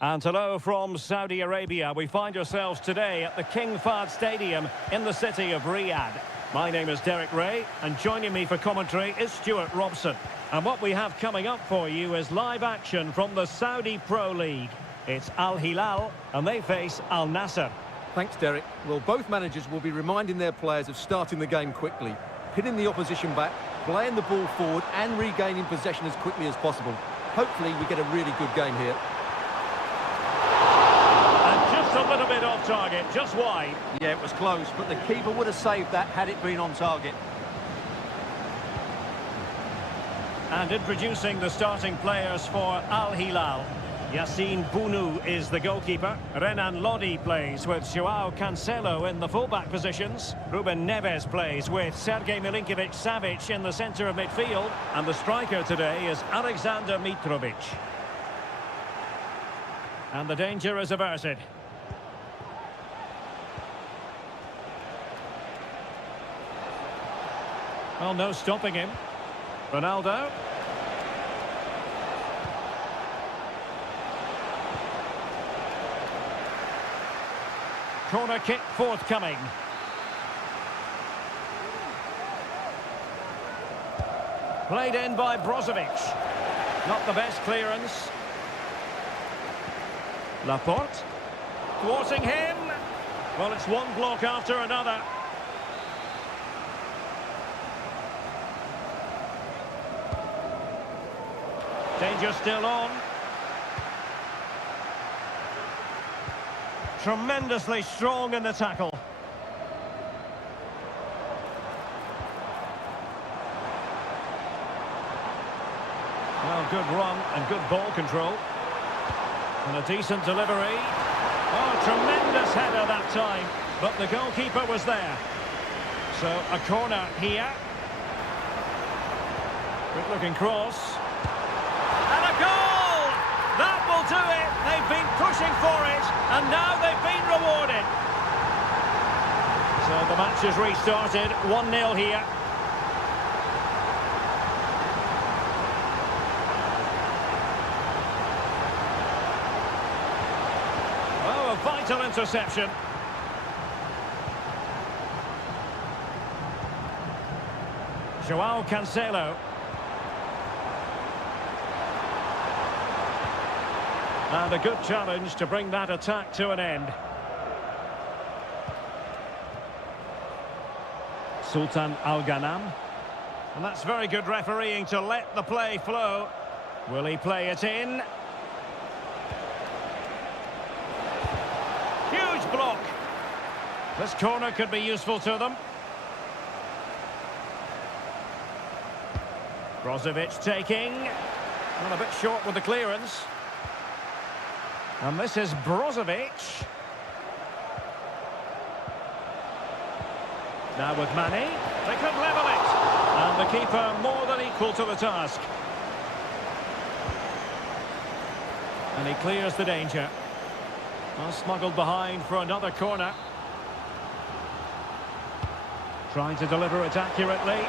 And hello from Saudi Arabia. We find ourselves today at the King Fahd Stadium in the city of Riyadh. My name is Derek Ray, and joining me for commentary is Stuart Robson. And what we have coming up for you is live action from the Saudi Pro League. It's Al Hilal, and they face Al Nassr. Thanks, Derek. Well, both managers will be reminding their players of starting the game quickly, pinning the opposition back, playing the ball forward and regaining possession as quickly as possible. Hopefully we get a really good game here. And just a little bit off target, just wide. Yeah, it was close, but the keeper would have saved that had it been on target. And introducing the starting players for Al Hilal. Yassine Bounou is the goalkeeper. Renan Lodi plays with Joao Cancelo in the fullback positions. Ruben Neves plays with Sergej Milinkovic-Savic in the centre of midfield. And the striker today is Alexander Mitrovic. And the danger is averted. Well, no stopping him. Ronaldo. Corner kick forthcoming. Played in by Brozovic. Not the best clearance. Laporte. Thwarting him. Well, it's one block after another. Danger still on. Tremendously strong in the tackle. Well, good run and good ball control. And a decent delivery. Oh, tremendous header that time. But the goalkeeper was there. So, a corner here. Good looking cross. And a goal! That will do it. They've been pushing for it, and now they've been rewarded. So the match has restarted, 1-0 here. Oh, a vital interception. Joao Cancelo. And a good challenge to bring that attack to an end. Sultan Al-Ghanam. And that's very good refereeing to let the play flow. Will he play it in? Huge block. This corner could be useful to them. Brozovic taking. Well, a bit short with the clearance. And this is Brozovic. Now with Mane, they could level it. And the keeper more than equal to the task. And he clears the danger. Well, smuggled behind for another corner. Trying to deliver it accurately.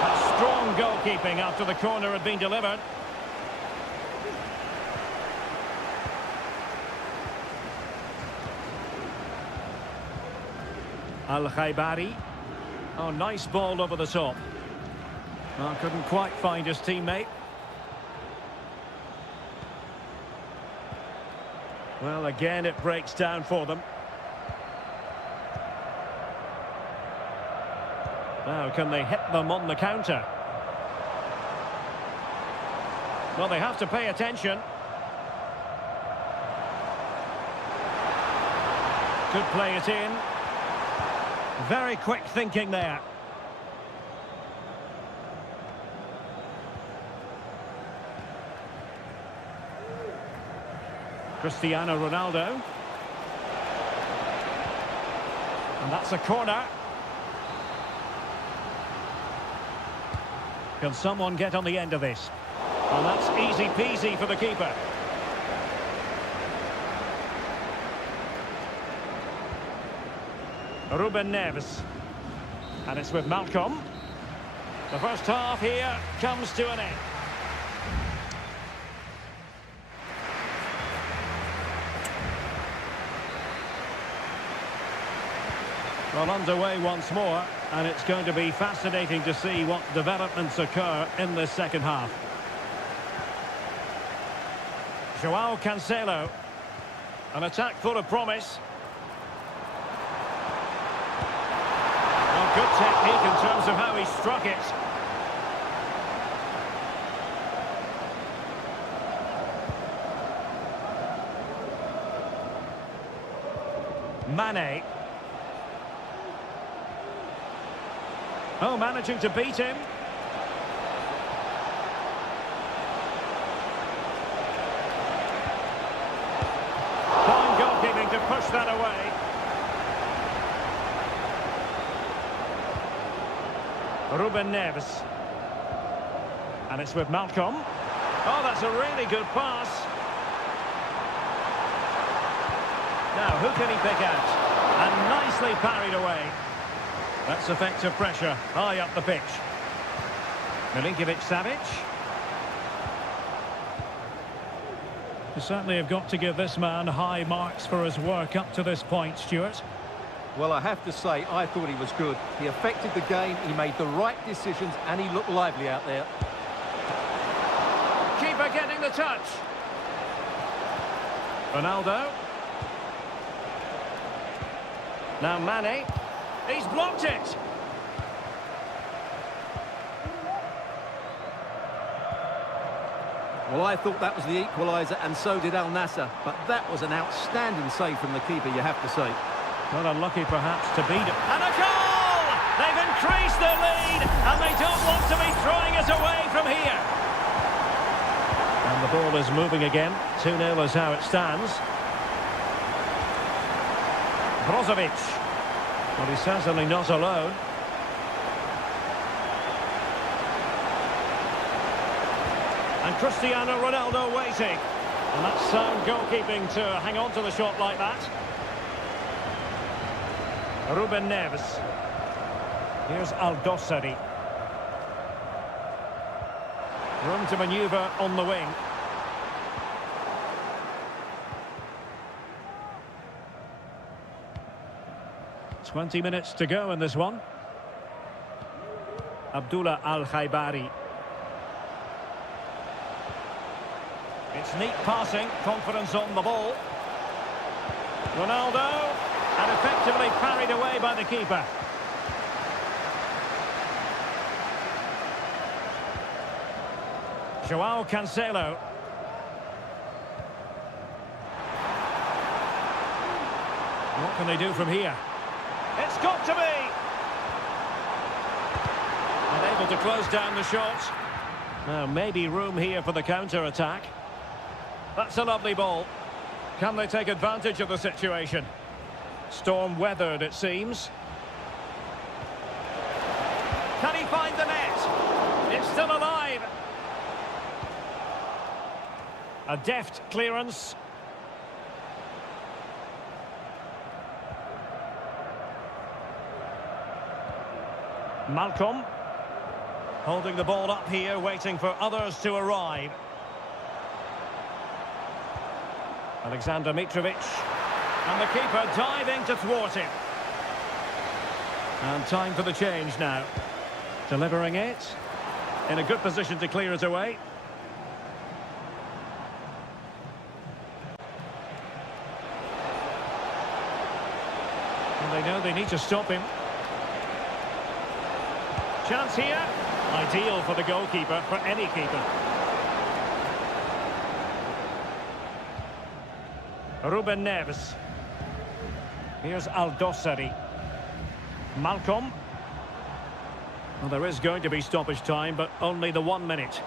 That's strong goalkeeping after the corner had been delivered. Al-Khaibari. Oh, nice ball over the top. Well, couldn't quite find his teammate. Well, again, it breaks down for them. Now, can they hit them on the counter? Well, they have to pay attention. Could play it in. Very quick thinking there. Cristiano Ronaldo. And that's a corner. Can someone get on the end of this? And that's easy peasy for the keeper. Ruben Neves. And it's with Malcolm. The first half here comes to an end. Well, underway once more, and it's going to be fascinating to see what developments occur in this second half. Joao Cancelo. An attack full of promise. Well, good technique in terms of how he struck it. Mane. Oh, managing to beat him. Fine goalkeeping to push that away. Ruben Neves. And it's with Malcolm. Oh, that's a really good pass. Now, who can he pick out? And nicely parried away. That's effective pressure, high up the pitch. Milinkovic-Savic. You certainly have got to give this man high marks for his work up to this point, Stuart. Well, I have to say, I thought he was good. He affected the game, he made the right decisions, and he looked lively out there. Keeper getting the touch. Ronaldo. Now Mane. He's blocked it. Well, I thought that was the equaliser, and so did Al Nassr. But that was an outstanding save from the keeper, you have to say. Not unlucky, perhaps, to beat it. And a goal! They've increased their lead, and they don't want to be throwing it away from here. And the ball is moving again. 2-0 is how it stands. Brozovic. Well, he's certainly not alone. And Cristiano Ronaldo waiting. And that's sound goalkeeping to hang on to the shot like that. Ruben Neves. Here's Aldosari. Room to manoeuvre on the wing. "20 minutes to go in this one. Abdullah Al-Khaibari. It's neat passing, confidence on the ball. Ronaldo, and effectively parried away by the keeper. Joao Cancelo. What can they do from here? It's got to be! Unable to close down the shot. Now, maybe room here for the counter-attack. That's a lovely ball. Can they take advantage of the situation? Storm weathered, it seems. Can he find the net? It's still alive. A deft clearance. Malcolm. Holding the ball up here, waiting for others to arrive. Alexander Mitrovic. And the keeper diving to thwart him. And time for the change now. Delivering it. In a good position to clear it away. And they know they need to stop him. Chance here. Ideal for the goalkeeper, for any keeper. Ruben Neves. Here's Aldosari. Malcolm. Well, there is going to be stoppage time, but only the 1 minute.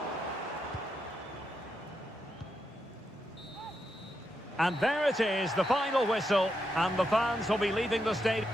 And there it is, the final whistle, and the fans will be leaving the stadium.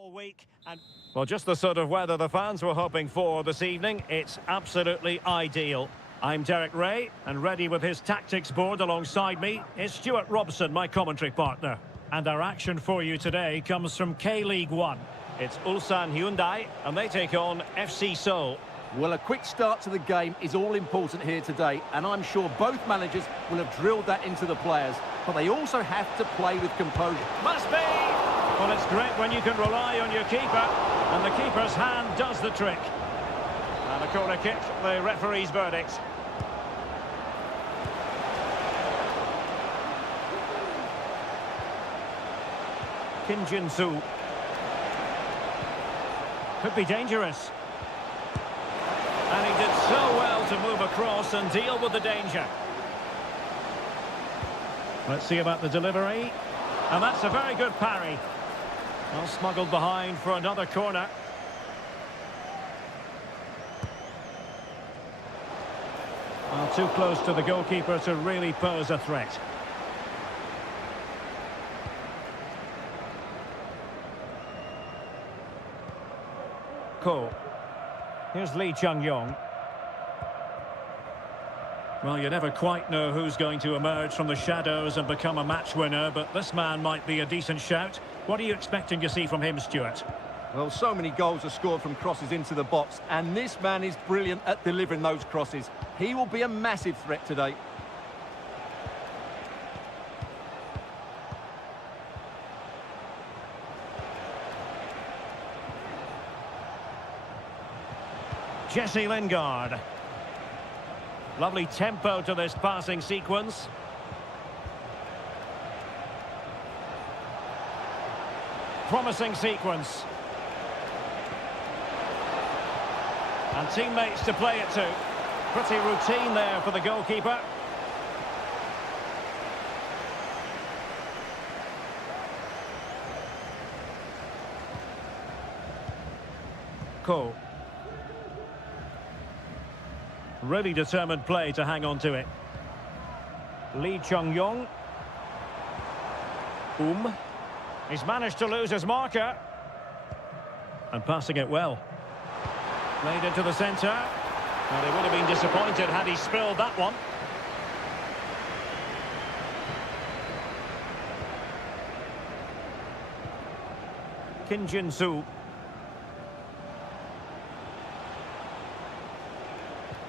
All week and well, just the sort of weather the fans were hoping for this evening. It's absolutely ideal. I'm Derek Ray, and ready with his tactics board alongside me is Stuart Robson, my commentary partner. And our action for you today comes from K-League 1. It's Ulsan Hyundai, and they take on FC Seoul. Well, a quick start to the game is all important here today, and I'm sure both managers will have drilled that into the players, but they also have to play with composure. Must be! Well, it's great when you can rely on your keeper, and the keeper's hand does the trick. And a corner kick, the referee's verdict. Kim Jin-soo. Could be dangerous. And he did so well to move across and deal with the danger. Let's see about the delivery. And that's a very good parry. Well, smuggled behind for another corner. Well, too close to the goalkeeper to really pose a threat. Ko. Here's Lee Chung-yong. Well, you never quite know who's going to emerge from the shadows and become a match winner, but this man might be a decent shout. What are you expecting to see from him, Stuart? Well, so many goals are scored from crosses into the box, and this man is brilliant at delivering those crosses. He will be a massive threat today. Jesse Lingard. Lovely tempo to this passing sequence. Promising sequence. And teammates to play it to. Pretty routine there for the goalkeeper. Ko. Really determined play to hang on to it. Lee Chung-yong. He's managed to lose his marker. And passing it well. Played into the centre. Well, he would have been disappointed had he spilled that one. Kim Jin-soo.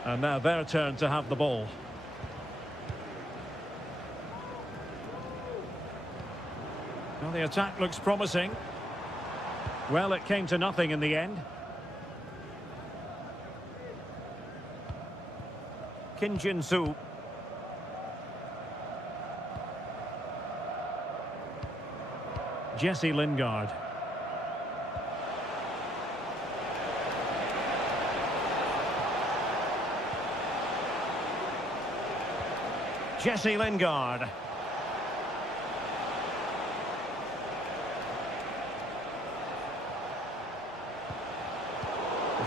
And now their turn to have the ball. Well, the attack looks promising. Well, it came to nothing in the end. Kim Jin-soo. Jesse Lingard. Jesse Lingard.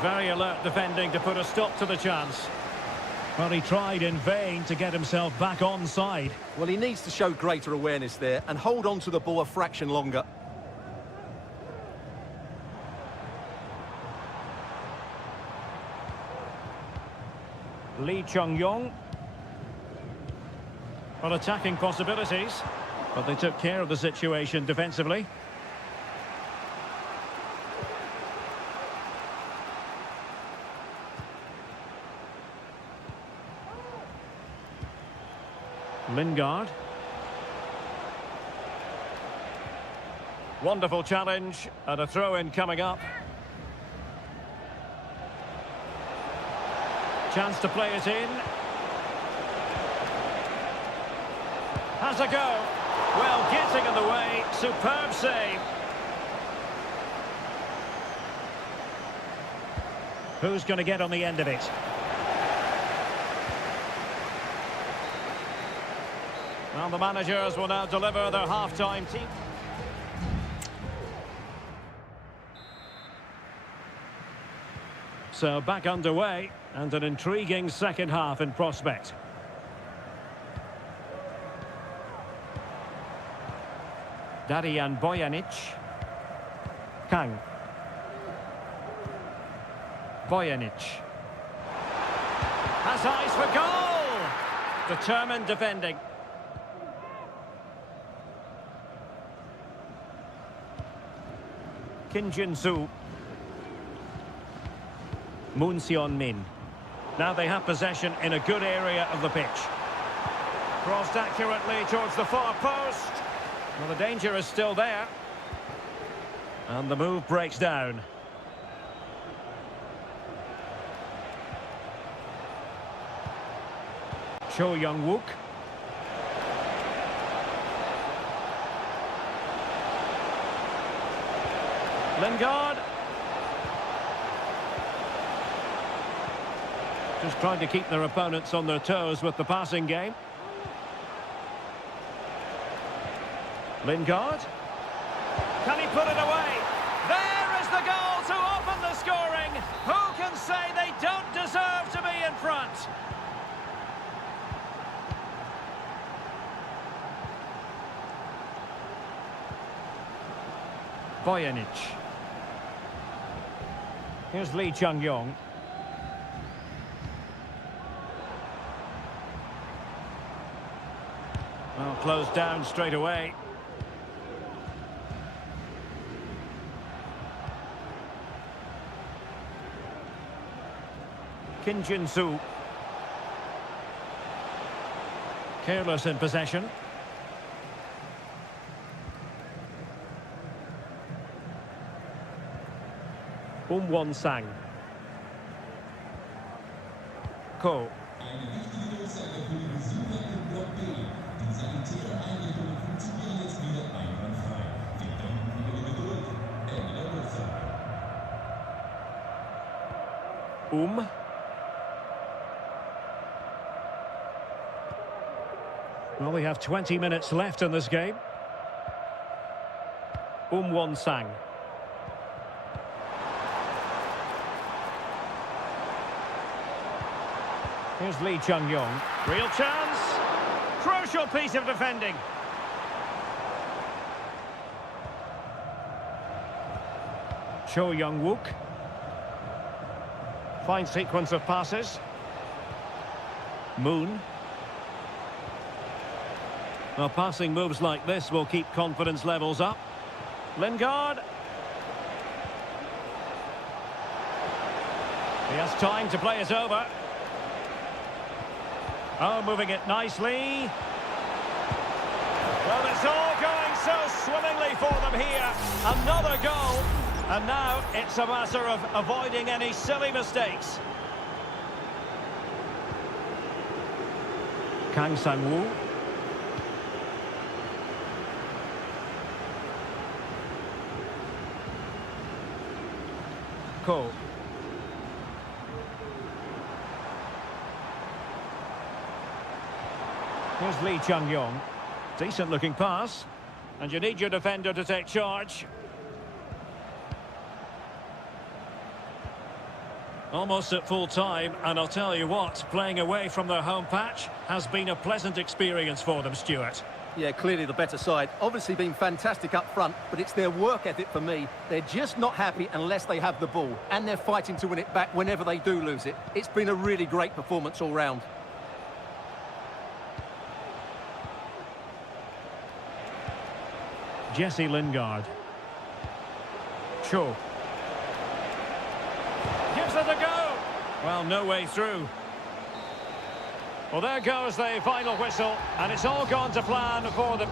Very alert defending to put a stop to the chance. Well, he tried in vain to get himself back onside. Well, he needs to show greater awareness there and hold on to the ball a fraction longer. Lee Chung-yong. Well, attacking possibilities, but they took care of the situation defensively. Lingard. Wonderful challenge, and a throw-in coming up. Chance to play it in. Has a go. Well, getting in the way. Superb save. Who's going to get on the end of it? Well, the managers will now deliver their half-time team. So back underway, and an intriguing second half in prospect. Darijan Bojanic. Kang. Bojanic. Has eyes for goal! Determined defending. Kim Jin-soo. Moon Seon-min. Now they have possession in a good area of the pitch. Crossed accurately towards the far post. Well, the danger is still there. And the move breaks down. Cho Young-wook. Lingard. Just trying to keep their opponents on their toes with the passing game. Lingard. Can he put it away? There is the goal to open the scoring. Who can say they don't deserve to be in front? Bojanic. Here's Lee Chung-yong. Well, closed down straight away. Kim Jin-soo. Careless in possession. Won-sang. Ko. Well, we have 20 minutes left in this game. Won-sang. Here's Lee Chung-yong. Real chance. Crucial piece of defending. Cho Young-wook. Fine sequence of passes. Moon. Well, passing moves like this will keep confidence levels up. Lingard. He has time to play it over. Oh, moving it nicely. Well, it's all going so swimmingly for them here. Another goal. And now it's a matter of avoiding any silly mistakes. Kang Sang-woo. Ko. Here's Lee Chung-yong. Decent looking pass. And you need your defender to take charge. Almost at full time, and I'll tell you what, playing away from their home patch has been a pleasant experience for them, Stuart. Yeah, clearly the better side. Obviously been fantastic up front, but it's their work ethic for me. They're just not happy unless they have the ball, and they're fighting to win it back whenever they do lose it. It's been a really great performance all round. Jesse Lingard. Cho. Gives it a go. Well, no way through. Well, there goes the final whistle, and it's all gone to plan for them.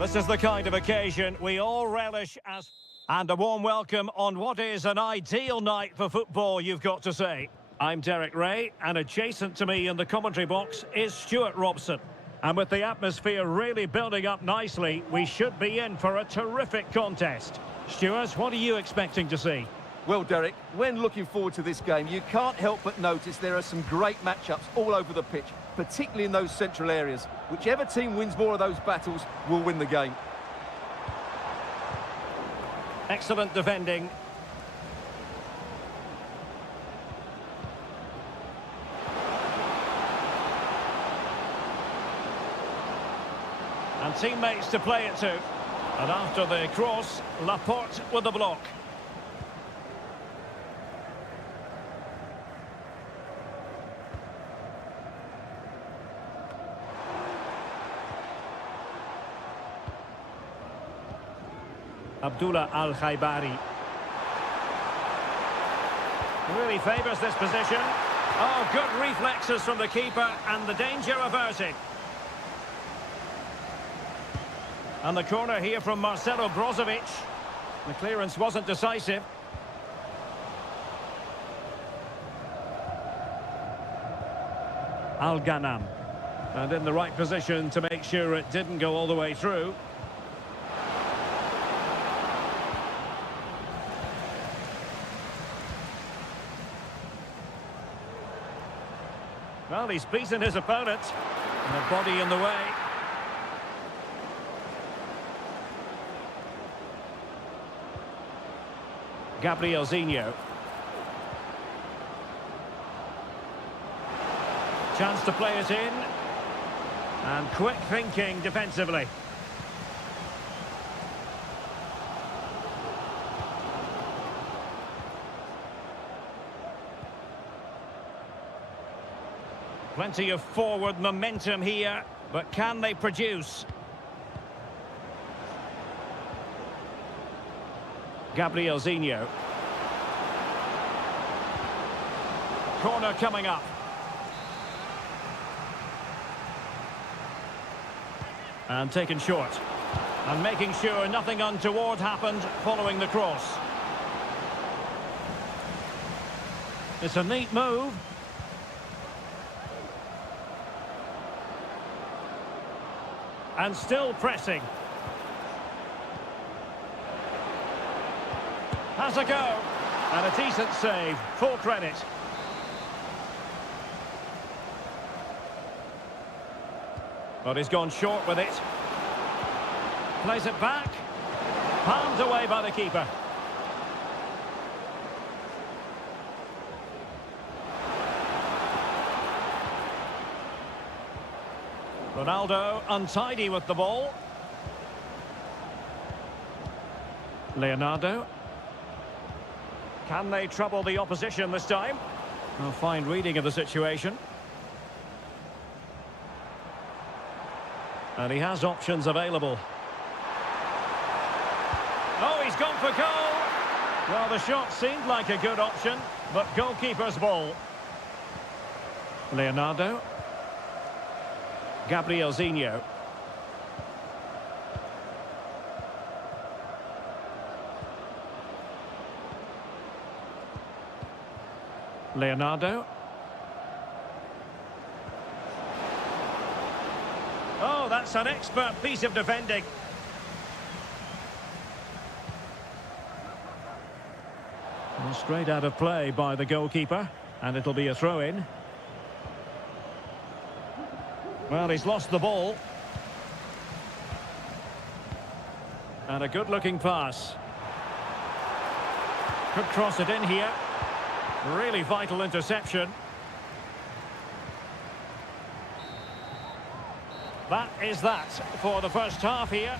This is the kind of occasion we all relish as... And a warm welcome on what is an ideal night for football, you've got to say. I'm Derek Ray, and adjacent to me in the commentary box is Stuart Robson. And with the atmosphere really building up nicely, we should be in for a terrific contest. Stuart, what are you expecting to see? Well, Derek, when looking forward to this game, you can't help but notice there are some great matchups all over the pitch, particularly in those central areas. Whichever team wins more of those battles will win the game. Excellent defending. And teammates to play it to. And after the cross, Laporte with the block. Abdullah Al-Khaibari. Really favours this position. Oh, good reflexes from the keeper and the danger averted. And the corner here from Marcelo Brozovic. The clearance wasn't decisive. Al-Ghanam. And in the right position to make sure it didn't go all the way through. Well, he's beaten his opponent. And a body in the way. Gabriel Zinho. Chance to play it in. And quick thinking defensively. Plenty of forward momentum here, but can they produce? Gabriel Zinho. Corner coming up. And taken short. And making sure nothing untoward happened following the cross. It's a neat move. And still pressing. Has a go. And a decent save. Full credit. But he's gone short with it. Plays it back. Palmed away by the keeper. Ronaldo untidy with the ball. Leonardo. Can they trouble the opposition this time? A fine reading of the situation. And he has options available. Oh, he's gone for goal! Well, the shot seemed like a good option, but goalkeeper's ball. Leonardo. Gabriel Zinho. Leonardo. Oh, that's an expert piece of defending. Well, straight out of play by the goalkeeper, and it'll be a throw-in. Well, he's lost the ball. And a good-looking pass. Could cross it in here. Really vital interception. That is that for the first half here.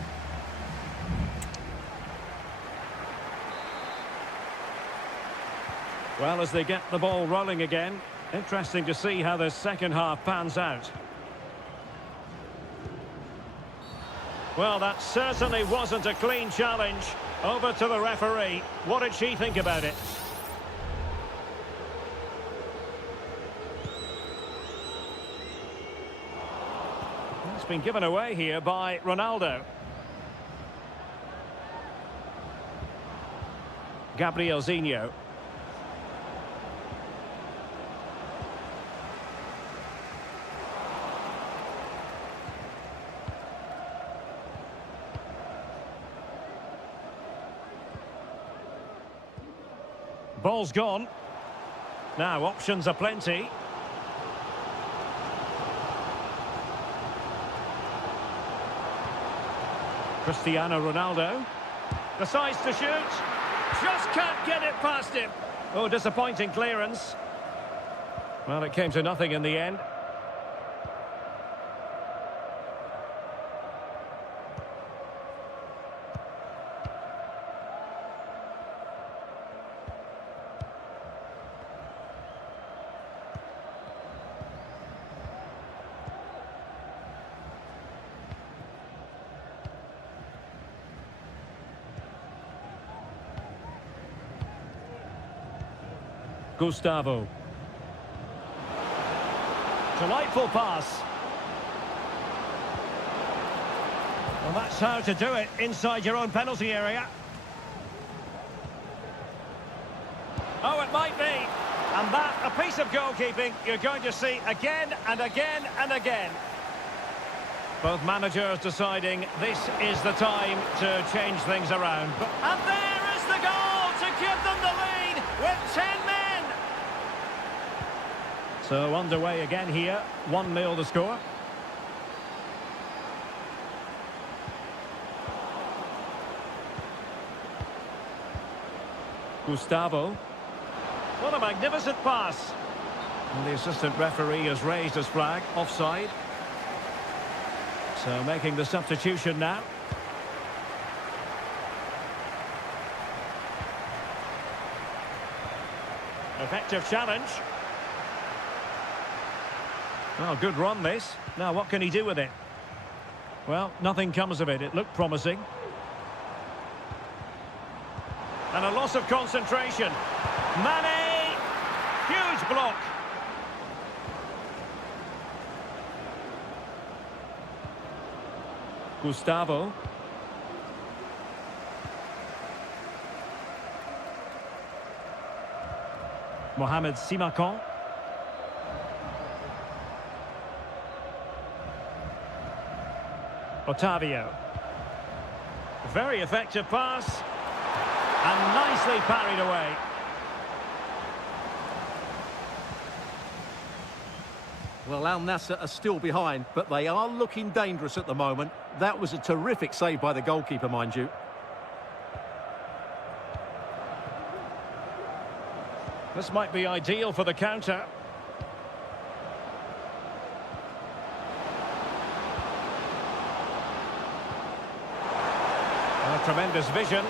Well, as they get the ball rolling again, interesting to see how the second half pans out. Well, that certainly wasn't a clean challenge. Over to the referee. What did she think about it? It's been given away here by Ronaldo. Gabrielzinho. Ball's gone. Now options are plenty. Cristiano Ronaldo decides to shoot. Just can't get it past him. Oh, disappointing clearance. Well, it came to nothing in the end. Gustavo. Delightful pass. Well, that's how to do it inside your own penalty area. Oh, it might be. And that, a piece of goalkeeping you're going to see again and again and again. Both managers deciding this is the time to change things around. And there is the goal to give them the lead with 10 men. So underway again here, 1-0 the score. Gustavo. What a magnificent pass. And the assistant referee has raised his flag, offside. So making the substitution now. Effective challenge. Well, good run this. Now, what can he do with it? Well, nothing comes of it. It looked promising. And a loss of concentration. Mane! Huge block. Gustavo. Mohamed Simakan. Otavio. Very effective pass. And nicely parried away. Well, Al Nassr are still behind, but they are looking dangerous at the moment. That was a terrific save by the goalkeeper, mind you. This might be ideal for the counter. Tremendous vision.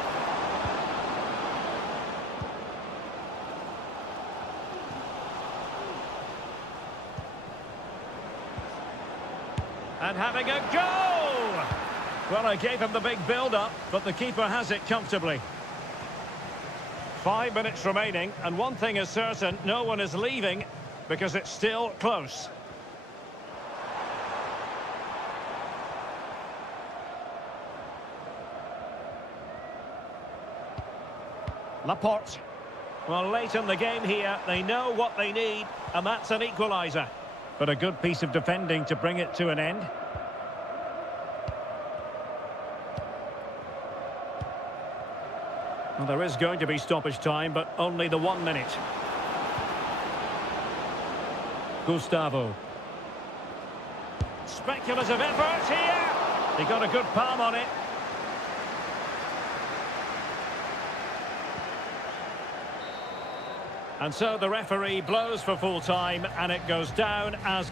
And having a go! Well, I gave him the big build-up, but the keeper has it comfortably. 5 minutes remaining, and one thing is certain, no one is leaving, because it's still close. Laporte. Well, late in the game here, they know what they need, and that's an equaliser. But a good piece of defending to bring it to an end. Well, there is going to be stoppage time, but only the 1 minute. Gustavo. Speculative effort here. He got a good palm on it. And so the referee blows for full time, and it goes down as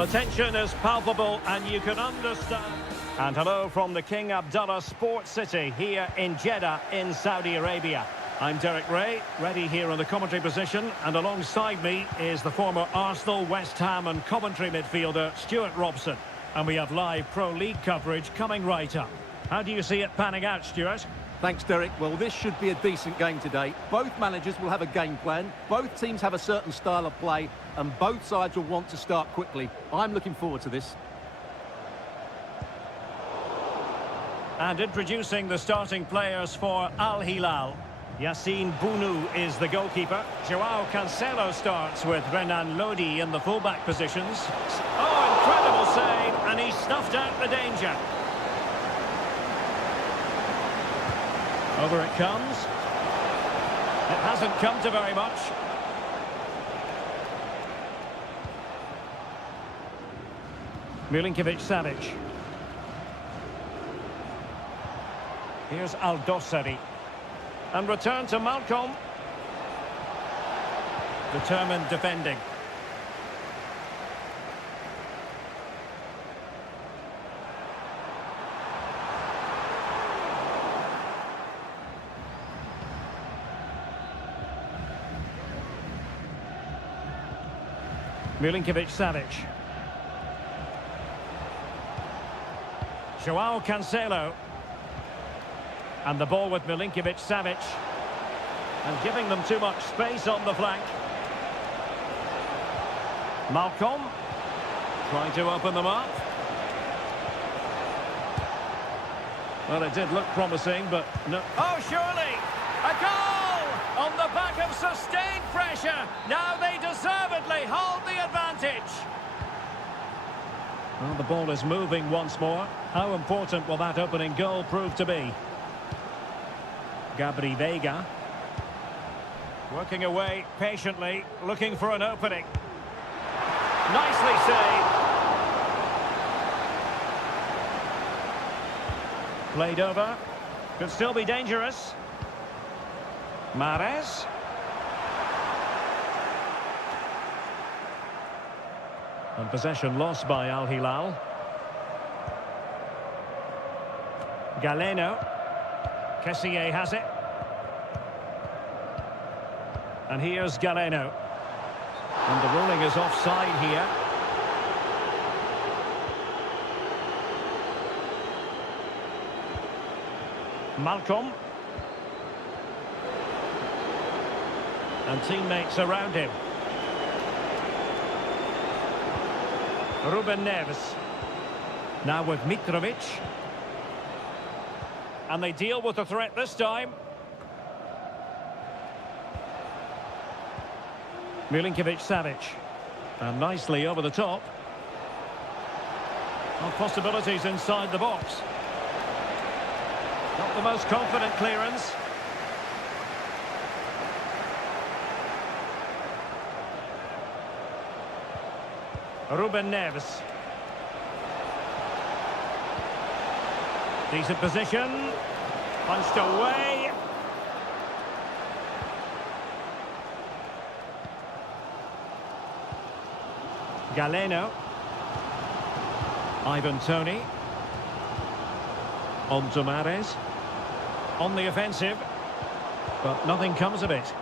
The tension is palpable and you can understand. And hello from the King Abdullah Sports City here in Jeddah in Saudi Arabia. I'm Derek Ray, ready here in the commentary position, and alongside me is the former Arsenal, West Ham and Coventry midfielder Stuart Robson. And we have live Pro League coverage coming right up. How do you see it panning out, Stuart? Thanks, Derek. Well, this should be a decent game today. Both managers will have a game plan. Both teams have a certain style of play, and both sides will want to start quickly. I'm looking forward to this. And introducing the starting players for Al Hilal. Yassine Bounou is the goalkeeper. Joao Cancelo starts with Renan Lodi in the fullback positions. Oh, incredible save, and he snuffed out the danger. Over it comes. It hasn't come to very much. Milinkovic-Savic. Here's Al-Dossari. And return to Malcolm. Determined defending. Milinkovic-Savic. Joao Cancelo. And the ball with Milinkovic-Savic. And giving them too much space on the flank. Malcolm. Trying to open them up. Well, it did look promising, but no. Oh, surely! A goal! On the back of sustained pressure. Now they deservedly hold the advantage. Well, the ball is moving once more. How important will that opening goal prove to be? Gabri Veiga. Working away patiently, looking for an opening. Nicely saved. Played over. Could still be dangerous. Mahrez. And possession lost by Al Hilal. Galeno. Kessié has it. And here's Galeno. And the ruling is offside here. Malcolm. And teammates around him. Ruben Neves. Now with Mitrovic. And they deal with the threat this time. Milinkovic-Savic. And nicely over the top. Well, possibilities inside the box. Not the most confident clearance. Ruben Neves. Decent position. Punched away. Galeno. Ivan Toney. On to Mahrez. On the offensive. But nothing comes of it.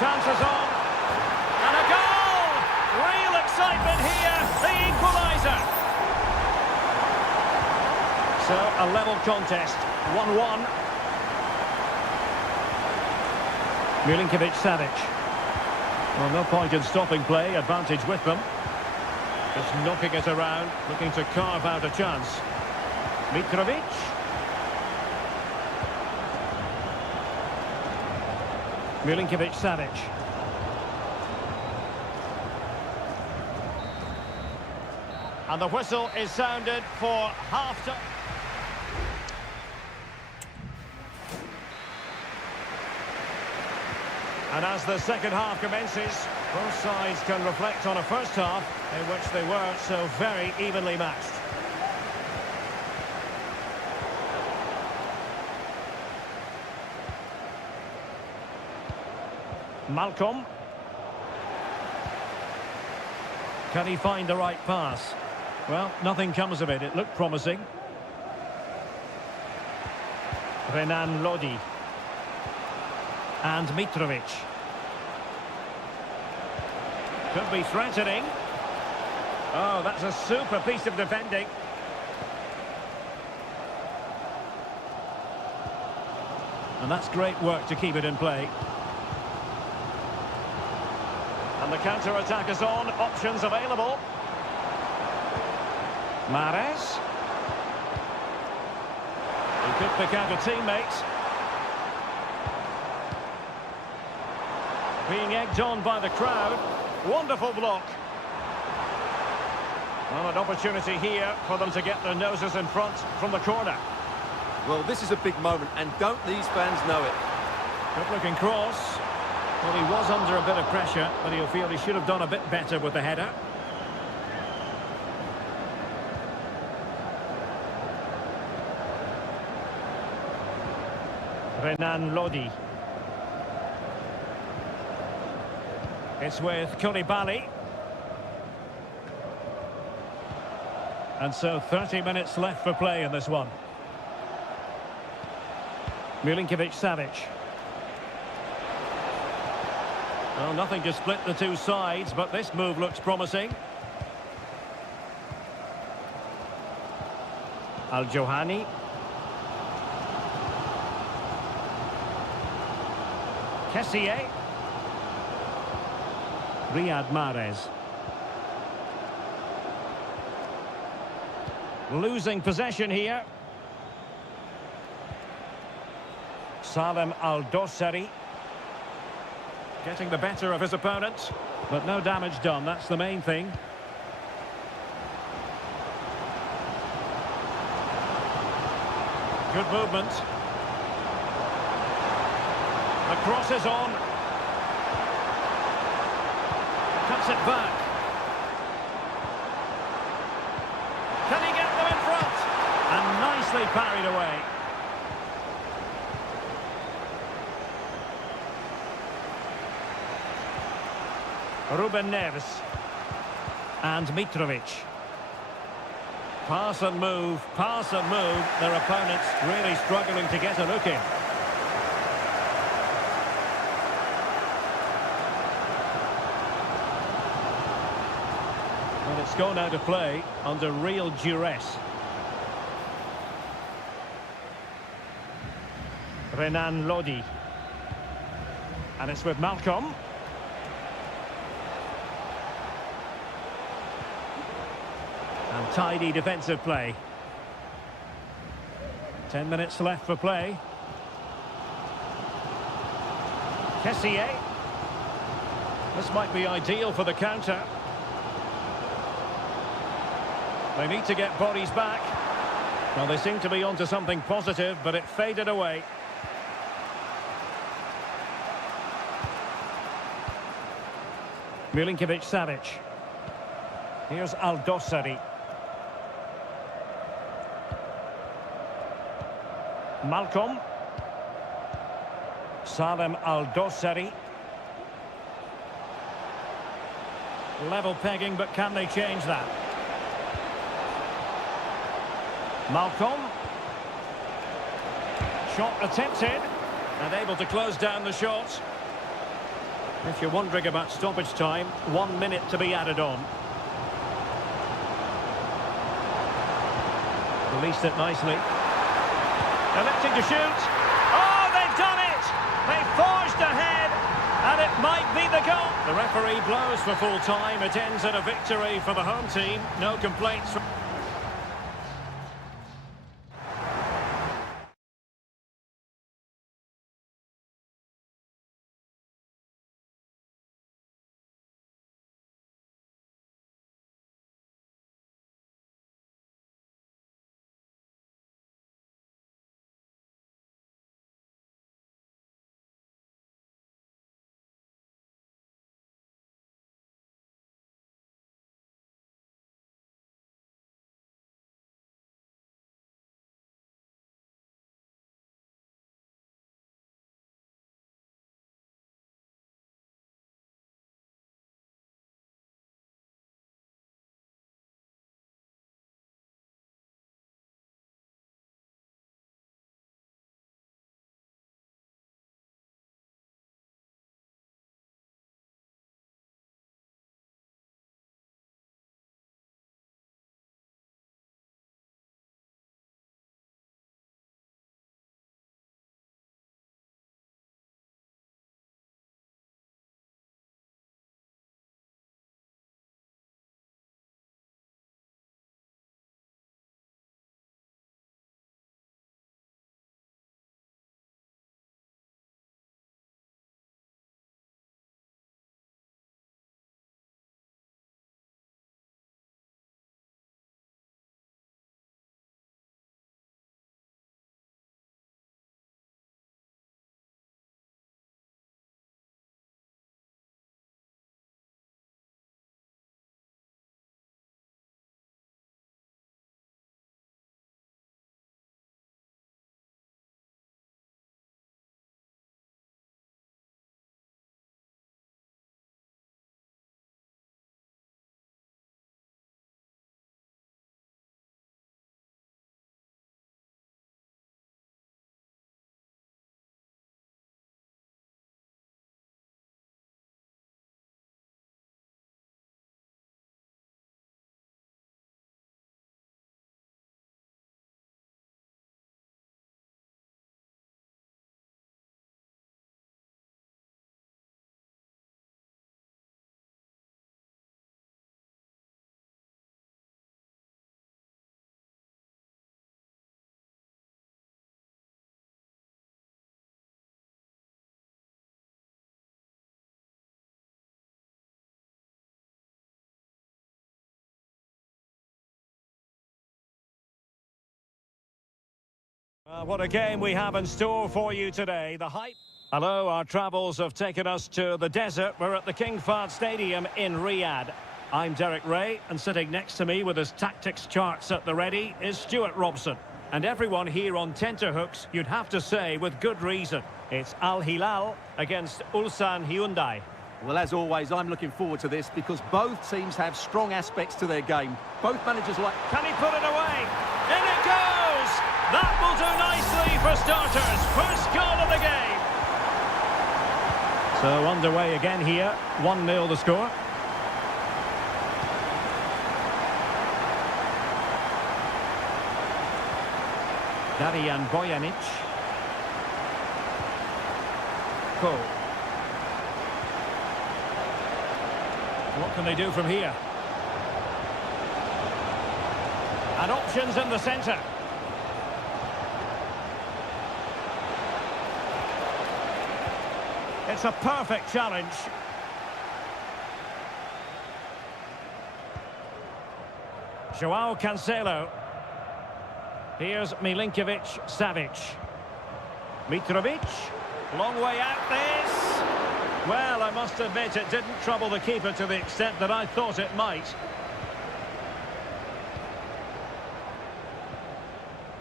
Chances on. And a goal! Real excitement here. The equaliser. So, a level contest. 1-1. Milinkovic-Savic. Well, no point in stopping play. Advantage with them. Just knocking it around, looking to carve out a chance. Mitrovic. Milinkovic-Savic. And the whistle is sounded for half-time. And as the second half commences, both sides can reflect on a first half in which they were so very evenly matched. Malcolm. Can he find the right pass? Well, nothing comes of it. It looked promising. Renan Lodi. And Mitrovic. Could be threatening. Oh, that's a super piece of defending. And that's great work to keep it in play. And the counter-attack is on. Options available. Mahrez. He could pick out a teammate. Being egged on by the crowd. Wonderful block. Well, an opportunity here for them to get their noses in front from the corner. Well, this is a big moment, and don't these fans know it? Good-looking cross. Well, he was under a bit of pressure, but he'll feel he should have done a bit better with the header. Renan Lodi. It's with Koulibaly. And so 30 minutes left for play in this one. Milinkovic-Savic. Well, nothing to split the two sides, but this move looks promising. Al-Johani. Kessié. Riyad Mahrez. Losing possession here. Salem Al-Dossari. Getting the better of his opponent. But no damage done, that's the main thing. Good movement. The cross is on. Cuts it back. Can he get them in front? And nicely parried away. Ruben Neves. And Mitrovic. Pass and move, pass and move. Their opponents really struggling to get a look in. Well, it's gone out of play under real duress. Renan Lodi. And it's with Malcolm. And tidy defensive play. 10 minutes left for play. Kessié. This might be ideal for the counter. They need to get bodies back. Well, they seem to be onto something positive, but it faded away. Milinkovic-Savic. Here's Al-Dossari. Malcolm. Salem Al-Dossari. Level pegging, but can they change that? Malcolm. Shot attempted. And able to close down the shot. If you're wondering about stoppage time, 1 minute to be added on. Released it nicely. Electing to shoot. Oh, they've done it! They forged ahead, and it might be the goal. The referee blows for full time. It ends in a victory for the home team. No complaints from... What a game we have in store for you today. The hype. Hello, our travels have taken us to the desert. We're at the King Fahd Stadium in Riyadh. I'm Derek Ray, and sitting next to me with his tactics charts at the ready is Stuart Robson. And everyone here on tenterhooks, you'd have to say with good reason. It's Al Hilal against Ulsan Hyundai. Well, as always, I'm looking forward to this because both teams have strong aspects to their game. Both managers like... Can he put it away? In it goes! That will do nicely for starters. First goal of the game. So underway again here. 1-0 the score. Darijan Bojanic. Cole. What can they do from here? And options in the centre. It's a perfect challenge. Joao Cancelo. Here's Milinkovic-Savic. Mitrovic. Long way out this. Well, I must admit it didn't trouble the keeper to the extent that I thought it might.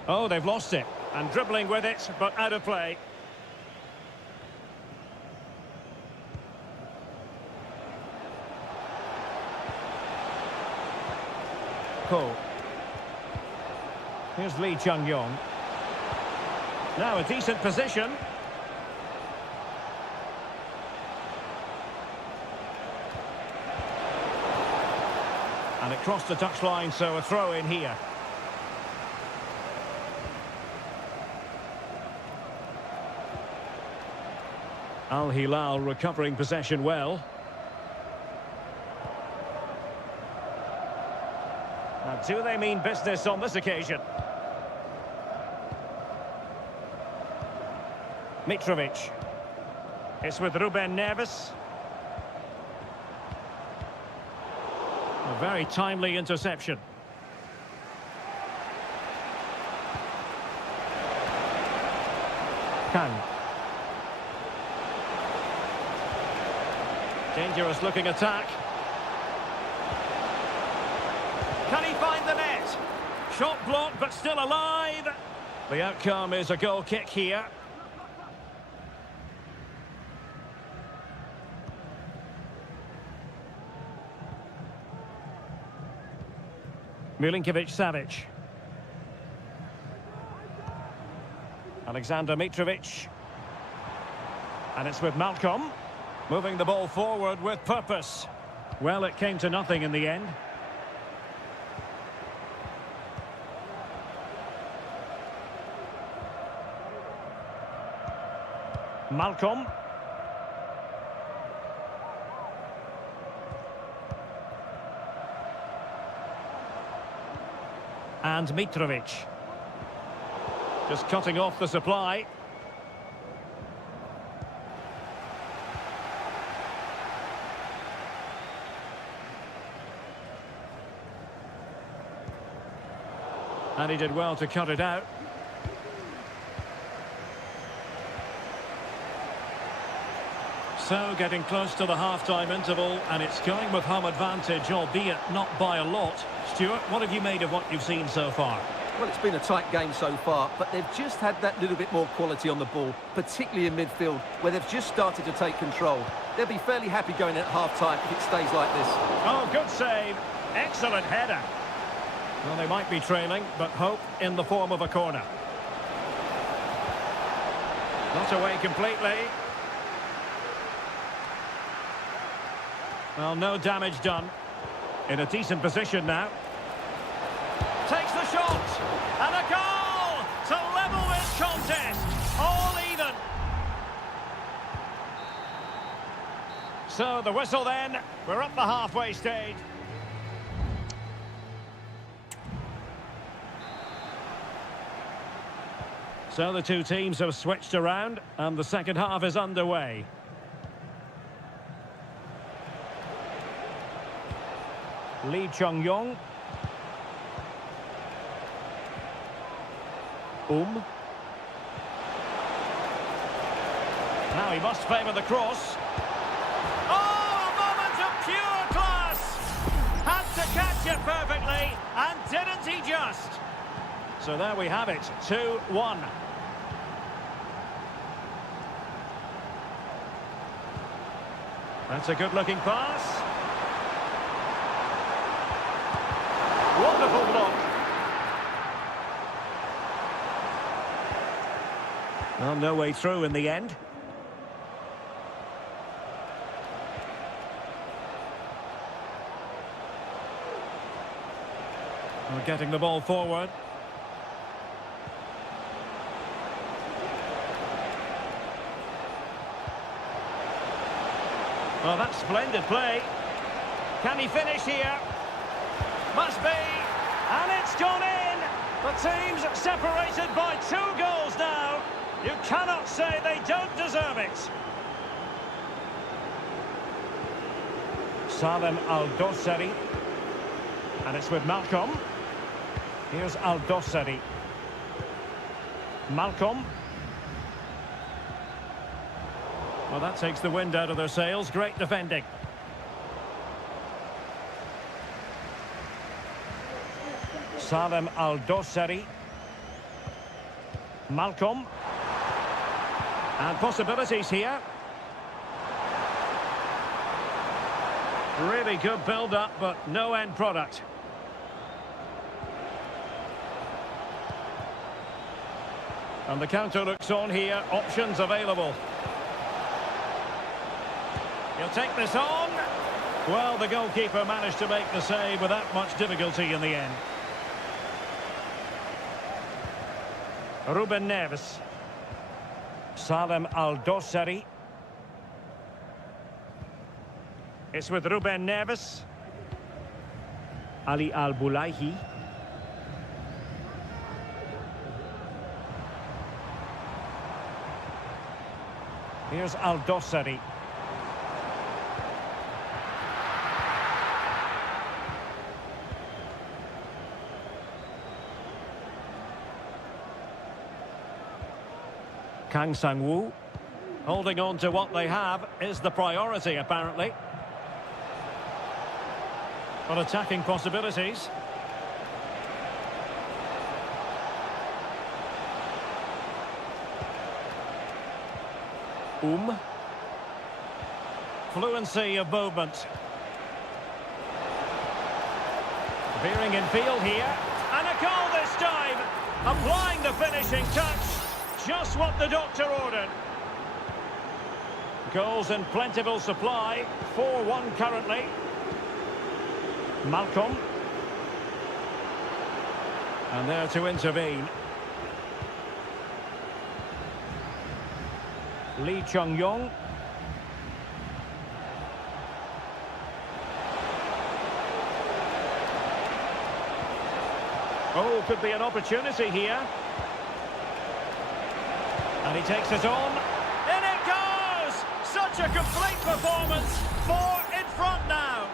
Oh, they've lost it. And dribbling with it, but out of play. Cole. Here's Lee Chung-yong. Now a decent position. And it crossed the touchline, so a throw in here. Al Hilal recovering possession well. Now, do they mean business on this occasion? Mitrovic. It's with Ruben Neves. A very timely interception. Kang. Dangerous looking attack. Can he find the net? Shot blocked but still alive. The outcome is a goal kick here. Milinkovic-Savic. Alexander Mitrovic. And it's with Malcolm. Moving the ball forward with purpose. Well, it came to nothing in the end. Malcolm. And Mitrovic. Just cutting off the supply. And he did well to cut it out. So, getting close to the half-time interval, and it's going with home advantage, albeit not by a lot. Stuart, what have you made of what you've seen so far? Well, it's been a tight game so far, but they've just had that little bit more quality on the ball, particularly in midfield, where they've just started to take control. They'll be fairly happy going at half-time if it stays like this. Oh, good save. Excellent header. Well, they might be trailing, but hope in the form of a corner. Not away completely. Well, no damage done. In a decent position now. Takes the shot. And a goal to level this contest. All even. So the whistle then. We're at the halfway stage. So the two teams have switched around and the second half is underway. Lee Chung-yong. Now he must favour the cross. Oh, a moment of pure class! Had to catch it perfectly, and didn't he just? So there we have it, 2-1. That's a good-looking pass. Wonderful block. Well, no way through in the end. We're getting the ball forward. Well, that's splendid play. Can he finish here? Must be. And it's gone in. The team's separated by 2 goals now. You cannot say they don't deserve it. Salem Al-Dossari. And it's with Malcolm. Here's Al-Dossari. Malcolm. Well, that takes the wind out of their sails. Great defending. Salem Al-Dossari. Malcolm. And possibilities here. Really good build-up, but no end product. And the counter looks on here. Options available. He'll take this on. Well, the goalkeeper managed to make the save without much difficulty in the end. Ruben Neves. Salem Al-Dossari. It's with Ruben Neves. Ali Al-Bulaihi. Here's Al-Dossari. Kang Sang-woo. Holding on to what they have is the priority, apparently. But attacking possibilities. Fluency of movement. Veering in field here. And a goal this time. Applying the finishing touch. Just what the doctor ordered. Goals in plentiful supply. 4-1 currently. Malcolm. And there to intervene. Lee Chung-yong. Oh, could be an opportunity here. And he takes it on. In it goes! Such a complete performance. 4 in front now.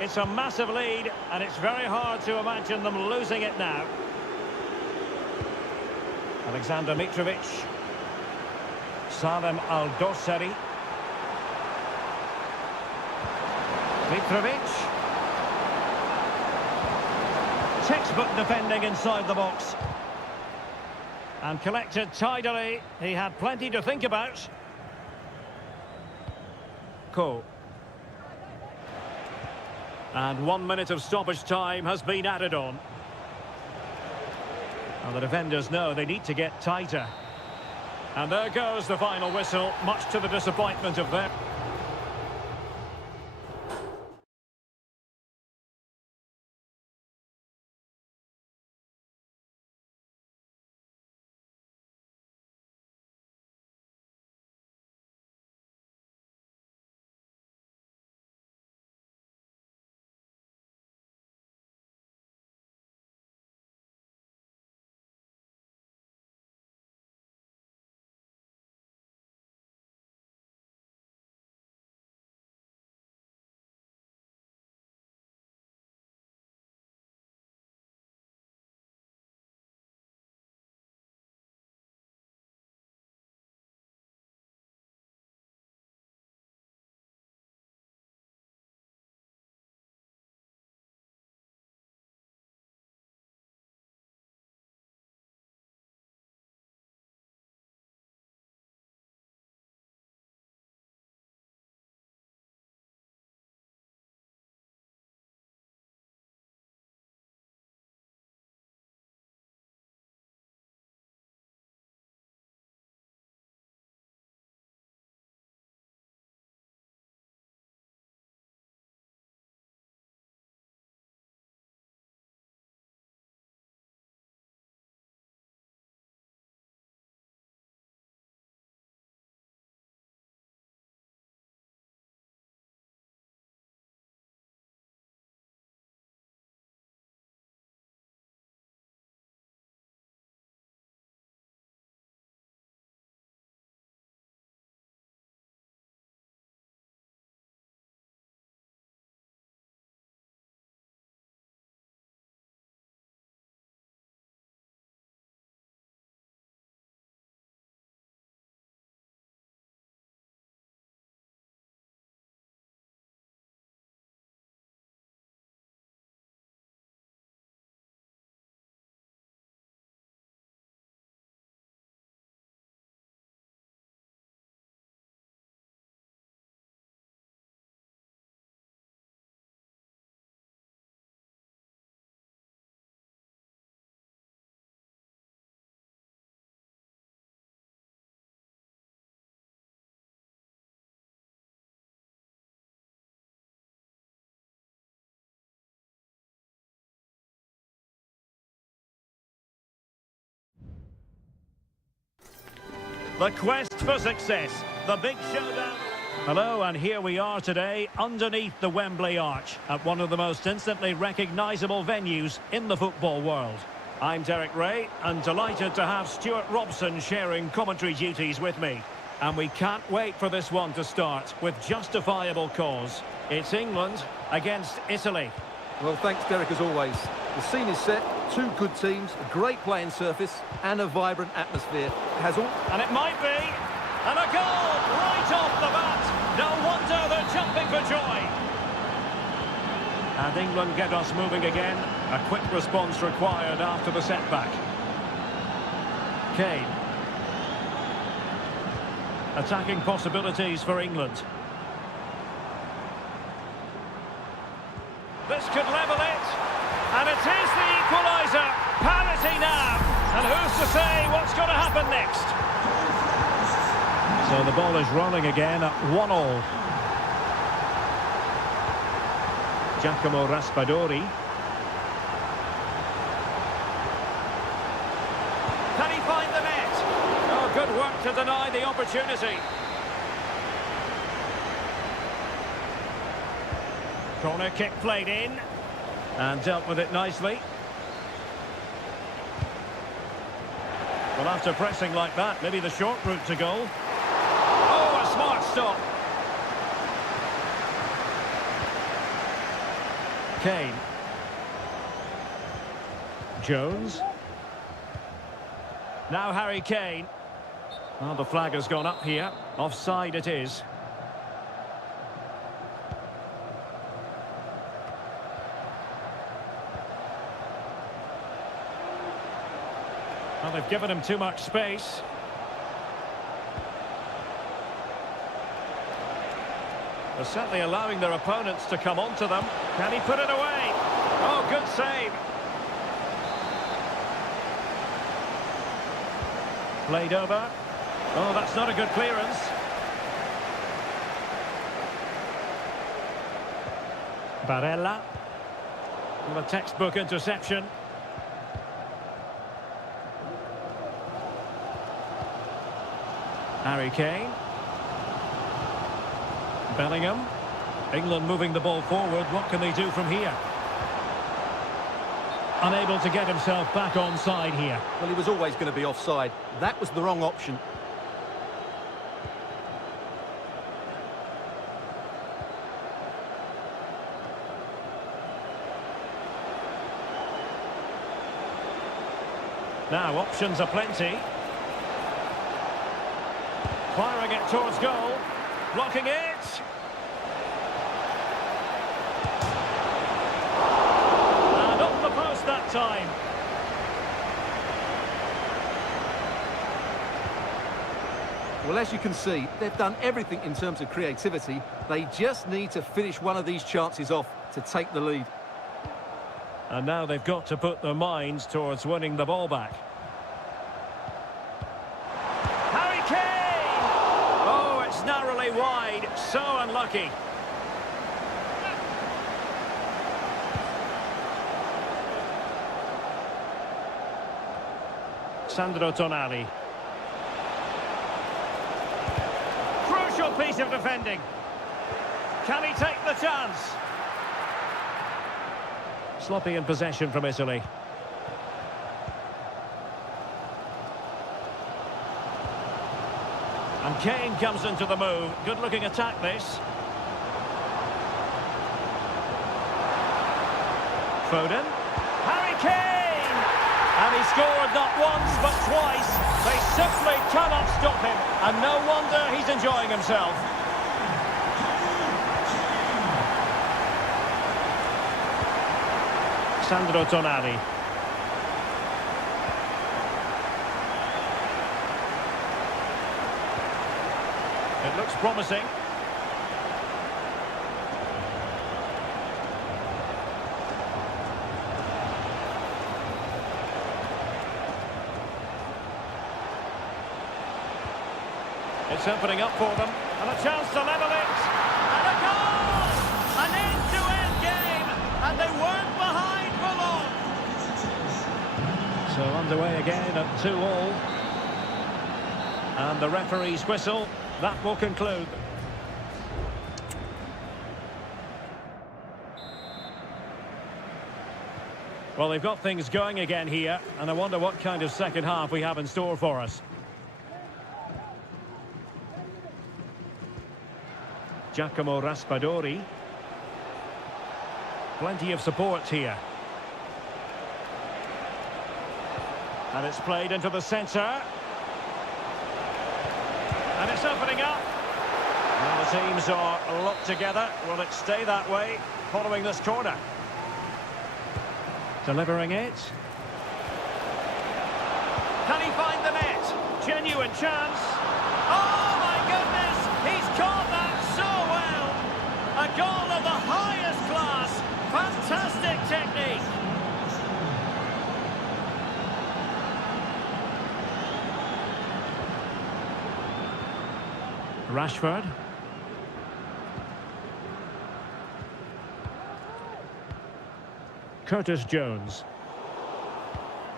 It's a massive lead, and it's very hard to imagine them losing it now. Alexander Mitrovic. Salem Al-Dossari. Mitrovic. Textbook defending inside the box. And collected tidily. He had plenty to think about. Ko. And 1 minute of stoppage time has been added on. Well, the defenders know they need to get tighter. And there goes the final whistle, much to the disappointment of them. The quest for success. The big showdown. Hello, and here we are today underneath the Wembley Arch at one of the most instantly recognisable venues in the football world. I'm Derek Ray and delighted to have Stuart Robson sharing commentary duties with me. And we can't wait for this one to start with justifiable cause. It's England against Italy. Well, thanks, Derek, as always. The scene is set, two good teams, a great playing surface and a vibrant atmosphere. And it might be. And a goal right off the bat. No wonder they're jumping for joy. And England get us moving again. A quick response required after the setback. Kane. Attacking possibilities for England. This could level it. And it is the equaliser. Parity now. And who's to say what's going to happen next? So the ball is rolling again at 1-1. Giacomo Raspadori. Can he find the net? Oh, good work to deny the opportunity. Corner kick played in. And dealt with it nicely. Well, after pressing like that, maybe the short route to goal. Oh, a smart stop. Kane. Jones. Now Harry Kane. Well, the flag has gone up here. Offside it is. Well, they've given him too much space. They're certainly allowing their opponents to come onto them. Can he put it away? Oh, good save. Played over. Oh, that's not a good clearance. Barella. Well, a textbook interception. Harry Kane. Bellingham. England moving the ball forward. What can they do from here? Unable to get himself back onside here. Well, he was always going to be offside. That was the wrong option. Now, options are plenty. Firing it towards goal. Blocking it. And off the post that time. Well, as you can see, they've done everything in terms of creativity. They just need to finish one of these chances off to take the lead. And now they've got to put their minds towards winning the ball back. Harry Kane! Oh, it's narrowly wide. So unlucky. Sandro Tonali. Crucial piece of defending. Can he take the chance? Sloppy in possession from Italy. And Kane comes into the move. Good-looking attack, this. Foden. Harry Kane! And he scored not once, but twice. They simply cannot stop him. And no wonder he's enjoying himself. Sandro Tonali. It looks promising. It's opening up for them. And a chance to level it. And a goal! An end-to-end game. And they weren't behind for long. So underway again at 2-2. And the referee's whistle, that will conclude. Well, they've got things going again here, and I wonder what kind of second half we have in store for us. Giacomo Raspadori. Plenty of support here. And it's played into the centre. And it's opening up. And the teams are locked together. Will it stay that way following this corner? Delivering it. Can he find the net? Genuine chance. Oh my goodness! He's caught that so well! A goal of the highest class. Fantastic technique. Rashford. Curtis Jones.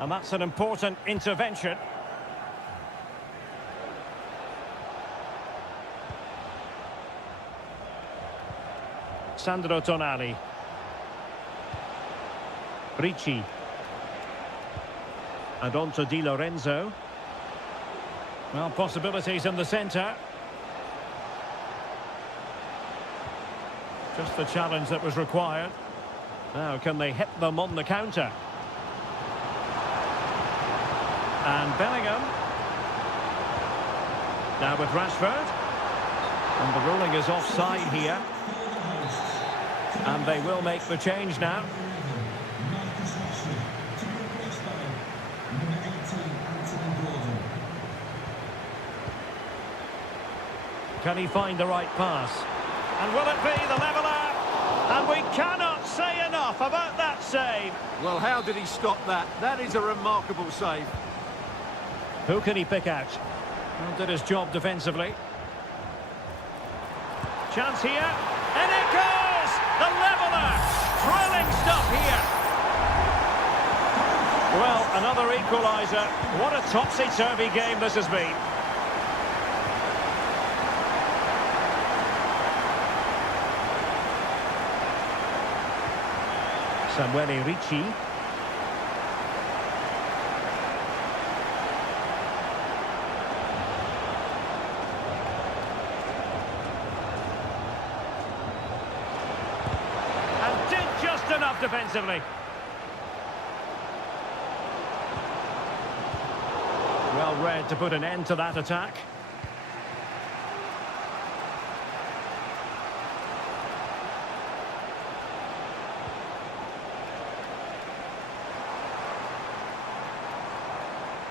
And that's an important intervention. Sandro Tonali. Ricci. Adonto Di Lorenzo. Well, possibilities in the centre. Just the challenge that was required. Now, can they hit them on the counter? And Bellingham. Now with Rashford. And the ruling is offside here. And they will make the change now. Can he find the right pass? And will it be the leveller? And we cannot say enough about that save. Well, how did he stop that? That is a remarkable save. Who can he pick out? Well, did his job defensively. Chance here. And it goes! The leveller! Thrilling stuff here. Well, another equaliser. What a topsy-turvy game this has been. Samuele Ricci. And did just enough defensively. Well read to put an end to that attack.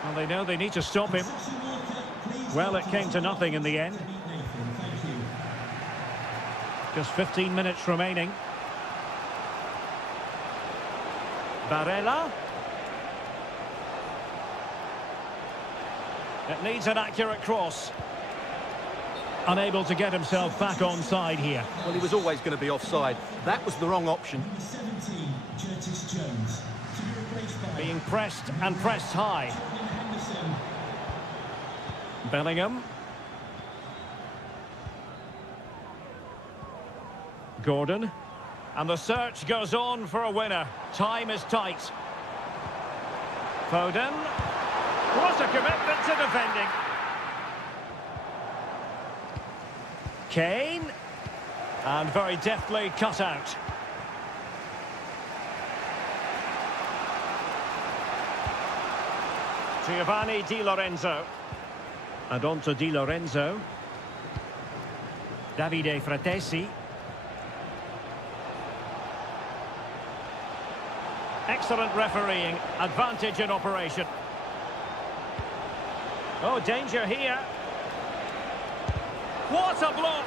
Well, they know they need to stop him. Well, it came to nothing in the end. Just 15 minutes remaining. Barella. It needs an accurate cross. Unable to get himself back onside here. Well, he was always going to be offside. That was the wrong option. Being pressed and pressed high. Bellingham. Gordon. And the search goes on for a winner. Time is tight. Foden. What a commitment to defending. Kane. And very deftly cut out. Giovanni Di Lorenzo. Adonto Di Lorenzo. Davide Fratesi. Excellent refereeing. Advantage in operation. Oh, danger here. What a block!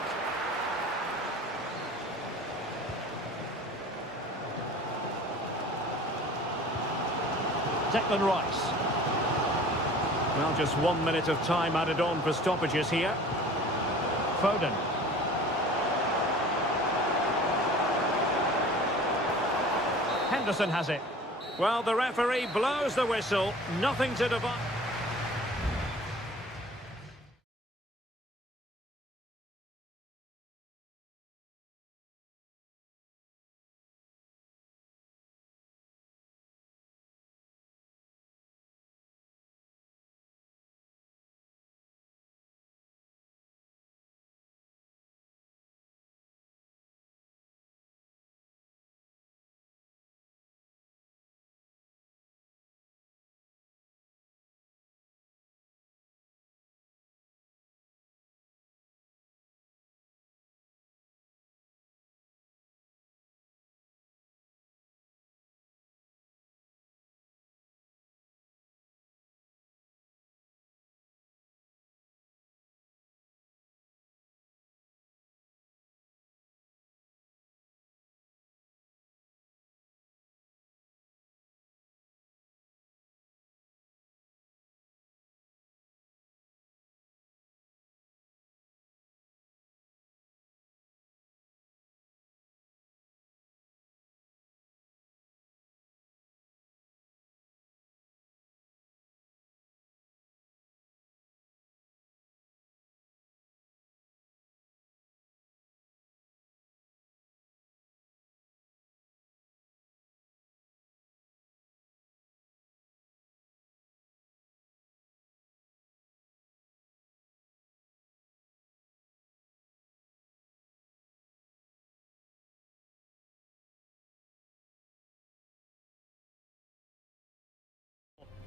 Declan Rice. Well, just 1 minute of time added on for stoppages here. Foden. Henderson has it. Well, the referee blows the whistle. Nothing to divide.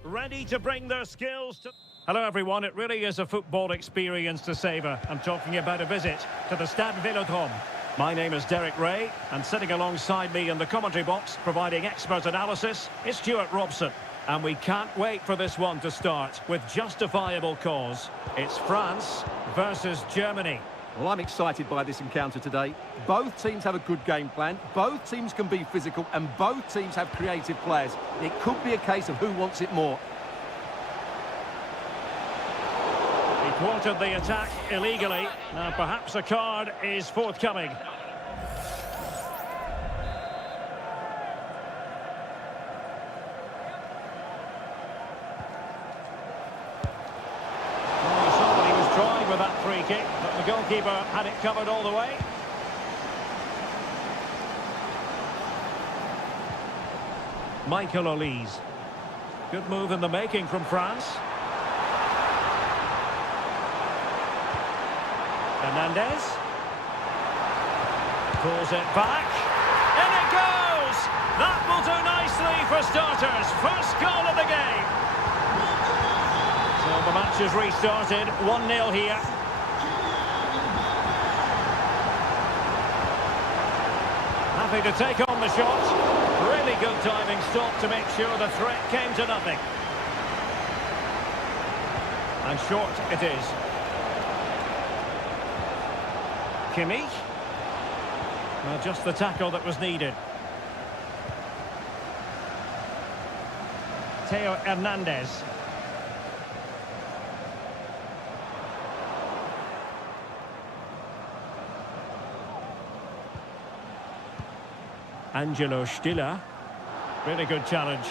ready to bring their skills to... Hello everyone, it really is a football experience to savour. I'm talking about a visit to the Stade Vélodrome. My name is Derek Ray, and sitting alongside me in the commentary box, providing expert analysis, is Stuart Robson. And we can't wait for this one to start, with justifiable cause. It's France versus Germany. Well, I'm excited by this encounter today. Both teams have a good game plan, both teams can be physical, and both teams have creative players. It could be a case of who wants it more. He thwarted the attack illegally. Now perhaps a card is forthcoming. Somebody was trying with that free kick, but the goalkeeper had it covered all the way. Michael Olise. Good move in the making from France. Hernandez pulls it back, and it goes! That will do nicely for starters. First goal of the game. So the match has restarted, 1-0 here. Happy to take on the shot. Really good timing stop to make sure the threat came to nothing. And short it is. Kimmich. Well, just the tackle that was needed. Theo Hernandez. Angelo Stiller. Really good challenge.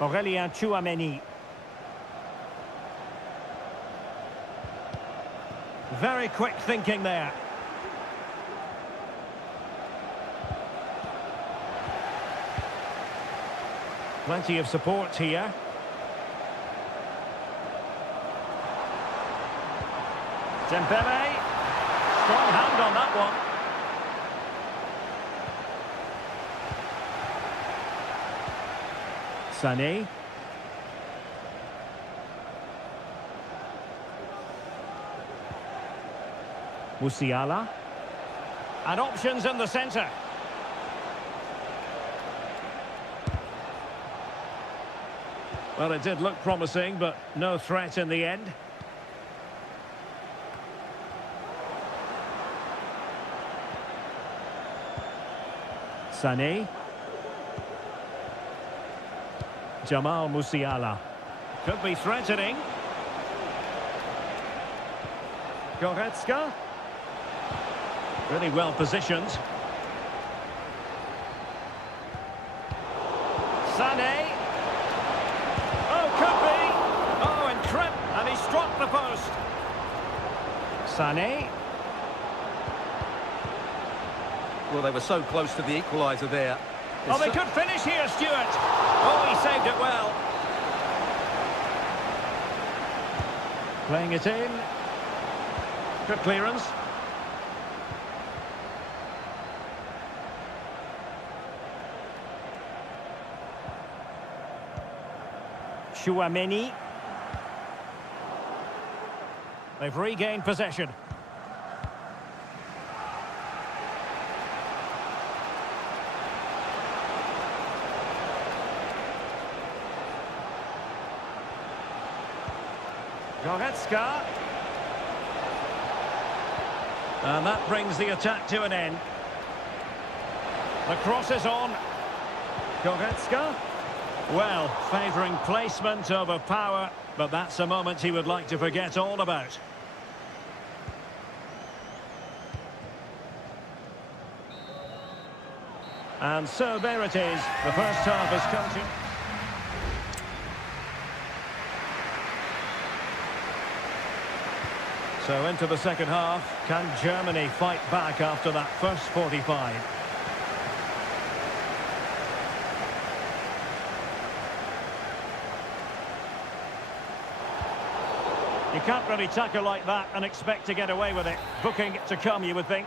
Aurélien Tchouameni. Very quick thinking there. Plenty of support here. Dembele. Strong hand on that one. Sané. Musiala. And options in the centre. Well, it did look promising, but no threat in the end. Sané. Jamal Musiala. Could be threatening. Goretzka. Really well positioned. Sané. Oh, could be. Oh, and Trip. And he struck the post. Sané. Well, they were so close to the equaliser there. Oh, they could finish here, Stuart. Oh, he saved it well. Playing it in. Good clearance. Tchouameni. They've regained possession. Goretzka. And that brings the attack to an end. The cross is on. Goretzka. Well, favouring placement over power, but that's a moment he would like to forget all about. And so there it is. The first half is come to... So into the second half, can Germany fight back after that first 45? You can't really tackle like that and expect to get away with it. Booking to come, you would think.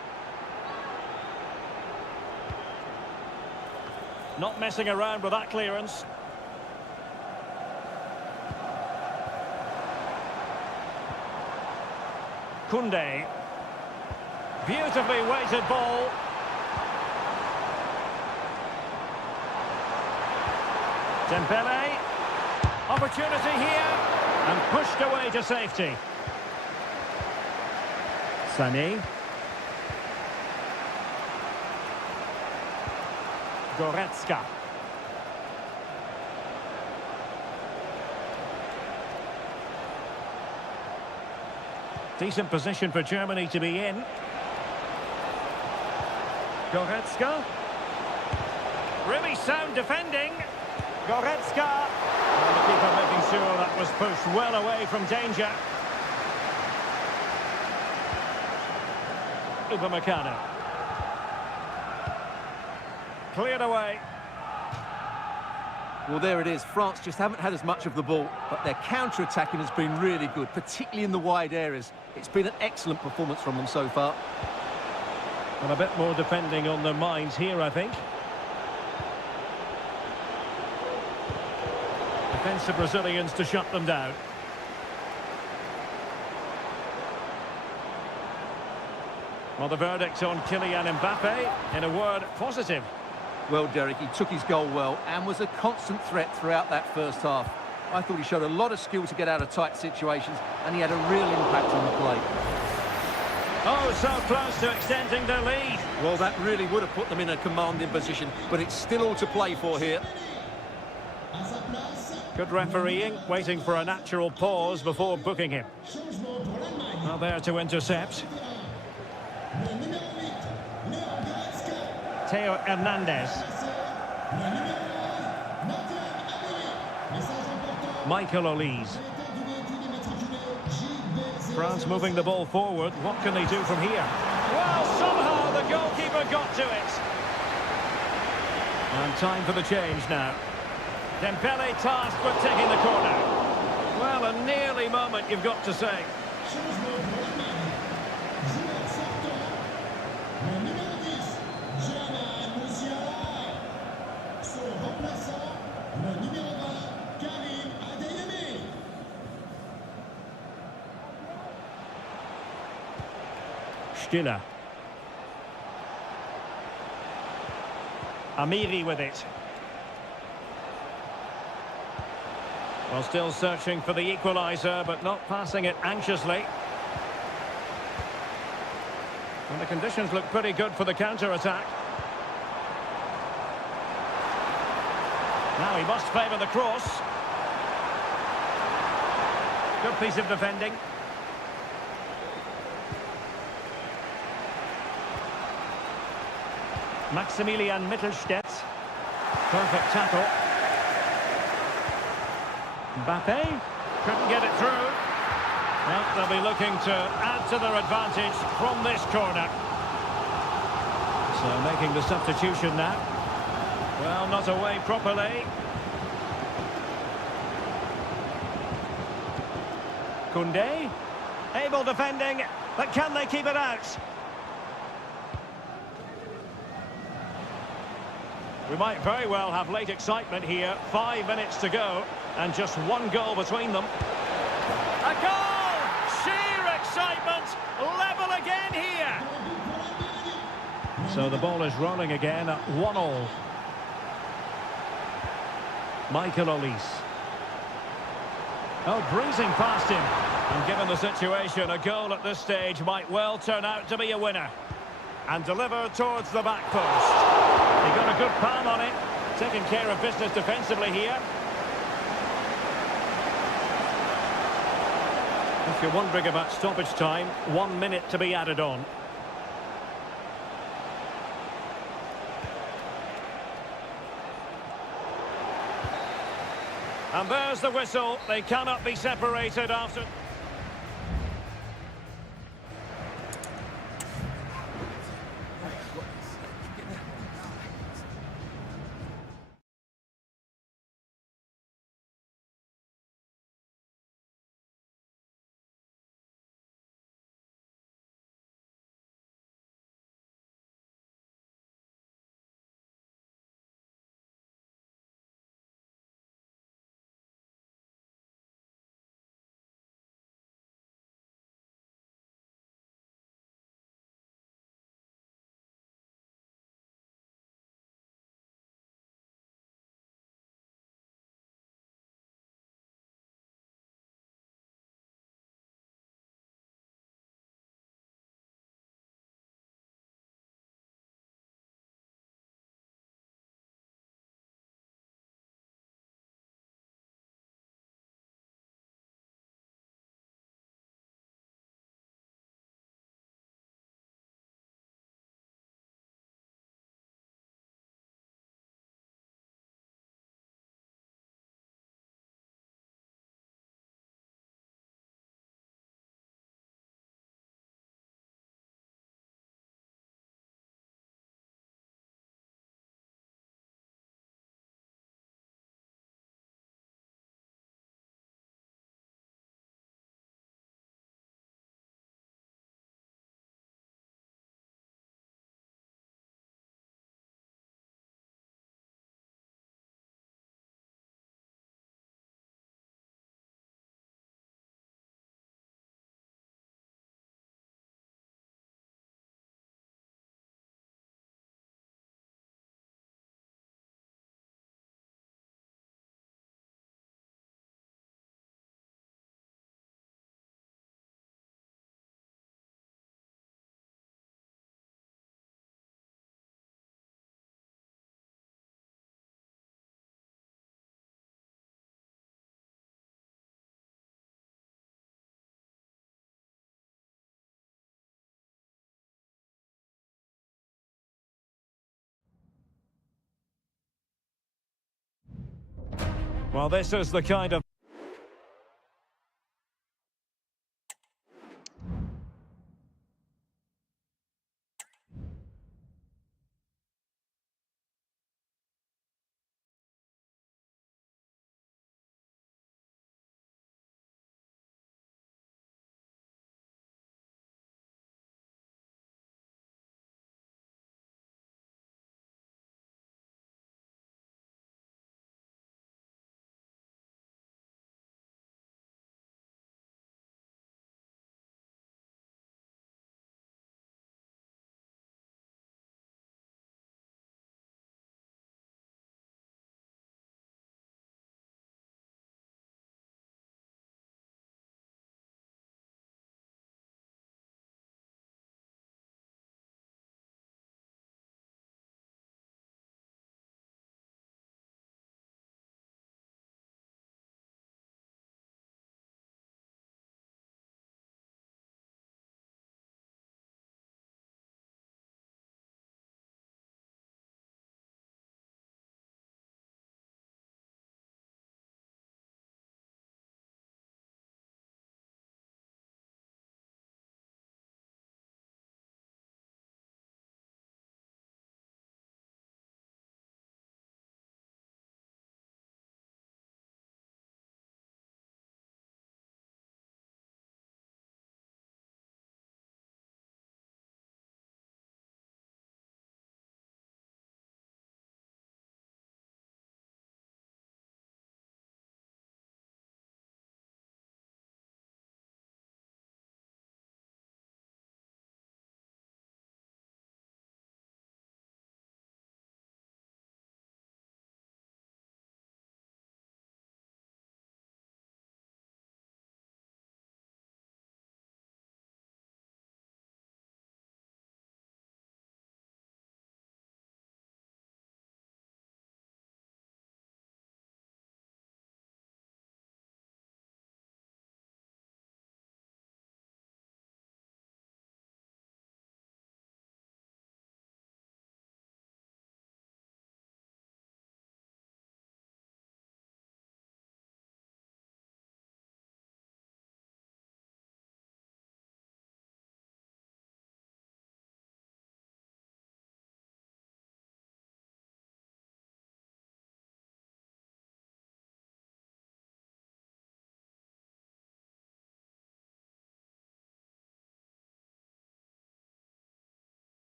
Not messing around with that clearance. Koundé. Beautifully weighted ball. Dembele. Opportunity here. And pushed away to safety. Sané. Goretzka. Decent position for Germany to be in. Goretzka. Really sound defending. Goretzka. And the keeper making sure that was pushed well away from danger. Upamecano. Cleared away. Well, there it is. France just haven't had as much of the ball, but their counter-attacking has been really good, particularly in the wide areas. It's been an excellent performance from them so far. And a bit more defending on their minds here, I think. Defensive Brazilians to shut them down. Well, the verdict on Kylian Mbappe, in a word, positive. Well, Derek, he took his goal well and was a constant threat throughout that first half. I thought he showed a lot of skill to get out of tight situations, and he had a real impact on the play. Oh, so close to extending their lead. Well, that really would have put them in a commanding position, but it's still all to play for here. Good refereeing, waiting for a natural pause before booking him. Well, there to intercept. Theo Hernandez. Michael Olise. France moving the ball forward. What can they do from here? Well, somehow the goalkeeper got to it. And time for the change now. Dembele tasked with taking the corner. Well, a nearly moment, you've got to say. Stiller. Amiri with it. Well, still searching for the equaliser, but not passing it anxiously. And the conditions look pretty good for the counter-attack. Now he must favour the cross. Good piece of defending. Maximilian Mittelstädt. Perfect tackle. Mbappe couldn't get it through. Well, they'll be looking to add to their advantage from this corner. So making the substitution now. Well, not away properly. Koundé. Able defending, but can they keep it out? We might very well have late excitement here. 5 minutes to go, and just one goal between them. A goal! Sheer excitement! Level again here! So the ball is rolling again at 1-1. Michael Olise. Oh, breezing past him. And given the situation, a goal at this stage might well turn out to be a winner. And delivered towards the back post. He got a good palm on it, taking care of business defensively here. If you're wondering about stoppage time, 1 minute to be added on. And there's the whistle. They cannot be separated after... Well, this is the kind of...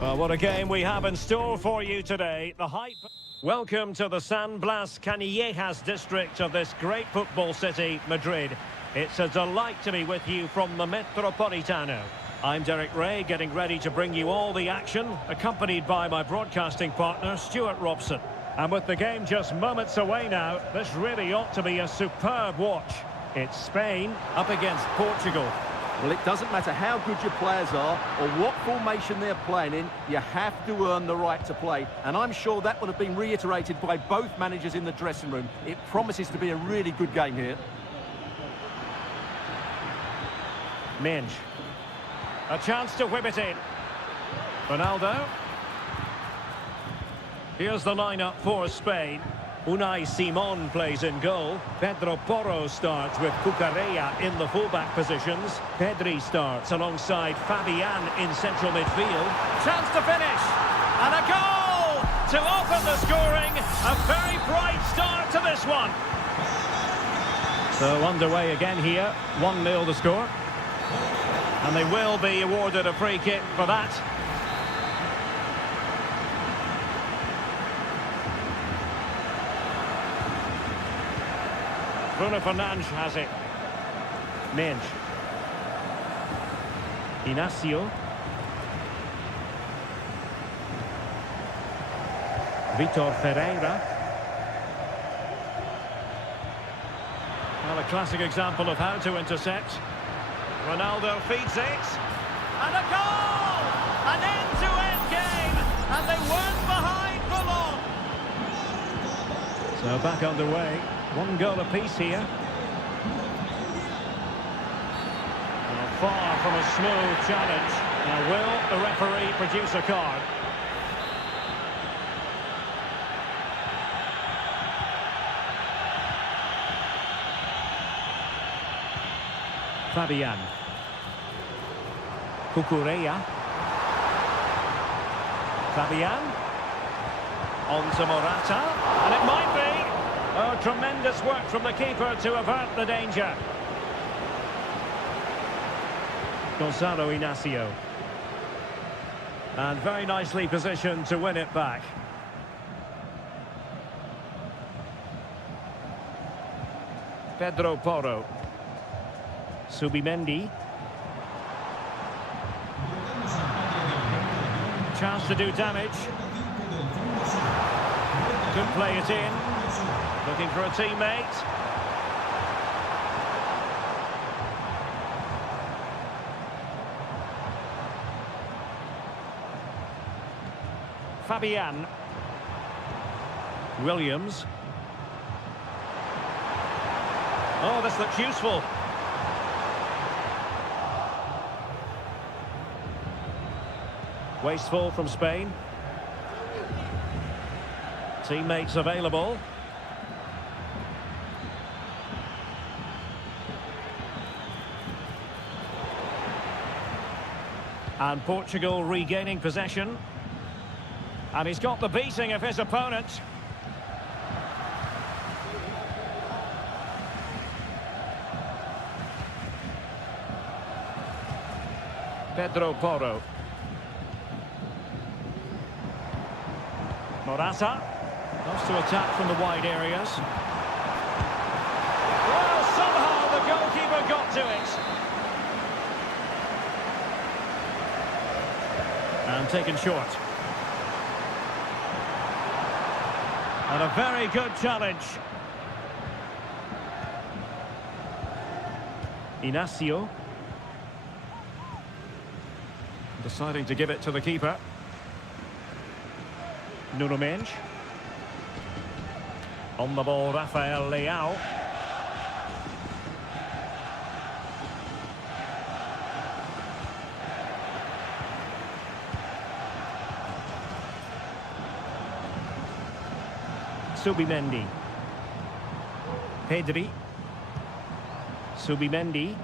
Well, what a game we have in store for you today. The hype... Welcome to the San Blas Canillejas district of this great football city, Madrid. It's a delight to be with you from the Metropolitano. I'm Derek Ray, getting ready to bring you all the action, accompanied by my broadcasting partner, Stuart Robson. And with the game just moments away now, this really ought to be a superb watch. It's Spain up against Portugal. Well, it doesn't matter how good your players are or what formation they're playing in, you have to earn the right to play. And I'm sure that will have been reiterated by both managers in the dressing room. It promises to be a really good game here. Minge. A chance to whip it in. Ronaldo. Here's the lineup for Spain. Unai Simon plays in goal. Pedro Porro starts with Cucurella in the fullback positions. Pedri starts alongside Fabian in central midfield. Chance to finish! And a goal! To open the scoring. A very bright start to this one. So underway again here. 1-0 the score. And they will be awarded a free kick for that. Bruno Fernandes has it. Minge. Inacio. Vitor Ferreira. Well, a classic example of how to intercept. Ronaldo feeds it. And a goal! An end-to-end game. And they weren't behind for long. So back underway. One goal apiece here. Well, far from a smooth challenge. Now, will the referee produce a card? Fabian. Cucurella. Fabian. On to Morata. And it might be. Oh, tremendous work from the keeper to avert the danger. Gonzalo Inacio. And very nicely positioned to win it back. Pedro Porro. Subimendi. Chance to do damage. Could play it in. Looking for a teammate. Fabian. Williams. Oh, this looks useful. Wasteful from Spain. Teammates available. And Portugal regaining possession. And he's got the beating of his opponent. Pedro Porro. Morata. Loves to attack from the wide areas. Well, somehow the goalkeeper got to it. And taken short. And a very good challenge. Inacio. Deciding to give it to the keeper. Nuno Mendes. On the ball, Rafael Leao. Subimendi. Pedri. Subimendi.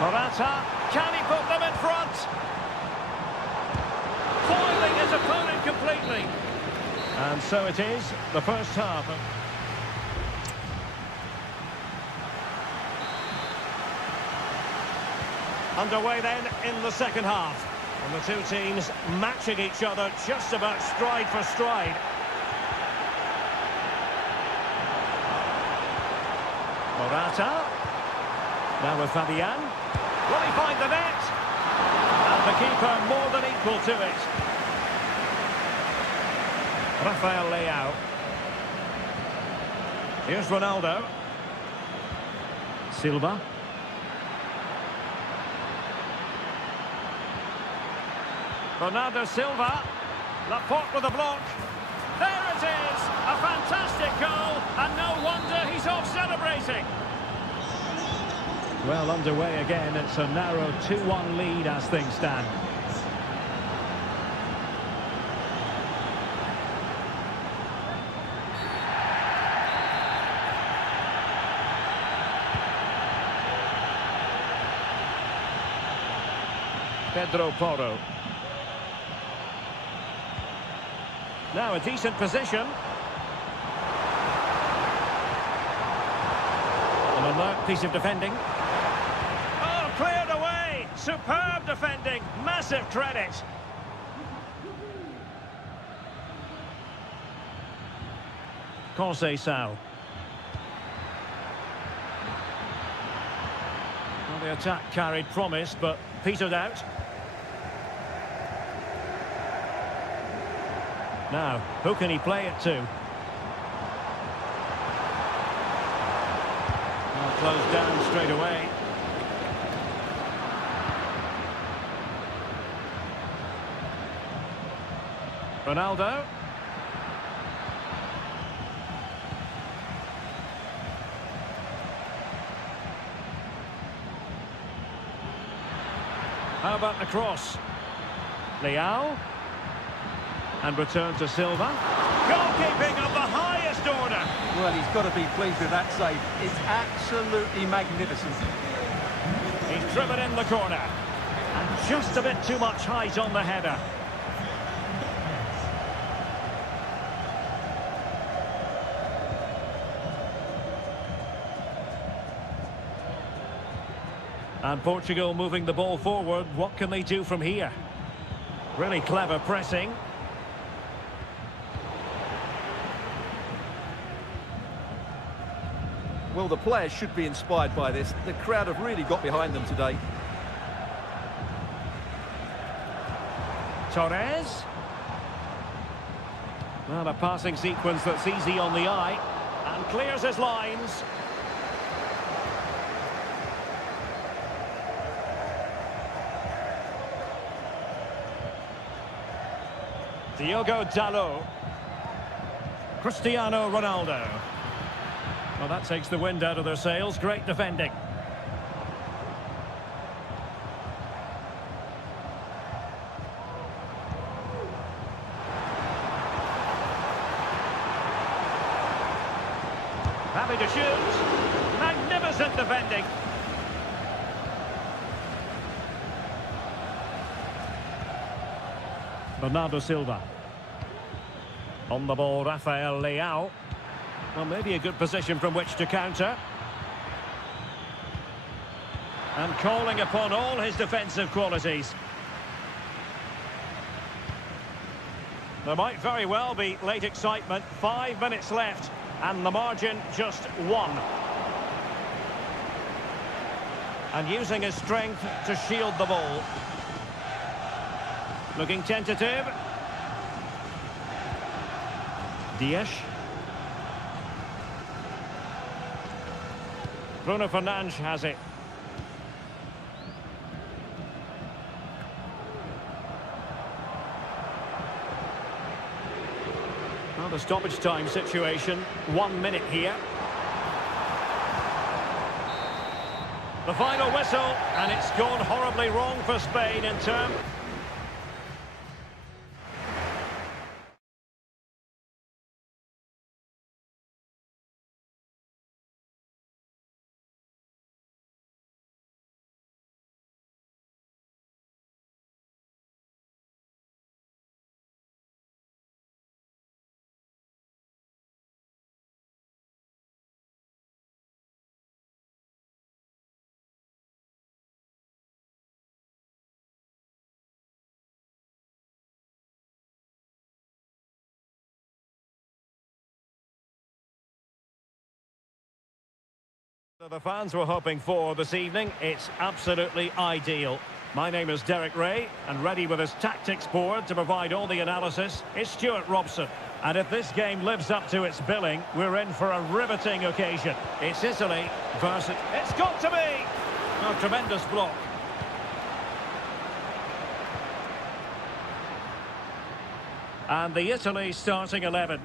Morata, can he put them in front? Foiling his opponent completely. And so it is, the first half. Underway then in the second half. And the two teams matching each other just about stride for stride. Morata. Now with Fabian. Will he find the net? And the keeper more than equal to it. Rafael Leao. Here's Ronaldo. Silva. Bernardo Silva. Laporte with a block. There it is! A fantastic goal, and no wonder he's off celebrating. Well, underway again. It's a narrow 2-1 lead as things stand. Pedro Porro. Now a decent position. An alert piece of defending. Oh, cleared away! Superb defending. Massive credit. Conceição. Well, the attack carried promise, but petered out. Now, who can he play it to? Well, closed down straight away. Ronaldo. How about the cross? Leao. And return to Silva. Goalkeeping of the highest order. Well, he's got to be pleased with that save. It's absolutely magnificent. He's driven in the corner. And just a bit too much height on the header. And Portugal moving the ball forward. What can they do from here? Really clever pressing. Well, the players should be inspired by this. The crowd have really got behind them today. Torres. Well, a passing sequence that's easy on the eye. And clears his lines. Diogo Dalot. Cristiano Ronaldo. Well, that takes the wind out of their sails. Great defending. Happy to shoot. Magnificent defending. Bernardo Silva. On the ball, Rafael Leao. Well, maybe a good position from which to counter. And calling upon all his defensive qualities. There might very well be late excitement. 5 minutes left, and the margin just 1. And using his strength to shield the ball. Looking tentative. Dias. Bruno Fernandes has it. Well, the stoppage time situation. 1 minute here. The final whistle, and it's gone horribly wrong for Spain in terms... The fans were hoping for this evening. It's absolutely ideal. My name is Derek Ray, and ready with his tactics board to provide all the analysis is Stuart Robson. And if this game lives up to its billing, we're in for a riveting occasion. It's Italy versus... It's got to be! A tremendous block. And the Italy starting 11.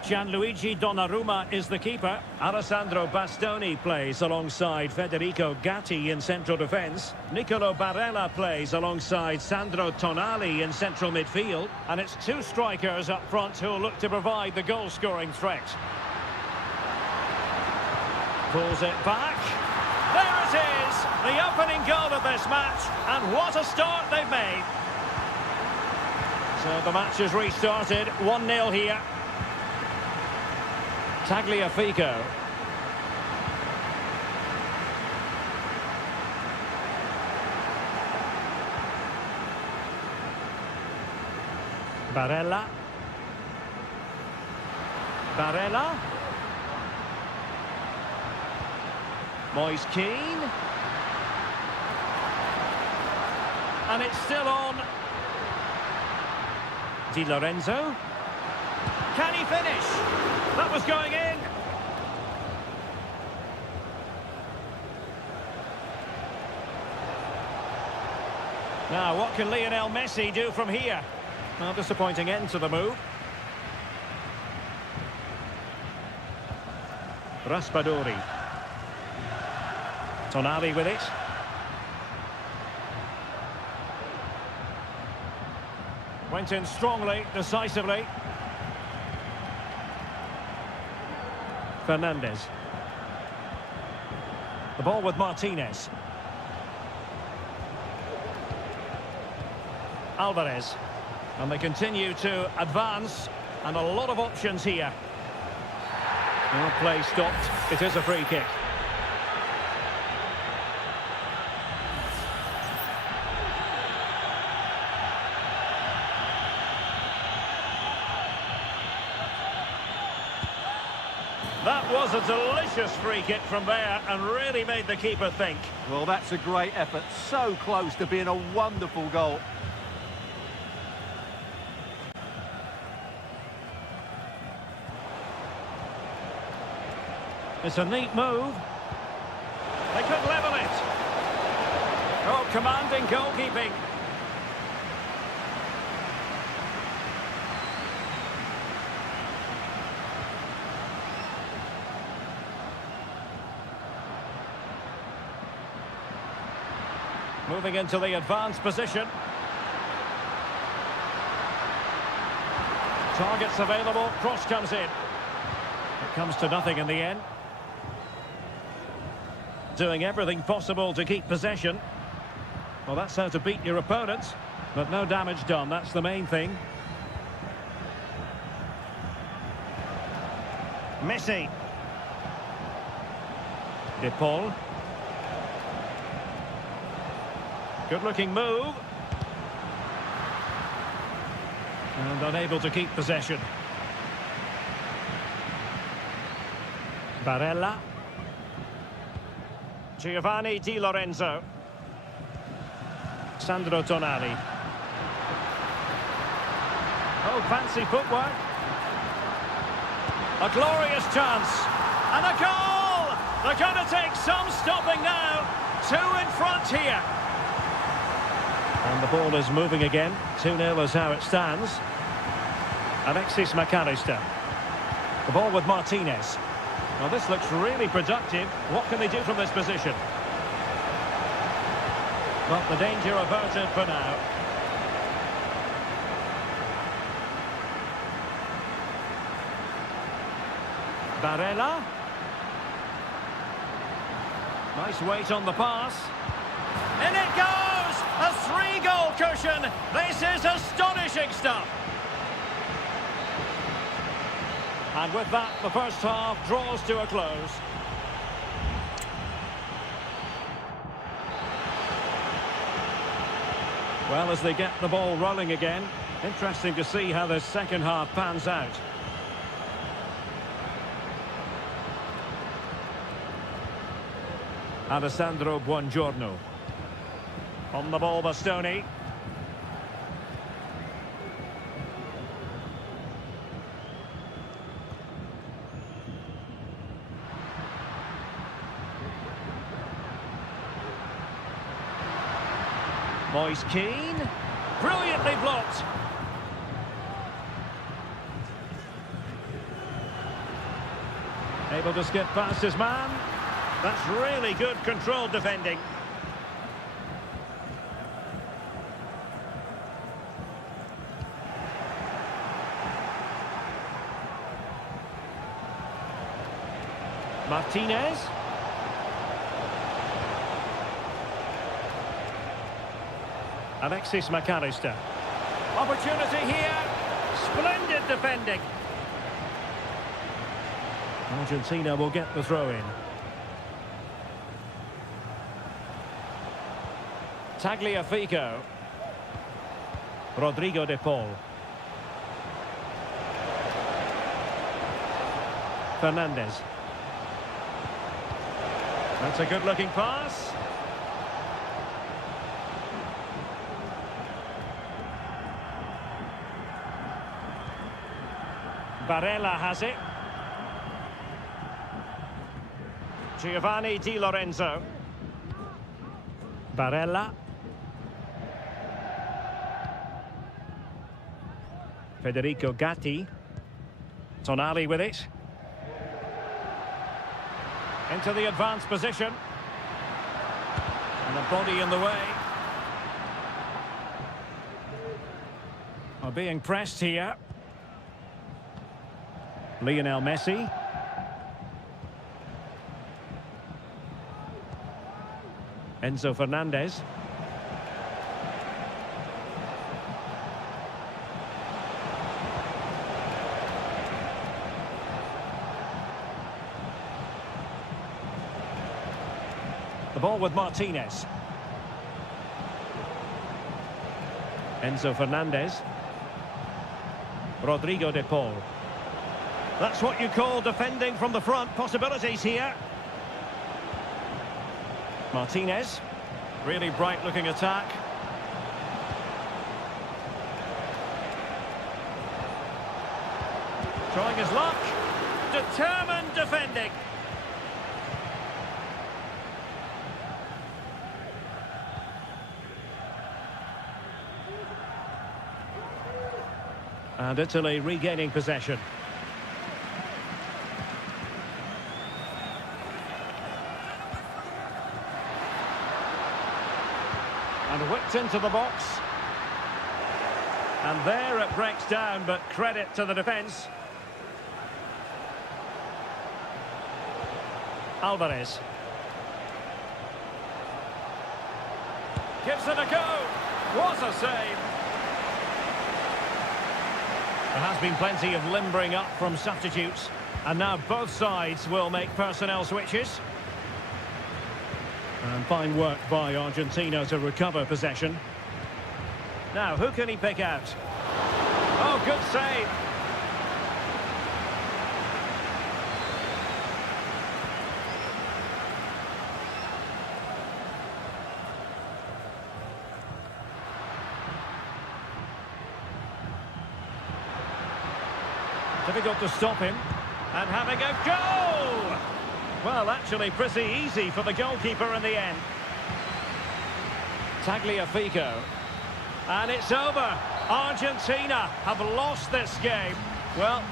Gianluigi Donnarumma is the keeper. Alessandro Bastoni plays alongside Federico Gatti in central defence. Nicolo Barella plays alongside Sandro Tonali in central midfield. And it's 2 strikers up front who will look to provide the goal-scoring threat. Pulls it back. There it is! The opening goal of this match. And what a start they've made. So the match is restarted. 1-0 here. Tagliafico. Barella. Barella. Moise Keane. And it's still on. Di Lorenzo. Can he finish? That was going in. Now, what can Lionel Messi do from here? Well, disappointing end to the move. Raspadori. Tonali with it. Went in strongly, decisively. Fernandez. The ball with Martinez. Alvarez. And they continue to advance, and a lot of options here. Well, play stopped. It is a free kick. That was a delicious free kick from there and really made the keeper think. Well, that's a great effort. So close to being a wonderful goal. It's a neat move. They could level it. Oh, commanding goalkeeping. Moving into the advanced position. Targets available, cross comes in. It comes to nothing in the end. Doing everything possible to keep possession. Well, that's how to beat your opponents, but no damage done, that's the main thing. Messi. De Paul. Good-looking move. And unable to keep possession. Barella. Giovanni Di Lorenzo. Sandro Tonali. Oh, fancy footwork. A glorious chance. And a goal! They're going to take some stopping now. 2 in front here. And the ball is moving again. 2-0 is how it stands. Alexis McAllister. The ball with Martinez. Well, this looks really productive. What can they do from this position? But the danger averted for now. Barella. Nice weight on the pass. In it goes! A 3-goal cushion! This is astonishing stuff! And with that, the first half draws to a close. Well, as they get the ball rolling again, interesting to see how the second half pans out. Alessandro Buongiorno. On the ball, Bastoni. Moise Keane. Brilliantly blocked. Able to skip past his man. That's really good controlled defending. Martinez. Alexis McAllister. Opportunity here. Splendid defending. Argentina will get the throw in. Tagliafico. Rodrigo de Paul. Fernandez. That's a good-looking pass. Barella has it. Giovanni Di Lorenzo. Barella. Federico Gatti. Tonali with it. Into the advanced position. And the body in the way. Are being pressed here. Lionel Messi. Enzo Fernandez. The ball with Martinez. Enzo Fernandez. Rodrigo de Paul. That's what you call defending from the front. Possibilities here. Martinez. Really bright-looking attack. Trying his luck. Determined defending. And Italy regaining possession. And whipped into the box. And there it breaks down, but credit to the defence. Alvarez. Gives it a go. What a save. There has been plenty of limbering up from substitutes. And now both sides will make personnel switches. And fine work by Argentina to recover possession. Now, who can he pick out? Oh, good save. Difficult to stop him. And having a goal! Well, actually pretty easy for the goalkeeper in the end. Tagliafico. And it's over. Argentina have lost this game. Well...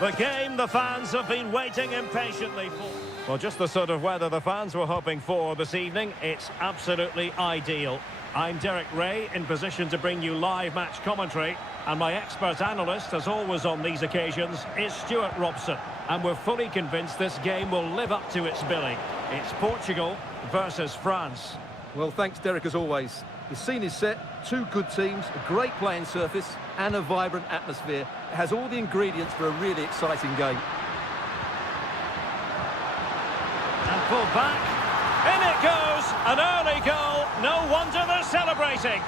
The game the fans have been waiting impatiently for. Well, just the sort of weather the fans were hoping for this evening. It's absolutely ideal. I'm Derek Ray, in position to bring you live match commentary. And my expert analyst, as always on these occasions, is Stuart Robson. And we're fully convinced this game will live up to its billing. It's Portugal versus France. Well, thanks, Derek, as always. The scene is set, two good teams, a great playing surface and a vibrant atmosphere. It has all the ingredients for a really exciting game. And pulled back. In it goes! An early goal. No wonder they're celebrating.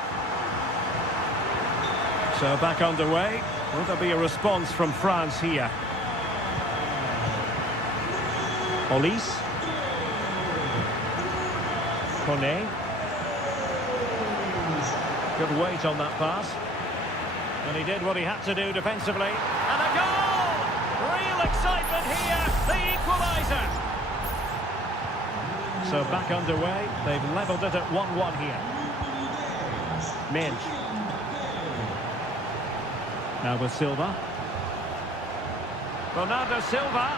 So back underway. Will there be a response from France here? Olise. Kone. Good weight on that pass. And he did what he had to do defensively. And a goal! Real excitement here. The equaliser. So back underway. They've levelled it at 1-1 here. Minge. Now with Silva. Bernardo Silva.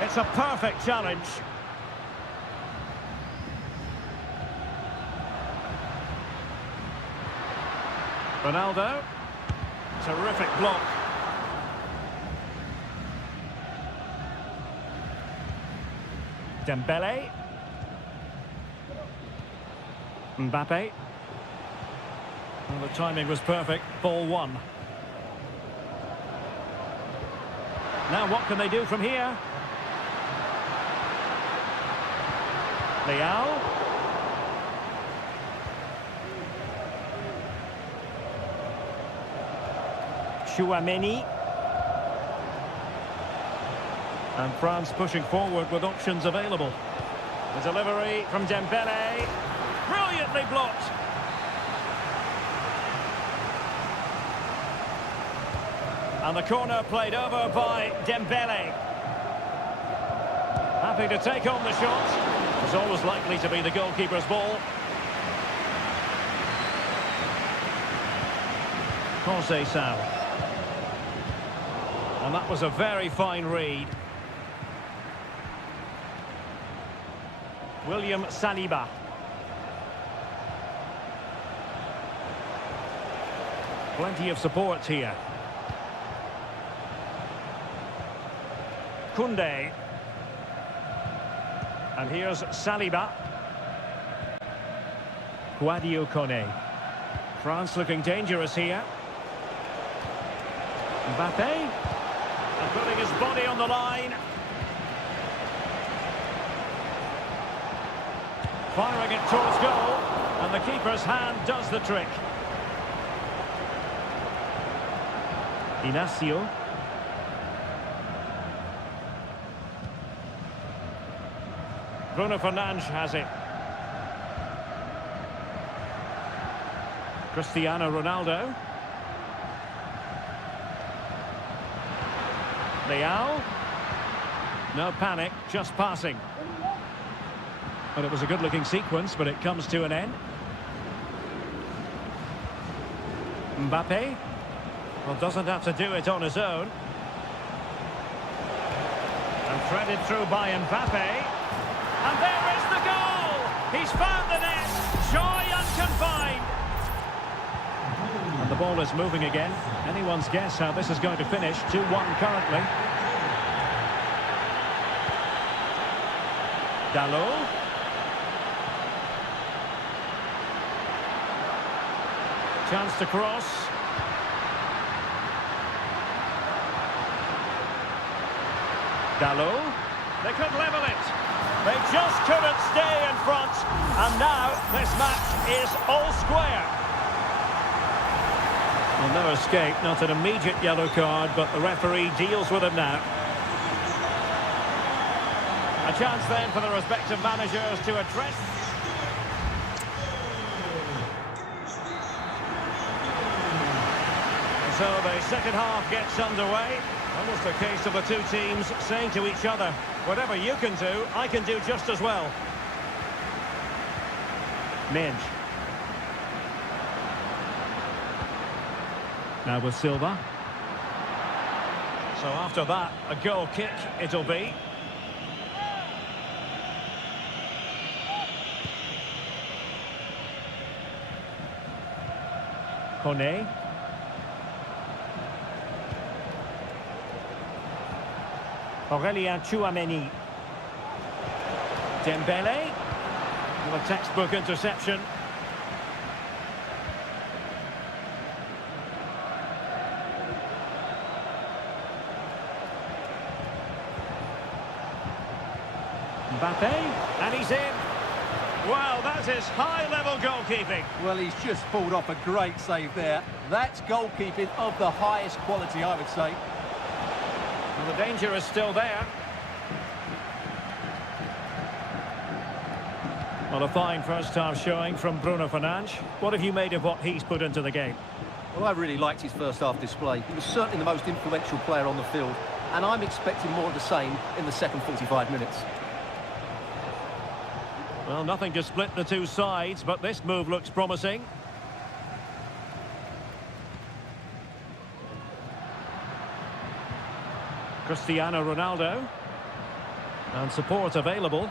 It's a perfect challenge. Ronaldo. Terrific block. Dembele. Mbappe. Well, the timing was perfect. Ball one. Now what can they do from here? Leao. Chouameni. And France pushing forward with options available. The delivery from Dembele. Brilliantly blocked. And the corner played over by Dembele. Happy to take on the shot. It's always likely to be the goalkeeper's ball. Conceição. And that was a very fine read. William Saliba. Plenty of support here. Koundé. And here's Saliba. Sadio Mané. France looking dangerous here. Mbappe. And putting his body on the line. Firing it towards goal. And the keeper's hand does the trick. Inacio. Bruno Fernandes has it. Cristiano Ronaldo. Leao. No panic, just passing. But it was a good-looking sequence, but it comes to an end. Mbappe. Well, doesn't have to do it on his own. And threaded through by Mbappe. And there is the goal! He's found the net! Joy unconfined! And the ball is moving again. Anyone's guess how this is going to finish. 2-1 currently. Dalot. Chance to cross. Dalot. They could level it. They just couldn't stay in front. And now this match is all square. Well, no escape, not an immediate yellow card, but the referee deals with it now. A chance then for the respective managers to address. So the second half gets underway. Almost a case of the two teams saying to each other, whatever you can do, I can do just as well. Midge. Now with Silva. So after that, a goal kick it'll be. Koné. Aurélien Chouameni. Dembele. Well, a textbook interception. Mbappe. And he's in. Well, that is high-level goalkeeping. Well, he's just pulled off a great save there. That's goalkeeping of the highest quality, I would say. Well, the danger is still there. Well, a fine first-half showing from Bruno Fernandes. What have you made of what he's put into the game? Well, I really liked his first-half display. He was certainly the most influential player on the field, and I'm expecting more of the same in the second 45 minutes. Well, nothing to split the two sides, but this move looks promising. Cristiano Ronaldo. And support available.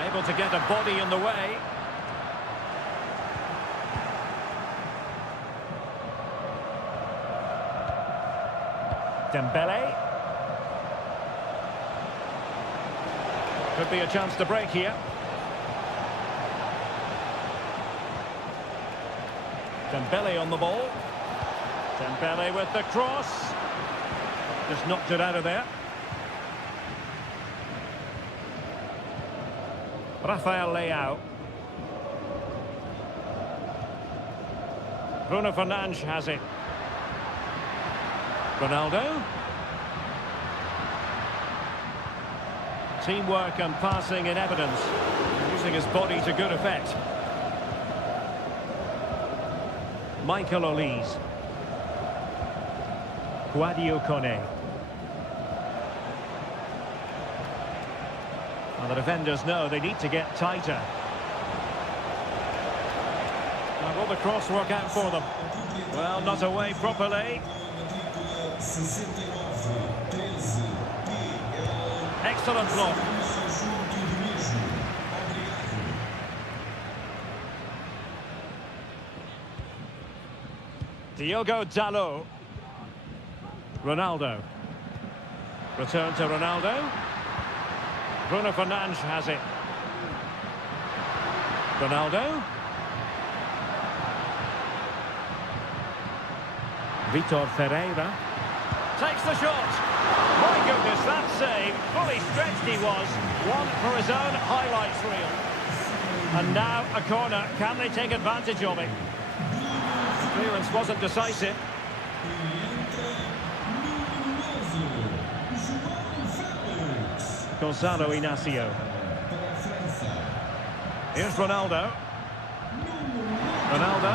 Able to get a body in the way. Dembele. Could be a chance to break here. Dembele on the ball. Dembele with the cross. Just knocked it out of there. Rafael Leao. Bruno Fernandes has it. Ronaldo. Teamwork and passing in evidence. Using his body to good effect. Michael Olise. Guadio Kone. Well, the defenders know they need to get tighter. Now, will the cross work out for them? Well, not away properly. Excellent block. Diogo Dalot. Ronaldo. Return to Ronaldo. Bruno Fernandes has it. Ronaldo. Vitor Ferreira. Takes the shot. My goodness, that save. Fully stretched he was. One for his own highlights reel. And now a corner. Can they take advantage of it? Clearance wasn't decisive. Gonzalo Inacio. Here's Ronaldo. Ronaldo.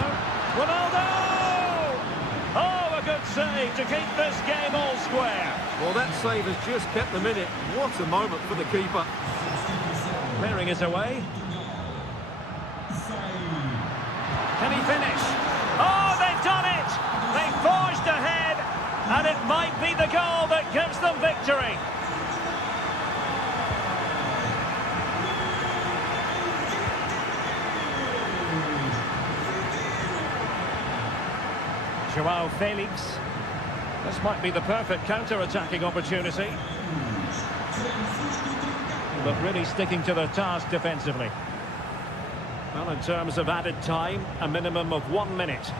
Ronaldo! Oh, a good save to keep this game all square. Well, that save has just kept them in it. What a moment for the keeper. Clearing it away. Can he finish? Oh, they've done it! They've forged ahead, and it might be the goal that gives them victory. Joao Felix. This might be the perfect counter-attacking opportunity. But really sticking to the task defensively. Well, in terms of added time, a minimum of 1 minute.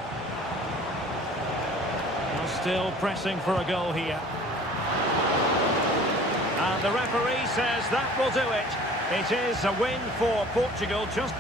Well, still pressing for a goal here. And the referee says that will do it. It is a win for Portugal, just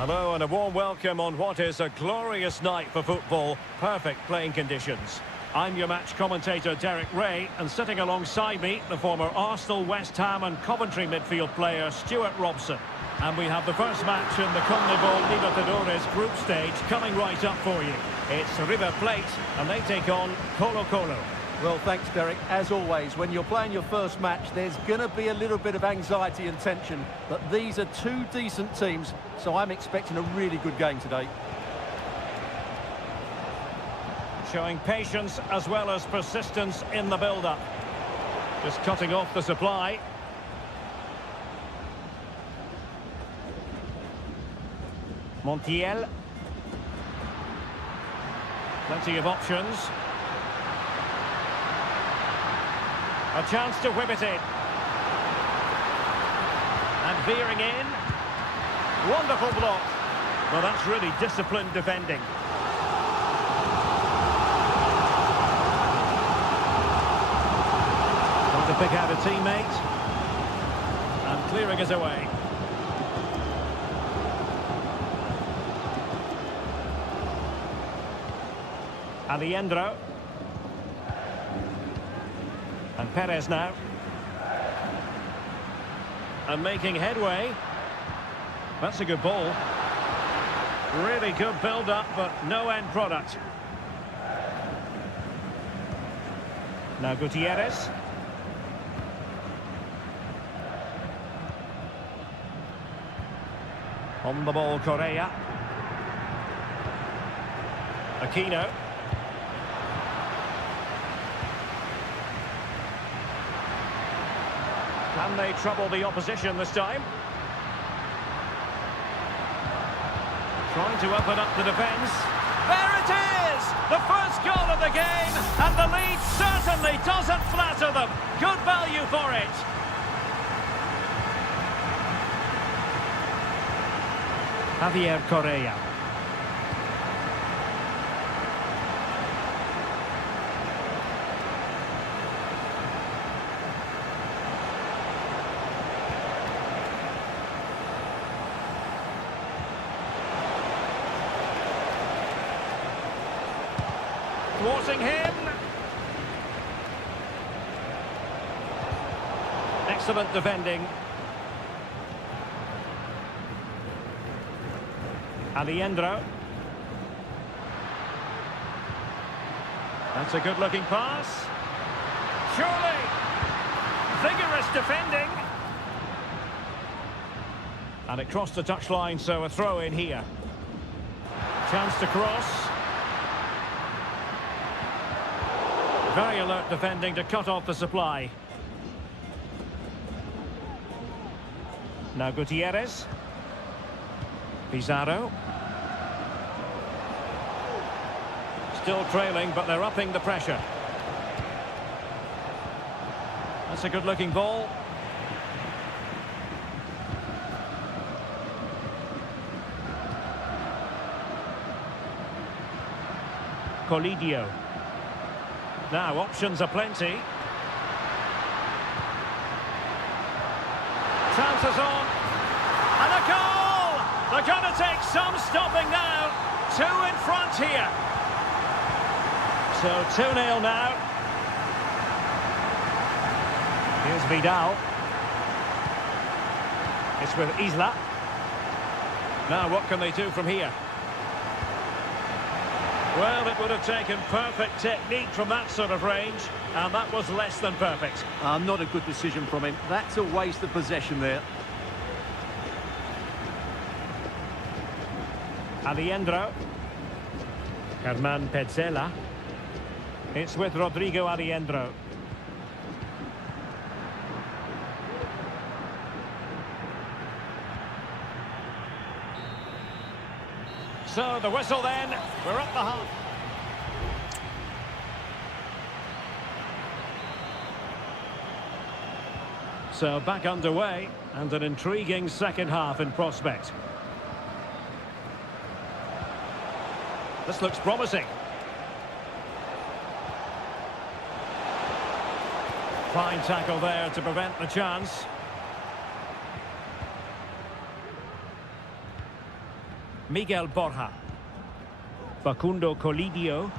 Hello and a warm welcome on what is a glorious night for football. Perfect playing conditions. I'm your match commentator Derek Ray, and sitting alongside me, the former Arsenal, West Ham and Coventry midfield player Stuart Robson. And we have the first match in the CONMEBOL Libertadores group stage coming right up for you. It's River Plate and they take on Colo-Colo. Well, thanks, Derek. As always, when you're playing your first match, there's going to be a little bit of anxiety and tension. But these are two decent teams, so I'm expecting a really good game today. Showing patience as well as persistence in the build-up. Just cutting off the supply. Montiel. Plenty of options. A chance to whip it in. And veering in. Wonderful block. Well, that's really disciplined defending. Trying to pick out a teammate. And clearing it away. Aliendro. And Perez now. And making headway. That's a good ball. Really good build-up, but no end product. Now Gutierrez. On the ball, Correa. Aquino. Can they trouble the opposition this time? Trying to open up the defence. There it is! The first goal of the game, and the lead certainly doesn't flatter them. Good value for it. Javier Correa. Thwarting him. Excellent defending. Aliendro. That's a good-looking pass. Surely. Vigorous defending. And it crossed the touchline, so a throw in here. Chance to cross. Very alert defending to cut off the supply. Now Gutierrez. Pizarro. Still trailing, but they're upping the pressure. That's a good-looking ball. Colidio. Now, options are plenty. Chances on. And a goal! They're going to take some stopping now. 2 in front here. So 2-0 now. Here's Vidal. It's with Isla. Now, what can they do from here? Well, it would have taken perfect technique from that sort of range, and that was less than perfect. Not a good decision from him. That's a waste of possession there. Aliendro. Germán Petzela. It's with Rodrigo Aliendro. So the whistle then, we're at the half. So back underway, and an intriguing second half in prospect. This looks promising. Fine tackle there to prevent the chance. Miguel Borja. Facundo Colidio.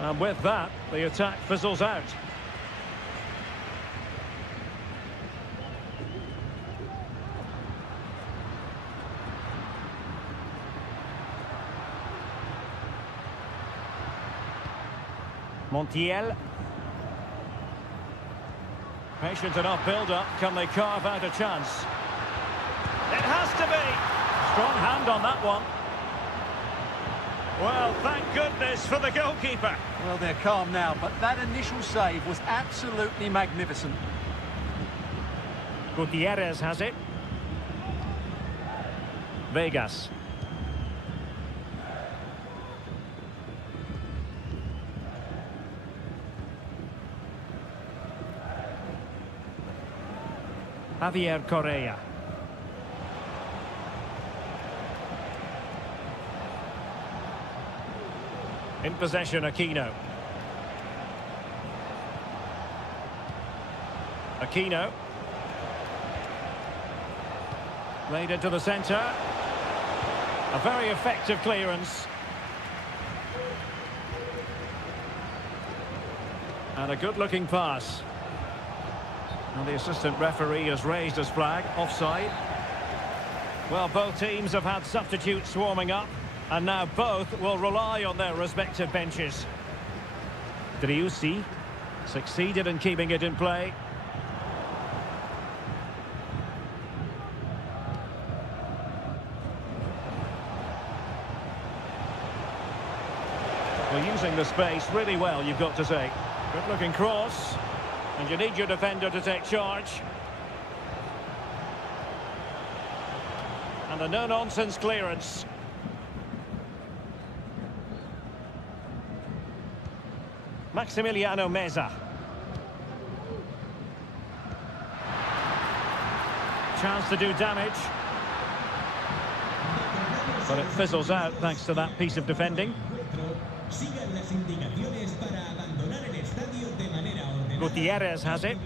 And with that, the attack fizzles out. Montiel. Patient enough build-up. Can they carve out a chance? It has to be! Strong hand on that one. Well, thank goodness for the goalkeeper. Well, they're calm now, but that initial save was absolutely magnificent. Gutierrez has it. Vegas. Javier Correa. In possession, Aquino. Aquino. Laid into the centre. A very effective clearance. And a good-looking pass. And the assistant referee has raised his flag. Offside. Well, both teams have had substitutes warming up. And now both will rely on their respective benches. Driussi succeeded in keeping it in play. Well, using the space really well, you've got to say. Good-looking cross. And you need your defender to take charge. And a no-nonsense clearance. Maximiliano Meza. Chance to do damage. But it fizzles out thanks to that piece of defending. Gutierrez has it.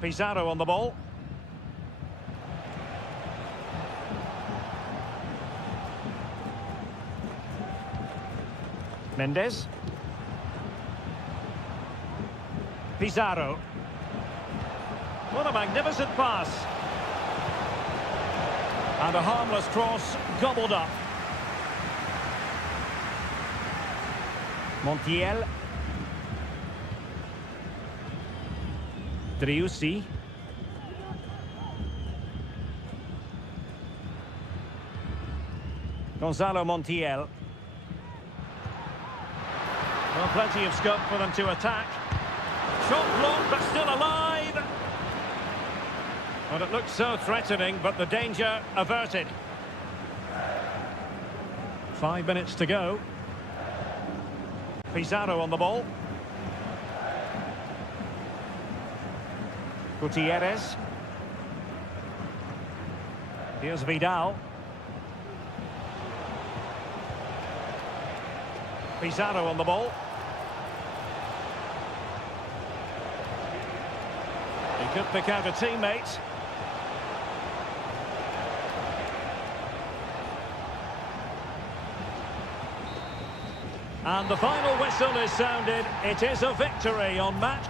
Pizarro on the ball. Mendes. Pizarro. What a magnificent pass. And a harmless cross gobbled up. Montiel. Driussi. Gonzalo Montiel. Well, plenty of scope for them to attack. Shot blocked, but still alive. And it looked so threatening, but the danger averted. 5 minutes to go. Pizarro on the ball. Gutierrez. Here's Vidal. Pizarro on the ball. He could pick out a teammate. And the final whistle is sounded. It is a victory on match.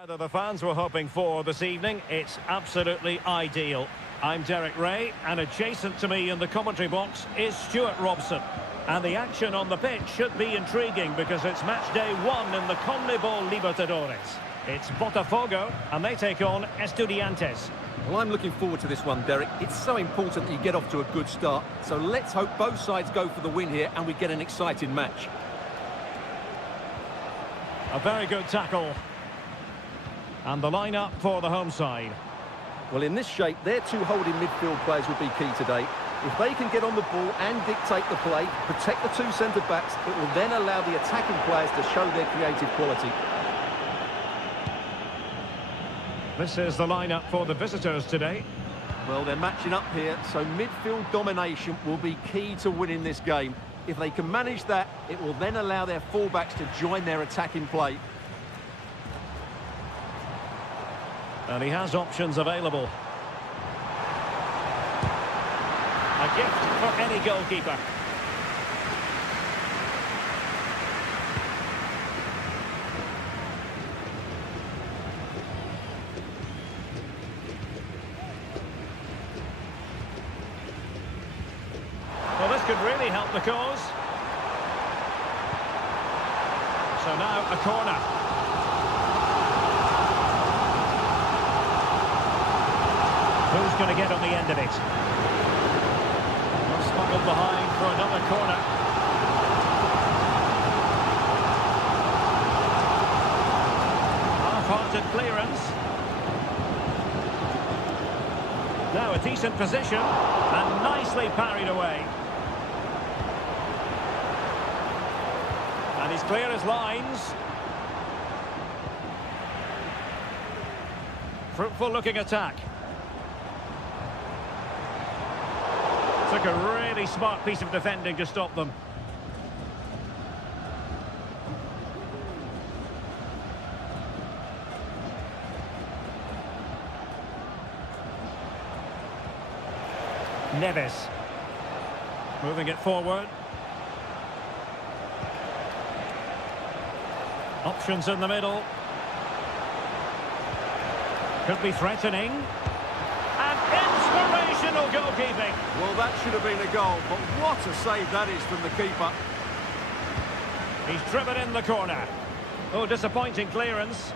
Whether the fans were hoping for this evening, it's absolutely ideal. I'm Derek Ray, and adjacent to me in the commentary box is Stuart Robson. And the action on the pitch should be intriguing because it's match day 1 in the CONMEBOL Libertadores. It's Botafogo, and they take on Estudiantes. Well, I'm looking forward to this one, Derek. It's so important that you get off to a good start. So let's hope both sides go for the win here and we get an exciting match. A very good tackle. And the line-up for the home side. Well, in this shape, their two holding midfield players will be key today. If they can get on the ball and dictate the play, protect the two centre-backs, it will then allow the attacking players to show their creative quality. This is the line-up for the visitors today. Well, they're matching up here, so midfield domination will be key to winning this game. If they can manage that, it will then allow their fullbacks to join their attacking play. And he has options available. A gift for any goalkeeper. Well, this could really help the cause. So now a corner. Who's going to get on the end of it? Well, smuggled behind for another corner. Half-hearted clearance. Now a decent position and nicely parried away. And he's clear as lines. Fruitful looking attack. Took a really smart piece of defending to stop them. Neves. Moving it forward. Options in the middle. Could be threatening. And inspirational goalkeeping. Well, that should have been a goal, but what a save that is from the keeper. He's driven in the corner. Oh, disappointing clearance.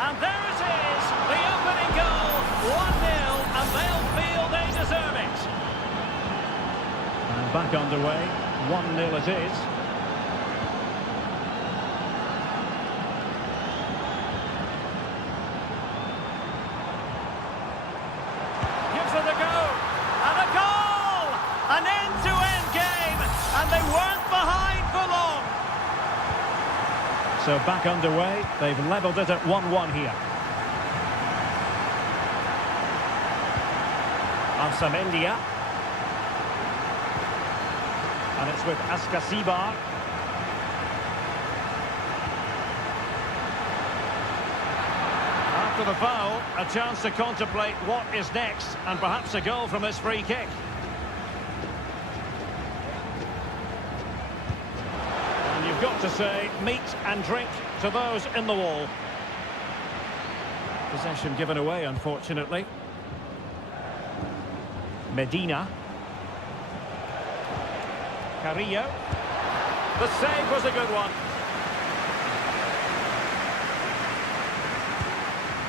And there it is, the opening goal. 1-0, and they'll feel they deserve it. And back underway, 1-0 it is. Gives it a go, and a goal! An end-to-end game, and they weren't behind for long. So back underway, they've levelled it at 1-1 here. Ansamendia. And it's with Askasibar. After the foul, a chance to contemplate what is next, and perhaps a goal from this free kick. And you've got to say, meat and drink to those in the wall. Possession given away, unfortunately. Medina. Carrillo. The save was a good one.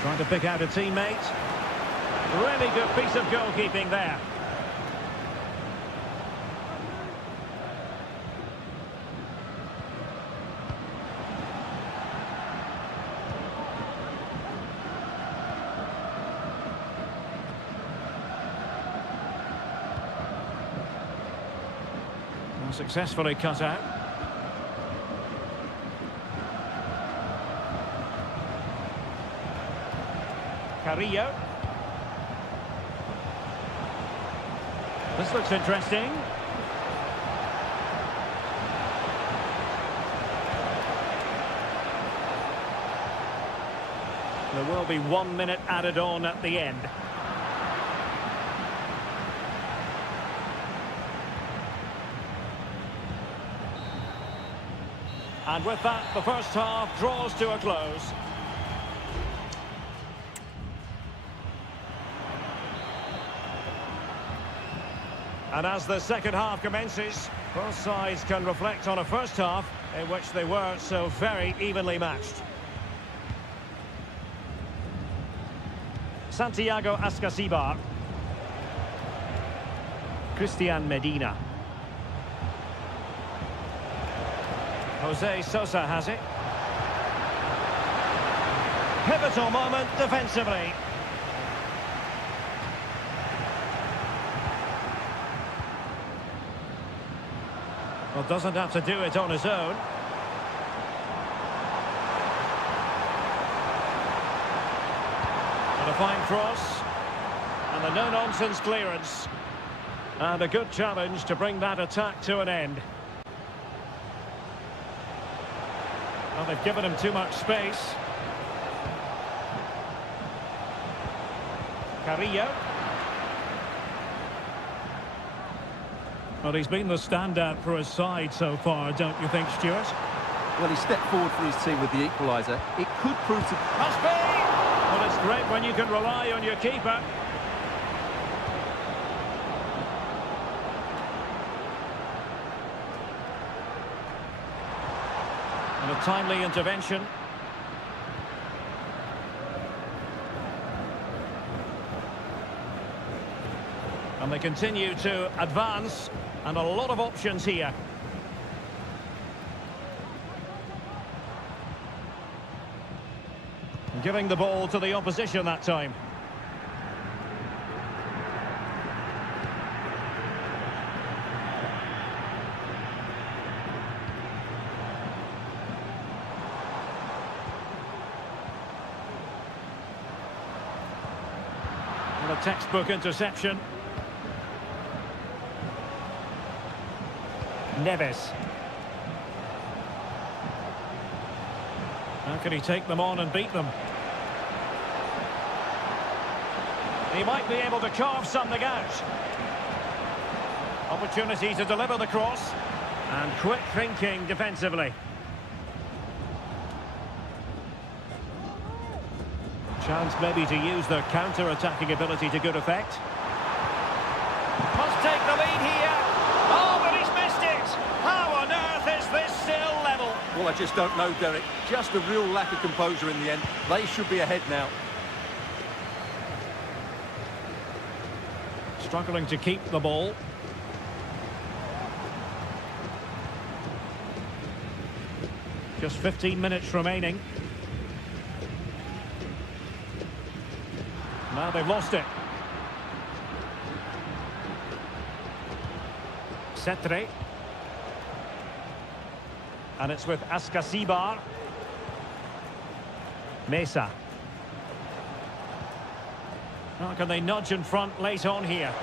Trying to pick out a teammate. Really good piece of goalkeeping there. Successfully cut out. Carrillo. This looks interesting. There will be 1 minute added on at the end. And with that, the first half draws to a close. And as the second half commences, both sides can reflect on a first half in which they were so very evenly matched. Santiago Ascasibar. Christian Medina. Jose Sosa has it. Pivotal moment defensively. Well, doesn't have to do it on his own. And a fine cross. And a no-nonsense clearance. And a good challenge to bring that attack to an end. Well, they've given him too much space. Carrillo. Well, he's been the standout for his side so far, don't you think, Stuart? Well, he stepped forward for his team with the equaliser. It could prove to... Must be! Well, it's great when you can rely on your keeper. And a timely intervention. And they continue to advance, and a lot of options here. Giving the ball to the opposition that time. And a textbook interception. Neves. How can he take them on and beat them? He might be able to carve something out. Opportunity to deliver the cross. And quick thinking defensively. Chance maybe to use their counter-attacking ability to good effect. Must take the lead here. Oh, but he's missed it! How on earth is this still level? Well, I just don't know, Derek. Just a real lack of composure in the end. They should be ahead now. Struggling to keep the ball. Just 15 minutes remaining. Now they've lost it. Cetre. And it's with Ascasibar. Mesa. How can they nudge in front late on here?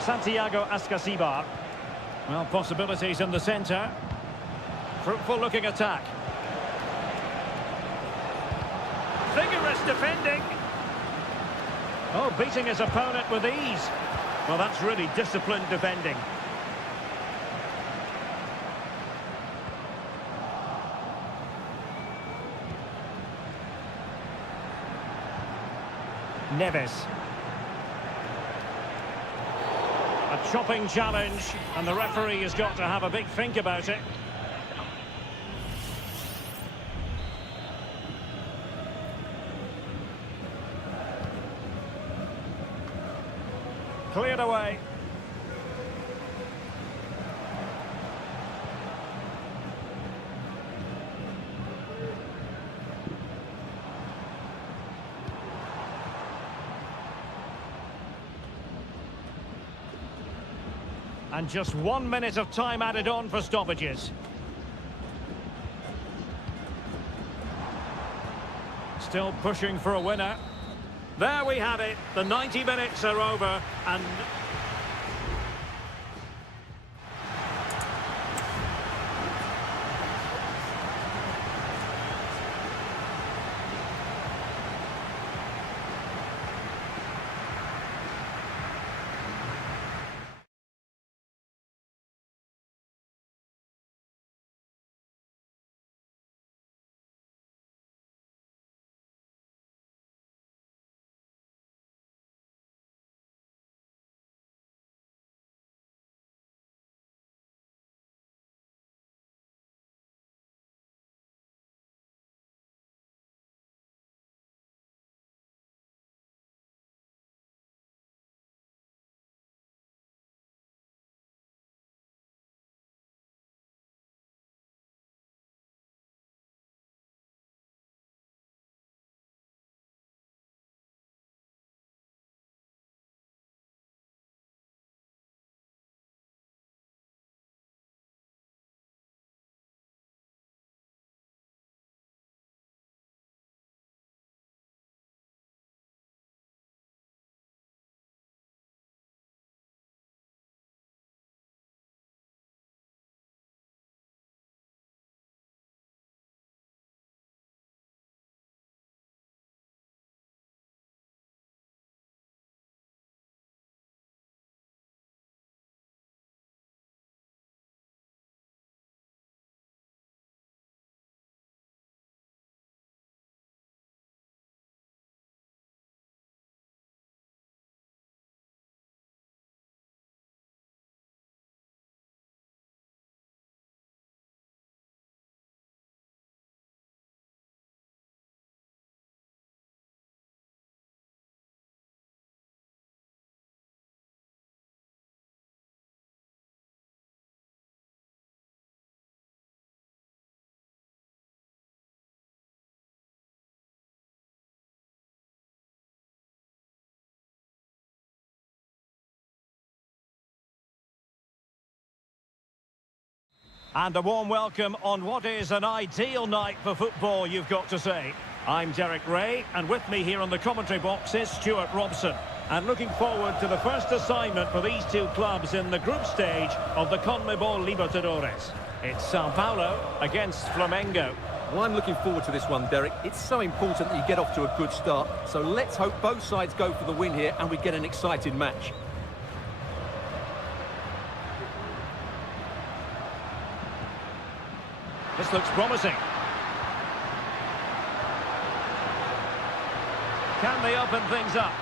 Santiago Ascasibar. Well, possibilities in the centre. Fruitful looking attack. Vigorous defending. Oh, beating his opponent with ease. Well, that's really disciplined defending. Neves. A chopping challenge, and the referee has got to have a big think about it. Cleared away. And just 1 minute of time added on for stoppages. Still pushing for a winner. There we have it. The 90 minutes are over and... And a warm welcome on what is an ideal night for football, you've got to say. I'm Derek Ray, and with me here on the commentary box is Stuart Robson. And looking forward to the first assignment for these two clubs in the group stage of the CONMEBOL Libertadores. It's Sao Paulo against Flamengo. Well, I'm looking forward to this one, Derek. It's so important that you get off to a good start. So let's hope both sides go for the win here and we get an exciting match. This looks promising. Can they open things up?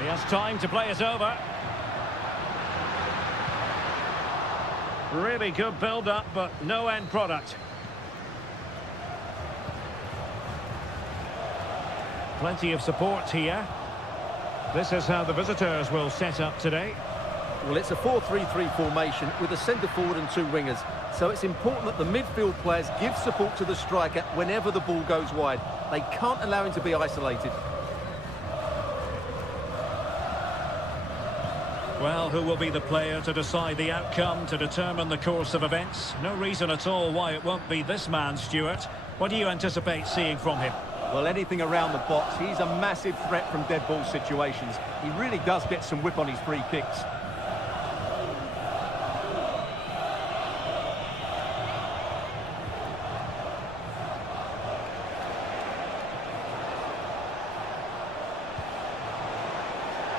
He has time to play it over. Really good build-up, but no end product. Plenty of support here. This is how the visitors will set up today. Well, it's a 4-3-3 formation with a centre forward and two wingers. So it's important that the midfield players give support to the striker whenever the ball goes wide. They can't allow him to be isolated. Well, who will be the player to decide the outcome, to determine the course of events? No reason at all why it won't be this man, Stuart. What do you anticipate seeing from him? Well, anything around the box. He's a massive threat from dead ball situations. He really does get some whip on his free kicks.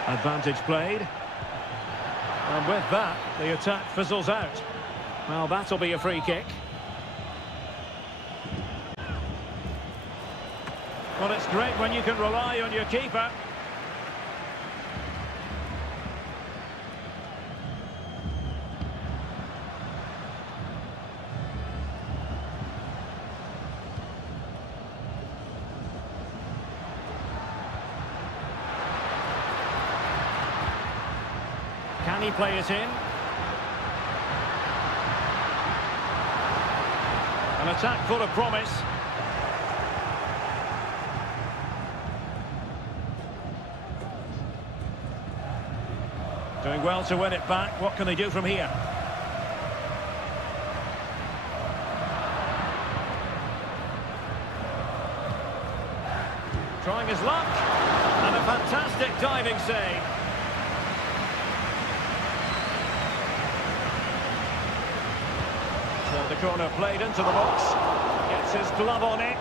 Advantage played. And with that, the attack fizzles out. Well, that'll be a free kick. Well, it's great when you can rely on your keeper. Can he play it in? An attack full of promise. Doing well to win it back. What can they do from here? Trying his luck. And a fantastic diving save. So the corner played into the box. Gets his glove on it.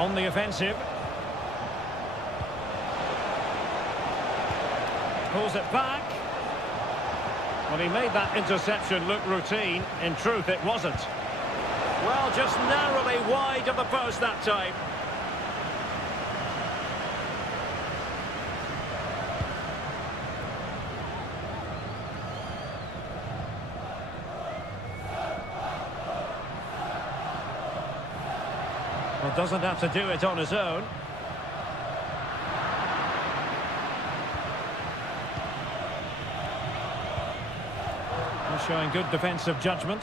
On the offensive. Pulls it back. Well, he made that interception look routine. In truth, it wasn't. Well, just narrowly wide of the post that time. Well, doesn't have to do it on his own. Showing good defensive judgment.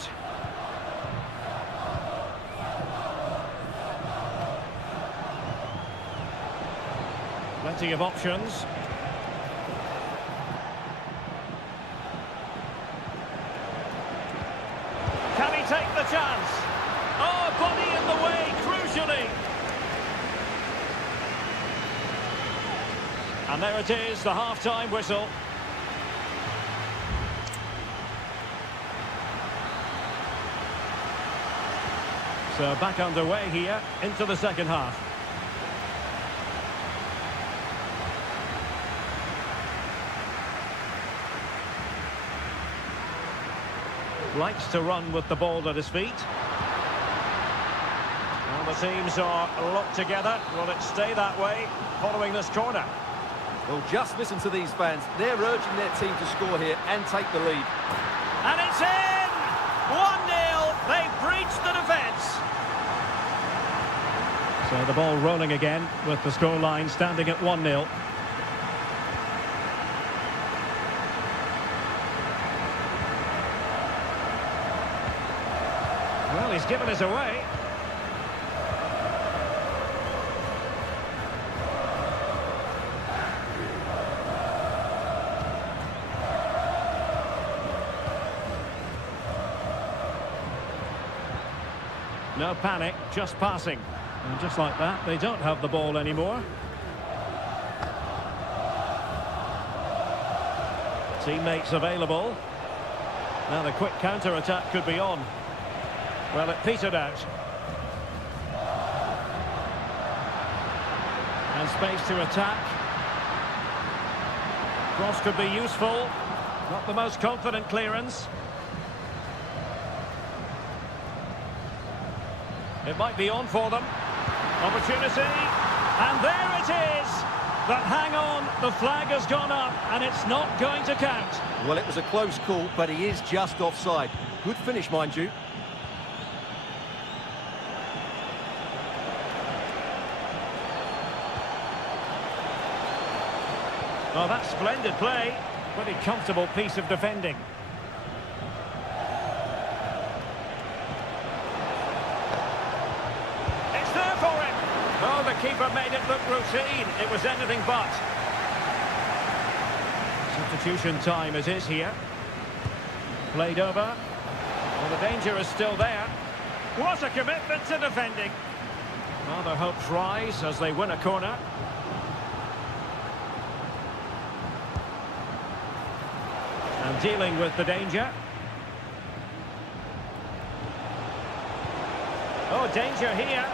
Plenty of options. Can he take the chance? Oh, body in the way, crucially. And there it is, the half-time whistle. So back underway here into the second half. Likes to run with the ball at his feet. Well, the teams are locked together. Will it stay that way following this corner? Well, just listen to these fans. They're urging their team to score here and take the lead. And it's in! 1-0. They breached the defence. So the ball rolling again with the scoreline standing at 1-0. Well, he's given us away. No panic, just passing. And just like that, they don't have the ball anymore. Teammates available. Now the quick counter-attack could be on. Well, it petered out. And space to attack. Cross could be useful. Not the most confident clearance. It might be on for them. Opportunity. And there it is. But hang on, the flag has gone up and it's not going to count. Well, it was a close call, but he is just offside. Good finish, mind you. Oh, that's splendid play. Pretty comfortable piece of defending. It's there for him. Oh, the keeper made it look routine. It was anything but. Substitution time it is here. Played over. Well, the danger is still there. What a commitment to defending. Well, their hopes rise as they win a corner. And dealing with the danger. Oh, danger here.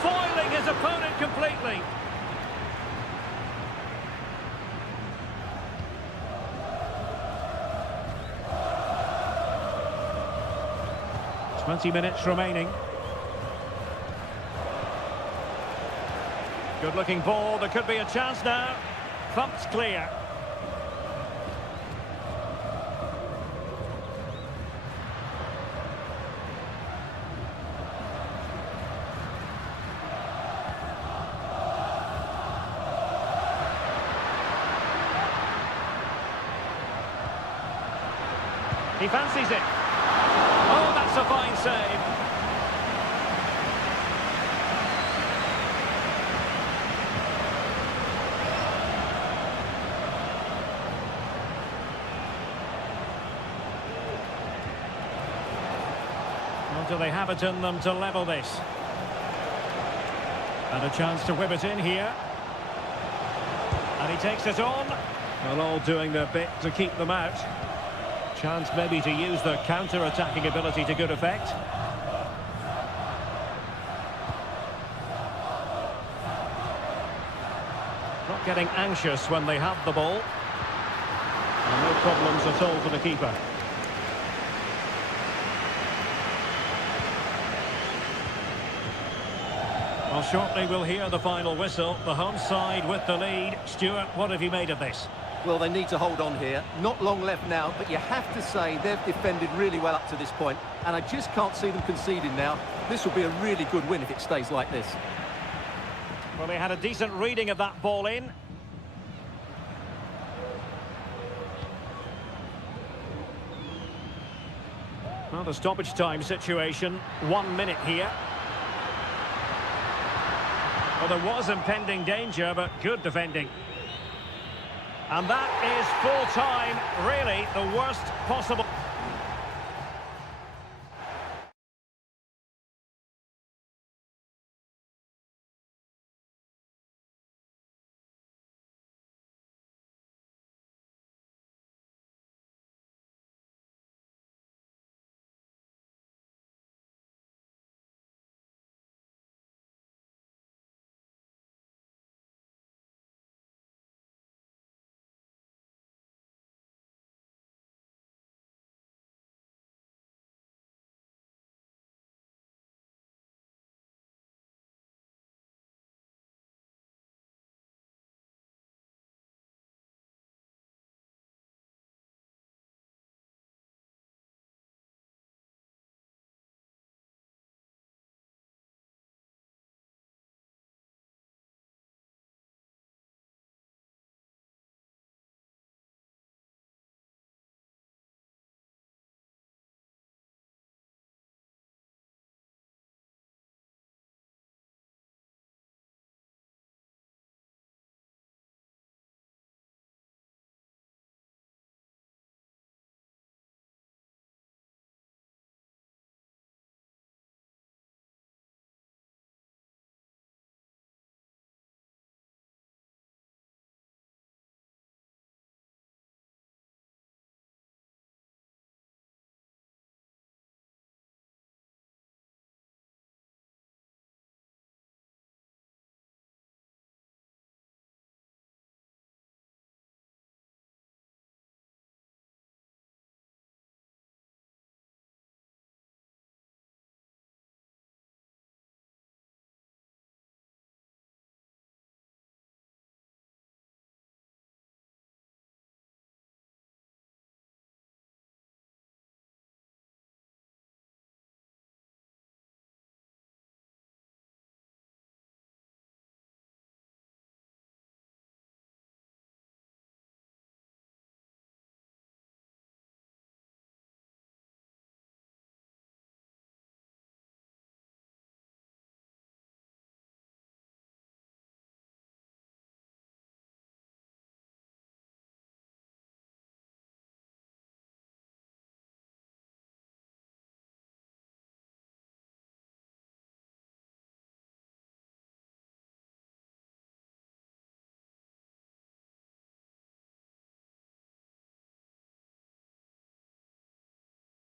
Foiling his opponent completely. "20 minutes remaining. Good-looking ball. There could be a chance now. Thumped clear. He fancies it. Oh, that's a fine save. Do they have it in them to level this? And a chance to whip it in here. And he takes it on. Well, all doing their bit to keep them out. Chance maybe to use their counter-attacking ability to good effect. Not getting anxious when they have the ball. And no problems at all for the keeper. Well, shortly we'll hear the final whistle. The home side with the lead. Stuart, what have you made of this? Well, they need to hold on here. Not long left now, but you have to say they've defended really well up to this point, and I just can't see them conceding now. This will be a really good win if it stays like this. Well, they had a decent reading of that ball in. Well, the stoppage time situation, 1 minute here. Well, there was impending danger, but good defending. And that is full time, really the worst possible.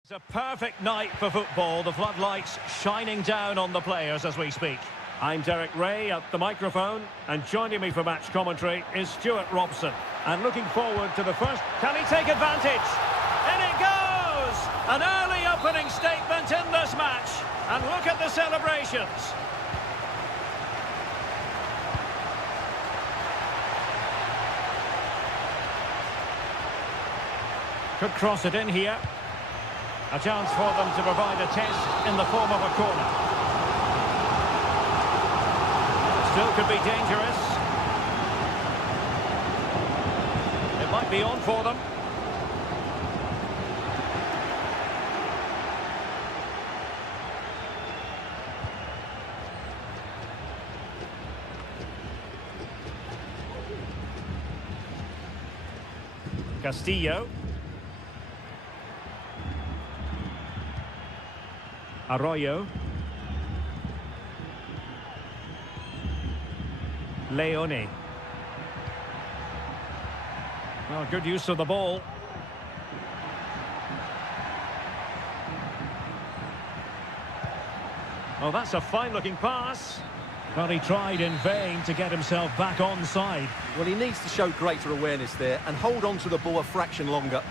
It's a perfect night for football, the floodlights shining down on the players as we speak. I'm Derek Ray at the microphone, and joining me for match commentary is Stuart Robson. And looking forward to the first... Can he take advantage? In it goes! An early opening statement in this match. And look at the celebrations. Could cross it in here. A chance for them to provide a test in the form of a corner. Still could be dangerous. It might be on for them. Castillo. Arroyo. Leone. Well, good use of the ball. Oh, that's a fine-looking pass. Well, he tried in vain to get himself back onside. Well, he needs to show greater awareness there and hold on to the ball a fraction longer.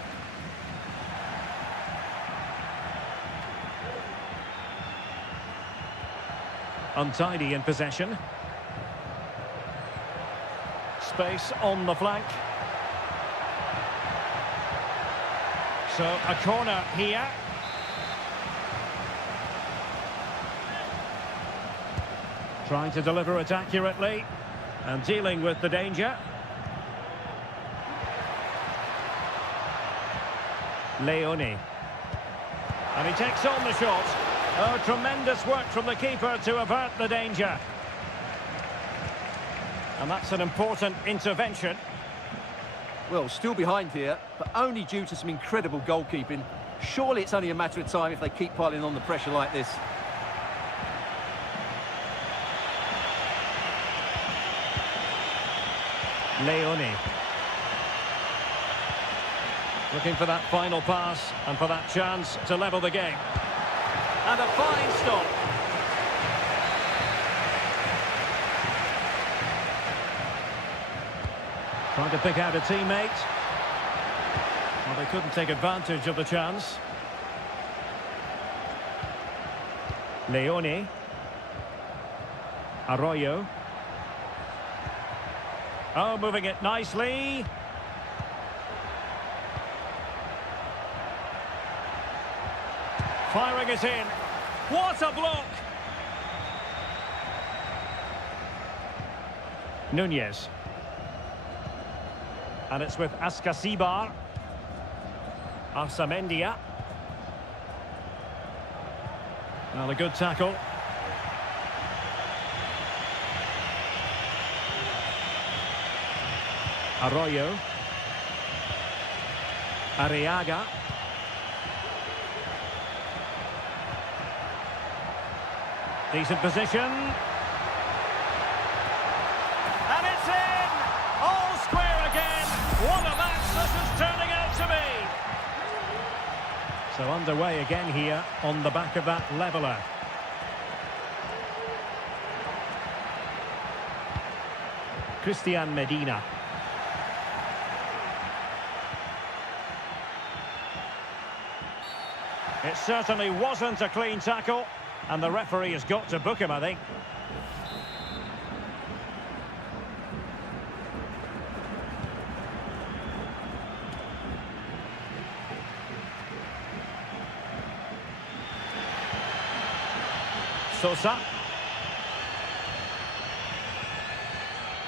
Untidy in possession. Space on the flank. So a corner here. Trying to deliver it accurately and dealing with the danger. Leone. And he takes on the shot. Oh, tremendous work from the keeper to avert the danger. And that's an important intervention. Well, still behind here, but only due to some incredible goalkeeping. Surely it's only a matter of time if they keep piling on the pressure like this. Leone. Looking for that final pass and for that chance to level the game. And a fine stop. Trying to pick out a teammate. Well, they couldn't take advantage of the chance. Leone. Arroyo. Oh, moving it nicely. Firing it in. What a block! Nunez. And it's with Ascasibar. Arsamendia. Well, a good tackle. Arroyo. Arriaga. Decent position. And it's in! All square again. What a match this is turning out to be. So underway again here on the back of that leveller. Christian Medina. It certainly wasn't a clean tackle. And the referee has got to book him, I think. Sosa.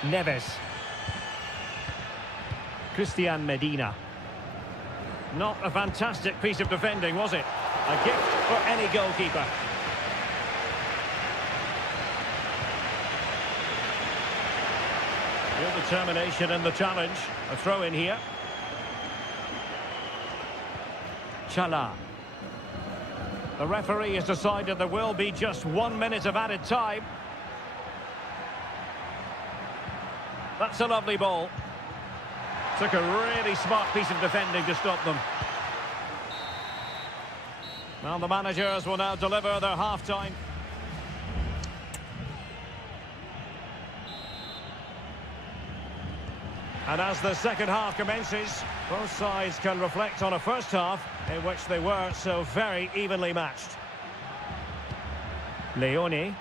Neves. Christian Medina. Not a fantastic piece of defending, was it? A gift for any goalkeeper. Real determination in the challenge. A throw in here. Chala. The referee has decided there will be just 1 minute of added time. That's a lovely ball. Took a really smart piece of defending to stop them. Well, the managers will now deliver their half-time. And as the second half commences, both sides can reflect on a first half in which they were so very evenly matched. Leone.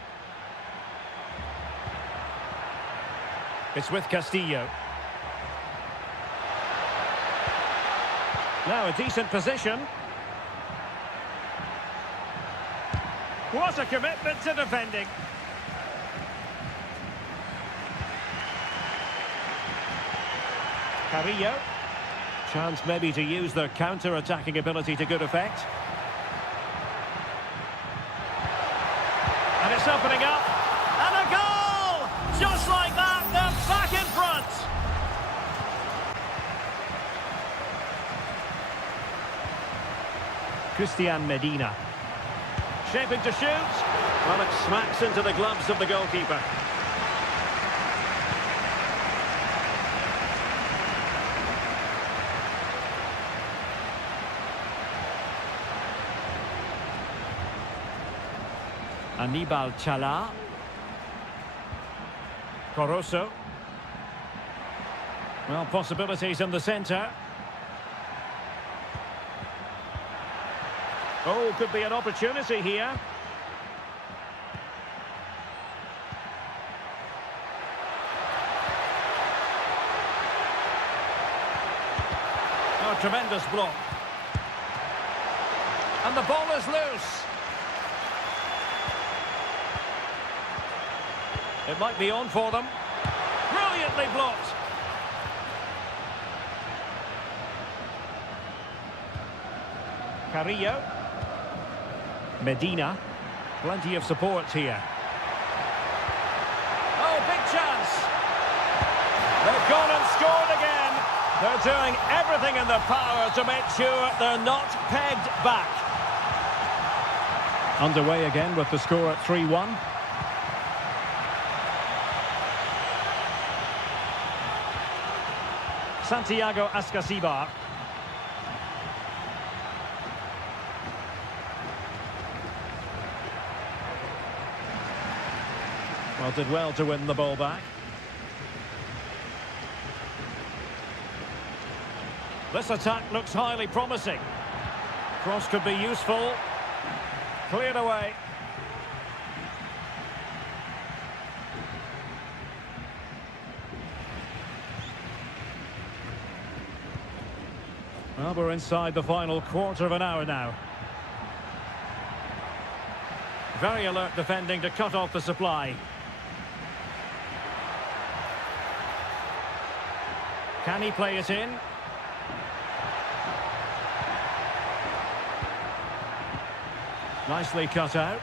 It's with Castillo. Now a decent position. What a commitment to defending. Carrillo. Chance maybe to use their counter-attacking ability to good effect. And it's opening up. And a goal! Just like that, they're back in front. Christian Medina. Shaping to shoot. Well, it smacks into the gloves of the goalkeeper. Anibal Chala. Coroso. Well, possibilities in the centre. Oh, could be an opportunity here. Oh, tremendous block. And the ball is loose. It might be on for them. Brilliantly blocked. Carrillo. Medina. Plenty of support here. Oh, big chance. They've gone and scored again. They're doing everything in their power to make sure they're not pegged back. Underway again with the score at 3-1. Santiago Ascasibar. Well, did well to win the ball back. This attack looks highly promising. Cross could be useful. Cleared away. Well, we're inside the final quarter of an hour now. Very alert defending to cut off the supply. Can he play it in? Nicely cut out.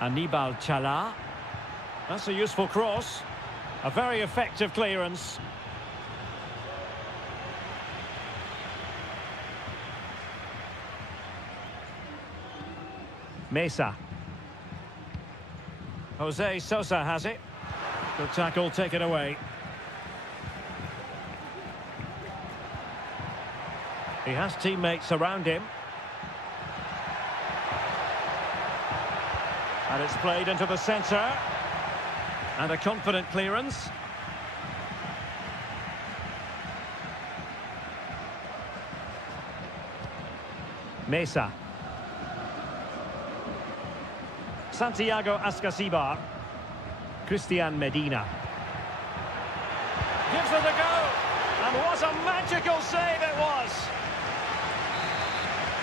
Anibal Chala. That's a useful cross. A very effective clearance. Mesa. Jose Sosa has it. Good tackle taken away. He has teammates around him. And it's played into the centre. And a confident clearance. Mesa. Santiago Ascasibar. Christian Medina. Gives it a go. And what a magical save it was.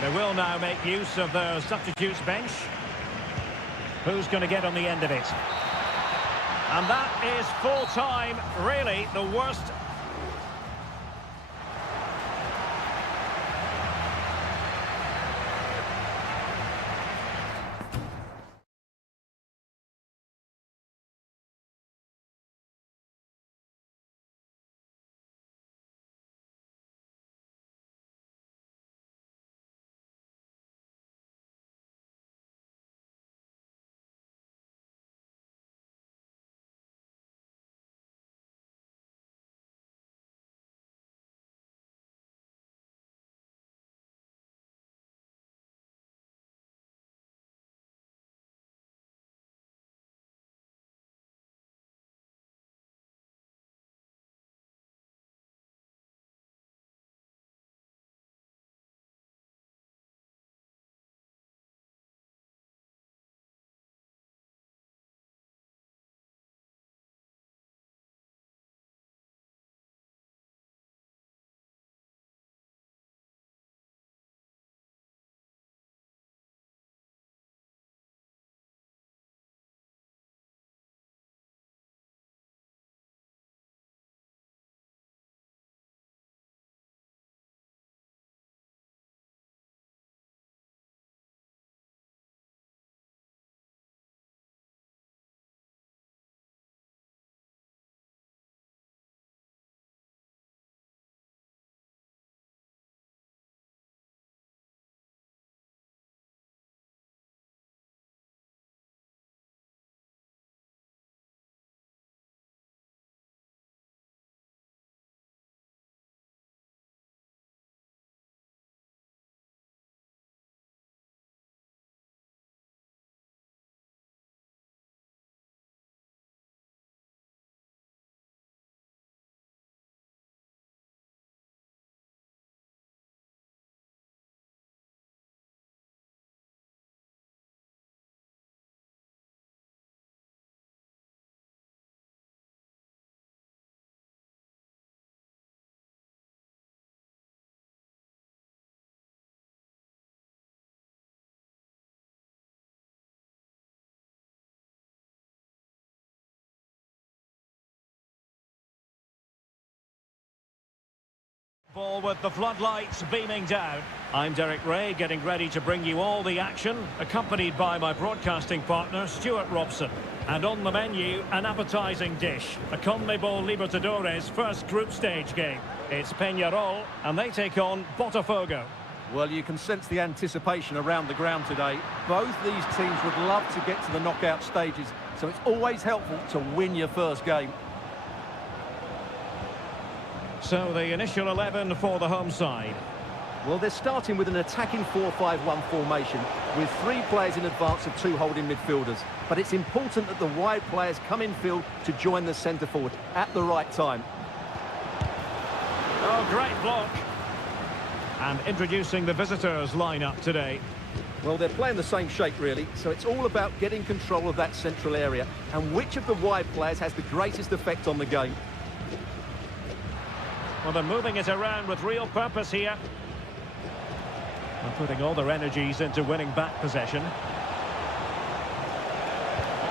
They will now make use of their substitutes bench. Who's going to get on the end of it? And that is full time, really the worst Ball with the floodlights beaming down. I'm Derek Ray, getting ready to bring you all the action, accompanied by my broadcasting partner, Stuart Robson. And on the menu, an appetising dish, a CONMEBOL Libertadores first group stage game. It's Peñarol, and they take on Botafogo. Well, you can sense the anticipation around the ground today. Both these teams would love to get to the knockout stages, so it's always helpful to win your first game. So the initial 11 for the home side. Well, they're starting with an attacking 4-5-1 formation with 3 players in advance of 2 holding midfielders. But it's important that the wide players come in field to join the centre forward at the right time. Oh, great block. And introducing the visitors lineup today. Well, they're playing the same shape, really, so it's all about getting control of that central area and which of the wide players has the greatest effect on the game. Well, they're moving it around with real purpose here. They're putting all their energies into winning back possession.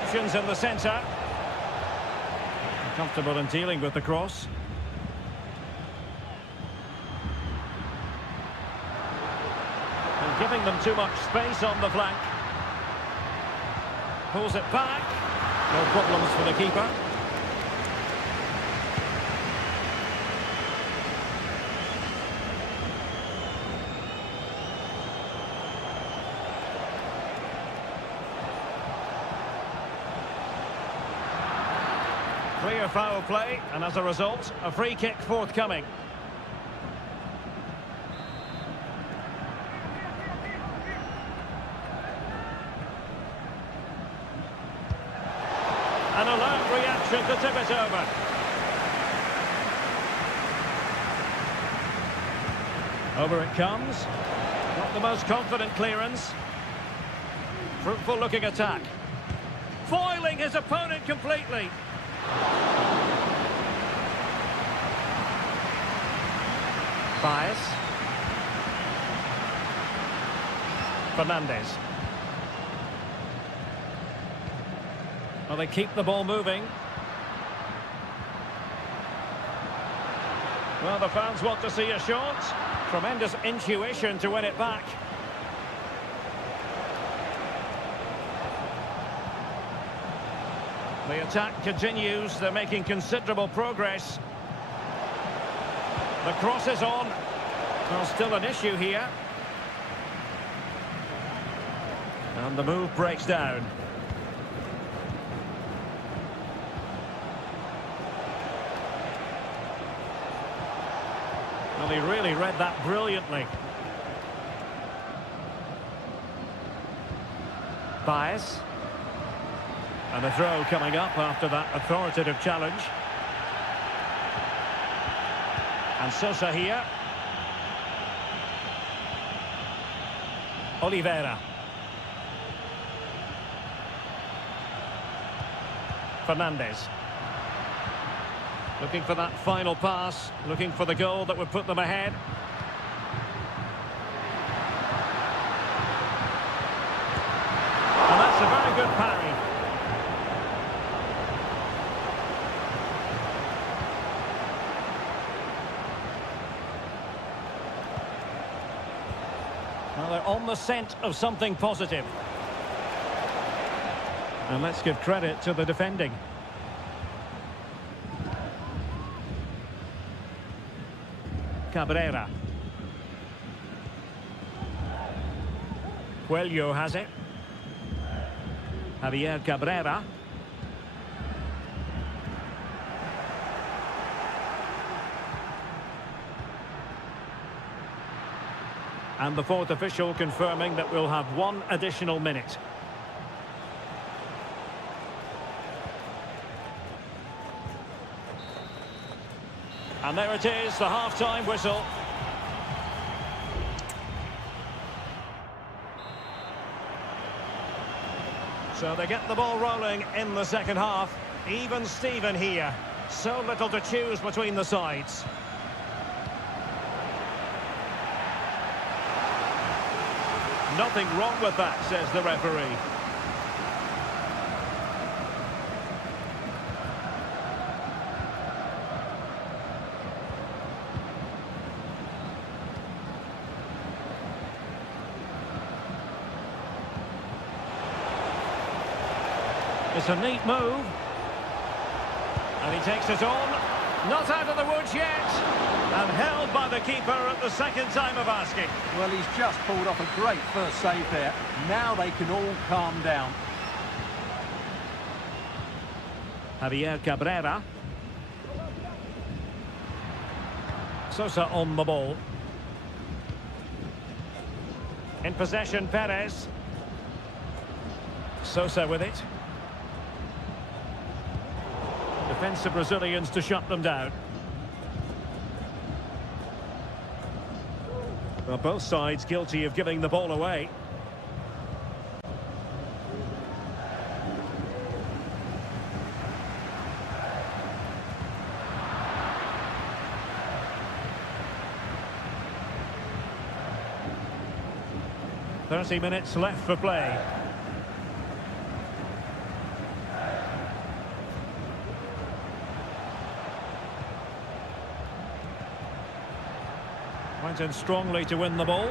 Options in the centre. Comfortable in dealing with the cross. And giving them too much space on the flank. Pulls it back. No problems for the keeper. Clear foul play, and as a result, a free kick forthcoming. An alert reaction to tip it over. Over it comes. Not the most confident clearance. Fruitful looking attack. Foiling his opponent completely. Bias. Fernandez. Well, they keep the ball moving. Well, the fans want to see a shot. Tremendous intuition to win it back. The attack continues. They're making considerable progress. The cross is on. Well, still an issue here. And the move breaks down. Well, he really read that brilliantly. Bias. And a throw coming up after that authoritative challenge. And Sosa here. Oliveira. Fernandez. Looking for that final pass. Looking for the goal that would put them ahead. And that's a very good parry. Well, they're on the scent of something positive. And let's give credit to the defending. Cabrera. Coelho has it. Javier Cabrera. And the fourth official confirming that we'll have 1 additional minute. And there it is, the half-time whistle. So they get the ball rolling in the second half. Even Steven here. So little to choose between the sides. Nothing wrong with that, says the referee. It's a neat move. And he takes it on. Not out of the woods yet. And held by the keeper at the second time of asking. Well, he's just pulled off a great first save there. Now they can all calm down. Javier Cabrera. Sosa on the ball. In possession, Perez. Sosa with it. Defensive Brazilians to shut them down. Well, both sides guilty of giving the ball away. "30 minutes left for play." Went in strongly to win the ball.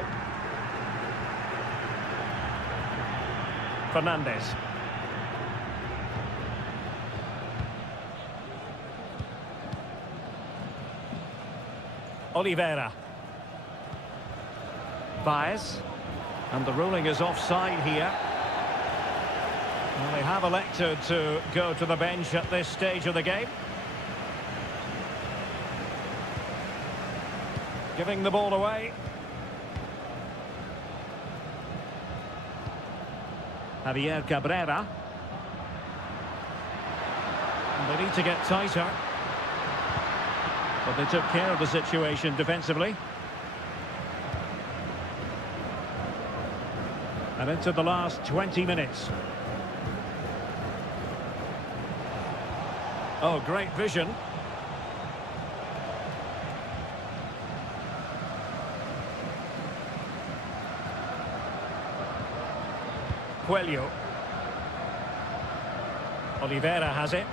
Fernandez. Oliveira. Baez. And the ruling is offside here. Well, they have elected to go to the bench at this stage of the game. Giving the ball away. Javier Cabrera. And they need to get tighter. But they took care of the situation defensively. And into the last 20 minutes. Oh, great vision. Coelho. Oliveira has it.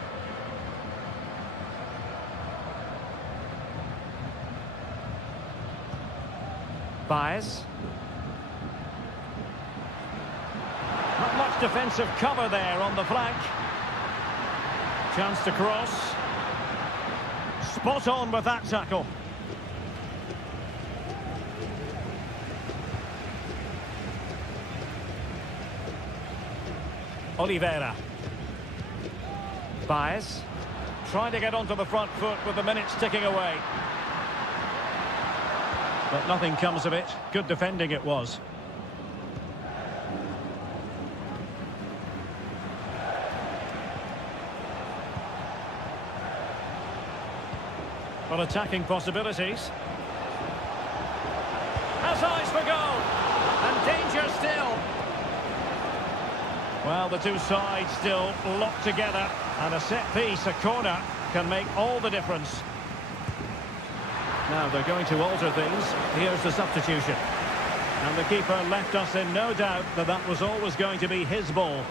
Baez. Not much defensive cover there on the flank. Chance to cross. Spot on with that tackle. Oliveira. Baez. Trying to get onto the front foot with the minutes ticking away. But nothing comes of it. Good defending it was. Well, attacking possibilities. Has eyes for goal. And danger still. Well, the two sides still locked together. And a set piece, a corner, can make all the difference. Now they're going to alter things. Here's the substitution. And the keeper left us in no doubt that that was always going to be his ball.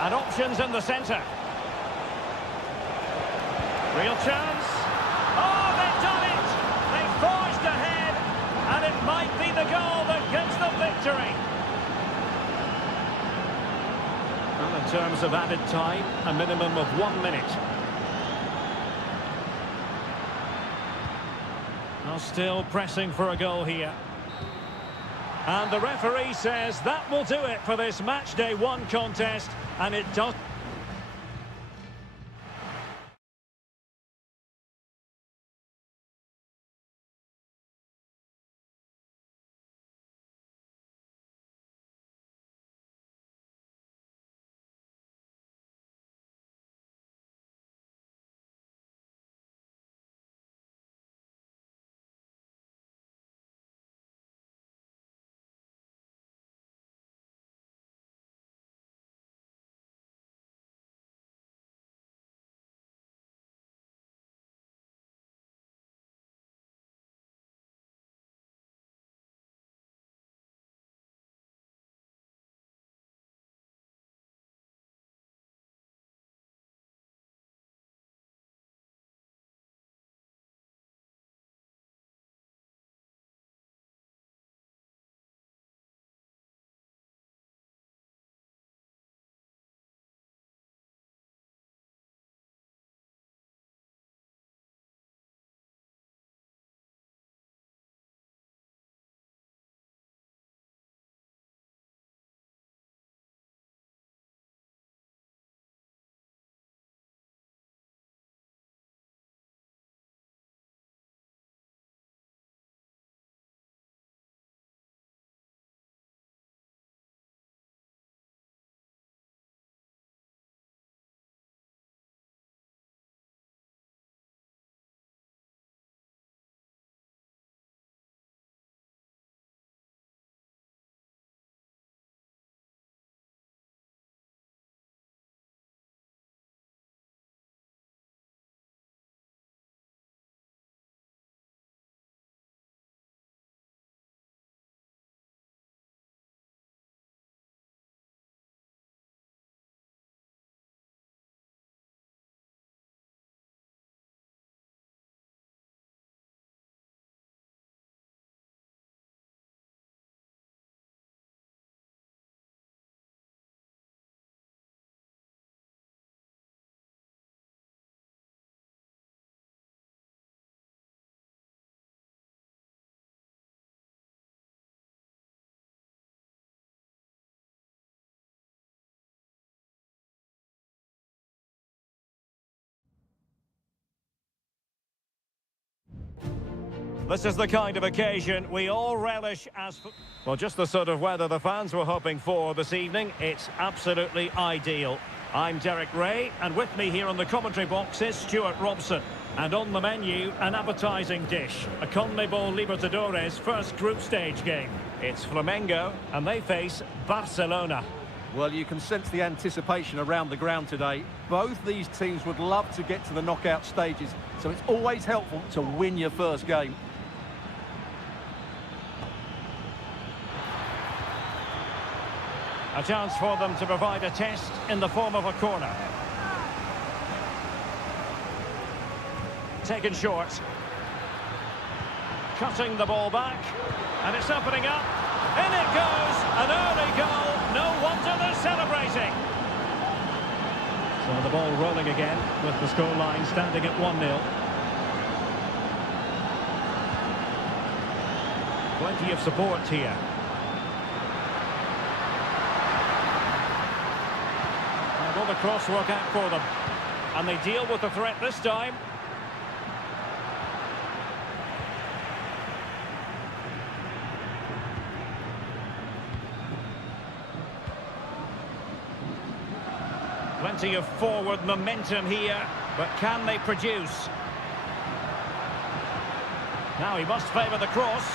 And options in the centre. Real chance. Oh, they've done it! They've forged ahead, and it might be the goal that gives them victory. Well, in terms of added time, a minimum of 1 minute. Now still pressing for a goal here. And the referee says that will do it for this match day 1 contest, and it does. This is the kind of occasion we all relish as... Well, just the sort of weather the fans were hoping for this evening. It's absolutely ideal. I'm Derek Ray, and with me here on the commentary box is Stuart Robson. And on the menu, an appetising dish, a CONMEBOL Libertadores first group stage game. It's Flamengo, and they face Barcelona. Well, you can sense the anticipation around the ground today. Both these teams would love to get to the knockout stages, so it's always helpful to win your first game. A chance for them to provide a test in the form of a corner. Taken short. Cutting the ball back. And it's opening up. In it goes. An early goal. No wonder they're celebrating. So the ball rolling again with the scoreline standing at 1-0. Plenty of support here. And will the cross work out for them? And they deal with the threat this time. Plenty of forward momentum here, but can they produce? Now he must favour the cross.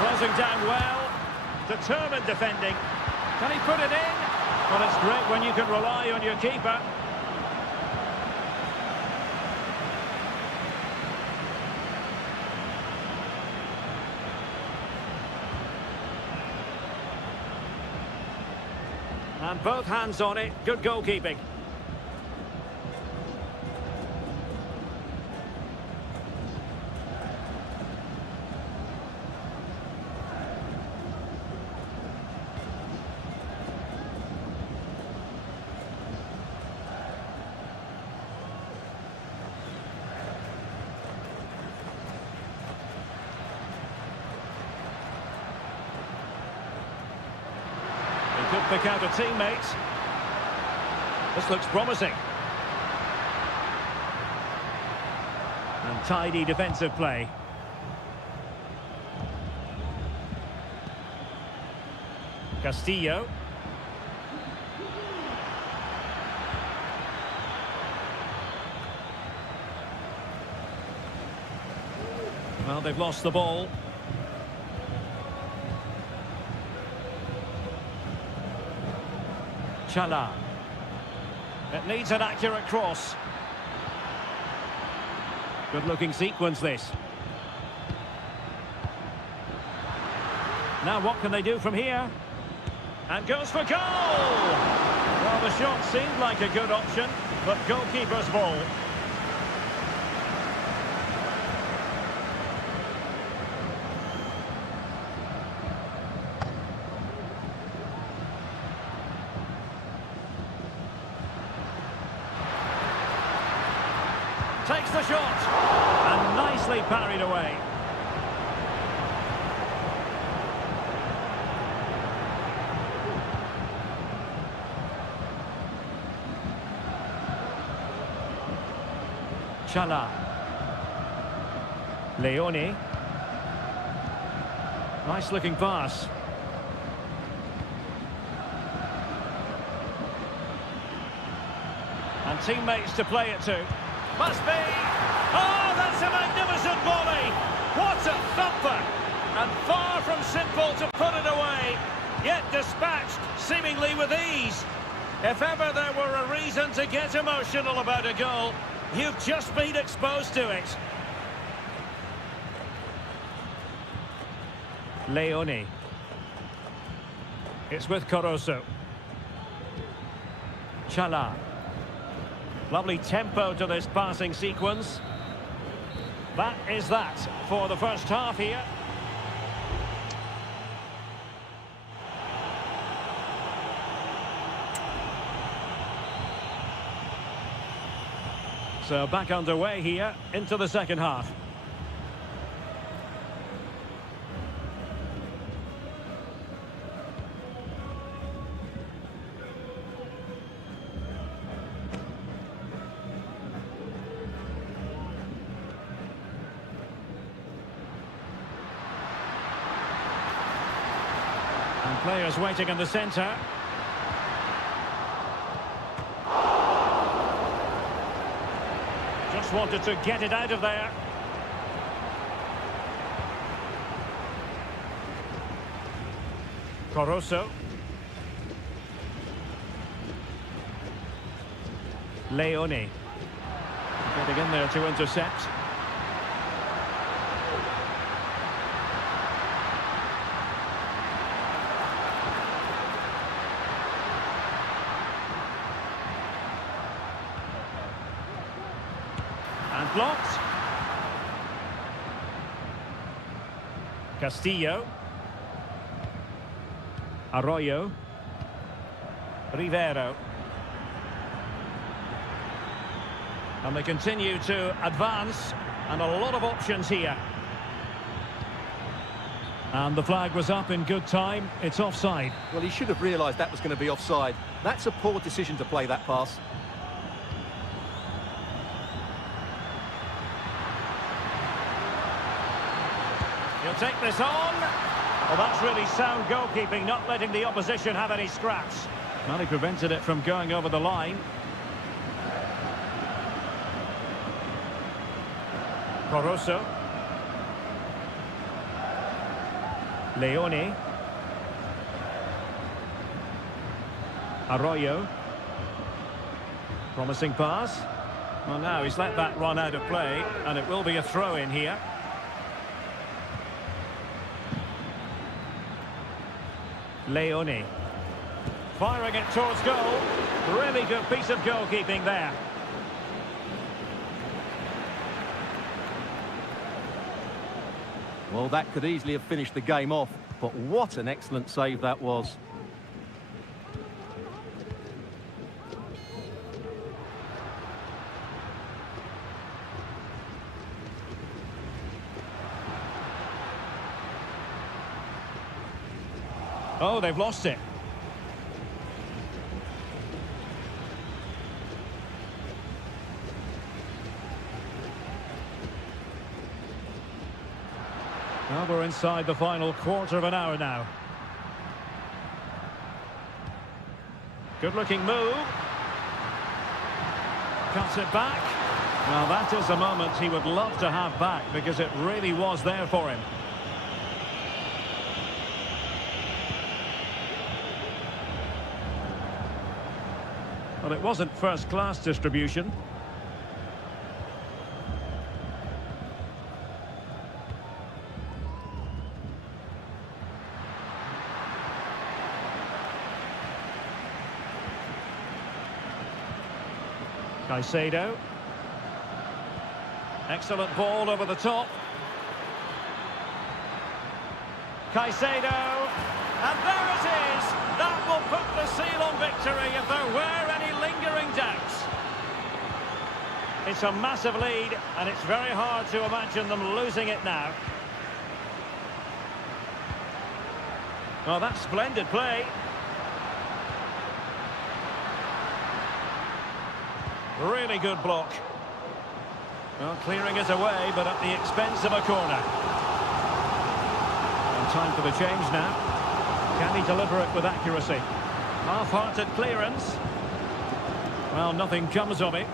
Closing down well. Determined defending. Can he put it in? Well, it's great when you can rely on your keeper. And both hands on it. Good goalkeeping. Could pick out a teammate. This looks promising. And tidy defensive play. Castillo. Well, they've lost the ball. Chala. It needs an accurate cross. Good looking sequence this. Now what can they do from here? And goes for goal! Well, the shot seemed like a good option, but goalkeeper's ball. Takes the shot, and nicely parried away. Chala. Leone. Nice looking pass. And teammates to play it to. Must be. Oh, that's a magnificent volley. What a thumper. And far from simple to put it away. Yet dispatched seemingly with ease. If ever there were a reason to get emotional about a goal, you've just been exposed to it. Leone. It's with Caruso. Chala. Lovely tempo to this passing sequence. That is that for the first half here. So back underway here into the second half. And players waiting in the centre. Just wanted to get it out of there. Caruso. Leone. Getting in there to intercept. And blocked. Castillo. Arroyo. Rivero. And they continue to advance, and a lot of options here. And the flag was up in good time. It's offside. Well, he should have realised that was going to be offside. That's a poor decision to play that pass. He'll take this on. Well, that's really sound goalkeeping, not letting the opposition have any scraps. Well, he prevented it from going over the line. Caruso. Leone. Arroyo. Promising pass. Well, now he's let that run out of play, and it will be a throw-in here. Leone. Firing it towards goal. Really good piece of goalkeeping there. Well, that could easily have finished the game off, but what an excellent save that was. Oh, they've lost it. Well, we're inside the final quarter of an hour now. Good-looking move. Cuts it back. Well, that is a moment he would love to have back because it really was there for him. Well, it wasn't first-class distribution. Caicedo. Excellent ball over the top. Caicedo. And there it is! That will put the seal on victory if there were any lingering doubts. It's a massive lead, and it's very hard to imagine them losing it now. Oh, that's splendid play. Really good block. Well, clearing it away, but at the expense of a corner. And time for the change now. Can he deliver it with accuracy? Half-hearted clearance. Well, nothing comes of it.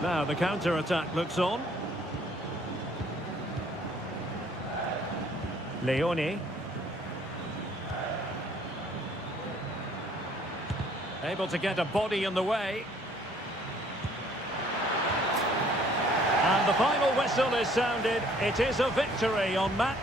Now the counter-attack looks on. Leone. Able to get a body in the way. And the final whistle is sounded. It is a victory on Matt.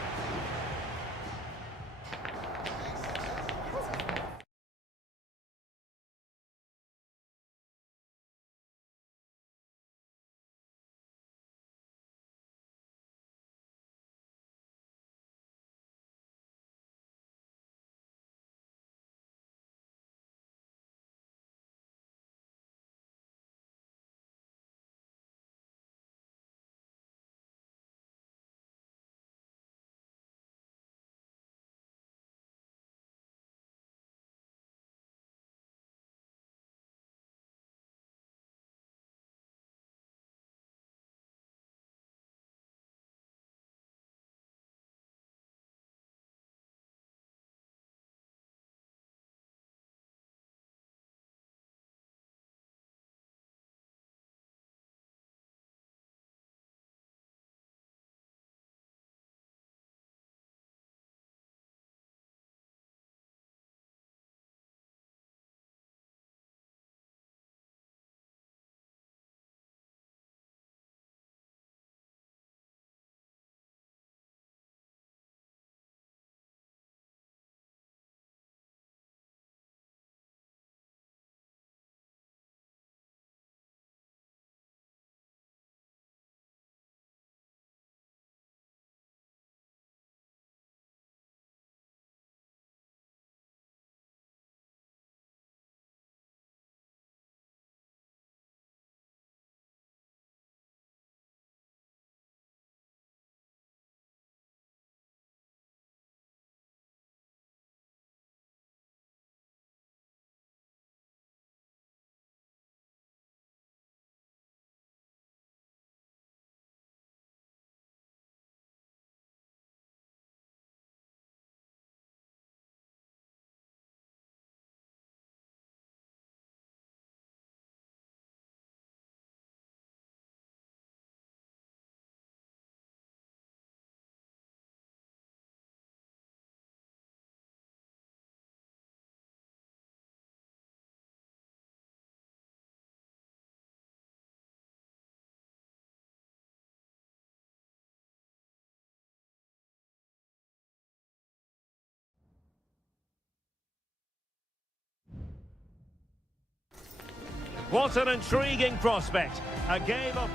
What an intriguing prospect. A game of...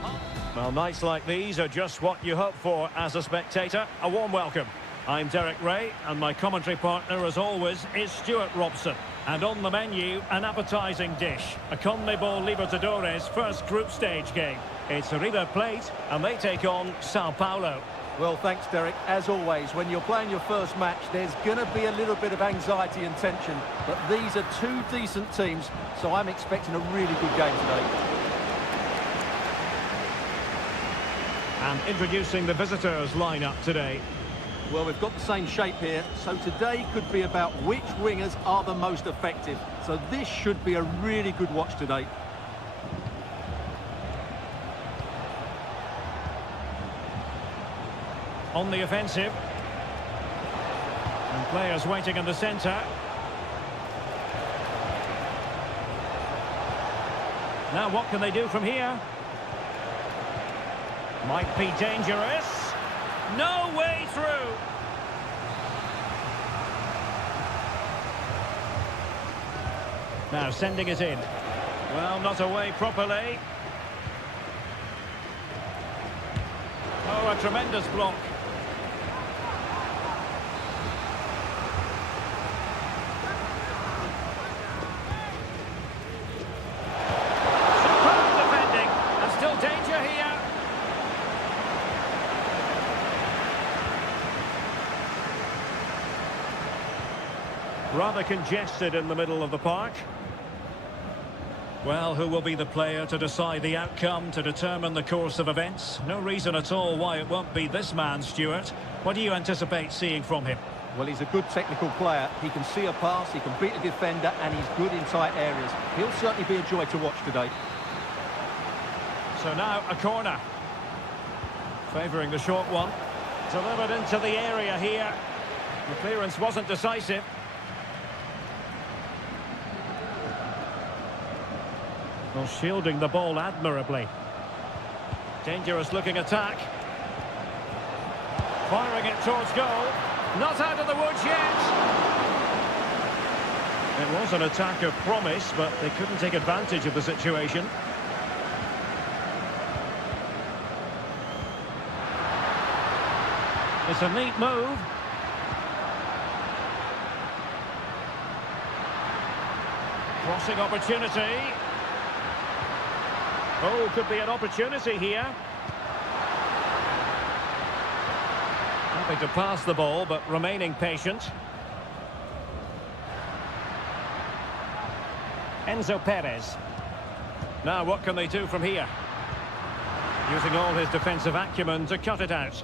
Well, nights like these are just what you hope for as a spectator. A warm welcome. I'm Derek Ray, and my commentary partner, as always, is Stuart Robson. And on the menu, an appetising dish. A CONMEBOL Libertadores first group stage game. It's River Plate, and they take on Sao Paulo. Well, thanks, Derek. As always, when you're playing your first match, there's going to be a little bit of anxiety and tension. But these are two decent teams, so I'm expecting a really good game today. And introducing the visitors' lineup today. Well, we've got the same shape here, so today could be about which wingers are the most effective. So this should be a really good watch today. On the offensive. And players waiting in the centre. Now what can they do from here? Might be dangerous. No way through. Now sending it in. Well, not away properly. Oh, a tremendous block. Superb defending. And still danger here. Rather congested in the middle of the park. Well, who will be the player to decide the outcome, to determine the course of events? No reason at all why it won't be this man, Stuart. What do you anticipate seeing from him? Well, he's a good technical player. He can see a pass, he can beat a defender, and he's good in tight areas. He'll certainly be a joy to watch today. So now a corner. Favouring the short one. Delivered into the area here. The clearance wasn't decisive. Well, shielding the ball admirably. Dangerous looking attack. Firing it towards goal. Not out of the woods yet. It was an attack of promise, but they couldn't take advantage of the situation. It's a neat move. Crossing opportunity. Oh, could be an opportunity here. Happy to pass the ball, but remaining patient. Enzo Perez. Now, what can they do from here? Using all his defensive acumen to cut it out.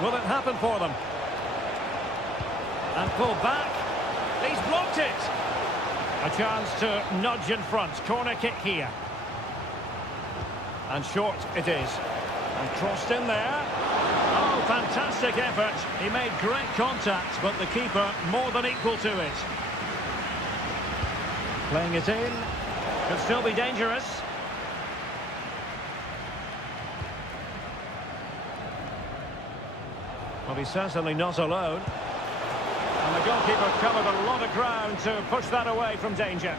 Will it happen for them? And pull back. He's blocked it. A chance to nudge in front. Corner kick here. And short it is. And crossed in there. Oh, fantastic effort. He made great contact, but the keeper more than equal to it. Playing it in. Could still be dangerous. Well, he's certainly not alone. And the goalkeeper covered a lot of ground to push that away from danger.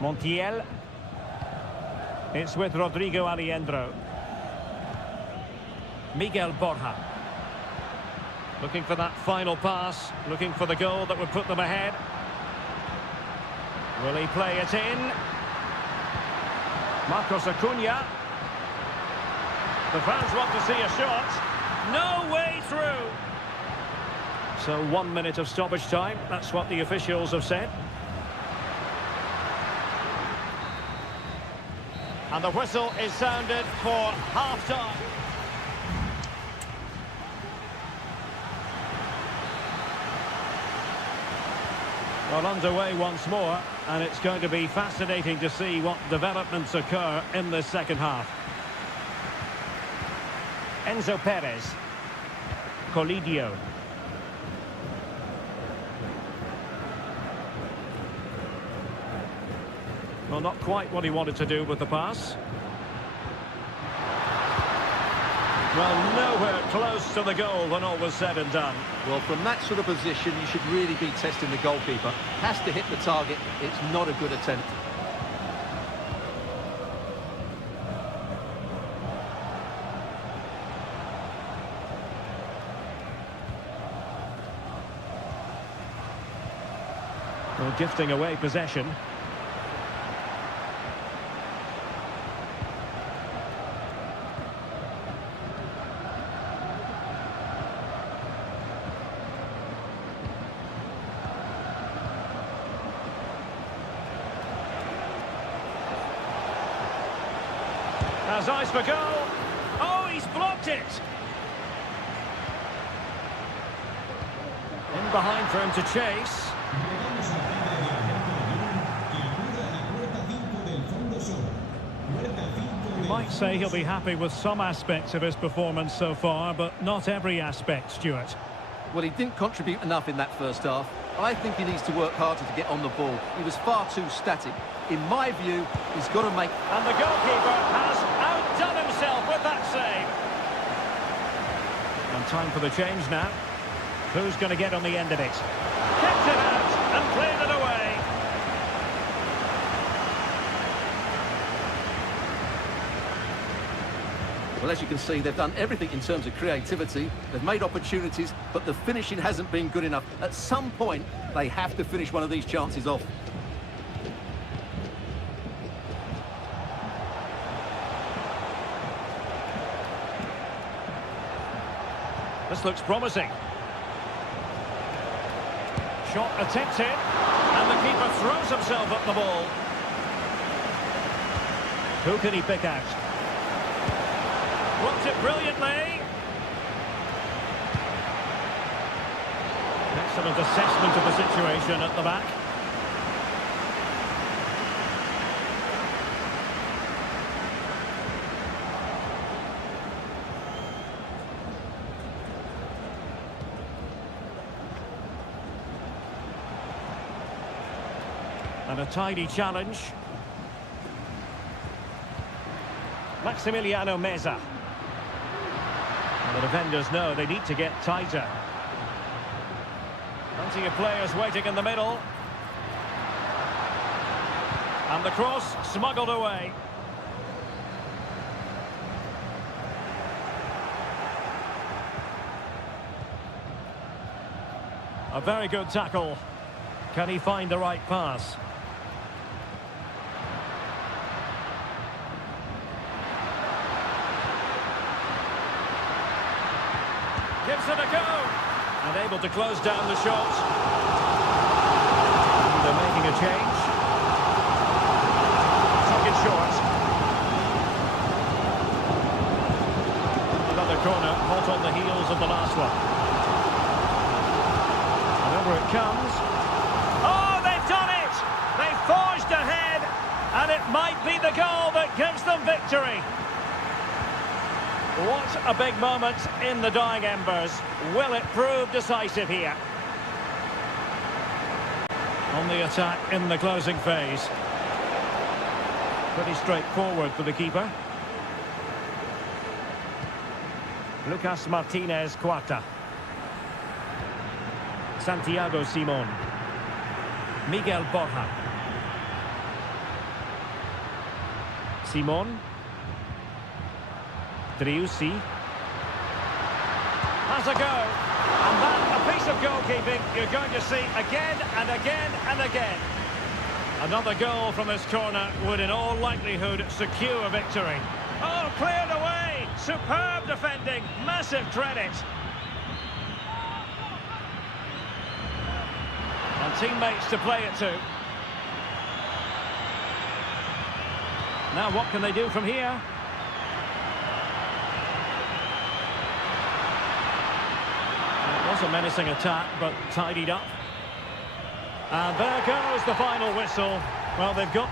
Montiel. It's with Rodrigo Aliendro. Miguel Borja. Looking for that final pass. Looking for the goal that would put them ahead. Will he play it in? Marcos Acuna. The fans want to see a shot. No way through. So 1 minute of stoppage time. That's what the officials have said. And the whistle is sounded for half-time. Well, underway once more, and it's going to be fascinating to see what developments occur in this second half. Enzo Perez. Colidio. Well, not quite what he wanted to do with the pass. Well, nowhere close to the goal when all was said and done. Well, from that sort of position, you should really be testing the goalkeeper. Has to hit the target. It's not a good attempt. Well, gifting away possession. Has eyes for goal. Oh, he's blocked it. In behind for him to chase. You might say he'll be happy with some aspects of his performance so far, but not every aspect, Stuart. Well, he didn't contribute enough in that first half. I think he needs to work harder to get on the ball. He was far too static. In my view, he's got to make... And the goalkeeper has outdone himself with that save. And time for the change now. Who's going to get on the end of it? Kept it out and played it away. Well, as you can see, they've done everything in terms of creativity. They've made opportunities, but the finishing hasn't been good enough. At some point, they have to finish one of these chances off. This looks promising. Shot attempted, and the keeper throws himself at the ball. Who can he pick out? Blocked it brilliantly. Excellent assessment of the situation at the back. And a tidy challenge. Maximiliano Meza. The defenders know they need to get tighter. Plenty of players waiting in the middle. And the cross smuggled away. A very good tackle. Can he find the right pass? Gives it a go. And able to close down the shot. And they're making a change. Took it short. Another corner, hot on the heels of the last one. And over it comes. Oh, they've done it! They forged ahead. And it might be the goal that gives them victory. What a big moment in the dying embers. Will it prove decisive here? On the attack in the closing phase. Pretty straightforward for the keeper. Lucas Martinez Cuarta. Santiago Simon. Miguel Borja. Simon. Driussi. Has a go. And that, a piece of goalkeeping you're going to see again and again and again. Another goal from this corner would in all likelihood secure victory. Oh, cleared away. Superb defending. Massive credit. And teammates to play it to. Now what can they do from here? It was a menacing attack, but tidied up. And there goes the final whistle. Well, they've got...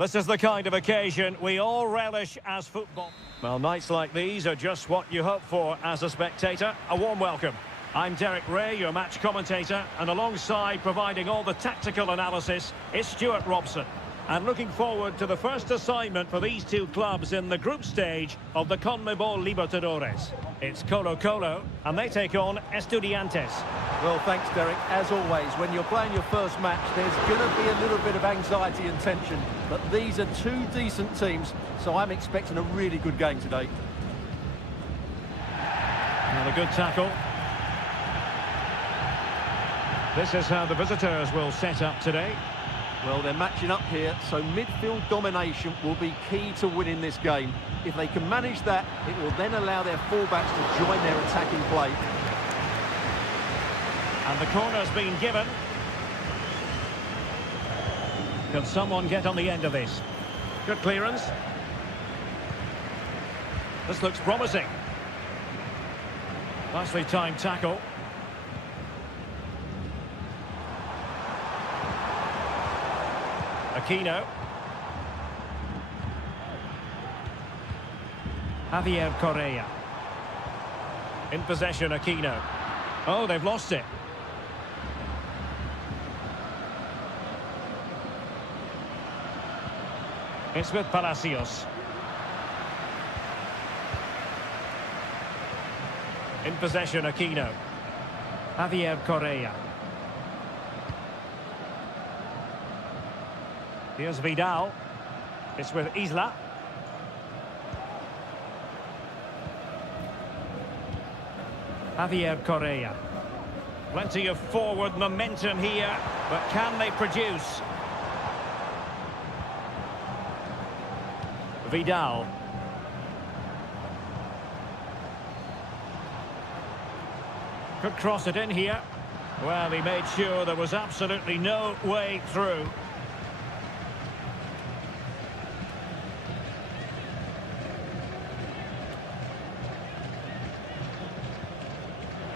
This is the kind of occasion we all relish as football. Well, nights like these are just what you hope for as a spectator. A warm welcome. I'm Derek Ray, your match commentator, and alongside providing all the tactical analysis is Stuart Robson. And looking forward to the first assignment for these two clubs in the group stage of the CONMEBOL Libertadores. It's Colo-Colo, and they take on Estudiantes. Well, thanks, Derek. As always, when you're playing your first match, there's going to be a little bit of anxiety and tension. But these are two decent teams, so I'm expecting a really good game today. Another good tackle. This is how the visitors will set up today. Well, they're matching up here, so midfield domination will be key to winning this game. If they can manage that, it will then allow their fullbacks to join their attacking play. And the corner's been given. Can someone get on the end of this? Good clearance. This looks promising. Nicely timed tackle. Aquino. Javier Correa. In possession, Aquino. Oh, they've lost it. It's with Palacios. In possession, Aquino. Javier Correa. Here's Vidal. It's with Isla. Javier Correa. Plenty of forward momentum here, but can they produce? Vidal. Could cross it in here. Well, he made sure there was absolutely no way through.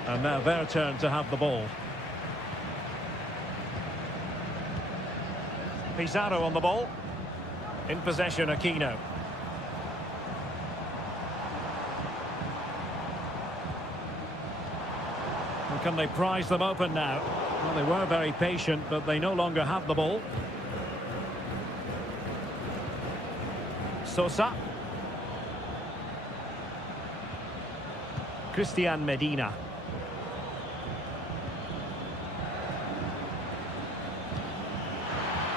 And now their turn to have the ball. Pizarro on the ball. In possession, Aquino. Well, can they prise them open now? Well, they were very patient, but they no longer have the ball. Sosa. Christian Medina.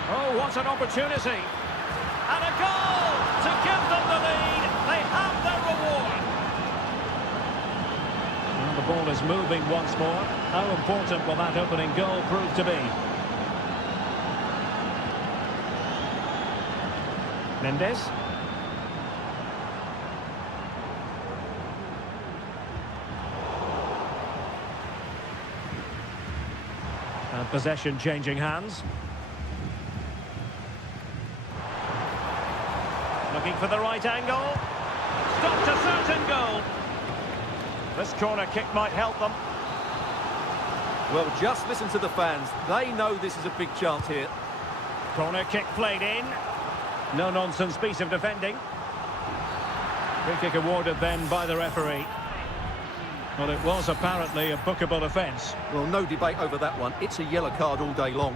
Oh, what an opportunity. And a goal to give them the lead. They have their reward. And the ball is moving once more. How important will that opening goal prove to be? Mendes. And possession changing hands. Looking for the right angle. Stopped a certain goal. This corner kick might help them. Well, just listen to the fans. They know this is a big chance here. Corner kick played in. No-nonsense piece of defending. Free kick awarded then by the referee. Well, it was apparently a bookable offence. Well, no debate over that one. It's a yellow card all day long.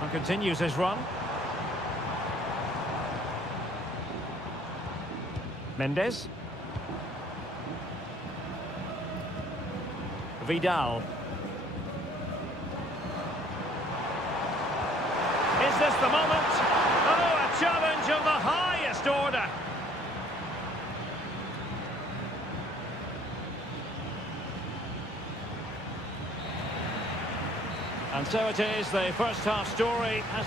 And continues his run. Mendes. Vidal. Is this the moment? Oh, a challenge of the highest order. And so it is, the first half story has...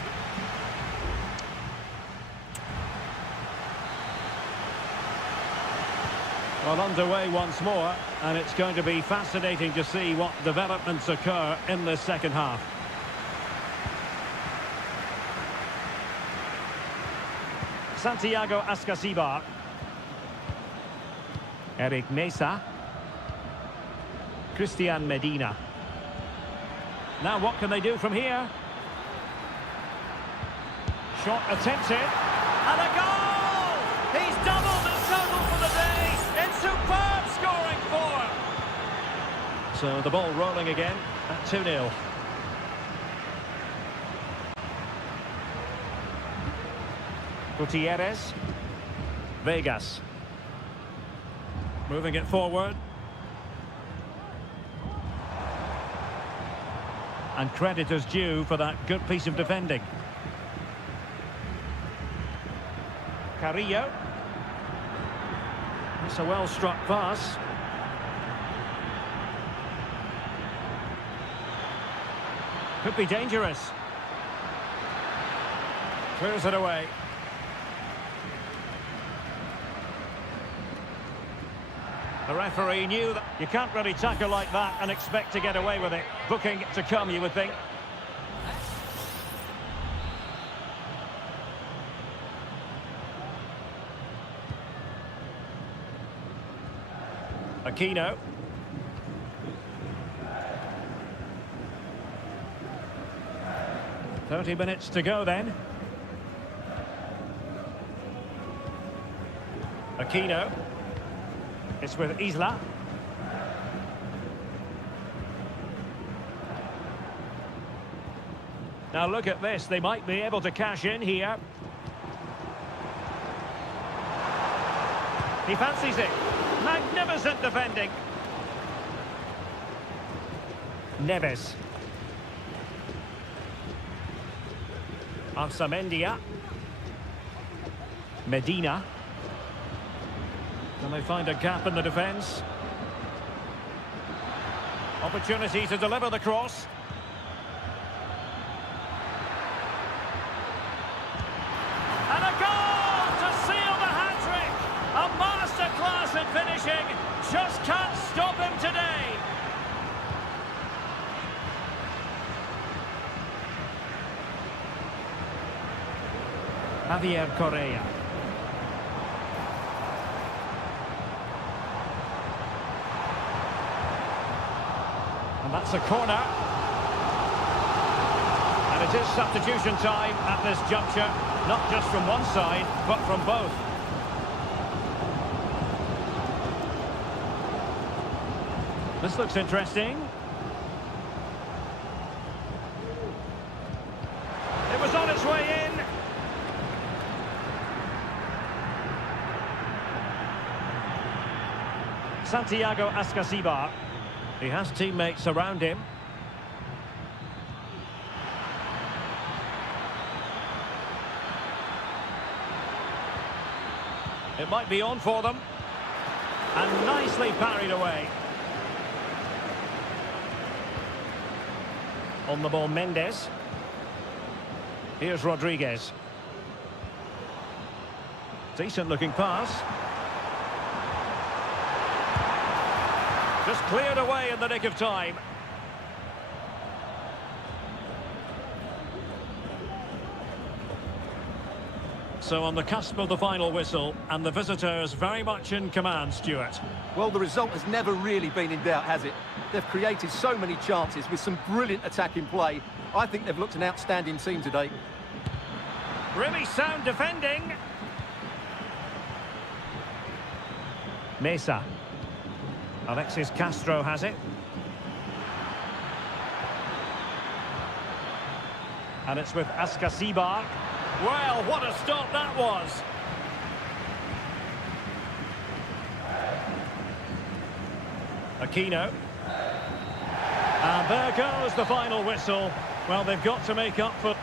Well, underway once more, and it's going to be fascinating to see what developments occur in the second half. Santiago Ascasibar. Eric Mesa. Christian Medina. Now what can they do from here? Shot attempted. And a goal! He's doubled the total for the day in superb scoring form. So the ball rolling again at 2-0. Gutierrez. Vegas. Moving it forward. And credit is due for that good piece of defending. Carrillo. It's a well-struck pass. Could be dangerous. Clears it away. The referee knew that you can't really tackle like that and expect to get away with it. Booking to come, you would think. Aquino. "30 minutes to go then." Aquino. It's with Isla. Now look at this, they might be able to cash in here. He fancies it. Magnificent defending. Neves. Arsamendia. Medina. Can they find a gap in the defence? Opportunity to deliver the cross. And a goal to seal the hat-trick! A masterclass in finishing. Just can't stop him today. Javier Correa. And that's a corner. And it is substitution time at this juncture, not just from one side, but from both. This looks interesting. It was on its way in. Santiago Ascasibar. He has teammates around him. It might be on for them. And nicely parried away. On the ball, Mendes. Here's Rodriguez. Decent looking pass. Just cleared away in the nick of time. So on the cusp of the final whistle, and the visitors very much in command, Stuart. Well, the result has never really been in doubt, has it? They've created so many chances with some brilliant attacking play. I think they've looked an outstanding team today. Really sound defending. Mesa. Alexis Castro has it. And it's with Ascasibar. Well, what a stop that was. Aquino. And there goes the final whistle. Well, they've got to make up for...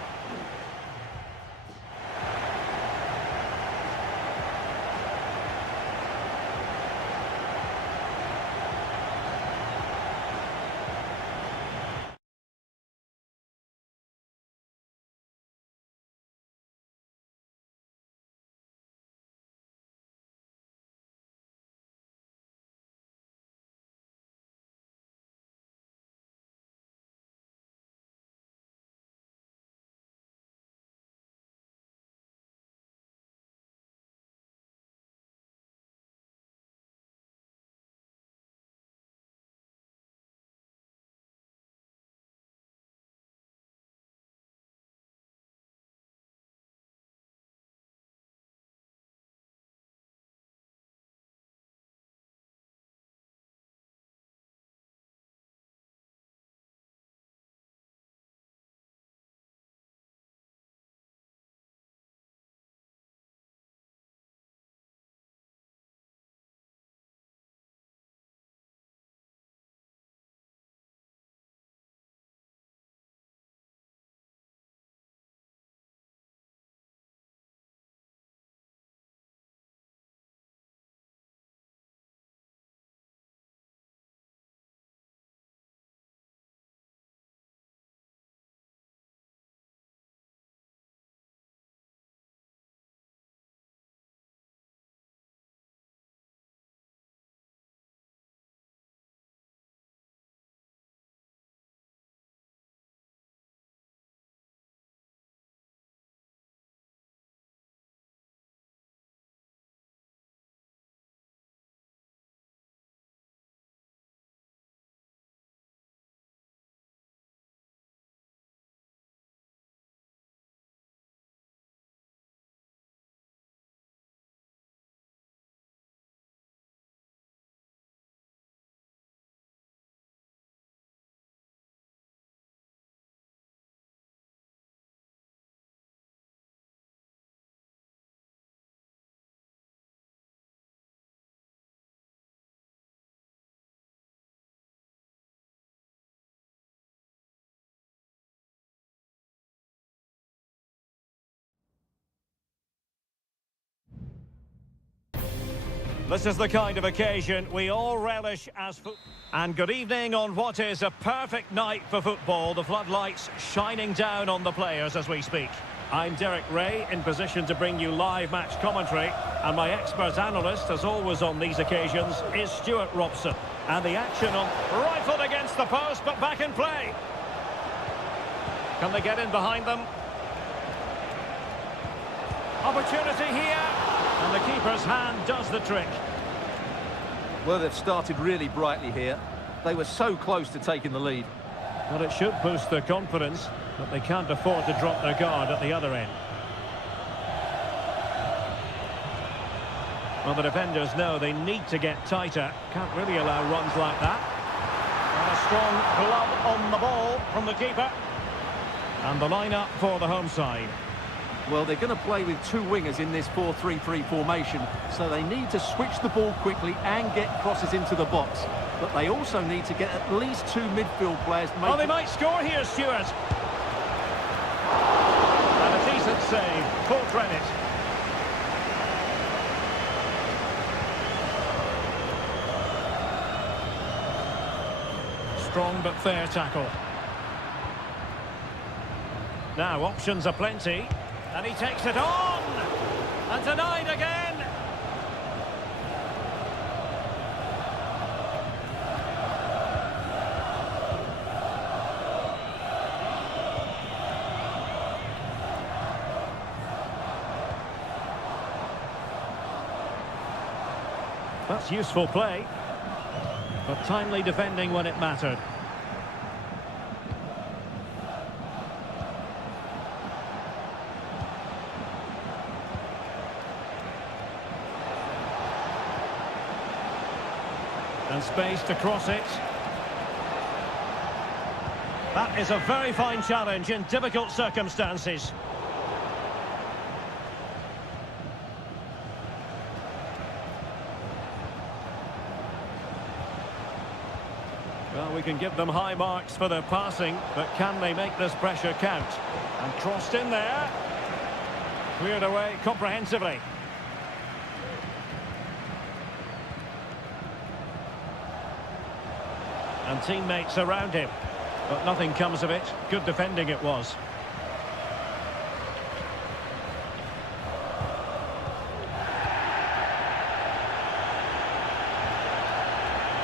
This is the kind of occasion we all relish as football. And good evening on what is a perfect night for football. The floodlights shining down on the players as we speak. I'm Derek Ray, in position to bring you live match commentary. And my expert analyst, as always on these occasions, is Stuart Robson. And the action on... Rifled against the post, but back in play. Can they get in behind them? Opportunity here. And the keeper's hand does the trick. Well, they've started really brightly here. They were so close to taking the lead. Well, it should boost their confidence, but they can't afford to drop their guard at the other end. Well, the defenders know they need to get tighter. Can't really allow runs like that. And a strong glove on the ball from the keeper. And the line-up for the home side. Well, they're going to play with two wingers in this 4-3-3 formation, so they need to switch the ball quickly and get crosses into the box. But they also need to get at least two midfield players. Oh, they might score here, Stuart. And a decent save, full credit. Strong but fair tackle. Now, options are plenty. And he takes it on! And denied again! That's useful play. But timely defending when it mattered. And space to cross it. That is a very fine challenge in difficult circumstances. Well, we can give them high marks for their passing, but can they make this pressure count? And crossed in there. Cleared away comprehensively. And teammates around him, but nothing comes of it. Good defending it was.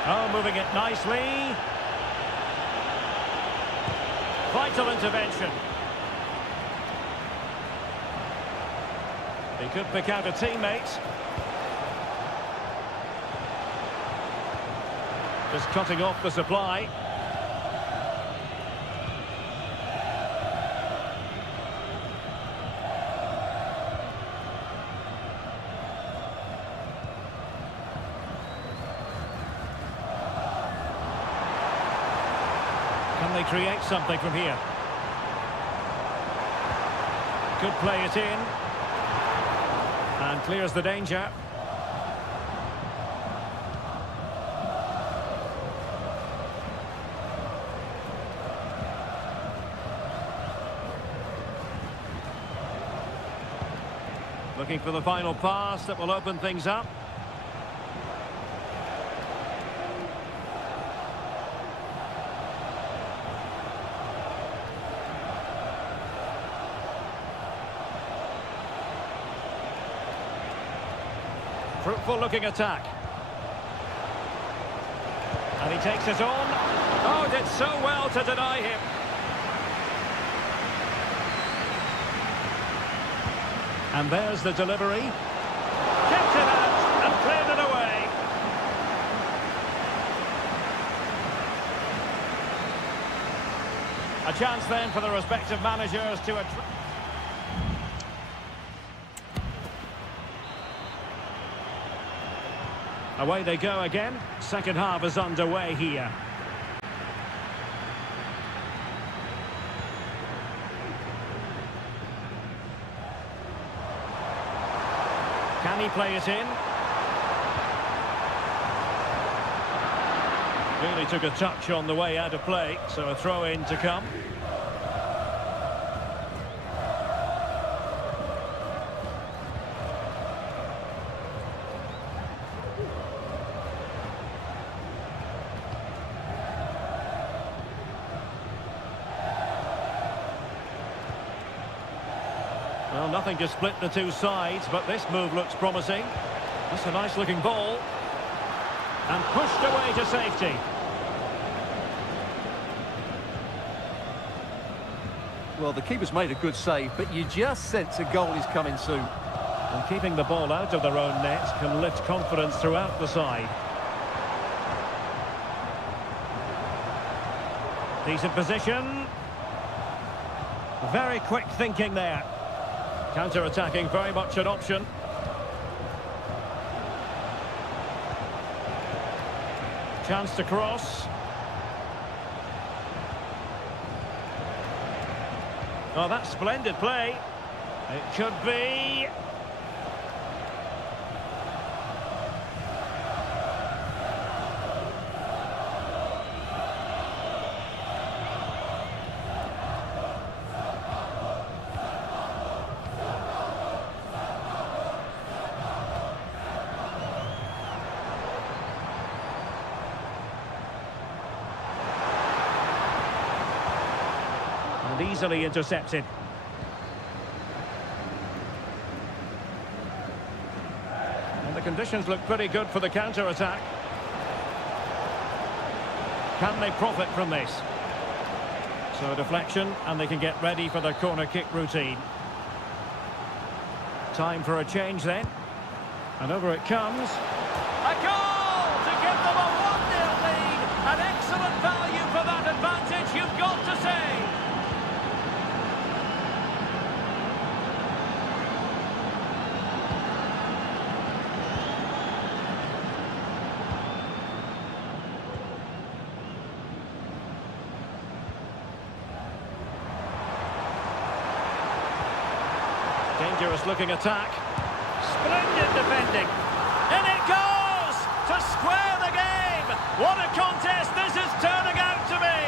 Oh, moving it nicely. Vital intervention. He could pick out a teammate. Just cutting off the supply. Can they create something from here? Could play it in. And clears the danger. Looking for the final pass that will open things up. Fruitful looking attack. And he takes it on. Oh, did so well to deny him. And there's the delivery. Kept it out and cleared it away. A chance then for the respective managers to... Away they go again. Second half is underway here. Can he play it in? Really took a touch on the way out of play, so a throw-in to come. Well, nothing to split the two sides, but this move looks promising. That's a nice-looking ball. And pushed away to safety. Well, the keeper's made a good save, but you just sense a goal is coming soon. And keeping the ball out of their own net can lift confidence throughout the side. Decent position. Very quick thinking there. Counter-attacking, very much an option. Chance to cross. Oh, that's splendid play. It could be. And easily intercepted. And the conditions look pretty good for the counter-attack. Can they profit from this? So a deflection, and they can get ready for the corner kick routine. Time for a change then. And over it comes. A goal to give them a 1-0 lead. An excellent value for that advantage, you've got to say. Dangerous looking attack. Splendid defending. In it goes to square the game. What a contest this is turning out to be.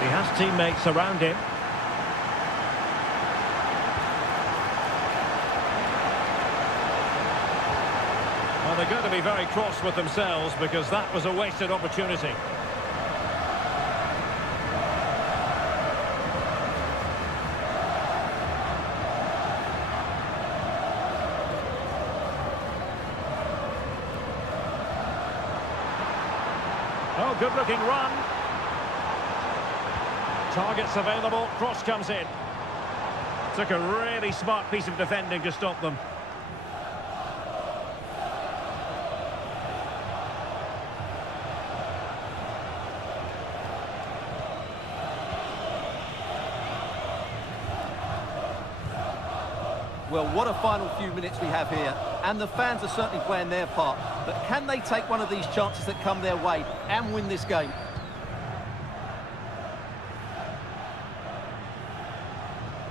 He has teammates around him. Well, they're going to be very cross with themselves because that was a wasted opportunity. Oh, good-looking run. Targets available, cross comes in. Took a really smart piece of defending to stop them. Well, what a final few minutes we have here. And the fans are certainly playing their part. But can they take one of these chances that come their way and win this game?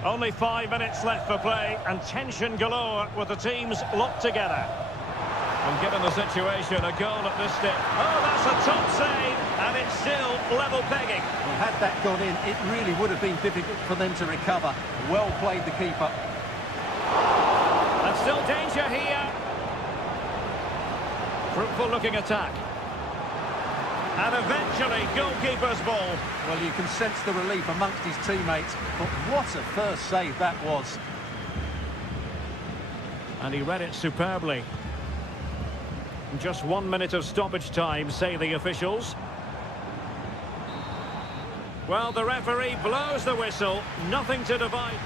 Only 5 minutes left for play and tension galore with the teams locked together. And given the situation, a goal at this step. Oh, that's a top save, and it's still level pegging. Well, had that gone in, it really would have been difficult for them to recover. Well played, the keeper. And still danger here. Fruitful looking attack. And eventually, goalkeeper's ball. Well, you can sense the relief amongst his teammates, but what a first save that was. And he read it superbly. Just 1 minute of stoppage time, say the officials. Well, the referee blows the whistle. Nothing to divide.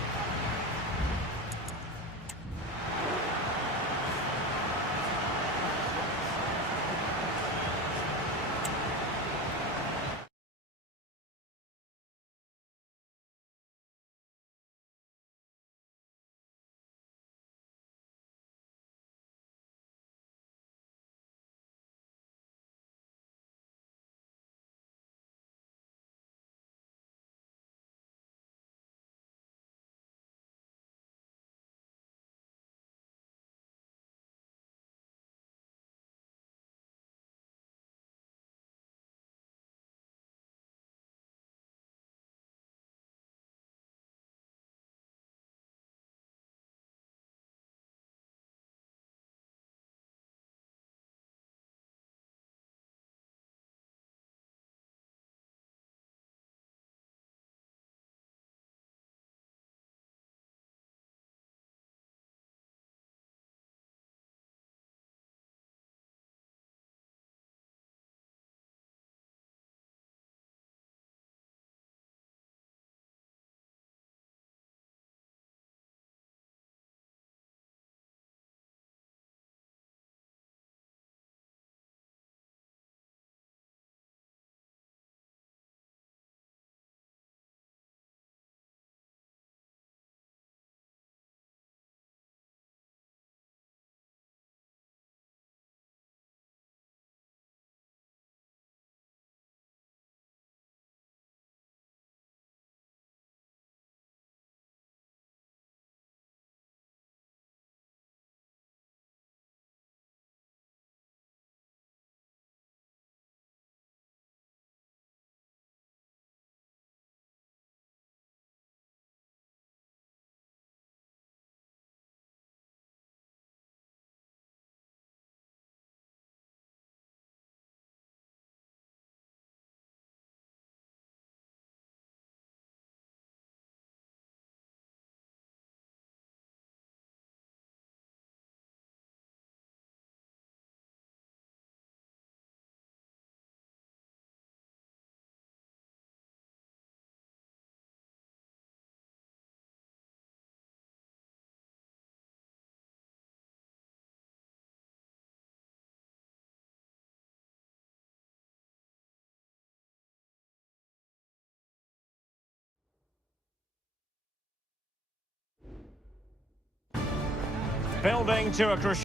Building to a crescendo.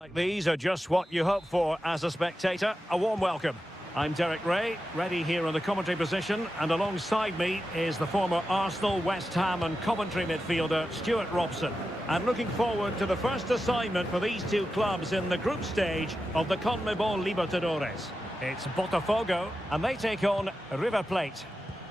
Like these are just what you hope for as a spectator. A warm welcome. I'm Derek Ray, ready here in the commentary position, and alongside me is the former Arsenal, West Ham and Coventry midfielder Stuart Robson. And looking forward to the first assignment for these two clubs in the group stage of the CONMEBOL Libertadores. It's Botafogo, and they take on River Plate.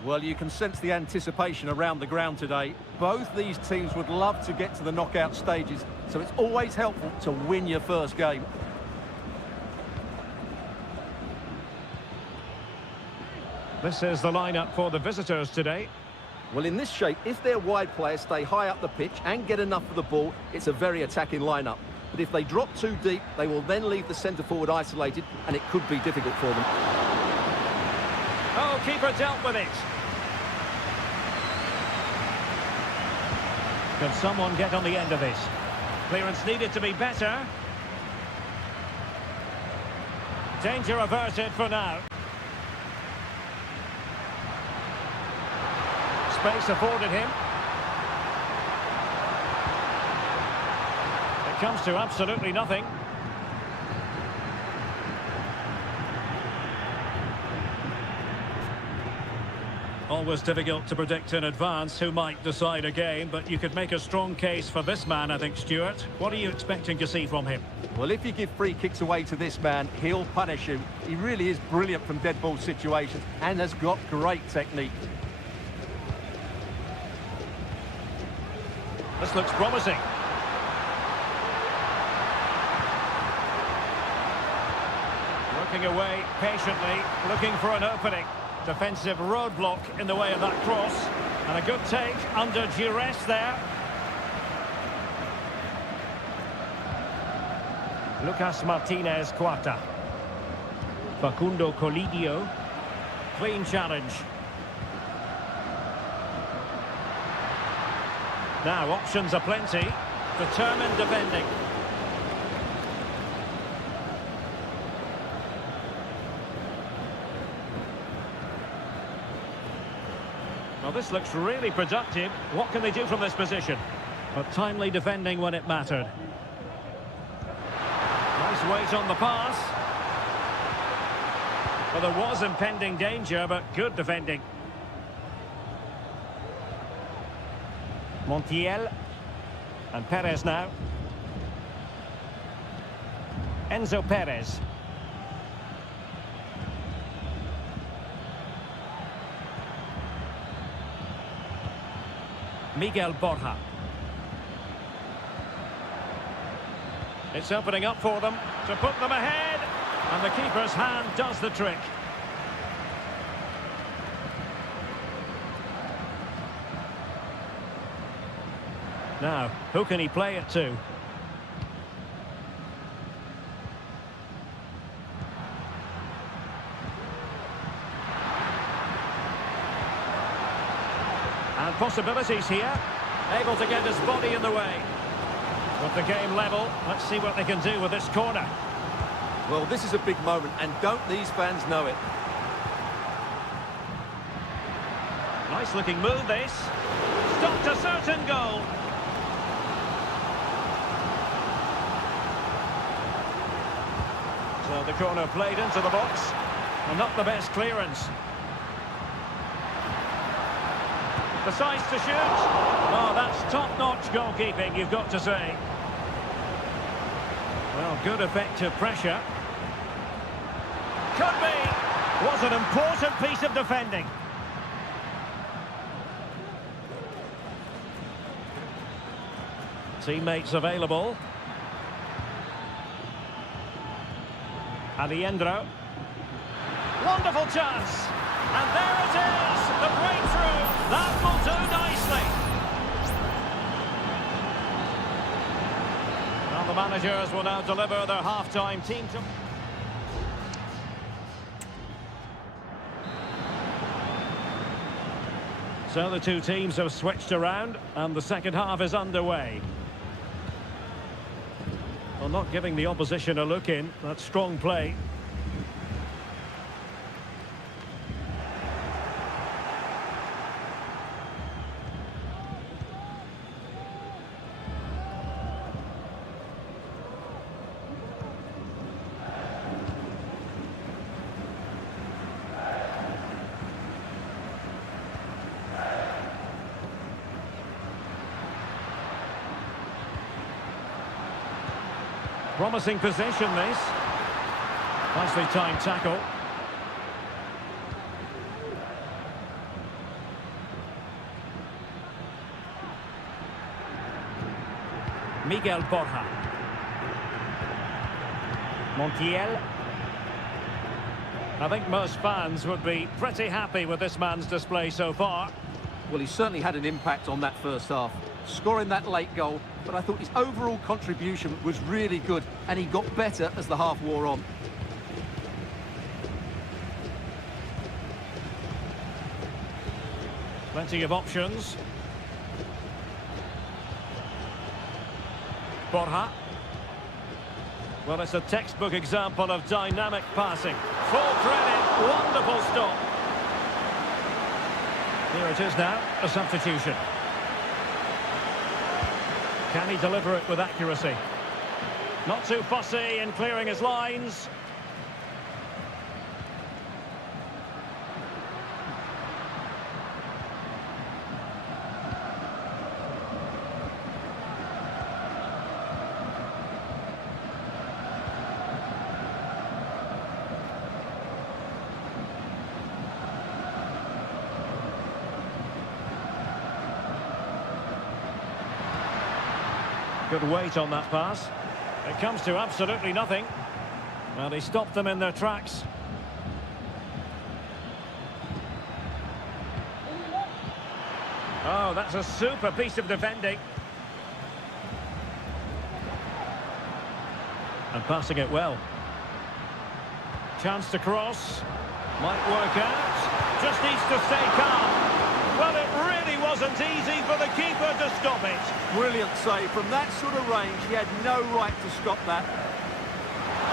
Well, you can sense the anticipation around the ground today. Both these teams would love to get to the knockout stages, so it's always helpful to win your first game. This is the lineup for the visitors today. Well, in this shape, if their wide players stay high up the pitch and get enough of the ball, it's a very attacking lineup. But if they drop too deep, they will then leave the centre-forward isolated, and it could be difficult for them. Oh, keeper dealt with it. Can someone get on the end of this? Clearance needed to be better. Danger averted for now. Space afforded him. It comes to absolutely nothing. Always difficult to predict in advance who might decide a game, but you could make a strong case for this man, I think, Stuart. What are you expecting to see from him? Well, if you give free kicks away to this man, he'll punish you. He really is brilliant from dead ball situations and has got great technique. This looks promising. Working away patiently, looking for an opening. Defensive roadblock in the way of that cross. And a good take under duress there. Lucas Martinez Cuarta. Facundo Colidio. Clean challenge. Now options are plenty. Determined defending. Well, this looks really productive. What can they do from this position? But timely defending when it mattered. Nice weight on the pass. Well, there was impending danger, but good defending. Montiel. And Perez now. Enzo Perez. Miguel Borja. It's opening up for them to put them ahead. And the keeper's hand does the trick. Now, who can he play it to? And possibilities here. Able to get his body in the way. With the game level, let's see what they can do with this corner. Well, this is a big moment, and don't these fans know it? Nice looking move, this. Stopped a certain goal. So the corner played into the box. Well, not the best clearance. Decides to shoot. Oh, that's top-notch goalkeeping, you've got to say. Well, good effective pressure. Could be. Was an important piece of defending. Teammates available. Aliendro. Wonderful chance. And there it is, the breakthrough. That will do nicely. Well, the managers will now deliver their half-time team to... So the two teams have switched around, and the second half is underway. Well, not giving the opposition a look in. That's strong play. Promising possession, this. Nicely timed tackle. Miguel Borja. Montiel. I think most fans would be pretty happy with this man's display so far. Well, he certainly had an impact on that first half, scoring that late goal, but I thought his overall contribution was really good, and he got better as the half wore on. Plenty of options. Borja. Well, it's a textbook example of dynamic passing. Full credit, wonderful stop. Here it is now, a substitution. Can he deliver it with accuracy? Not too fussy in clearing his lines. Good weight on that pass. It comes to absolutely nothing. Well, he stopped them in their tracks. Oh, that's a super piece of defending. And passing it well. Chance to cross. Might work out. Just needs to stay calm. Well, it really wasn't easy for the keeper to stop it. Brilliant save. From that sort of range, he had no right to stop that.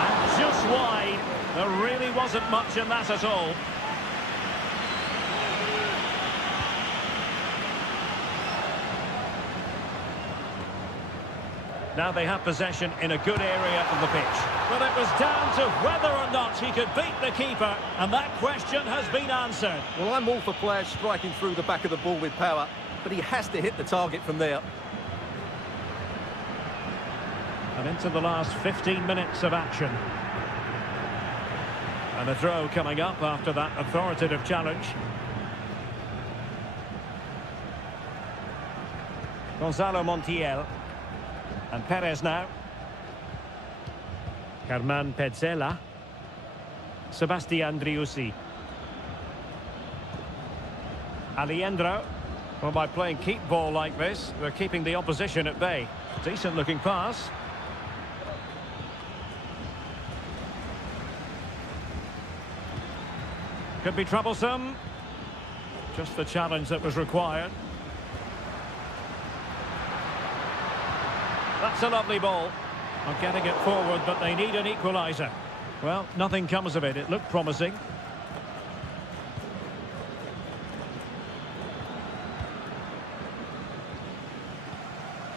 And just wide. There really wasn't much in that at all. Now they have possession in a good area of the pitch. But it was down to whether or not he could beat the keeper, and that question has been answered. Well, I'm all for players striking through the back of the ball with power, but he has to hit the target from there. And into the last 15 minutes of action. And a throw coming up after that authoritative challenge. Gonzalo Montiel. And Perez now. Carman Petzela. Sebastian Driussi. Aliendro. Well, by playing keep ball like this, they're keeping the opposition at bay. Decent looking pass. Could be troublesome. Just the challenge that was required. That's a lovely ball. Not getting it forward, but they need an equaliser. Well, nothing comes of it. It looked promising.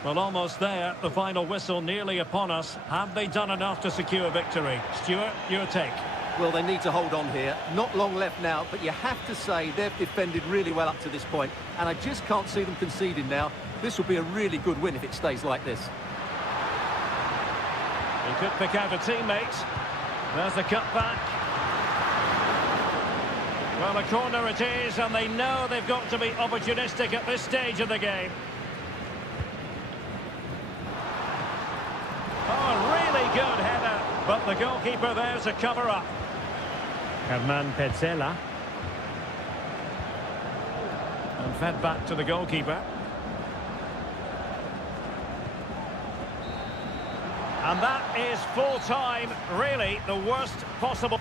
Well, almost there. The final whistle nearly upon us. Have they done enough to secure victory? Stuart, your take. Well, they need to hold on here. Not long left now, but you have to say they've defended really well up to this point, and I just can't see them conceding now. This will be a really good win if it stays like this. He could pick out a teammate. There's the cutback. Well, a corner it is, and they know they've got to be opportunistic at this stage of the game. Oh, a really good header, but the goalkeeper there to cover up. Carman Petzela. And fed back to the goalkeeper. And that is full time, really the worst possible.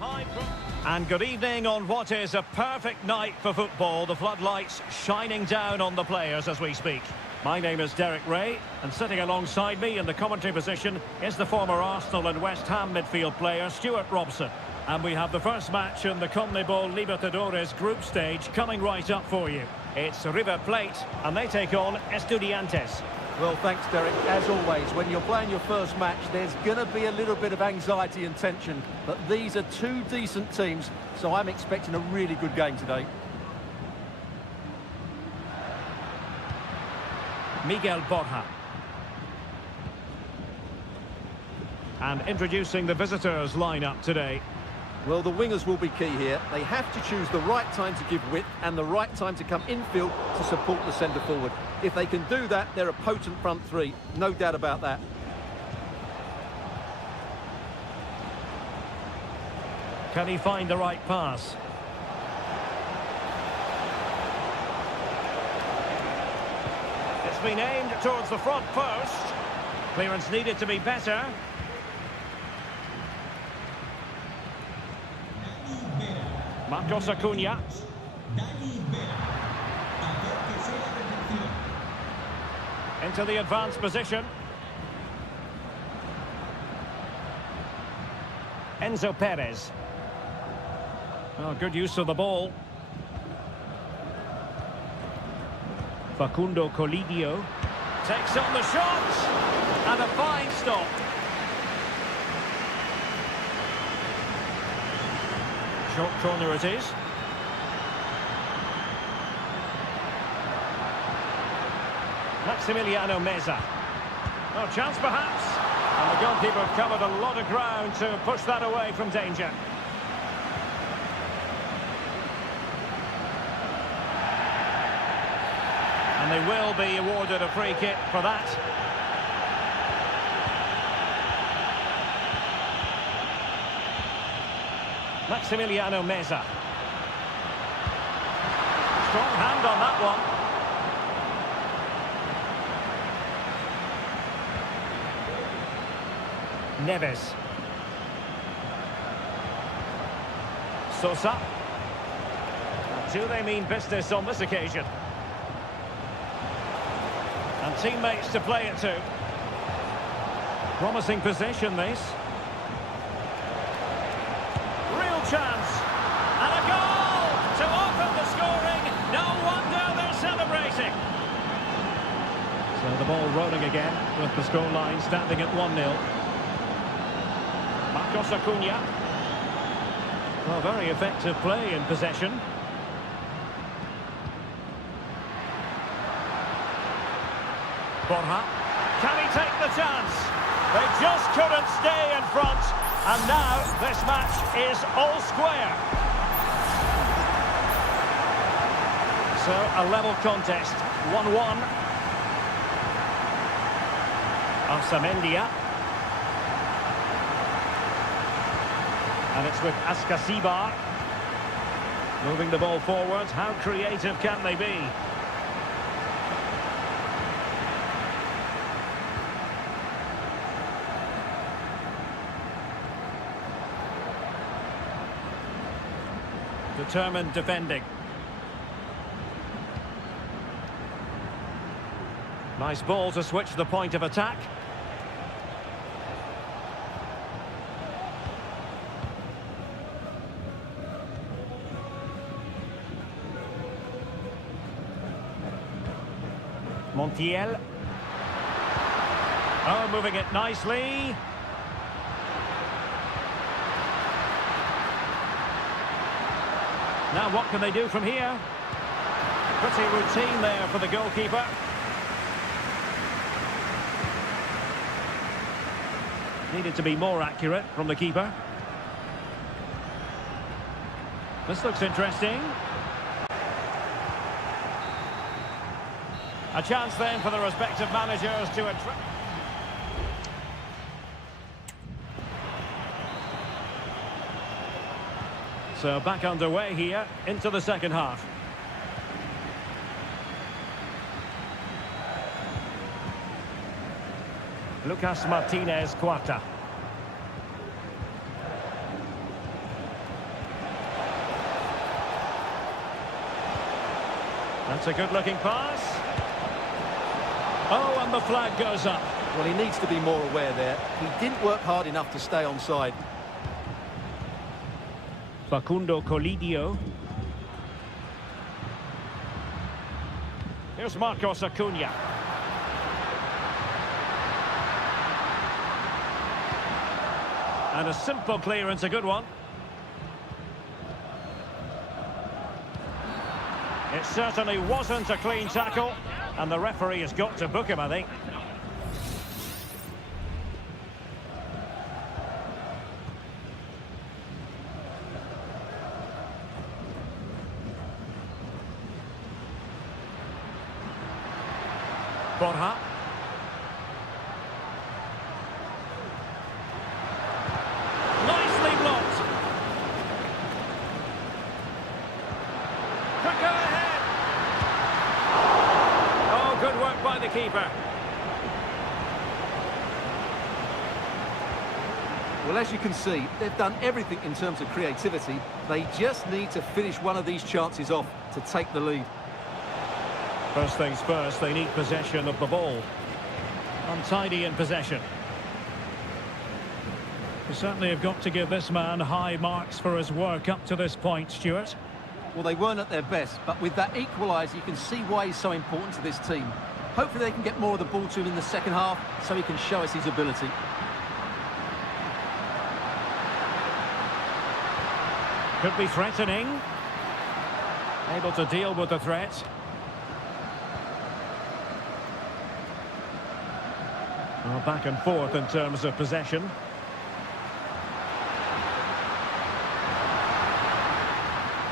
And good evening on what is a perfect night for football. The floodlights shining down on the players as we speak. My name is Derek Ray, and sitting alongside me in the commentary position is the former Arsenal and West Ham midfield player Stuart Robson. And we have the first match in the CONMEBOL Libertadores group stage coming right up for you. It's River Plate, and they take on Estudiantes. Well, thanks, Derek. As always, when you're playing your first match, there's going to be a little bit of anxiety and tension. But these are two decent teams, so I'm expecting a really good game today. Miguel Borja. And introducing the visitors' lineup today. Well, the wingers will be key here. They have to choose the right time to give width and the right time to come infield to support the centre forward. If they can do that, they're a potent front three. No doubt about that. Can he find the right pass? It's been aimed towards the front post. Clearance needed to be better. Marcos Acuna. Into the advanced position. Enzo Perez. Oh, good use of the ball. Facundo Colidio takes on the shot, and a fine stop. Short corner it is. Maximiliano Meza. Oh, chance perhaps. And the goalkeeper covered a lot of ground to push that away from danger. And they will be awarded a free kick for that. Maximiliano Meza. Strong hand on that one. Neves. Sosa. Do they mean business on this occasion? And teammates to play it to. Promising possession, this. Real chance. And a goal to open the scoring. No wonder they're celebrating. So the ball rolling again with the scoreline standing at 1-0. Marcos Acuna. Well, very effective play in possession. Borja. Can he take the chance? They just couldn't stay in front. And now this match is all square. So a level contest. 1-1. Arsamendia. And it's with Ascasibar. Moving the ball forward. How creative can they be? Determined defending. Nice ball to switch the point of attack. Montiel. Oh, moving it nicely. Now what can they do from here? Pretty routine there for the goalkeeper. Needed to be more accurate from the keeper. This looks interesting. A chance then for the respective managers to attract. So back underway here into the second half. Lucas Martinez Cuarta. That's a good-looking pass. Oh, and the flag goes up. Well, he needs to be more aware there. He didn't work hard enough to stay onside. Facundo Colidio. Here's Marcos Acuna. And a simple clearance, a good one. It certainly wasn't a clean tackle, and the referee has got to book him, I think. Borja. Nicely blocked. Could go ahead. Oh, good work by the keeper. Well, as you can see, they've done everything in terms of creativity. They just need to finish one of these chances off to take the lead. First things first, they need possession of the ball. Untidy in possession. You certainly have got to give this man high marks for his work up to this point, Stuart. Well, they weren't at their best, but with that equaliser, you can see why he's so important to this team. Hopefully they can get more of the ball to him in the second half so he can show us his ability. Could be threatening. Able to deal with the threat. Well, back and forth in terms of possession.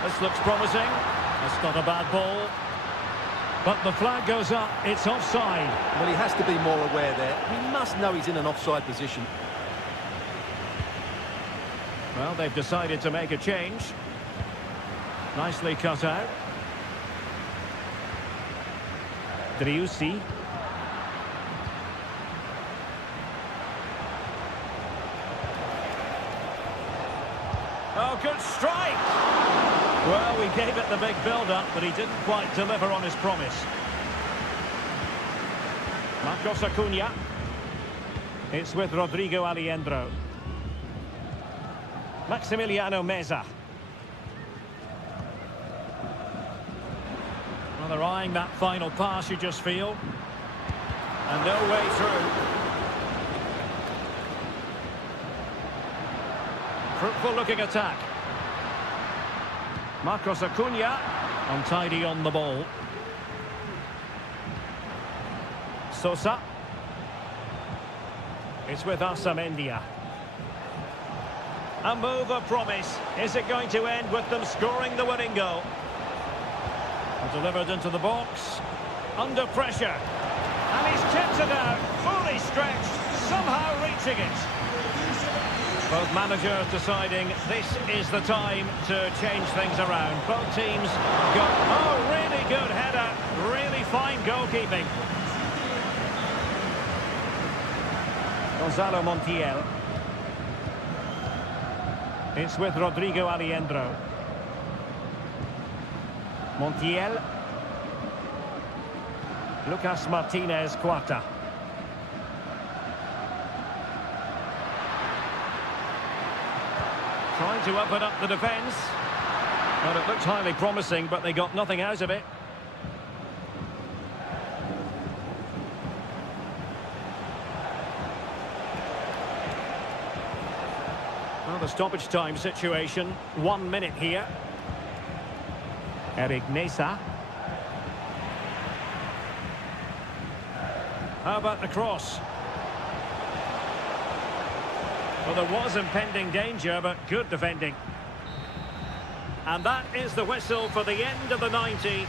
This looks promising. That's not a bad ball. But the flag goes up. It's offside. Well, he has to be more aware there. He must know he's in an offside position. Well, they've decided to make a change. Nicely cut out. Driussi. Oh, good strike! Well, we gave it the big build-up, but he didn't quite deliver on his promise. Marcos Acuna. It's with Rodrigo Aliendro. Maximiliano Meza. Well, they're eyeing that final pass, you just feel. And no way through. Fruitful-looking attack. Marcos Acuna, untidy on the ball. Sosa. It's with Asamendia. A move of promise. Is it going to end with them scoring the winning goal? Delivered into the box. Under pressure. And he's kept it out. Fully stretched. Somehow reaching it. Both managers deciding this is the time to change things around. Both teams got... Oh, really good header. Really fine goalkeeping. Gonzalo Montiel. It's with Rodrigo Aliendro. Montiel. Lucas Martinez Quarta. Trying to open up the defence. Well, it looked highly promising, but they got nothing out of it. Well, the stoppage time situation, 1 minute here. Eric Nesa. How about the cross? Well, there was impending danger, but good defending. And that is the whistle for the end of the 90.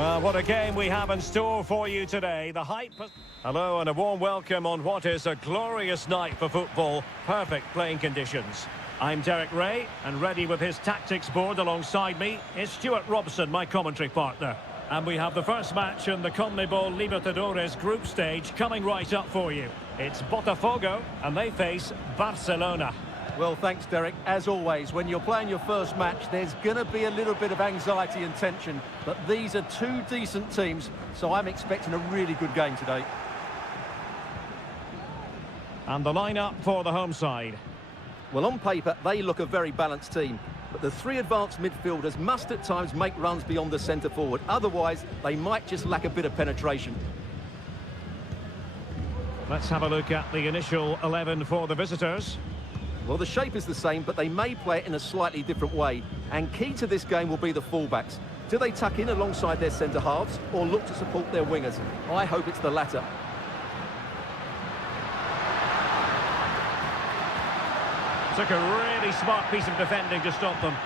Well, what a game we have in store for you today. The hype... Hello and a warm welcome on what is a glorious night for football. Perfect playing conditions. I'm Derek Ray, and ready with his tactics board alongside me is Stuart Robson, my commentary partner. And we have the first match in the CONMEBOL Libertadores group stage coming right up for you. It's Botafogo, and they face Barcelona. Well, thanks, Derek. As always, when you're playing your first match, there's going to be a little bit of anxiety and tension. But these are two decent teams, so I'm expecting a really good game today. And the lineup for the home side. Well, on paper, they look a very balanced team. But the three advanced midfielders must at times make runs beyond the centre forward. Otherwise, they might just lack a bit of penetration. Let's have a look at the initial 11 for the visitors. Well, the shape is the same, but they may play it in a slightly different way. And key to this game will be the fullbacks. Do they tuck in alongside their centre-halves or look to support their wingers? I hope it's the latter. Took a really smart piece of defending to stop them.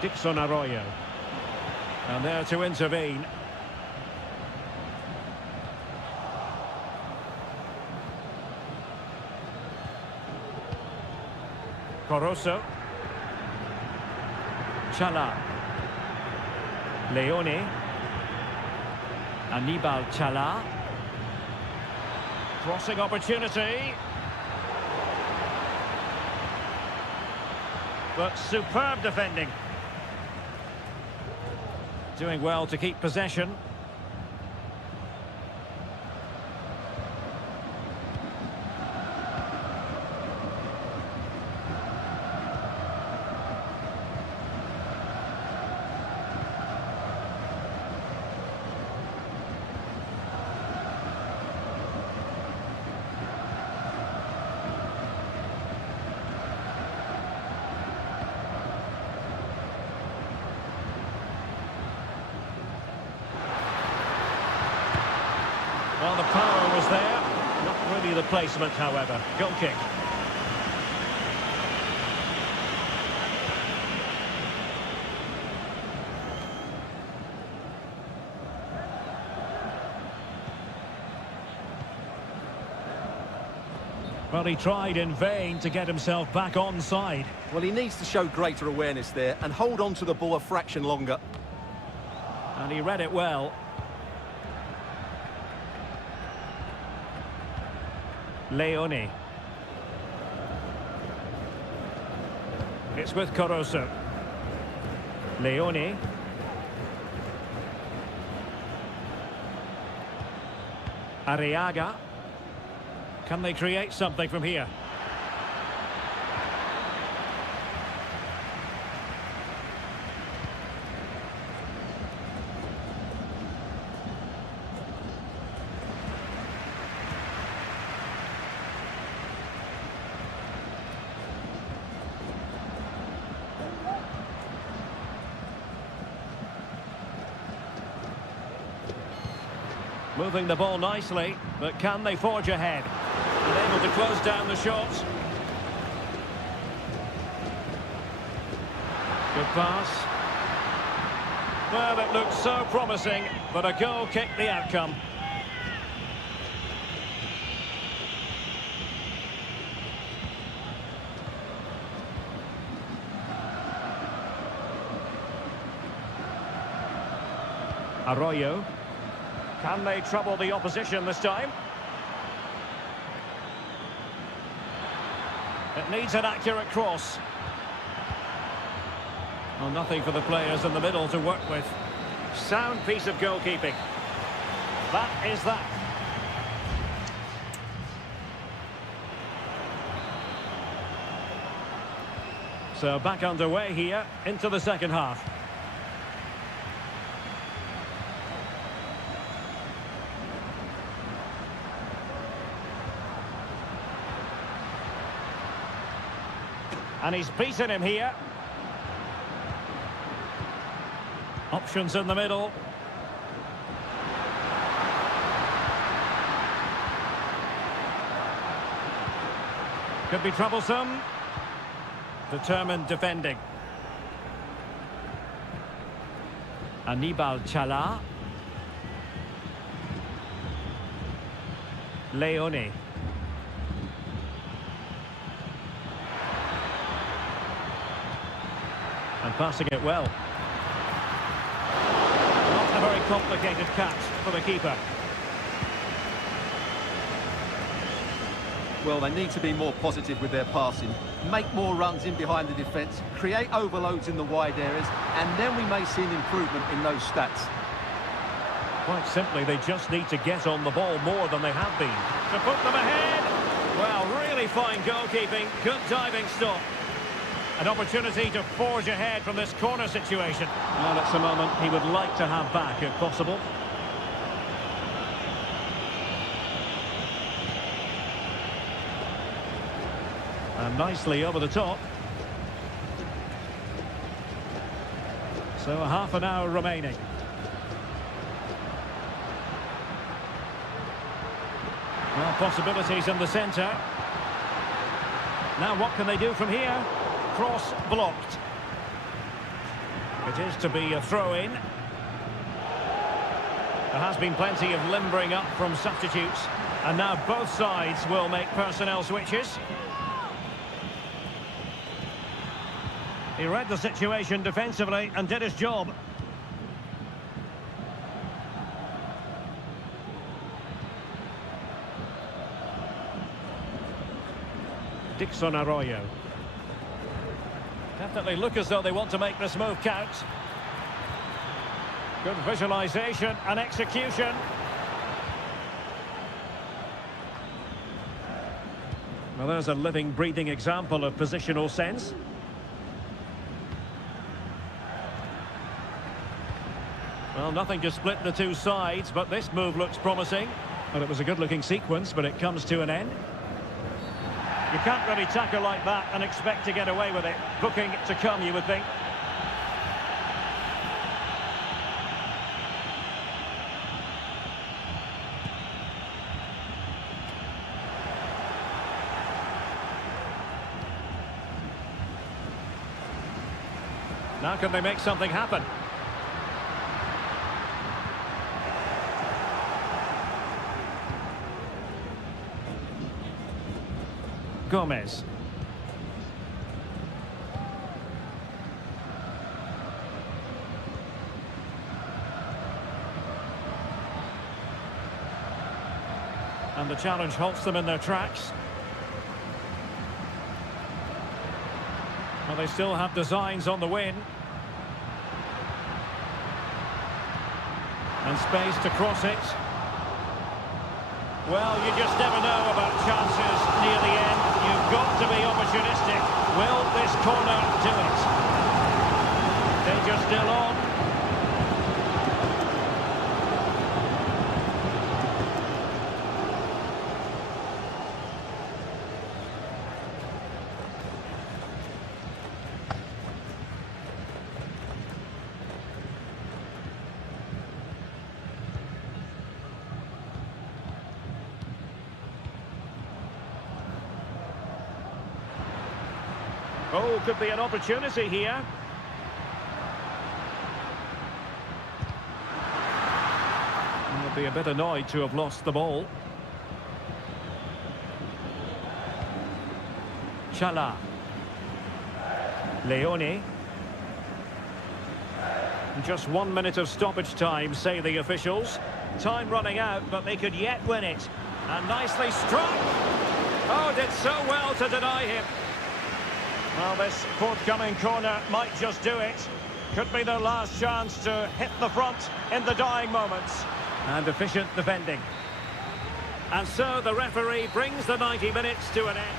Dixon Arroyo. And there to intervene. Corozo. Chala. Leone. Anibal Chala. Crossing opportunity. But superb defending. Doing well to keep possession. Well, the power was there. Not really the placement, however. Goal kick. Well, he tried in vain to get himself back onside. Well, he needs to show greater awareness there and hold on to the ball a fraction longer. And he read it well. Leone. It's with Corozo. Leone. Arriaga. Can they create something from here? Moving the ball nicely, but can they forge ahead? And able to close down the shots. Good pass. Well, it looked so promising, but a goal kicked the outcome. Arroyo. Can they trouble the opposition this time? It needs an accurate cross. Well, nothing for the players in the middle to work with. Sound piece of goalkeeping. That is that. So back underway here into the second half. And he's beaten him here. Options in the middle. Could be troublesome. Determined defending. Anibal Chala. Leone. And passing it well. Not a very complicated catch for the keeper. Well, they need to be more positive with their passing, make more runs in behind the defence, create overloads in the wide areas, and then we may see an improvement in those stats. Quite simply, they just need to get on the ball more than they have been. To put them ahead! Well, really fine goalkeeping, good diving stop. An opportunity to forge ahead from this corner situation. Well, it's a moment he would like to have back if possible. And nicely over the top. So a half an hour remaining. Well, possibilities in the centre. Now what can they do from here? Cross blocked. It is to be a throw-in. There has been plenty of limbering up from substitutes. And now both sides will make personnel switches. He read the situation defensively and did his job. Dixon Arroyo. Definitely look as though they want to make this move count. Good visualisation and execution. Well, there's a living, breathing example of positional sense. Well, nothing to split the two sides, but this move looks promising. Well, it was a good-looking sequence, but it comes to an end. You can't really tackle like that and expect to get away with it. Booking to come, you would think. Now can they make something happen? Gomez. And the challenge halts them in their tracks. Well, they still have designs on the win. And space to cross it. Well, you just never know about chances near the end. You've got to be opportunistic. Will this corner do it? Danger still on. Oh, could be an opportunity here. Would be a bit annoyed to have lost the ball. Chala. Leone. Just 1 minute of stoppage time, say the officials. Time running out, but they could yet win it. And nicely struck. Oh, did so well to deny him. Well, this forthcoming corner might just do it. Could be their last chance to hit the front in the dying moments. And efficient defending. And so the referee brings the 90 minutes to an end.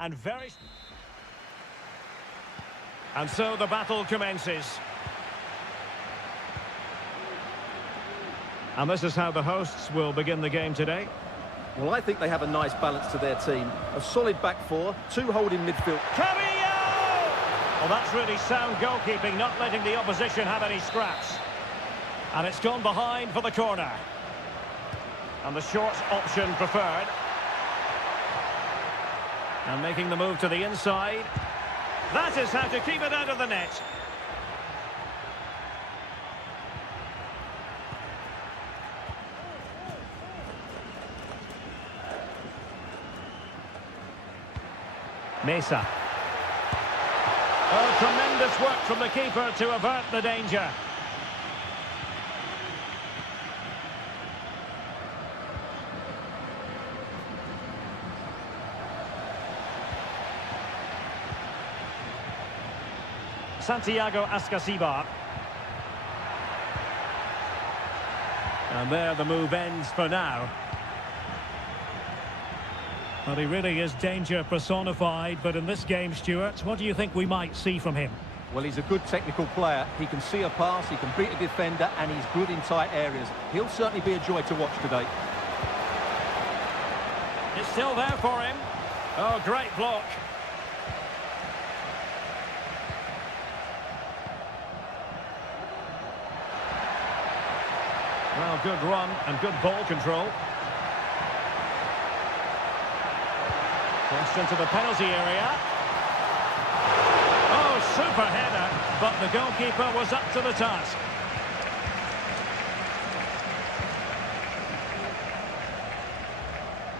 and very... And so the battle commences. And this is how the hosts will begin the game today. Well, I think they have a nice balance to their team. A solid back four, two holding midfield. Cavillo! Well, that's really sound goalkeeping, not letting the opposition have any scraps. And it's gone behind for the corner. And the short option preferred. And making the move to the inside. That is how to keep it out of the net. Mesa. Oh, tremendous work from the keeper to avert the danger. Santiago Ascasibar. And there the move ends for now. Well, he really is danger personified, but in this game, Stuart, what do you think we might see from him? Well, he's a good technical player. He can see a pass, he can beat a defender, and he's good in tight areas. He'll certainly be a joy to watch today. It's still there for him. Oh, great block. Well, good run and good ball control. Crossed into the penalty area. Oh, super header, but the goalkeeper was up to the task.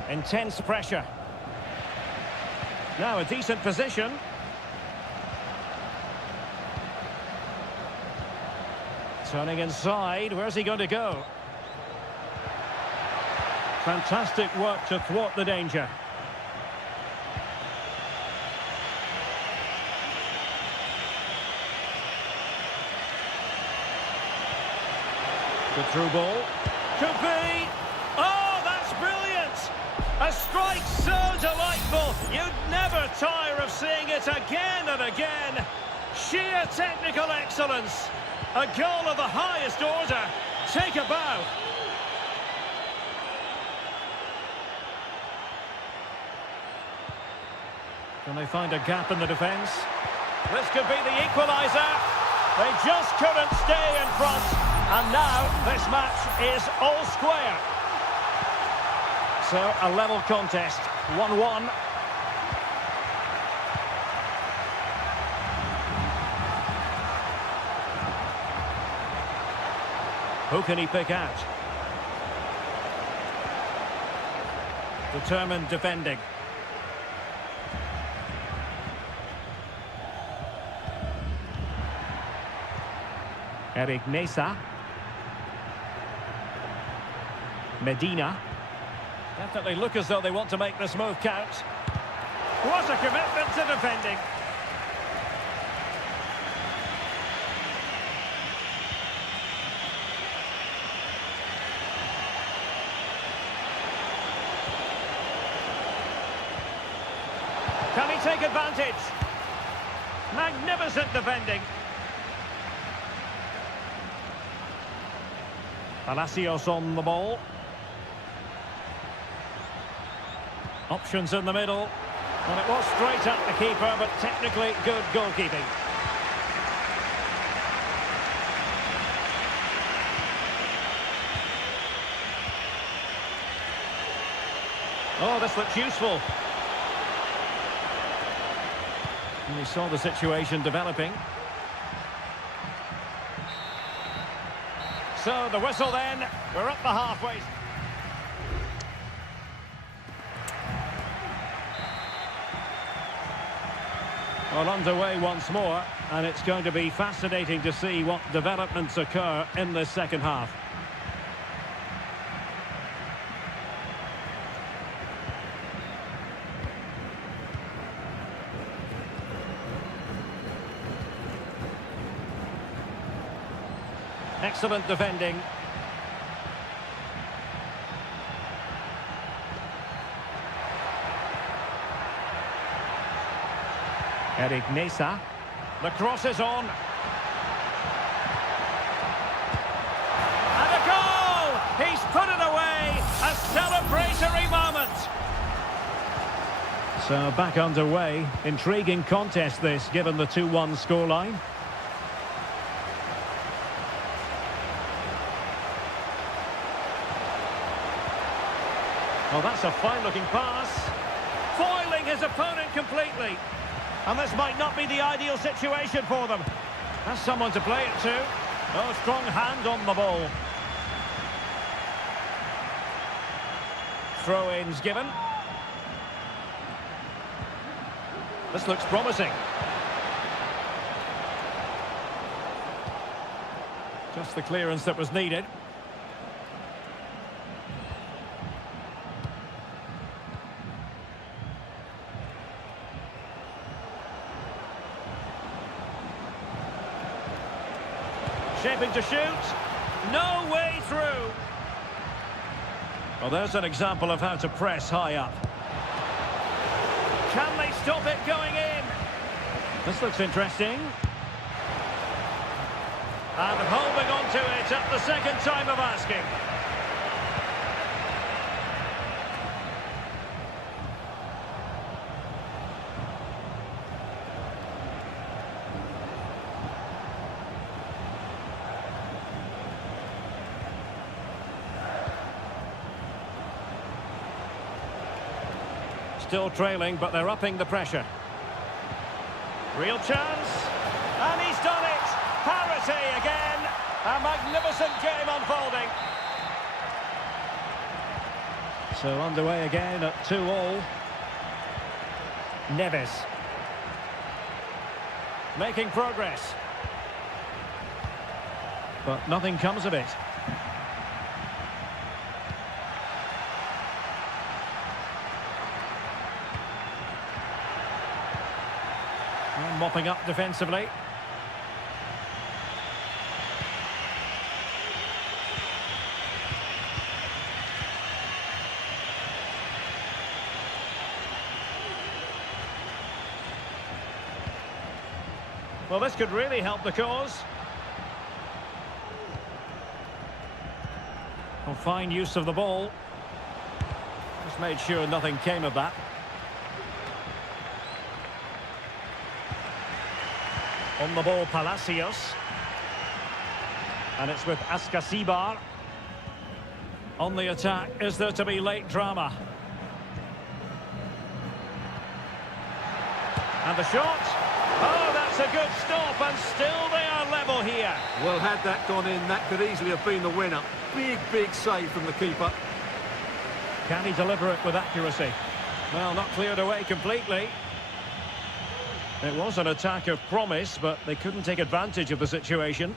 Intense pressure. Now a decent position. Turning inside, where's he going to go? Fantastic work to thwart the danger. Good through ball. Could be. Oh, that's brilliant! A strike so delightful. You'd never tire of seeing it again and again. Sheer technical excellence. A goal of the highest order. Take a bow. Can they find a gap in the defence? This could be the equaliser. They just couldn't stay in front. And now this match is all square. So a level contest, 1-1. Who can he pick out? Determined defending. Eric Mesa. Medina. Definitely look as though they want to make this move count. What a commitment to defending. Can he take advantage? Magnificent defending. Palacios on the ball. Options in the middle. Well, it was straight at the keeper, but technically good goalkeeping. Oh, this looks useful. And we saw the situation developing. So the whistle then, we're at the halfway. Well, underway once more, and it's going to be fascinating to see what developments occur in this second half. Excellent defending. Eric Mesa. The cross is on. And a goal! He's put it away! A celebratory moment! So back underway. Intriguing contest this, given the 2-1 scoreline. Well, that's a fine-looking pass. Foiling his opponent completely. And this might not be the ideal situation for them. That's someone to play it to. Oh, strong hand on the ball. Throw-ins given. This looks promising. Just the clearance that was needed. Shaping to shoot. No way through. Well, there's an example of how to press high up. Can they stop it going in? This looks interesting. And holding on to it at the second time of asking. Still trailing, but they're upping the pressure. Real chance. And he's done it. Parity again. A magnificent game unfolding. So underway again at 2-2. Neves. Making progress. But nothing comes of it. Mopping up defensively. Well, this could really help the cause. Well, fine use of the ball. Just made sure nothing came of that. On the ball, Palacios. And it's with Askasibar. On the attack, is there to be late drama? And the shot. Oh, that's a good stop, and still they are level here. Well, had that gone in, that could easily have been the winner. Big save from the keeper. Can he deliver it with accuracy? Well, not cleared away completely. It was an attack of promise, but they couldn't take advantage of the situation.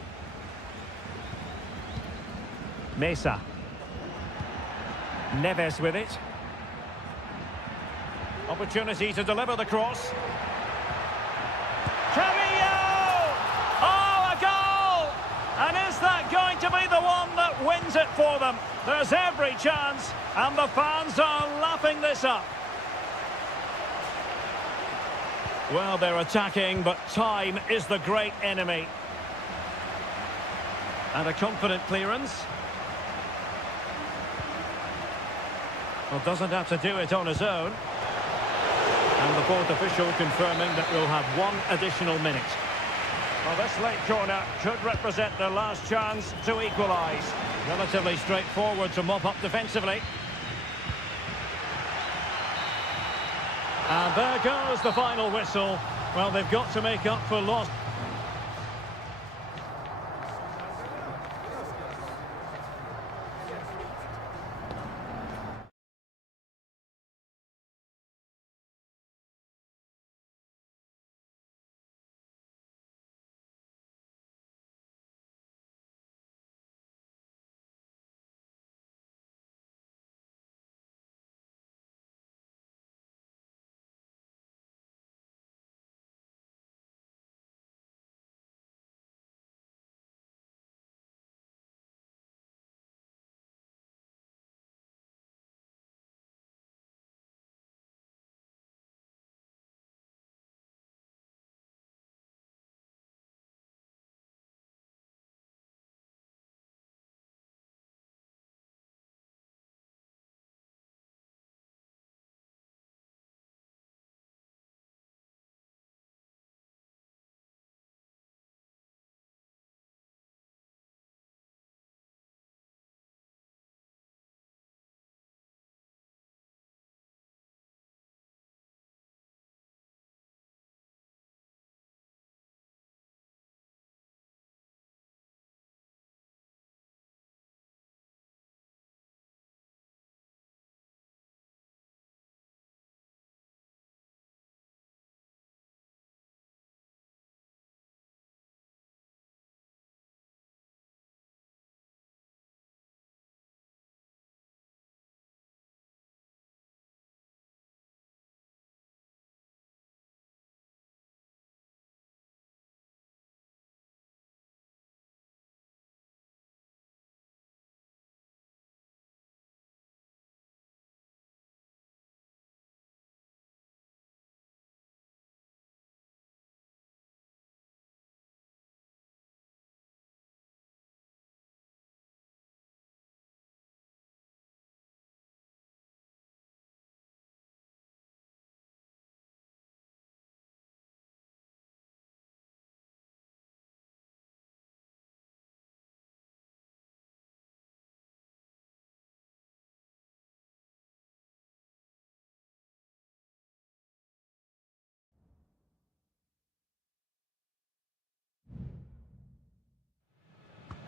Mesa. Neves with it. Opportunity to deliver the cross. Carrillo! Oh, a goal! And is that going to be the one that wins it for them? There's every chance, and the fans are lapping this up. Well, they're attacking, but time is the great enemy. And a confident clearance. Well, doesn't have to do it on his own. And the fourth official confirming that we'll have one additional minute. Well, this late corner could represent their last chance to equalise. Relatively straightforward to mop up defensively. And there goes the final whistle. Well, they've got to make up for lost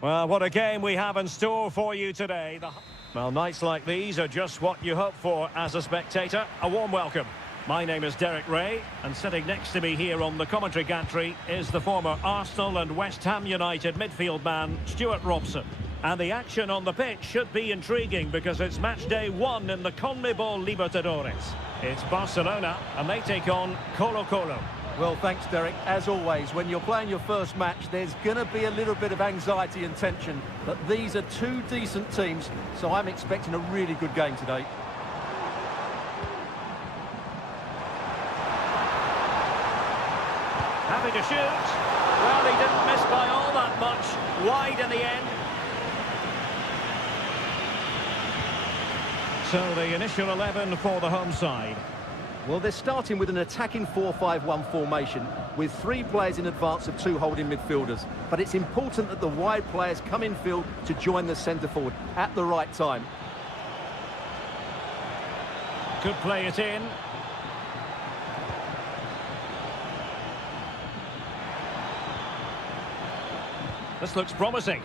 Well, what a game we have in store for you today. Well, nights like these are just what you hope for as a spectator. A warm welcome. My name is Derek Ray, and sitting next to me here on the commentary gantry is the former Arsenal and West Ham United midfield man, Stuart Robson. And the action on the pitch should be intriguing because it's match day 1 in the CONMEBOL Libertadores. It's Barcelona, and they take on Colo-Colo. Well, thanks, Derek. As always, when you're playing your first match, there's going to be a little bit of anxiety and tension. But these are two decent teams, so I'm expecting a really good game today. Happy to shoot. Well, he didn't miss by all that much. Wide in the end. So the initial 11 for the home side. Well, they're starting with an attacking 4-5-1 formation with 3 players in advance of 2 holding midfielders. But it's important that the wide players come in field to join the centre forward at the right time. Could play it in. This looks promising.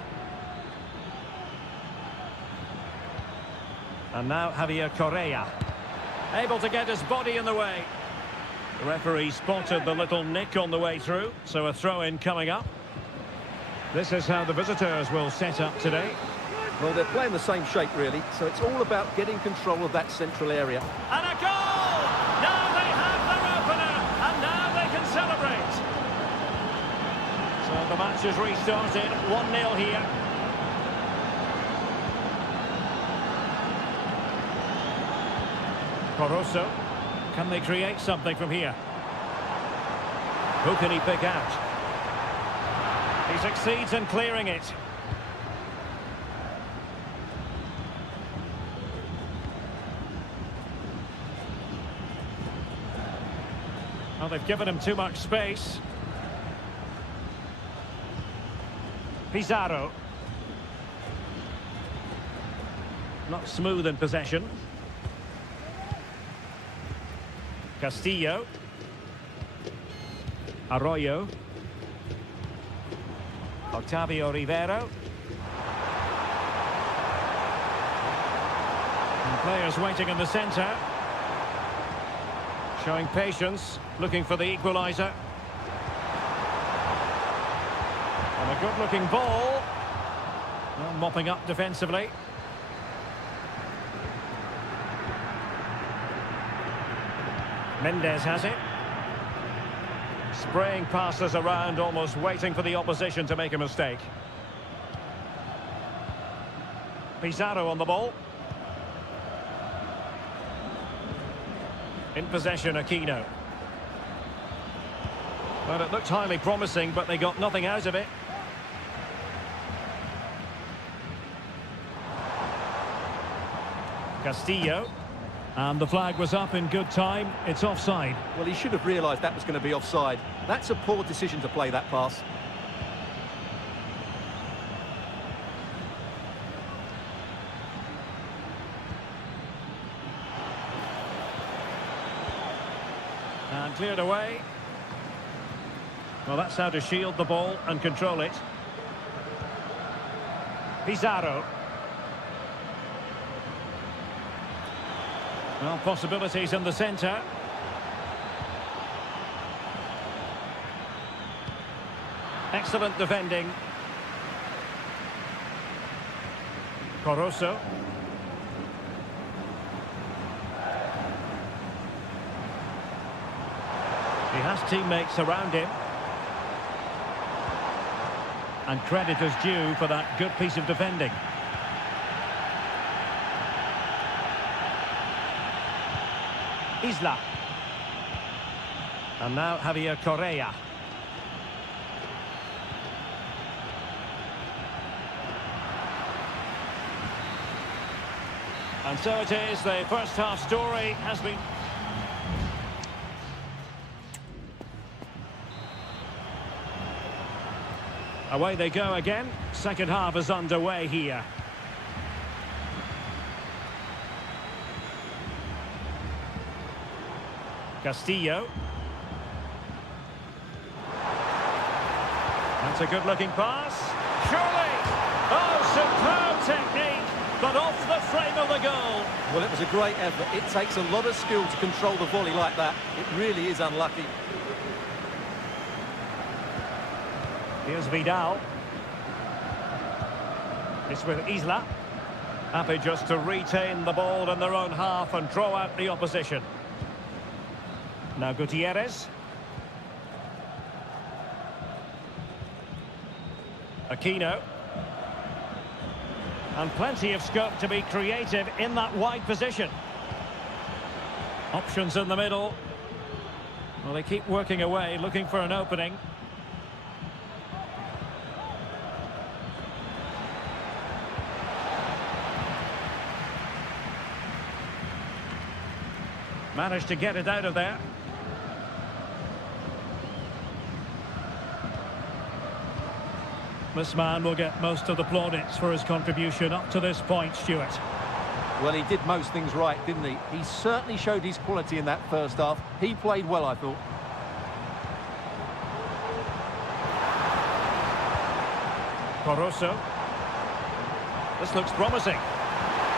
And now Javier Correa. Able to get his body in the way. The referee spotted the little nick on the way through, so a throw-in coming up. This is how the visitors will set up today. Well, they're playing the same shape, really, so it's all about getting control of that central area. And a goal! Now they have their opener, and now they can celebrate. So the match has restarted, 1-0 here. Caruso. Can they create something from here? Who can he pick out? He succeeds in clearing it. Well, they've given him too much space. Pizarro. Not smooth in possession. Castillo. Arroyo. Octavio Rivero. And players waiting in the centre. Showing patience, looking for the equaliser. And a good-looking ball. Well, mopping up defensively. Mendes has it. Spraying passes around, almost waiting for the opposition to make a mistake. Pizarro on the ball. In possession, Aquino. Well, it looked highly promising, but they got nothing out of it. Castillo. And the flag was up in good time. It's offside. Well, he should have realised that was going to be offside. That's a poor decision to play that pass. And cleared away. Well, that's how to shield the ball and control it. Pizarro. Well, possibilities in the centre. Excellent defending. Caruso. He has teammates around him. And credit is due for that good piece of defending. Isla. And now Javier Correa. And so it is, the first half story has been... Away they go again. Second half is underway here. Castillo. That's a good-looking pass. Surely! Oh, superb technique, but off the frame of the goal. Well, it was a great effort. It takes a lot of skill to control the volley like that. It really is unlucky. Here's Vidal. It's with Isla. Happy just to retain the ball in their own half and draw out the opposition. Now Gutierrez. Aquino. And plenty of scope to be creative in that wide position. Options in the middle. Well, they keep working away, looking for an opening. Managed to get it out of there. This man will get most of the plaudits for his contribution up to this point, Stuart. Well, he did most things right, didn't he? He certainly showed his quality in that first half. He played well, I thought. Caruso. This looks promising.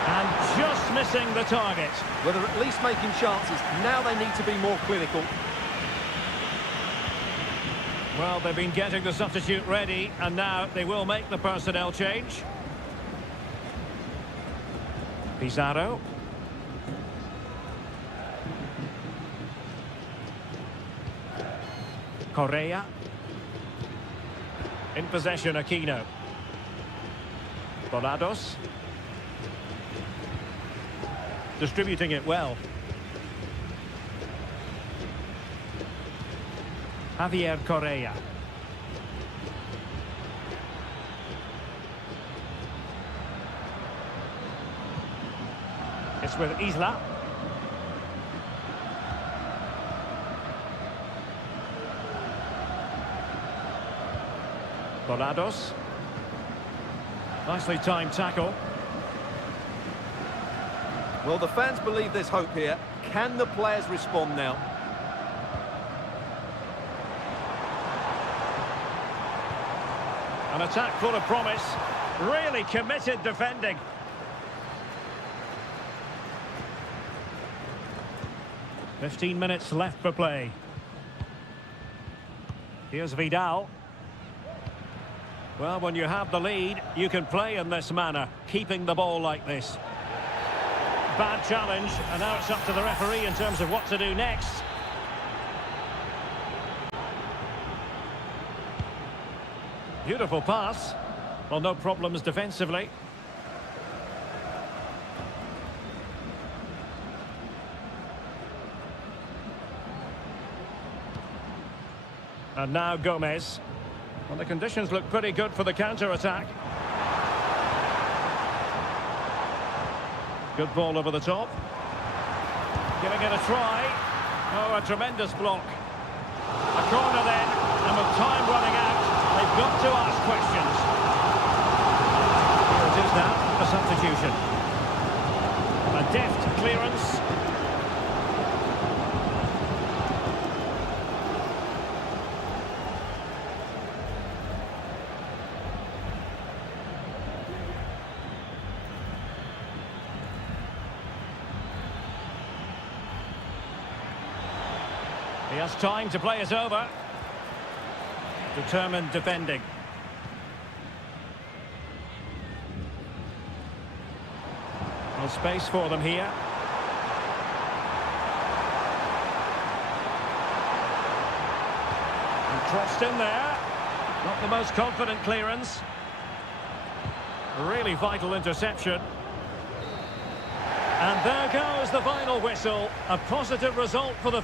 And just missing the target. Well, they're at least making chances. Now they need to be more clinical. Well, they've been getting the substitute ready, and now they will make the personnel change. Pizarro. Correa. In possession, Aquino. Volados. Distributing it well. Javier Correa. It's with Isla. Volados. Nicely timed tackle. Well, the fans believe there's hope here. Can the players respond now? An attack full of promise. Really committed defending. "15 minutes left for play. Here's Vidal. Well, when you have the lead, you can play in this manner, keeping the ball like this. Bad challenge, and now it's up to the referee in terms of what to do next. Beautiful pass. Well, no problems defensively. And now Gomez. Well, the conditions look pretty good for the counter-attack. Good ball over the top. Giving it a try. Oh, a tremendous block. A corner then, and with time running out, they've got to ask questions. Here it is now, a substitution. A deft clearance. He has time to play it over. Determined defending. No space for them here. And crossed in there. Not the most confident clearance. Really vital interception. And there goes the final whistle. A positive result for the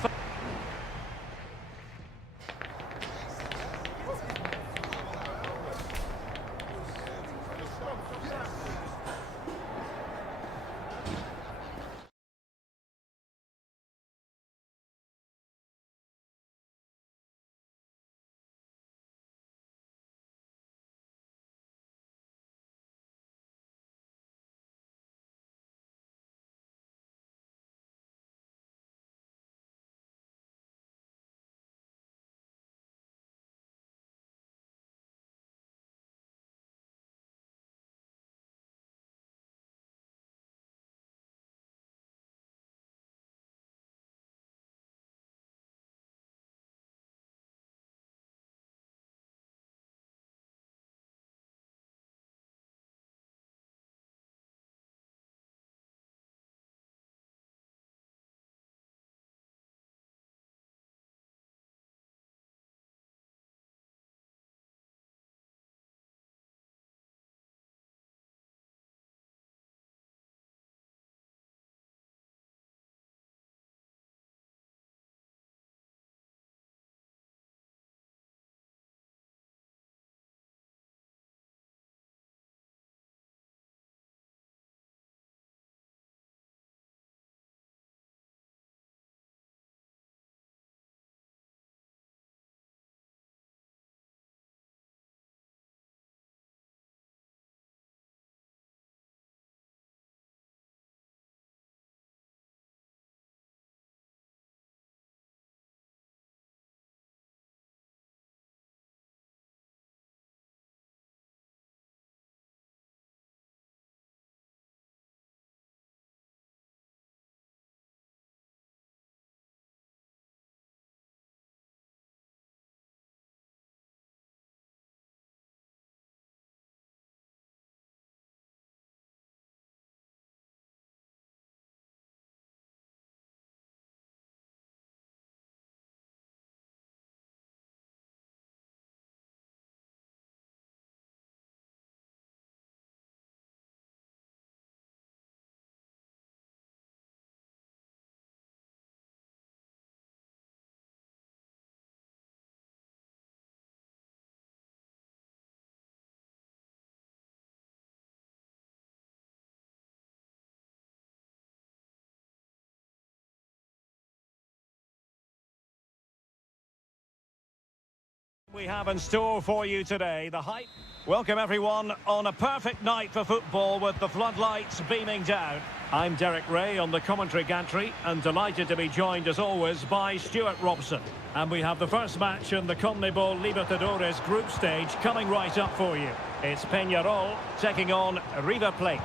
We have in store for you today the hype. Welcome everyone on a perfect night for football with the floodlights beaming down. I'm Derek Ray on the commentary gantry and delighted to be joined as always by Stuart Robson. And we have the first match in the CONMEBOL Libertadores group stage coming right up for you. It's Peñarol taking on River Plate.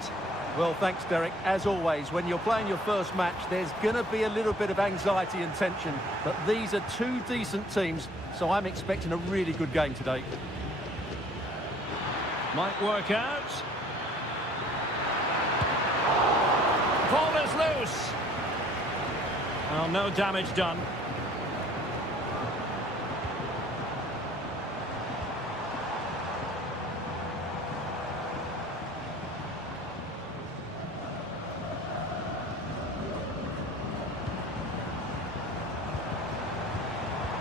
Well, thanks, Derek. As always, when you're playing your first match, there's going to be a little bit of anxiety and tension. But these are two decent teams, so I'm expecting a really good game today. Might work out. Ball is loose. Well, no damage done.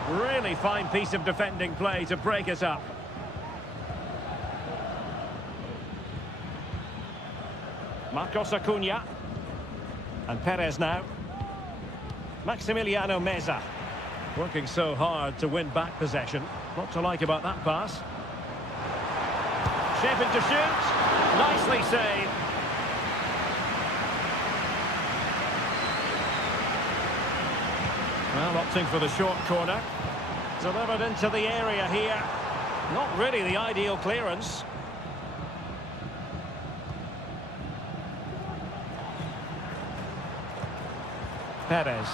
Really fine piece of defending play to break us up. Marcos Acuna. And Perez now. Maximiliano Meza. Working so hard to win back possession. What to like about that pass. Shaping to shoot. Nicely saved. Well, opting for the short corner. Delivered into the area here. Not really the ideal clearance. Perez.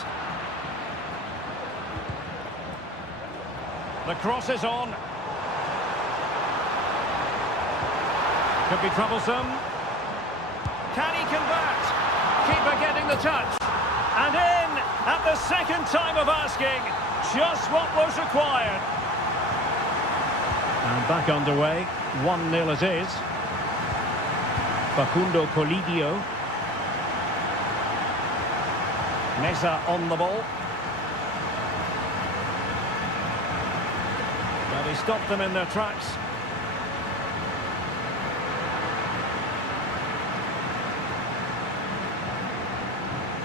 The cross is on. Could be troublesome. Can he convert? Keeper getting the touch. And in at the second time of asking. Just what was required. And back underway. 1-0 it is. Facundo Colidio. Meza on the ball. Well, he stopped them in their tracks.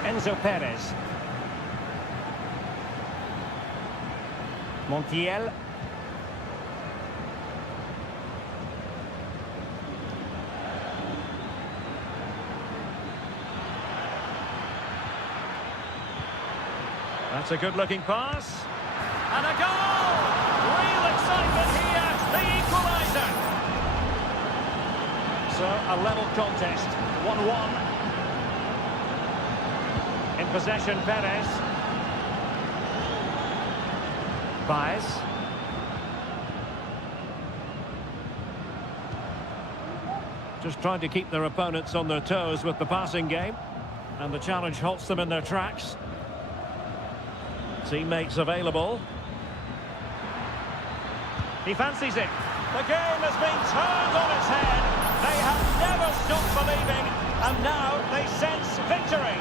Enzo Perez. Montiel. That's a good-looking pass. And a goal! Real excitement here, the equaliser. So, a level contest, 1-1. In possession, Perez. Baez. Just trying to keep their opponents on their toes with the passing game. And the challenge halts them in their tracks. Teammates available. He fancies it. The game has been turned on its head. They have never stopped believing, and now they sense victory.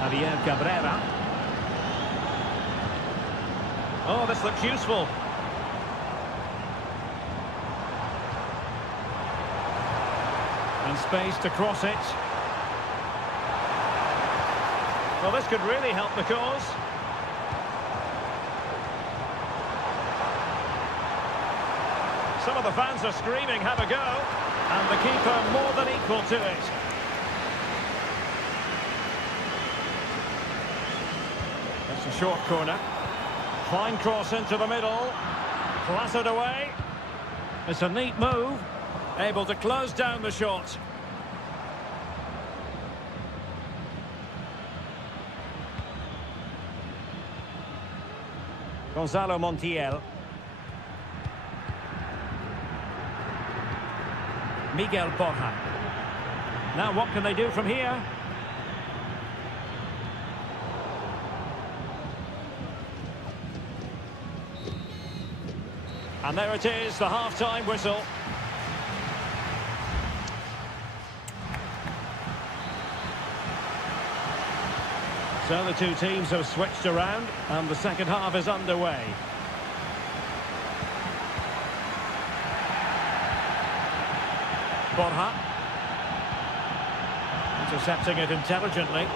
Javier Cabrera. Oh, this looks useful. And space to cross it. Well, this could really help the cause. Some of the fans are screaming, have a go. And the keeper more than equal to it. That's a short corner. Fine cross into the middle. Clattered away. It's a neat move. Able to close down the shot. Gonzalo Montiel. Miguel Borja. Now what can they do from here? And there it is, the half-time whistle. So the two teams have switched around and the second half is underway. Borja. Intercepting it intelligently.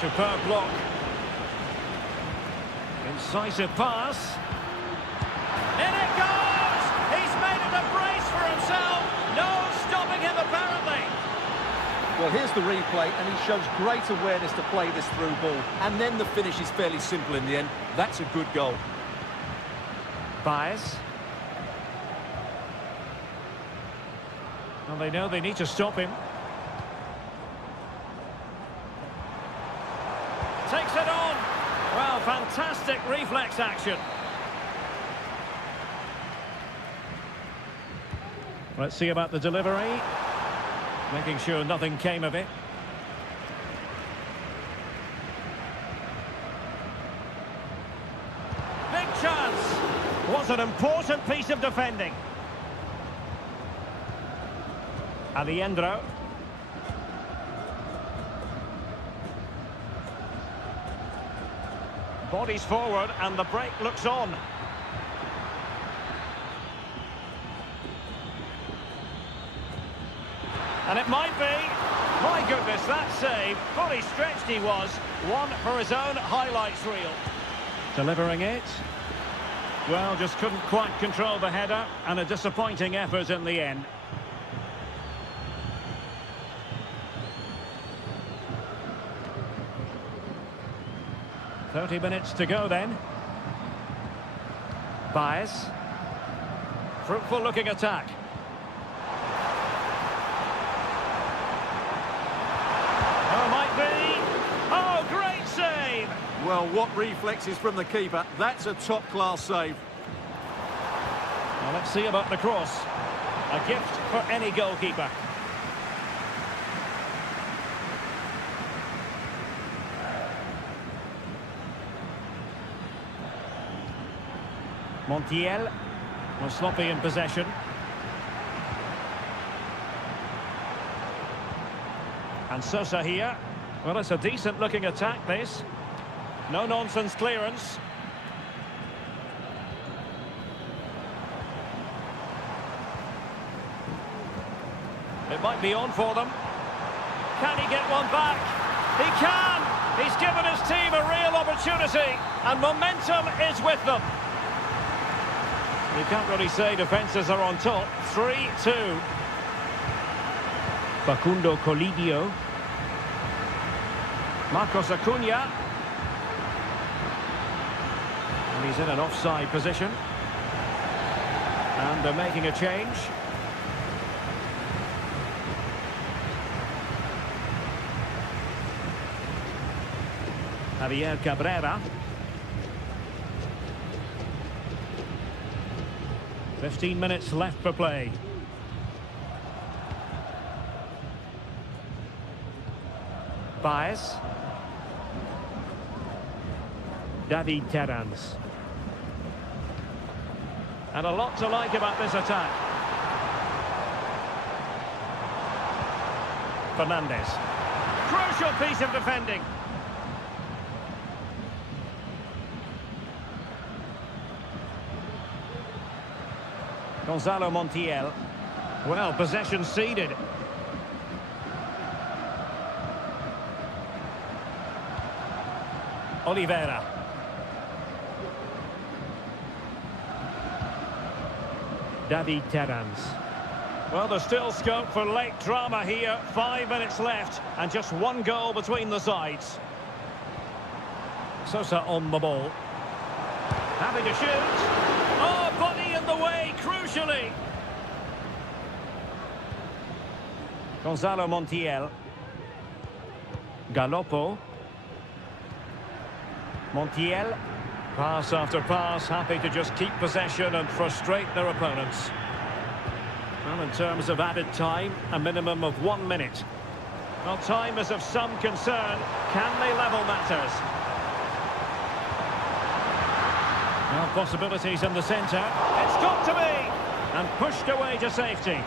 Superb block. Incisive pass. In it goes! He's made it a brace for himself. No stopping him, apparently. Well, here's the replay, and he shows great awareness to play this through ball. And then the finish is fairly simple in the end. That's a good goal. Baez. Well, they know they need to stop him. Takes it on. Well, fantastic reflex action. Let's see about the delivery. Making sure nothing came of it. Big chance. Was an important piece of defending. Aliendro. Bodies forward and the break looks on. And it might be. My goodness, that save. Fully stretched he was. One for his own highlights reel. Delivering it. Well, just couldn't quite control the header, and a disappointing effort in the end. "30 minutes to go then." Baez. Fruitful looking attack. Oh, might be. Oh, great save! Well, what reflexes from the keeper. That's a top-class save. Well, let's see about the cross. A gift for any goalkeeper. Montiel was sloppy in possession. And Sosa here. Well, it's a decent looking attack, this. No nonsense clearance. It might be on for them. Can he get one back? He can! He's given his team a real opportunity, and momentum is with them. You can't really say defences are on top. 3-2. Facundo Colidio. Marcos Acuna. And he's in an offside position. And they're making a change. Javier Cabrera. 15 minutes left for play. Baez. David Terrans. And a lot to like about this attack. Fernandez. Crucial piece of defending. Gonzalo Montiel. Well, possession ceded. Oliveira. David Terrans. Well, there's still scope for late drama here. 5 minutes left and just one goal between the sides. Sosa on the ball. Having to shoot. Oh, body in the way, crucially. Gonzalo Montiel. Galoppo. Montiel. Pass after pass, happy to just keep possession and frustrate their opponents. Well, in terms of added time, a minimum of 1 minute. Well, time is of some concern. Can they level matters? Well, possibilities in the centre. It's got to be! And pushed away to safety.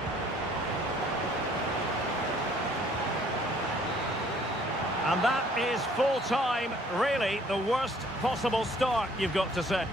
And that is full time. Really, the worst possible start, you've got to say.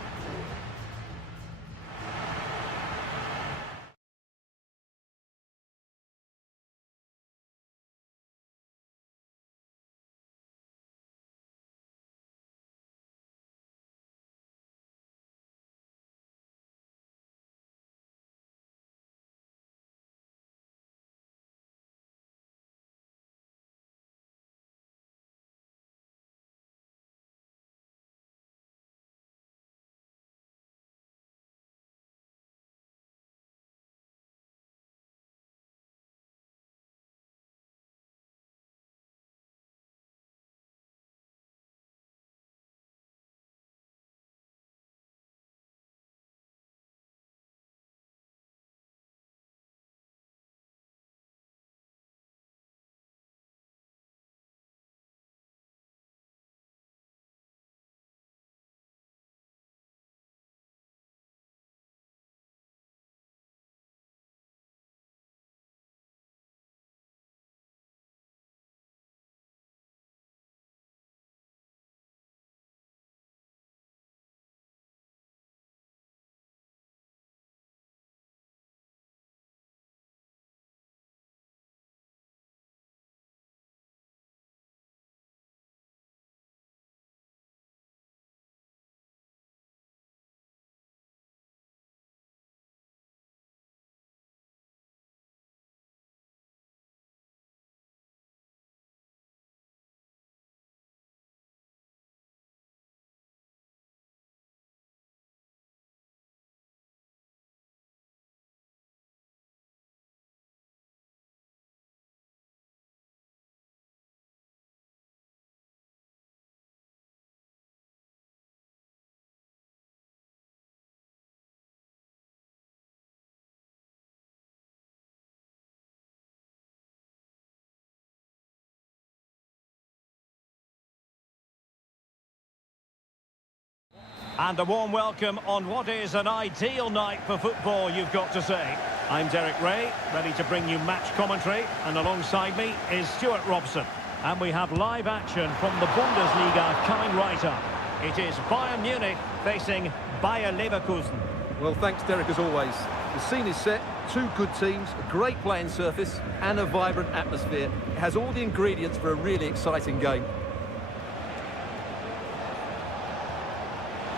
And a warm welcome on what is an ideal night for football, you've got to say. I'm Derek Ray, ready to bring you match commentary, and alongside me is Stuart Robson. And we have live action from the Bundesliga coming right up. It is Bayern Munich facing Bayer Leverkusen. Well, thanks, Derek, as always. The scene is set, two good teams, a great playing surface, and a vibrant atmosphere. It has all the ingredients for a really exciting game.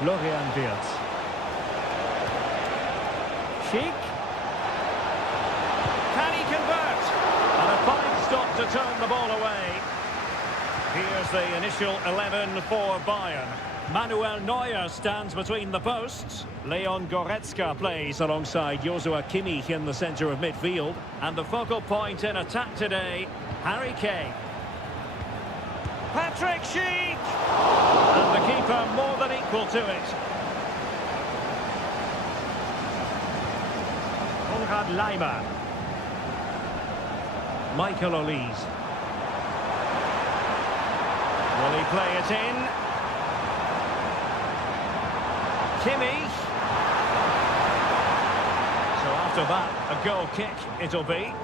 Florian Wirtz. Schick. Can he convert? And a fine stop to turn the ball away. Here's the initial 11 for Bayern. Manuel Neuer stands between the posts. Leon Goretzka plays alongside Joshua Kimmich in the centre of midfield. And the focal point in attack today, Harry Kane. Patrick Schick! And the keeper more than equal to it. Konrad Laimer. Michael Olise. Will he play it in? Kimmich. So after that, a goal kick it'll be.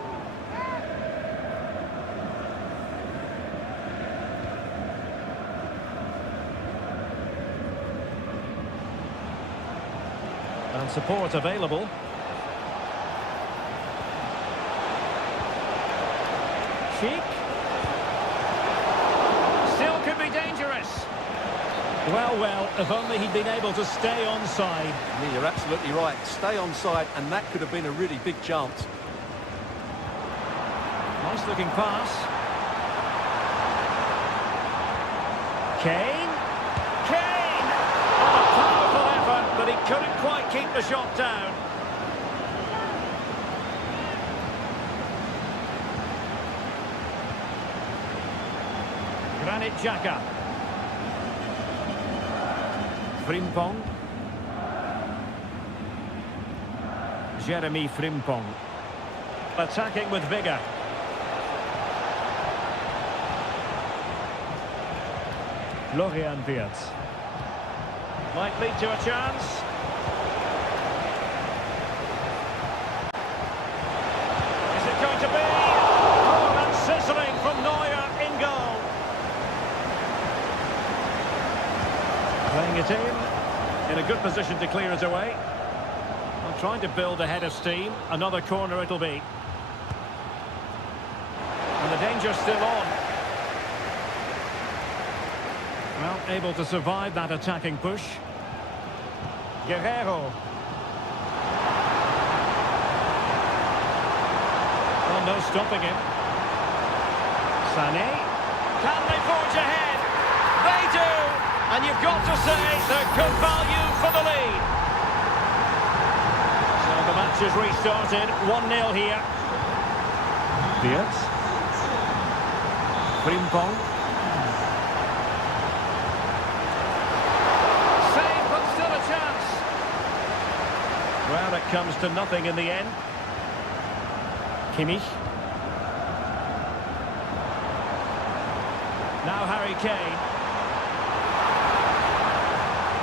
And support available. Schick. Still could be dangerous. Well, if only he'd been able to stay onside. Yeah, you're absolutely right. Stay onside, and that could have been a really big chance. Nice looking pass. Kane. Kane! Oh, a powerful effort, but he couldn't quite keep the shot down. Granit Xhaka. Frimpong. Jeremy Frimpong. Attacking with vigour. Florian Wirtz. Might lead to a chance. Is it going to be? Oh, and sizzling from Neuer in goal. Playing it in a good position to clear it away. I'm trying to build a head of steam. Another corner it'll be. And the danger's still on. Well, able to survive that attacking push. Guerrero. Well, no stopping him. Sané. Can they forge ahead? They do! And you've got to say they're good value for the lead. So the match has restarted. 1-0 here. Wirtz. Frimpong. Save, but still a chance. Well, it comes to nothing in the end. Kimmich. Now Harry Kane.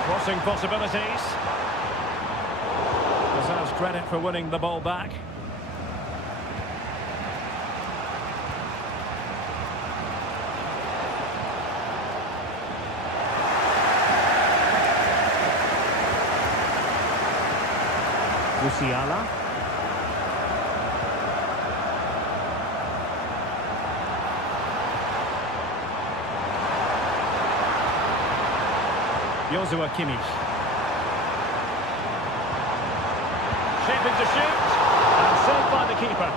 Crossing possibilities. Deserves credit for winning the ball back. Musiala. Joshua Kimmich. Shaping to shoot. And saved by the keeper.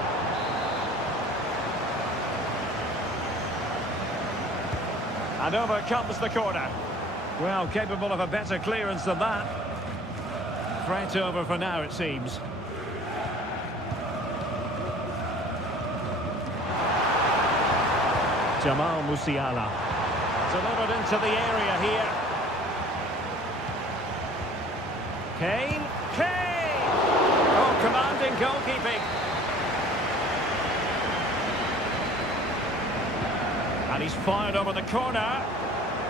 And over comes the corner. Well, capable of a better clearance than that. Threat over for now, it seems. Jamal Musiala. Delivered into the area here. Kane. Kane! Oh, commanding goalkeeping. And he's fired over the corner.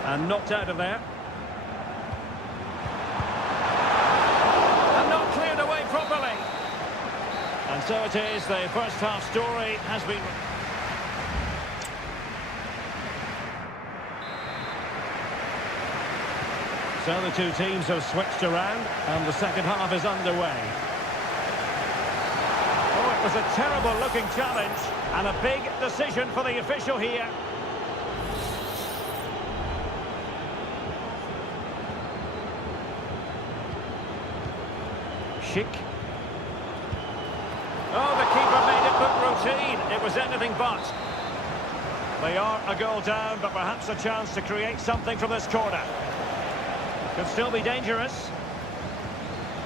And knocked out of there. so it is, the first half story has been... So the two teams have switched around and the second half is underway. Oh, it was a terrible looking challenge and a big decision for the official here. Schick. Oh, the keeper made it look routine. It was anything but. They are a goal down, but perhaps a chance to create something from this corner. Could still be dangerous.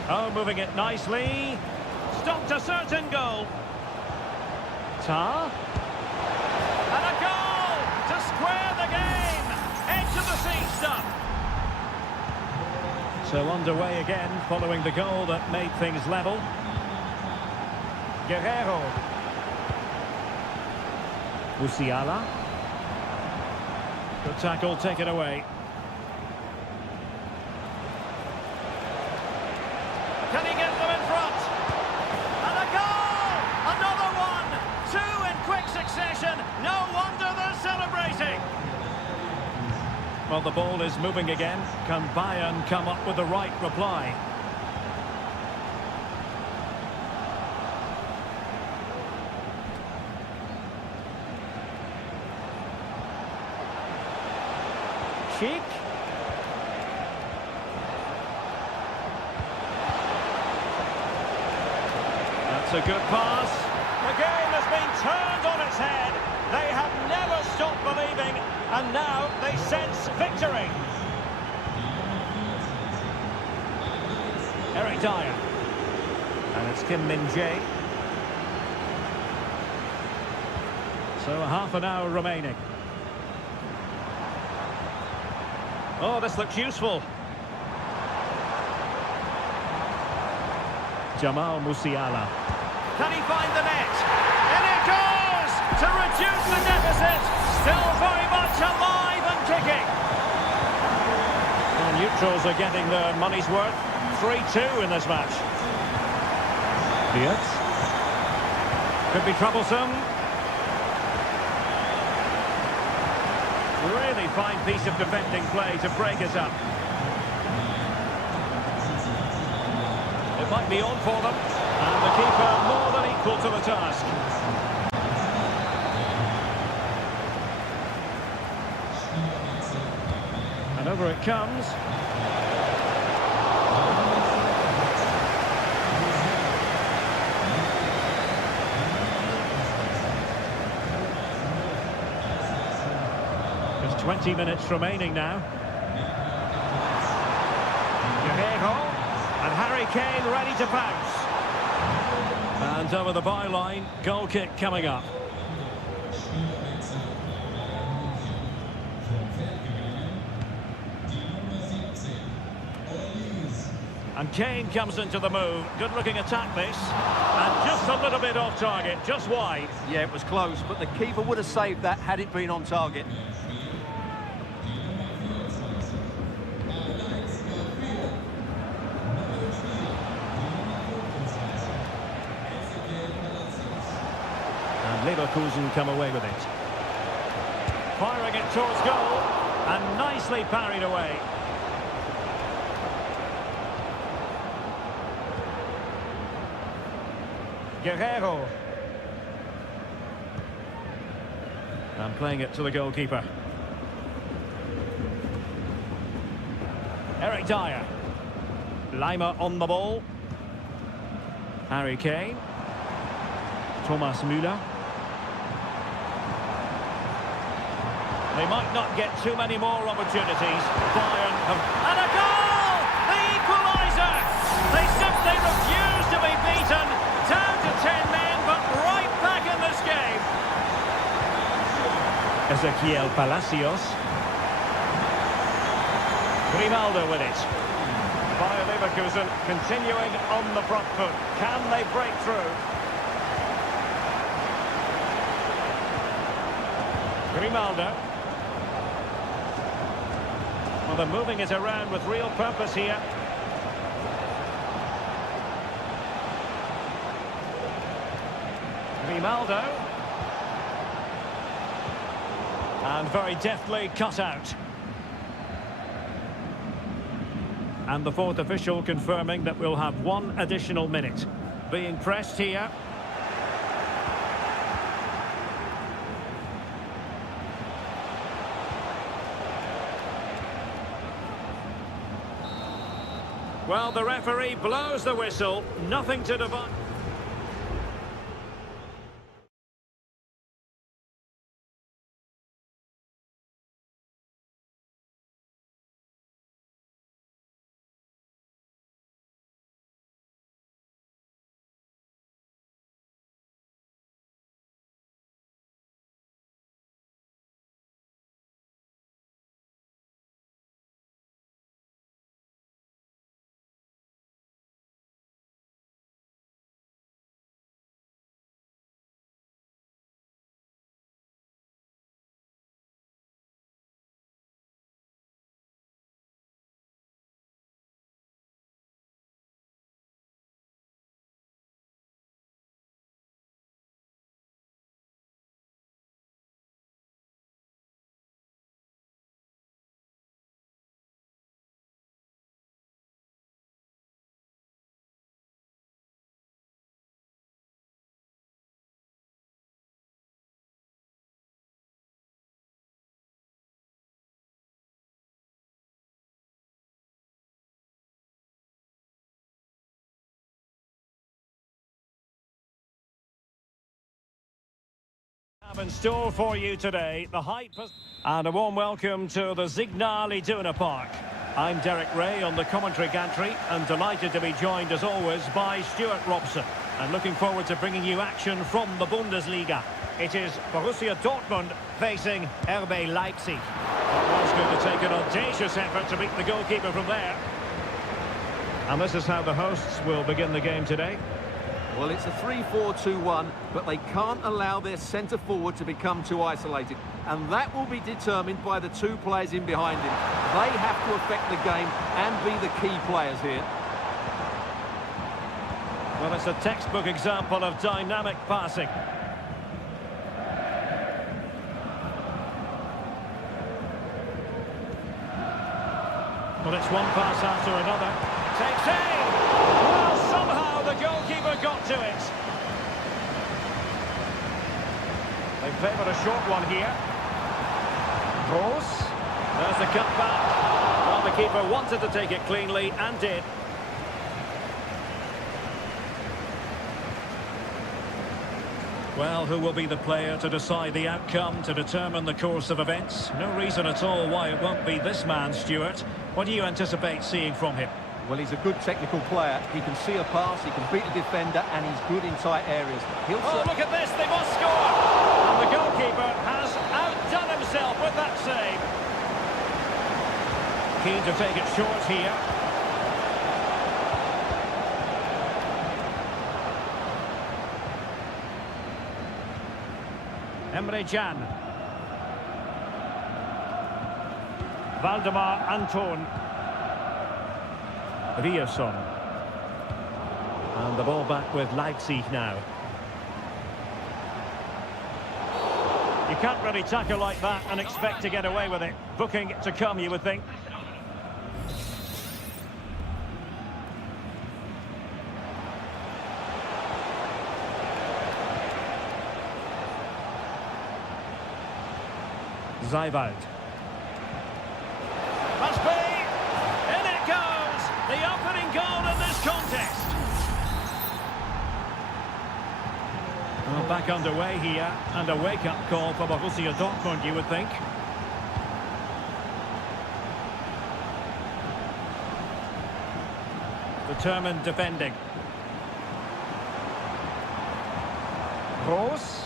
Oh, moving it nicely. Stopped a certain goal. Tar. And a goal to square the game. Edge of the seat stuff. So underway again, following the goal that made things level. Guerrero. Musiala. Good tackle, taken away. Can he get them in front? And a goal! Another one! Two in quick succession. No wonder they're celebrating. Well, the ball is moving again. Can Bayern come up with the right reply? Schick. That's a good pass. The game has been turned on its head. They have never stopped believing, and now they sense victory. Eric Dyer. And it's Kim Min-jae. So half an hour remaining. Oh, this looks useful. Jamal Musiala. Can he find the net? In it goes! To reduce the deficit. Still very much alive and kicking. Well, neutrals are getting their money's worth. 3-2 in this match. Diaz. Could be troublesome. Really fine piece of defending play to break us up. It might be on for them. And the keeper more than equal to the task. And over it comes. There's 20 minutes remaining now. Guerrero. And Harry Kane ready to pounce. And over the byline, goal kick coming up. And Kane comes into the move. Good looking attack this. And just a little bit off target, just wide. Yeah, it was close, but the keeper would have saved that had it been on target. Leverkusen come away with it. Firing it towards goal, and nicely parried away. Guerrero. And playing it to the goalkeeper. Eric Dyer. Lima on the ball. Harry Kane. Thomas Müller. They might not get too many more opportunities. Bayern have... And a goal! The equaliser! They simply refuse to be beaten. Down to 10 men, but right back in this game. Ezequiel Palacios. Grimaldo with it. Bayer Leverkusen continuing on the front foot. Can they break through? Grimaldo. Well, they're moving it around with real purpose here. Grimaldo. And very deftly cut out. And the fourth official confirming that we'll have one additional minute. Being pressed here. Well, the referee blows the whistle. Nothing to divide. In store for you today, the hype and a warm welcome to the Signal Iduna Park. I'm Derek Ray on the commentary gantry and delighted to be joined as always by Stuart Robson. And looking forward to bringing you action from the Bundesliga. It is Borussia Dortmund facing RB Leipzig. It was going to take an audacious effort to beat the goalkeeper from there. And this is how the hosts will begin the game today. Well, it's a 3-4-2-1, but they can't allow their centre-forward to become too isolated. And that will be determined by the two players in behind him. They have to affect the game and be the key players here. Well, it's a textbook example of dynamic passing. Well, it's one pass after another. Takes aim! Well, somehow the goalkeeper got to it. They favour a short one here. Gross. There's the cutback. Well, the keeper wanted to take it cleanly and did. Well, who will be the player to decide the outcome, to determine the course of events? No reason at all why it won't be this man, Stuart. What do you anticipate seeing from him? Well, he's a good technical player. He can see a pass, he can beat a defender, and he's good in tight areas. Oh, look at this, they must score! And the goalkeeper has outdone himself with that save. Keen to take it short here. Emre Can. Valdemar Anton. Rierson. And the ball back with Leipzig now. You can't really tackle like that and expect to get away with it. Booking to come, you would think. Zeibald. Must be! In it goes! The opening goal in this contest! Well, back underway here, and a wake-up call for Borussia Dortmund, you would think. Determined defending. Gross.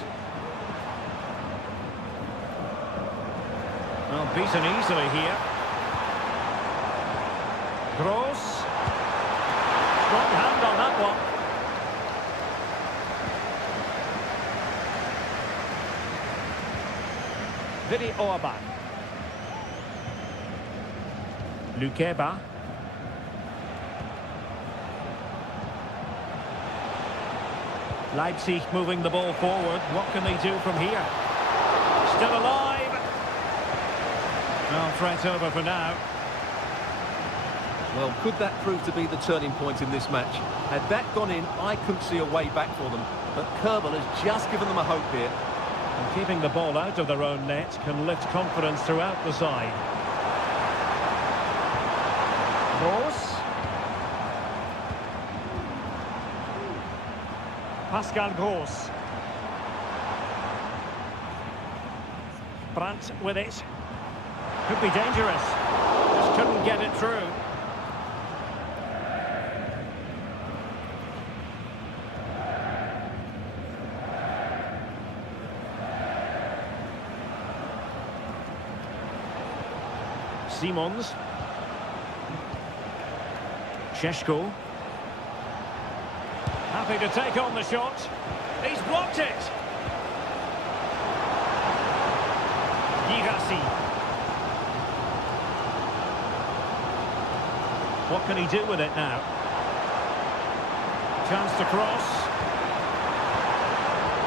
Well, beaten easily here. Gross. Strong hand on that one. Vidi Orbach. Lukeba. Leipzig moving the ball forward. What can they do from here? Still alive. Well, threat over for now. Well, could that prove to be the turning point in this match? Had that gone in, I couldn't see a way back for them. But Kerbal has just given them a hope here. And keeping the ball out of their own net can lift confidence throughout the side. Gross. Pascal Gross. Brandt with it. Could be dangerous. Just couldn't get it through. Simons. Šeško. Happy to take on the shot. He's blocked it. Girassi. What can he do with it now? Chance to cross.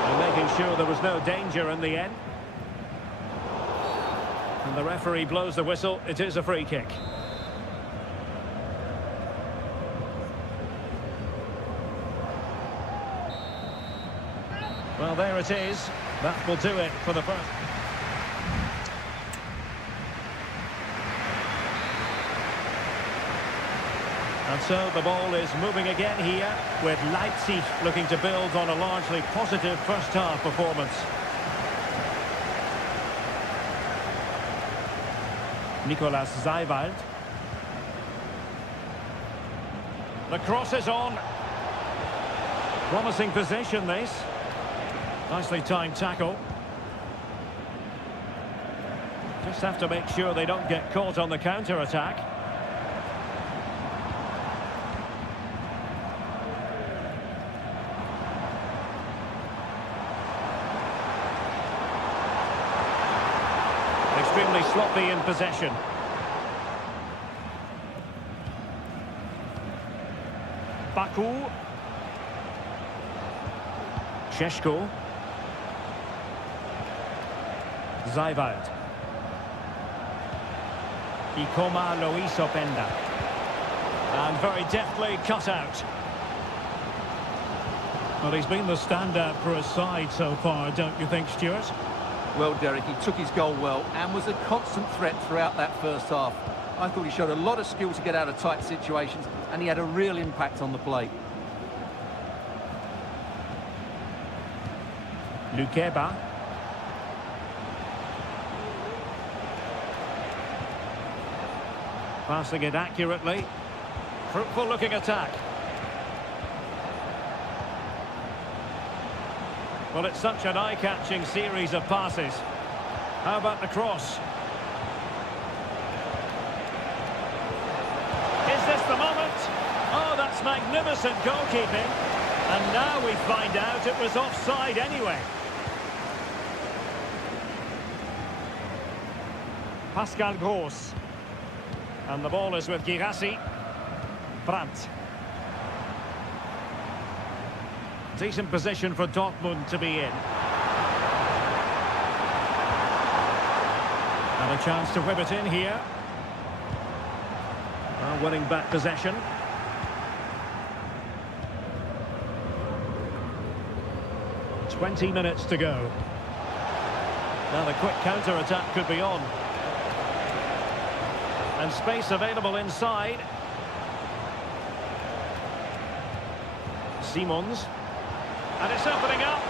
And making sure there was no danger in the end. And the referee blows the whistle. It is a free kick. Well, there it is. That will do it for the first. And so the ball is moving again here, with Leipzig looking to build on a largely positive first-half performance. Nicolas Seiwald. The cross is on. Promising position, this. Nicely timed tackle. Just have to make sure they don't get caught on the counter-attack. Extremely sloppy in possession. Baku. Šeško. Seiwald. Ikoma Luis Openda. And very deftly cut out. Well, he's been the standout for his side so far, don't you think, Stuart? Well, Derek, he took his goal well and was a constant threat throughout that first half. I thought he showed a lot of skill to get out of tight situations, and he had a real impact on the play. Lukeba. Passing it accurately. Fruitful looking attack. Well, it's such an eye-catching series of passes. How about the cross? Is this the moment? Oh, that's magnificent goalkeeping. And now we find out it was offside anyway. Pascal Gross. And the ball is with Girassi. Brandt. Decent position for Dortmund to be in. And a chance to whip it in here. Well, winning back possession. "20 minutes to go. Now the quick counter-attack could be on. And space available inside. Simons. And it's opening up.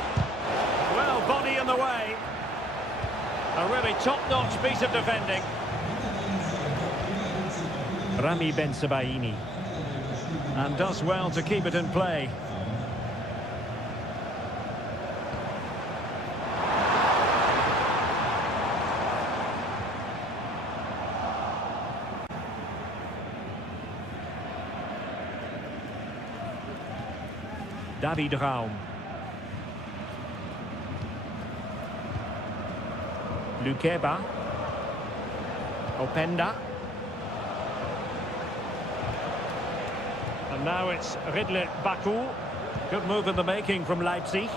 Well, body in the way. A really top-notch piece of defending. Rami Bensebaini. And does well to keep it in play. David Raum. Lukeba. Openda. And now it's Ridley Baku. Good move in the making from Leipzig.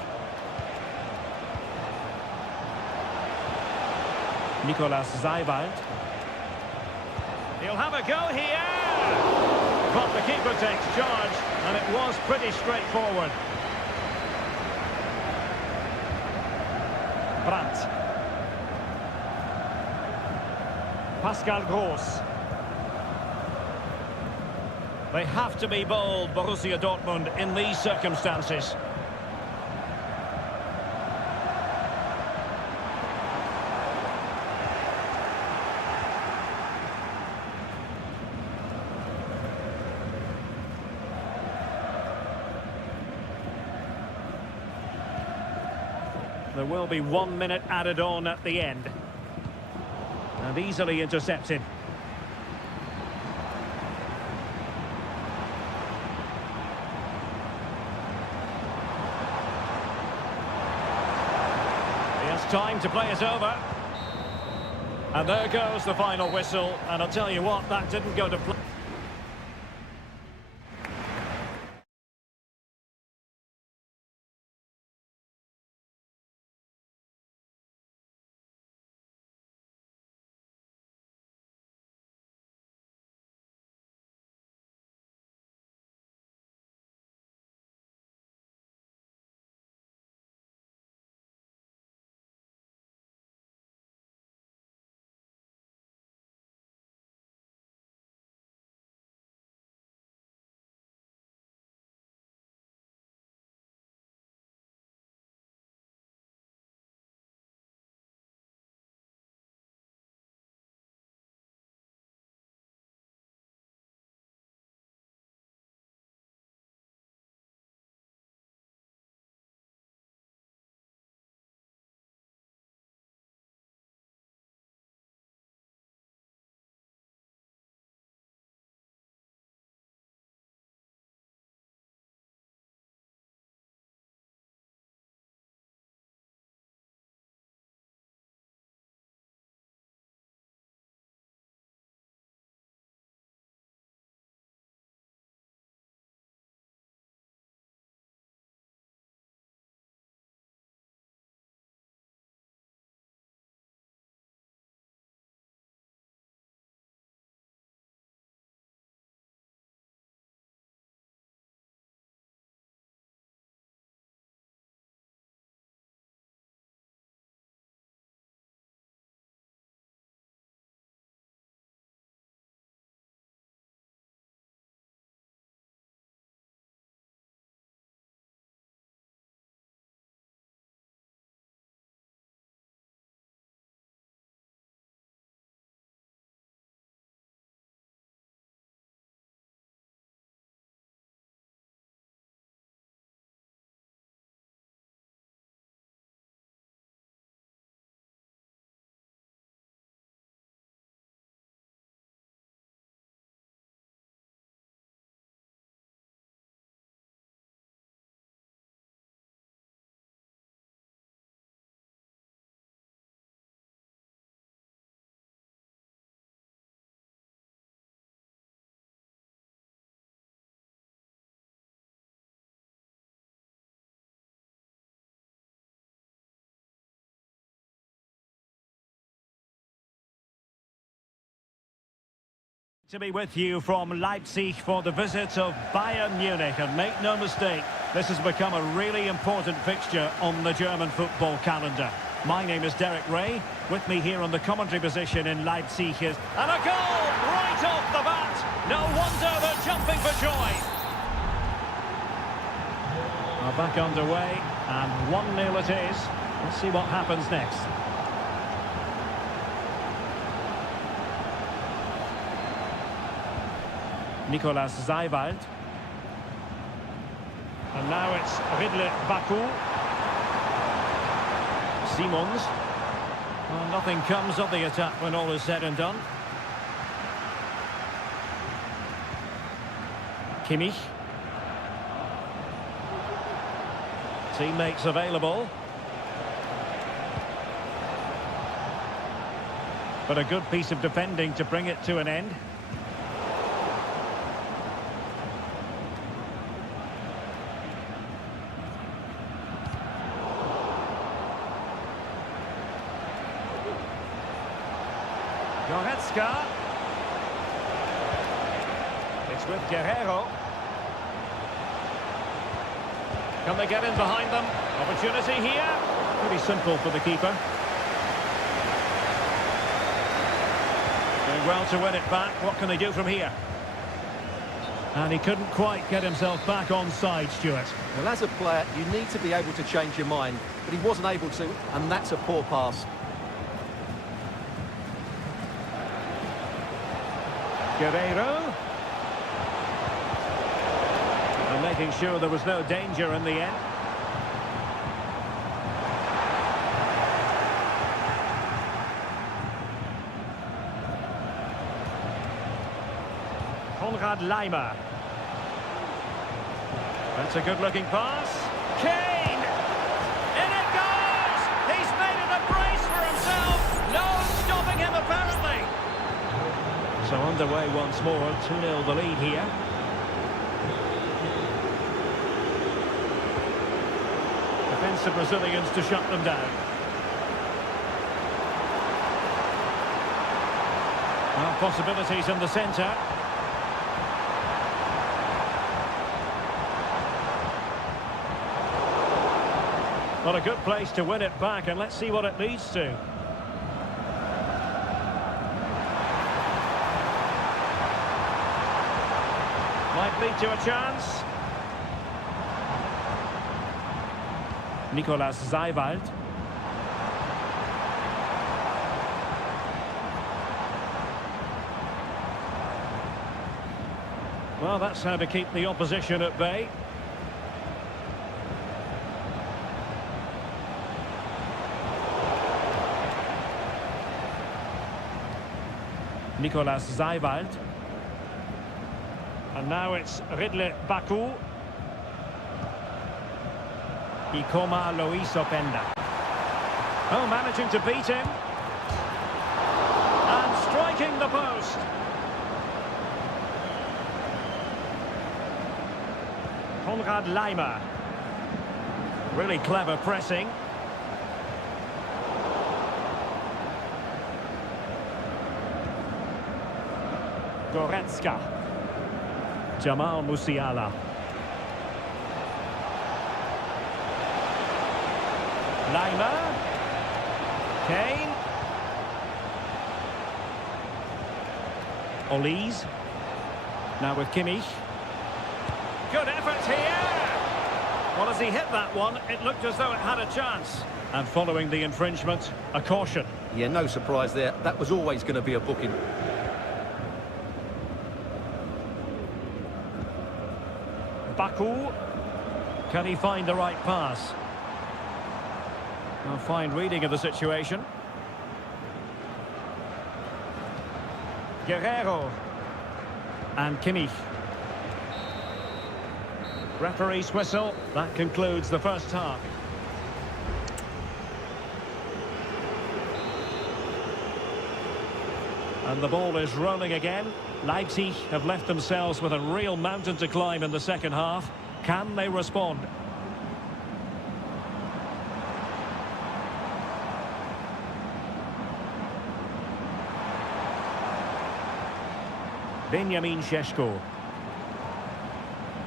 Nicolas Zeiwald. He'll have a go here. But the keeper takes charge, and it was pretty straightforward. Brandt. Pascal Gross. They have to be bold, Borussia Dortmund, in these circumstances. There will be 1 minute added on at the end. And easily intercepted. He has time to play it over. And there goes the final whistle. And I'll tell you what, that didn't go to plan. To be with you from Leipzig for the visit of Bayern Munich. And make no mistake, this has become a really important fixture on the German football calendar. My name is Derek Ray. With me here on the commentary position in Leipzig is... And a goal right off the bat! No wonder they're jumping for joy! We're back underway, and 1-0 it is. Let's see what happens next. Nicolas Zeiwald. And now it's Ridley Baku. Simons. Well, nothing comes of the attack when all is said and done. Kimmich. Teammates available. But a good piece of defending to bring it to an end. Goretzka. It's with Guerrero. Can they get in behind them? Opportunity here. Pretty simple for the keeper. Doing well to win it back. What can they do from here? And he couldn't quite get himself back on side, Stuart. Well, as a player, you need to be able to change your mind, but he wasn't able to, and that's a poor pass. Guerrero. And making sure there was no danger in the end. Leimer. That's a good-looking pass. Kane! In it goes! He's made it a brace for himself. No stopping him, apparently. So underway once more. 2-0 the lead here. Defensive Brazilians to shut them down. Well, possibilities in the centre. Not a good place to win it back, and let's see what it leads to. Might lead to a chance. Nicolas Zeiwald. Well, that's how to keep the opposition at bay. Nicolas Zeiwald. And now it's Ridley Baku. Ikoma Lois Openda. Oh, managing to beat him. And striking the post. Konrad Leimer. Really clever pressing. Goretzka. Jamal Musiala. Leimer. Kane. Olise. Now with Kimmich. Good effort here. Well, as he hit that one, it looked as though it had a chance. And following the infringement, a caution. Yeah, no surprise there. That was always going to be a booking. Baku. Can he find the right pass? A fine reading of the situation. Guerrero. And Kimmich. Referee's whistle. That concludes the first half. And the ball is rolling again. Leipzig have left themselves with a real mountain to climb in the second half. Can they respond? Benjamin Šeško.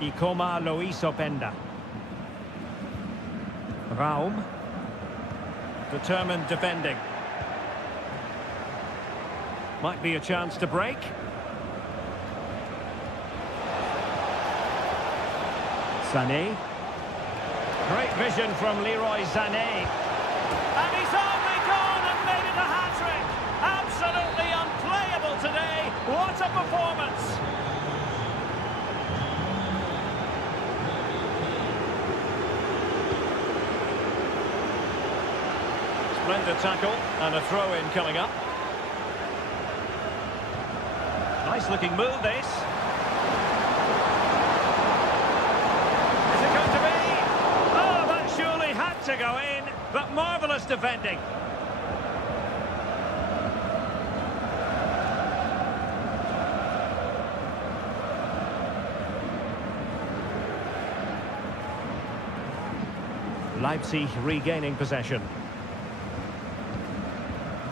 Ikoma Lois Openda. Raum. Determined defending. Might be a chance to break. Sané. Great vision from Leroy Sané. And he's only gone and made it a hat-trick. Absolutely unplayable today. What a performance. Splendid tackle and a throw-in coming up. Nice looking move, this. Is it going to be? Oh, that surely had to go in, but marvellous defending. Leipzig regaining possession.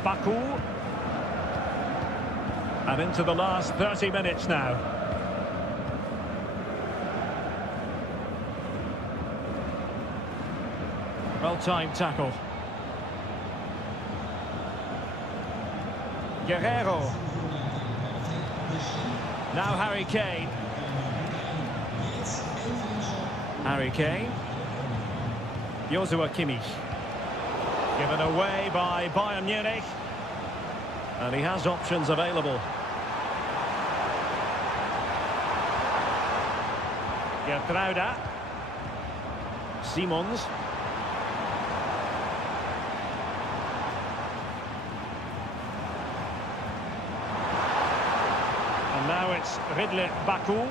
Baku. And into the last 30 minutes now. Well-timed tackle. Guerrero. Now Harry Kane. Harry Kane. Joshua Kimmich. Given away by Bayern Munich. And he has options available. Gertruida. Simons. And now it's Ridley Baku.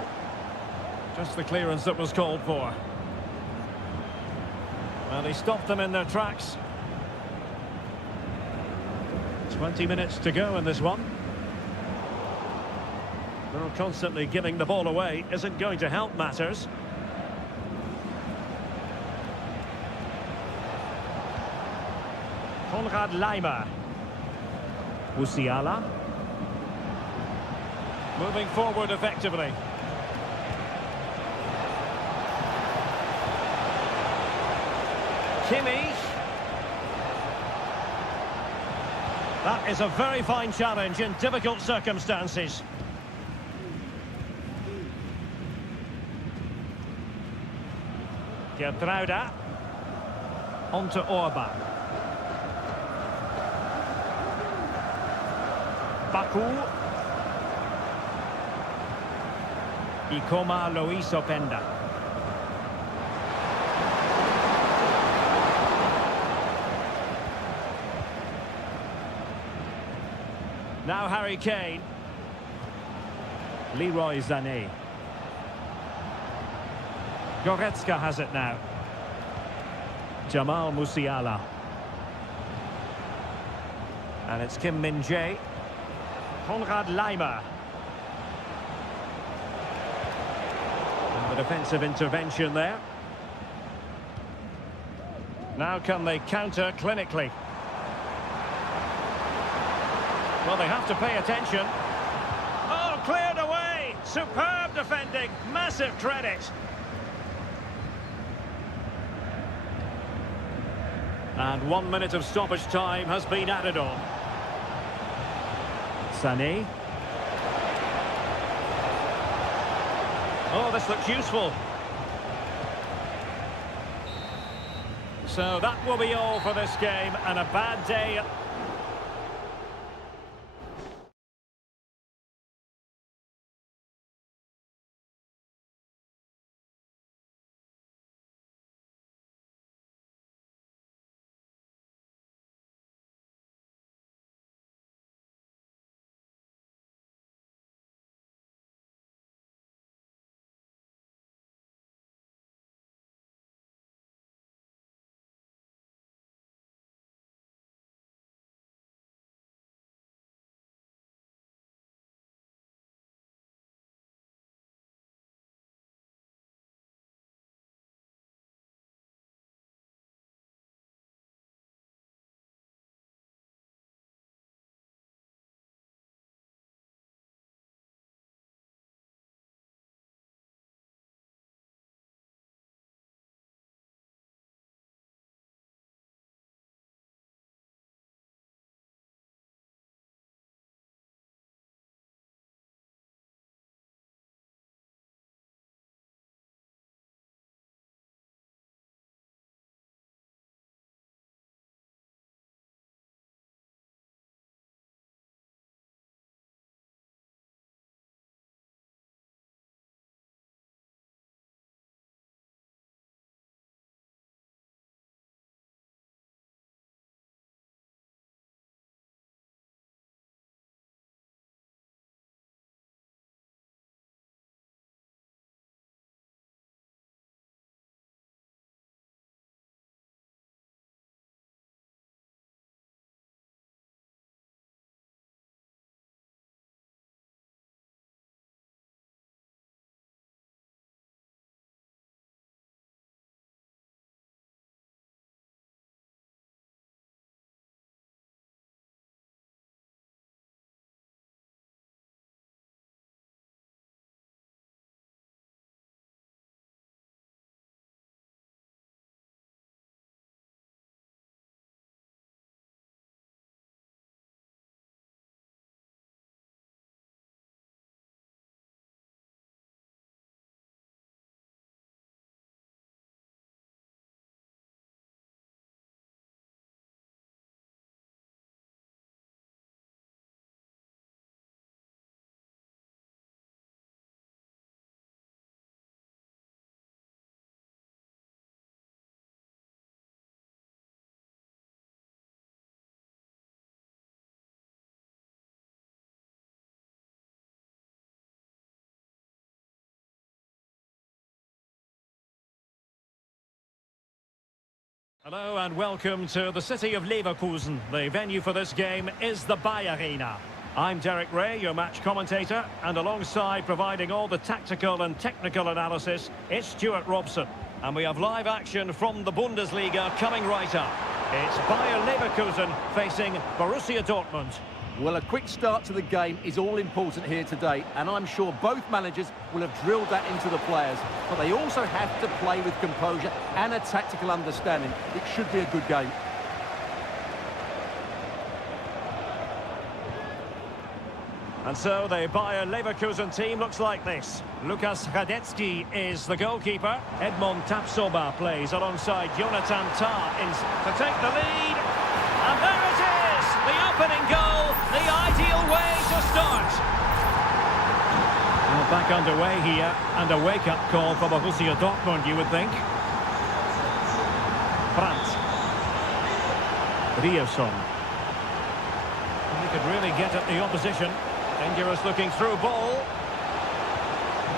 Just the clearance that was called for. Well, he stopped them in their tracks. 20 minutes to go in this one. Well, constantly giving the ball away isn't going to help matters. Konrad Laimer. Musiala. Moving forward effectively. Kimmich. That is a very fine challenge in difficult circumstances. Gertruida. On to Orban. Baku. Ikoma Luis Openda. Now Harry Kane. Leroy Sané. Goretzka has it now. Jamal Musiala. And it's Kim Min-jae. Konrad Laimer. And the defensive intervention there. Now can they counter clinically? Well, they have to pay attention. Oh, cleared away! Superb defending. Massive credit. And 1 minute of stoppage time has been added on. Sané. Oh, this looks useful. So that will be all for this game, and a bad day Hello and welcome to the city of Leverkusen. The venue for this game is the Bayer Arena. I'm Derek Ray, your match commentator, and alongside providing all the tactical and technical analysis, it's Stuart Robson. And we have live action from the Bundesliga coming right up. It's Bayer Leverkusen facing Borussia Dortmund. Well, a quick start to the game is all important here today, and I'm sure both managers will have drilled that into the players. But they also have to play with composure and a tactical understanding. It should be a good game. And so the Bayer Leverkusen team looks like this. Lukas Radetzky is the goalkeeper. Edmond Tapsoba plays alongside Jonathan Tah to take the lead. And there it is! The opening goal, the ideal way to start. Well, back underway here, and a wake-up call for Borussia Dortmund, you would think. Brandt. Rierson. He could really get at the opposition. Dangerous looking through ball.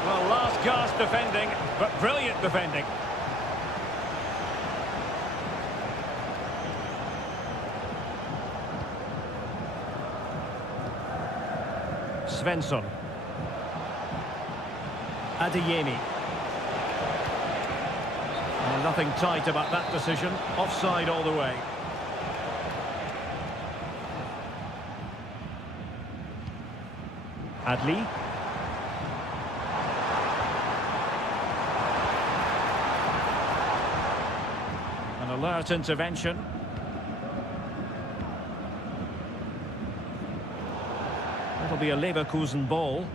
Well, last gasp defending, but brilliant defending. Svensson. Adeyemi. Well, nothing tight about that decision. Offside all the way. Adli. An alert intervention. That'll be a Leverkusen ball.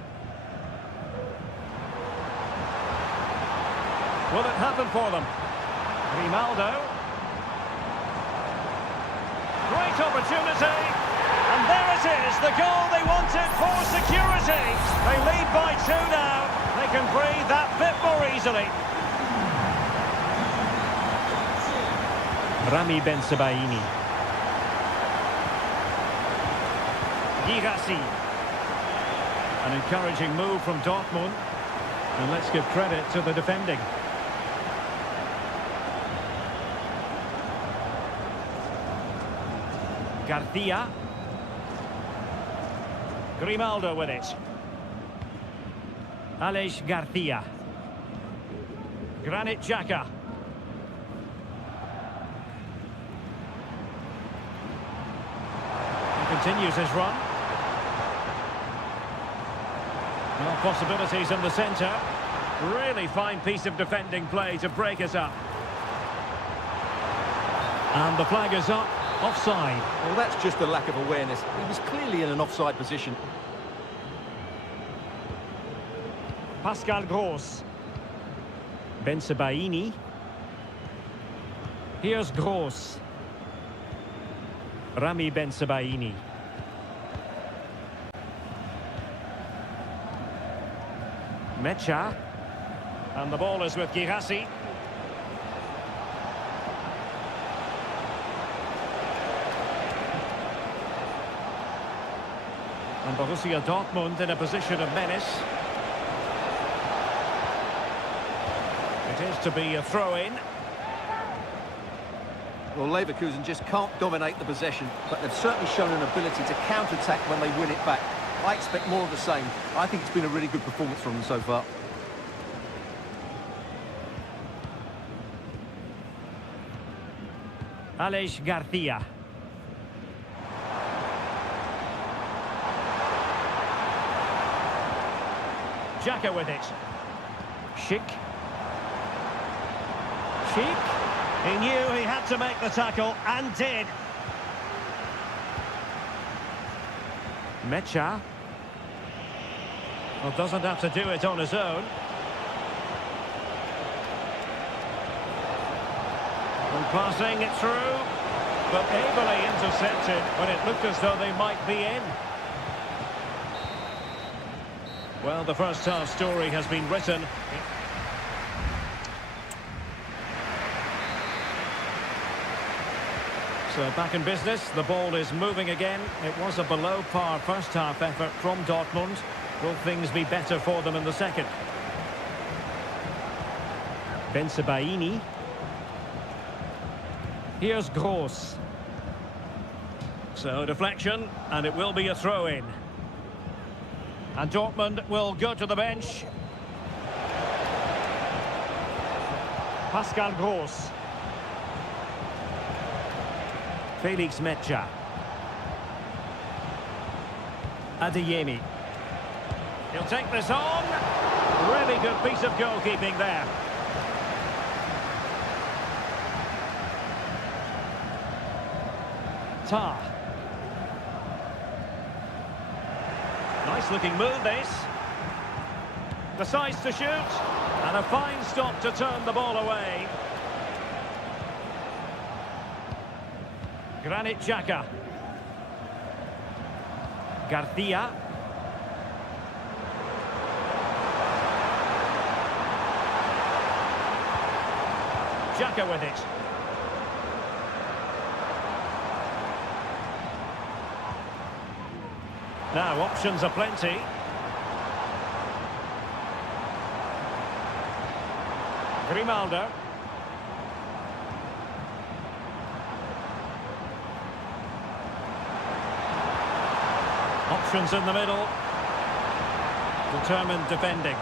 Will it happen for them? Grimaldo. Great opportunity. And there it is, the goal they wanted for security. They lead by 2 now. They can breathe that bit more easily. Rami Bensebaini. Girassi. An encouraging move from Dortmund. And let's give credit to the defending. Garcia. Grimaldo with it. Aleix Garcia. Granit Xhaka. He continues his run. Well, possibilities in the centre. Really fine piece of defending play to break us up. And the flag is up. Offside. Well, that's just a lack of awareness. He was clearly in an offside position. Pascal Gross. Bensebaini. Here's Gross. Rami Bensebaini. Mecha. And the ball is with Girassi. And Borussia Dortmund in a position of menace. It is to be a throw-in. Well, Leverkusen just can't dominate the possession, but they've certainly shown an ability to counter-attack when they win it back. I expect more of the same. I think it's been a really good performance from them so far. Aleix Garcia. Xhaka with it. Schick. He knew he had to make the tackle, and did. Mecha. Well, doesn't have to do it on his own. And passing it through, but ably intercepted when it looked as though they might be in. Well, the first half story has been written. So back in business, the ball is moving again. It was a below-par first-half effort from Dortmund. Will things be better for them in the second? Bensebaini. Here's Gross. So deflection, and it will be a throw-in. And Dortmund will go to the bench. Pascal Gross. Felix Mecha. Adeyemi. He'll take this on. Really good piece of goalkeeping there. Tar. Nice looking move this. Decides to shoot. And a fine stop to turn the ball away. Granit Xhaka. Garcia. Xhaka with it. Now, options are plenty. Grimaldo. Options in the middle. Determined defending.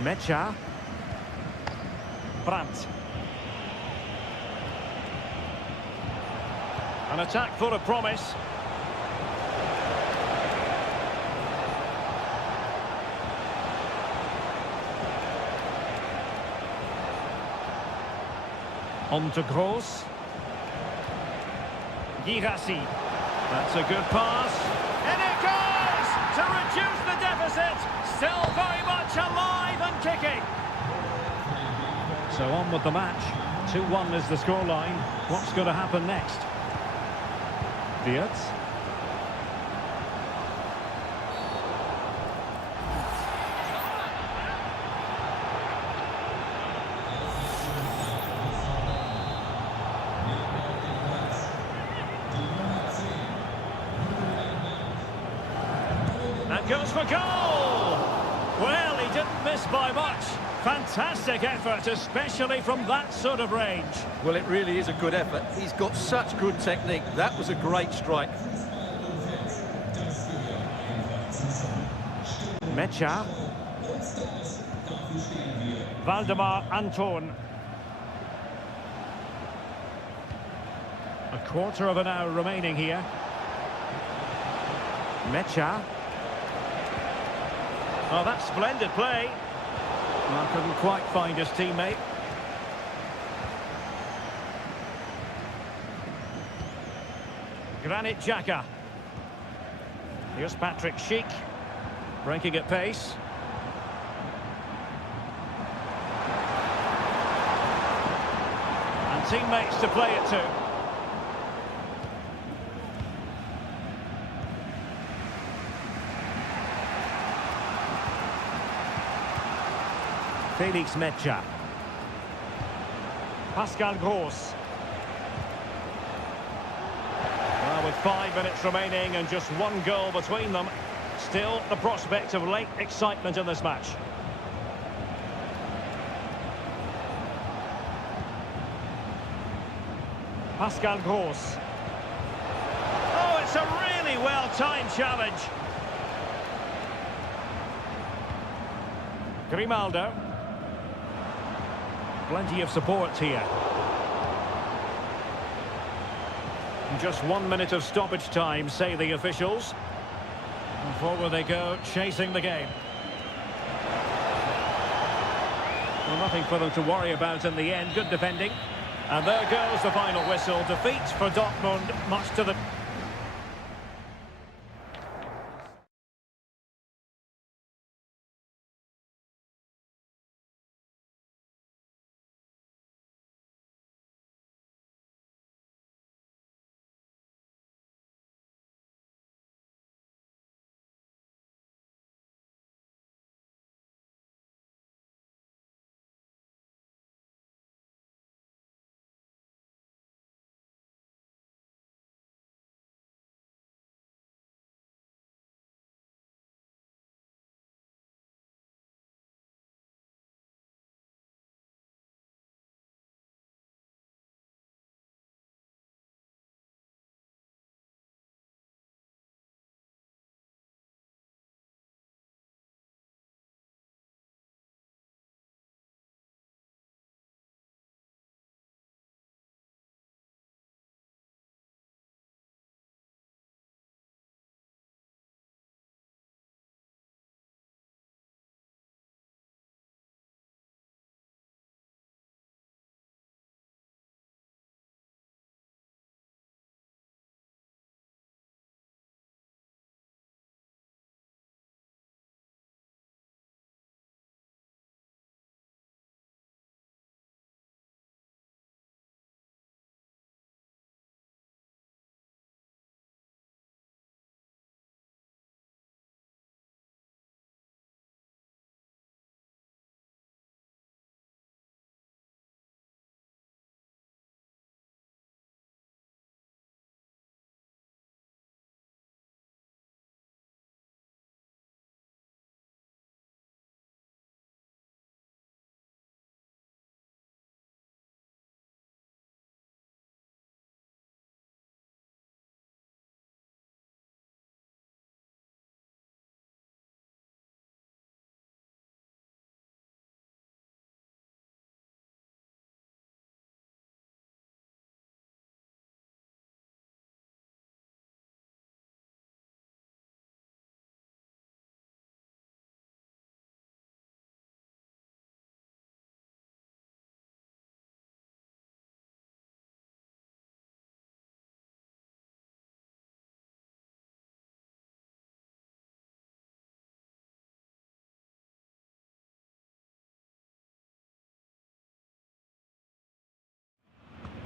Mecha. Brandt. An attack full of promise. On to Gross. Girassi. That's a good pass. And it goes! To reduce the deficit. Still very much alive and kicking. So on with the match. 2-1 is the scoreline. What's going to happen next? Wirtz. And goes for goal! Well, he didn't miss by much. Fantastic effort, especially from that sort of range. Well, it really is a good effort. He's got such good technique. That was a great strike. Mecha. Valdemar Anton. A quarter of an hour remaining here. Mecha. Oh, that's splendid play. Well, couldn't quite find his teammate. Granit Xhaka. Here's Patrick Schick. Breaking at pace. And teammates to play it to. Felix Mecha. Pascal Gross. Well, with 5 minutes remaining and just one goal between them, still the prospect of late excitement in this match. Pascal Gross. Oh, it's a really well-timed challenge. Grimaldo. Plenty of support here. Just 1 minute of stoppage time, say the officials. And forward they go, chasing the game. Well, nothing for them to worry about in the end. Good defending. And there goes the final whistle. Defeat for Dortmund, much to the...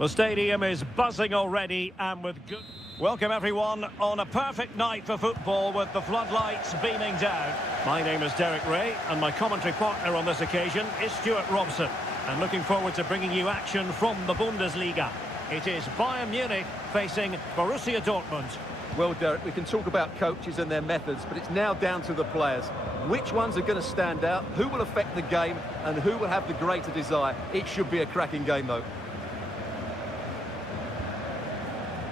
The stadium is buzzing already and with good... Welcome everyone on a perfect night for football with the floodlights beaming down. My name is Derek Ray and my commentary partner on this occasion is Stuart Robson. And looking forward to bringing you action from the Bundesliga. It is Bayern Munich facing Borussia Dortmund. Well, Derek, we can talk about coaches and their methods, but it's now down to the players. Which ones are going to stand out, who will affect the game, and who will have the greater desire? It should be a cracking game, though.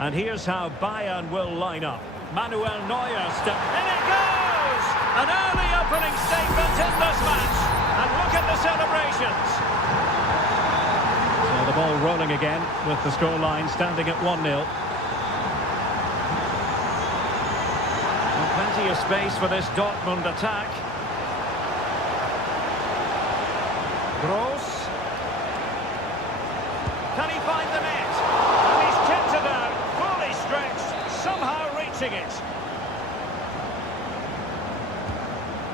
And here's how Bayern will line up. Manuel Neuer in it goes! An early opening statement in this match. And look at the celebrations. So the ball rolling again with the scoreline standing at 1-0. Plenty of space for this Dortmund attack. Gross. Can he find the net? And he's kept it out, fully stretched, somehow reaching it.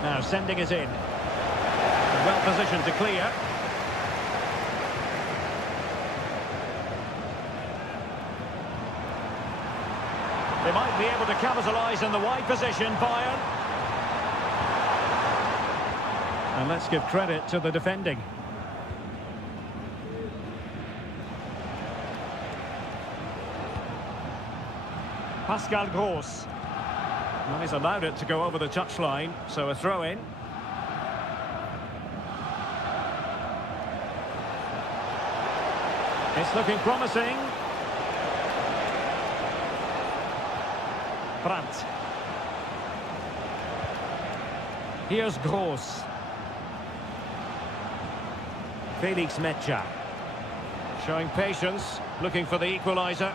Now sending it in. Well positioned to clear. They might be able to capitalise in the wide position, Bayern. And let's give credit to the defending. Pascal Gross. Well, he's allowed it to go over the touchline, so a throw-in. It's looking promising. Brandt. Here's Gross. Felix Mecha. Showing patience, looking for the equaliser.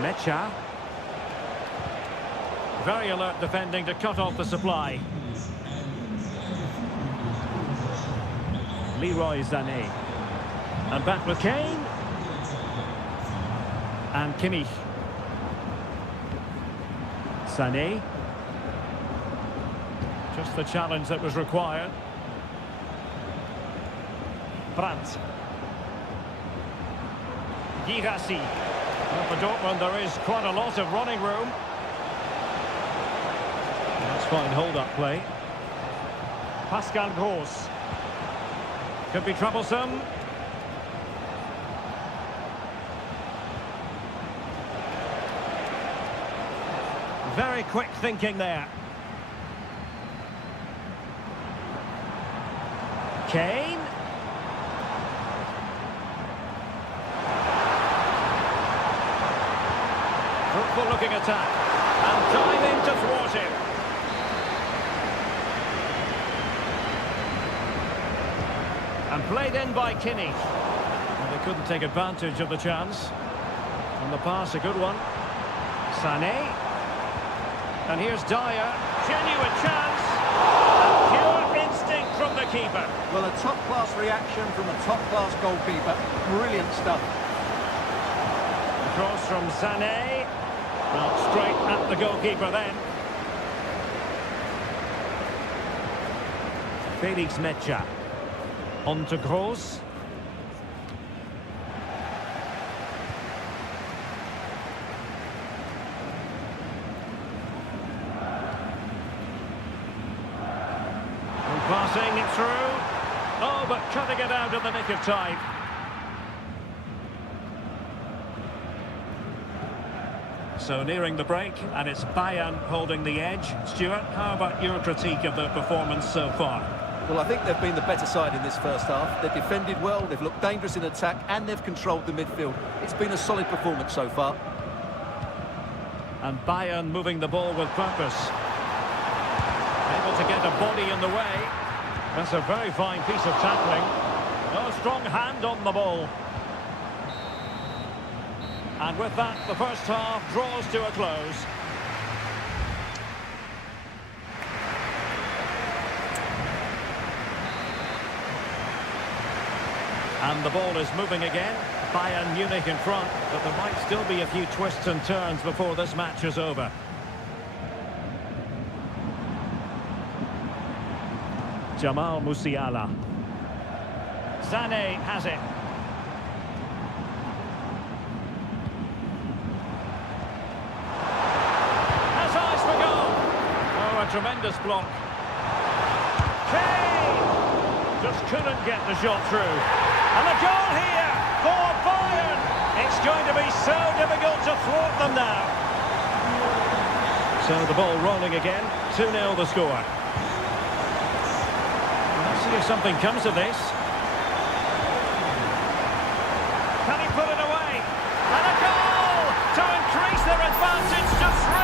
Mecha. Very alert defending to cut off the supply. Leroy Sané. And back with Kane. And Kimmich. Sané. Just the challenge that was required. Brandt. Girassi. Well, for Dortmund there is quite a lot of running room. That's fine hold-up play. Pascal Gross. Could be troublesome. Very quick thinking there. Kane. Fruitful looking attack. And diving to thwart him. And played in by Kimmich. Well, they couldn't take advantage of the chance. And the pass, a good one. Sané. And here's Dyer, genuine chance, and pure instinct from the keeper. Well, a top-class reaction from a top-class goalkeeper. Brilliant stuff. Cross from Sané. Well, straight at the goalkeeper then. Felix Mecha. On to Gross. Passing it through. Oh, but cutting it out in the nick of time. So nearing the break, and it's Bayern holding the edge. Stuart, how about your critique of their performance so far? Well, I think they've been the better side in this first half. They've defended well, they've looked dangerous in attack, and they've controlled the midfield. It's been a solid performance so far. And Bayern moving the ball with purpose. Able to get a body in the way. That's a very fine piece of tackling. Oh, strong hand on the ball. And with that, the first half draws to a close. And the ball is moving again. Bayern Munich in front, but there might still be a few twists and turns before this match is over. Jamal Musiala. Sané has it. Has eyes for goal. Oh, a tremendous block. Kane! Just couldn't get the shot through. And the goal here for Bayern. It's going to be so difficult to thwart them now. So the ball rolling again. 2-0 the score. Let's see if something comes of this. Can he put it away? And a goal to increase their advantage to 3.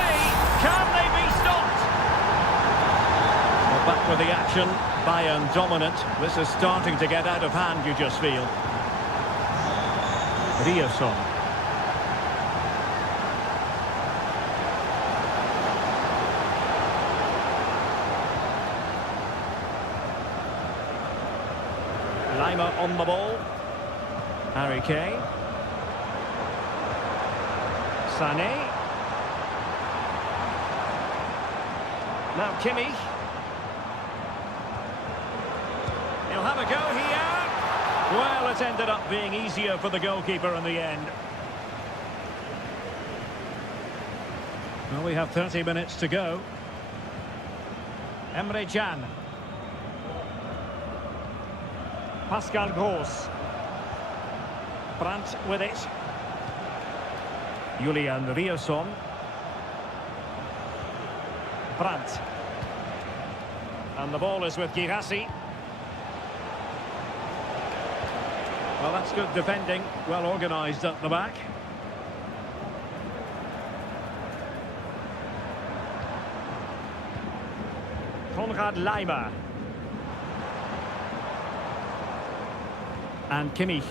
Can they be stopped? Well, back with the action. Bayern dominant. This is starting to get out of hand, you just feel. Ryerson. Lima on the ball. Harry Kane. Sané. Now Kimmich. He'll have a go here. Well, it ended up being easier for the goalkeeper in the end. Well, we have 30 minutes to go. Emre Can. Pascal Gross. Brandt with it. Julian Ryerson. Brandt. And the ball is with Girassi. Well, that's good defending. Well organised at the back. Konrad Laimer. And Kimmich.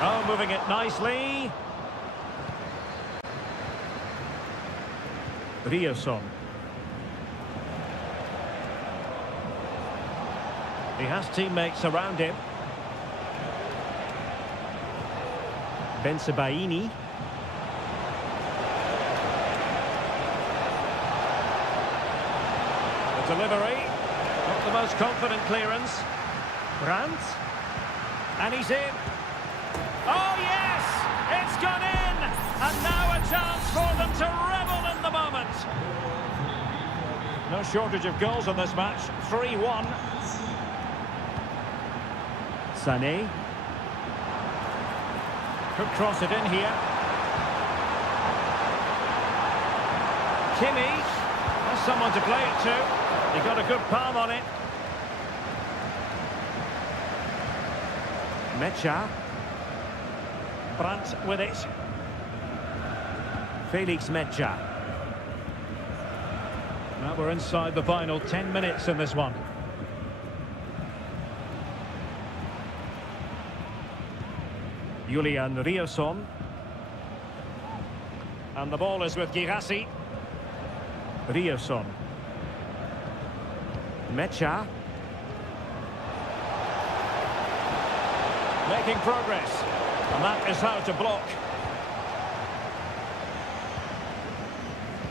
Oh, moving it nicely. Ryerson. He has teammates around him. Bensebaini. The delivery. Not the most confident clearance. Brandt. And he's in. Oh, yes! It's gone in! And now a chance for them to revel in the moment. No shortage of goals in this match. 3-1. Sané. Could cross it in here. Kimmich. Has someone to play it to. He got a good palm on it. Mecha. Brandt with it. Felix Mecha. Now we're inside the final 10 minutes in this one. Julian Ryerson. And the ball is with Girassi. Ryerson. Mecha. Making progress. And that is how to block.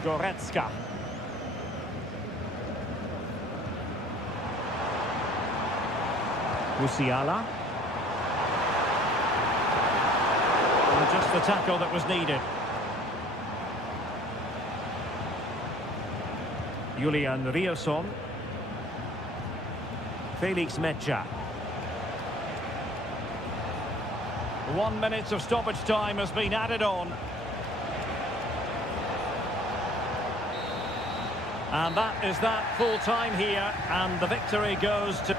Goretzka. Musiala. And just the tackle that was needed. Julian Ryerson. Felix Mecha. 1 minute of stoppage time has been added on. And that is that full time here, and the victory goes to...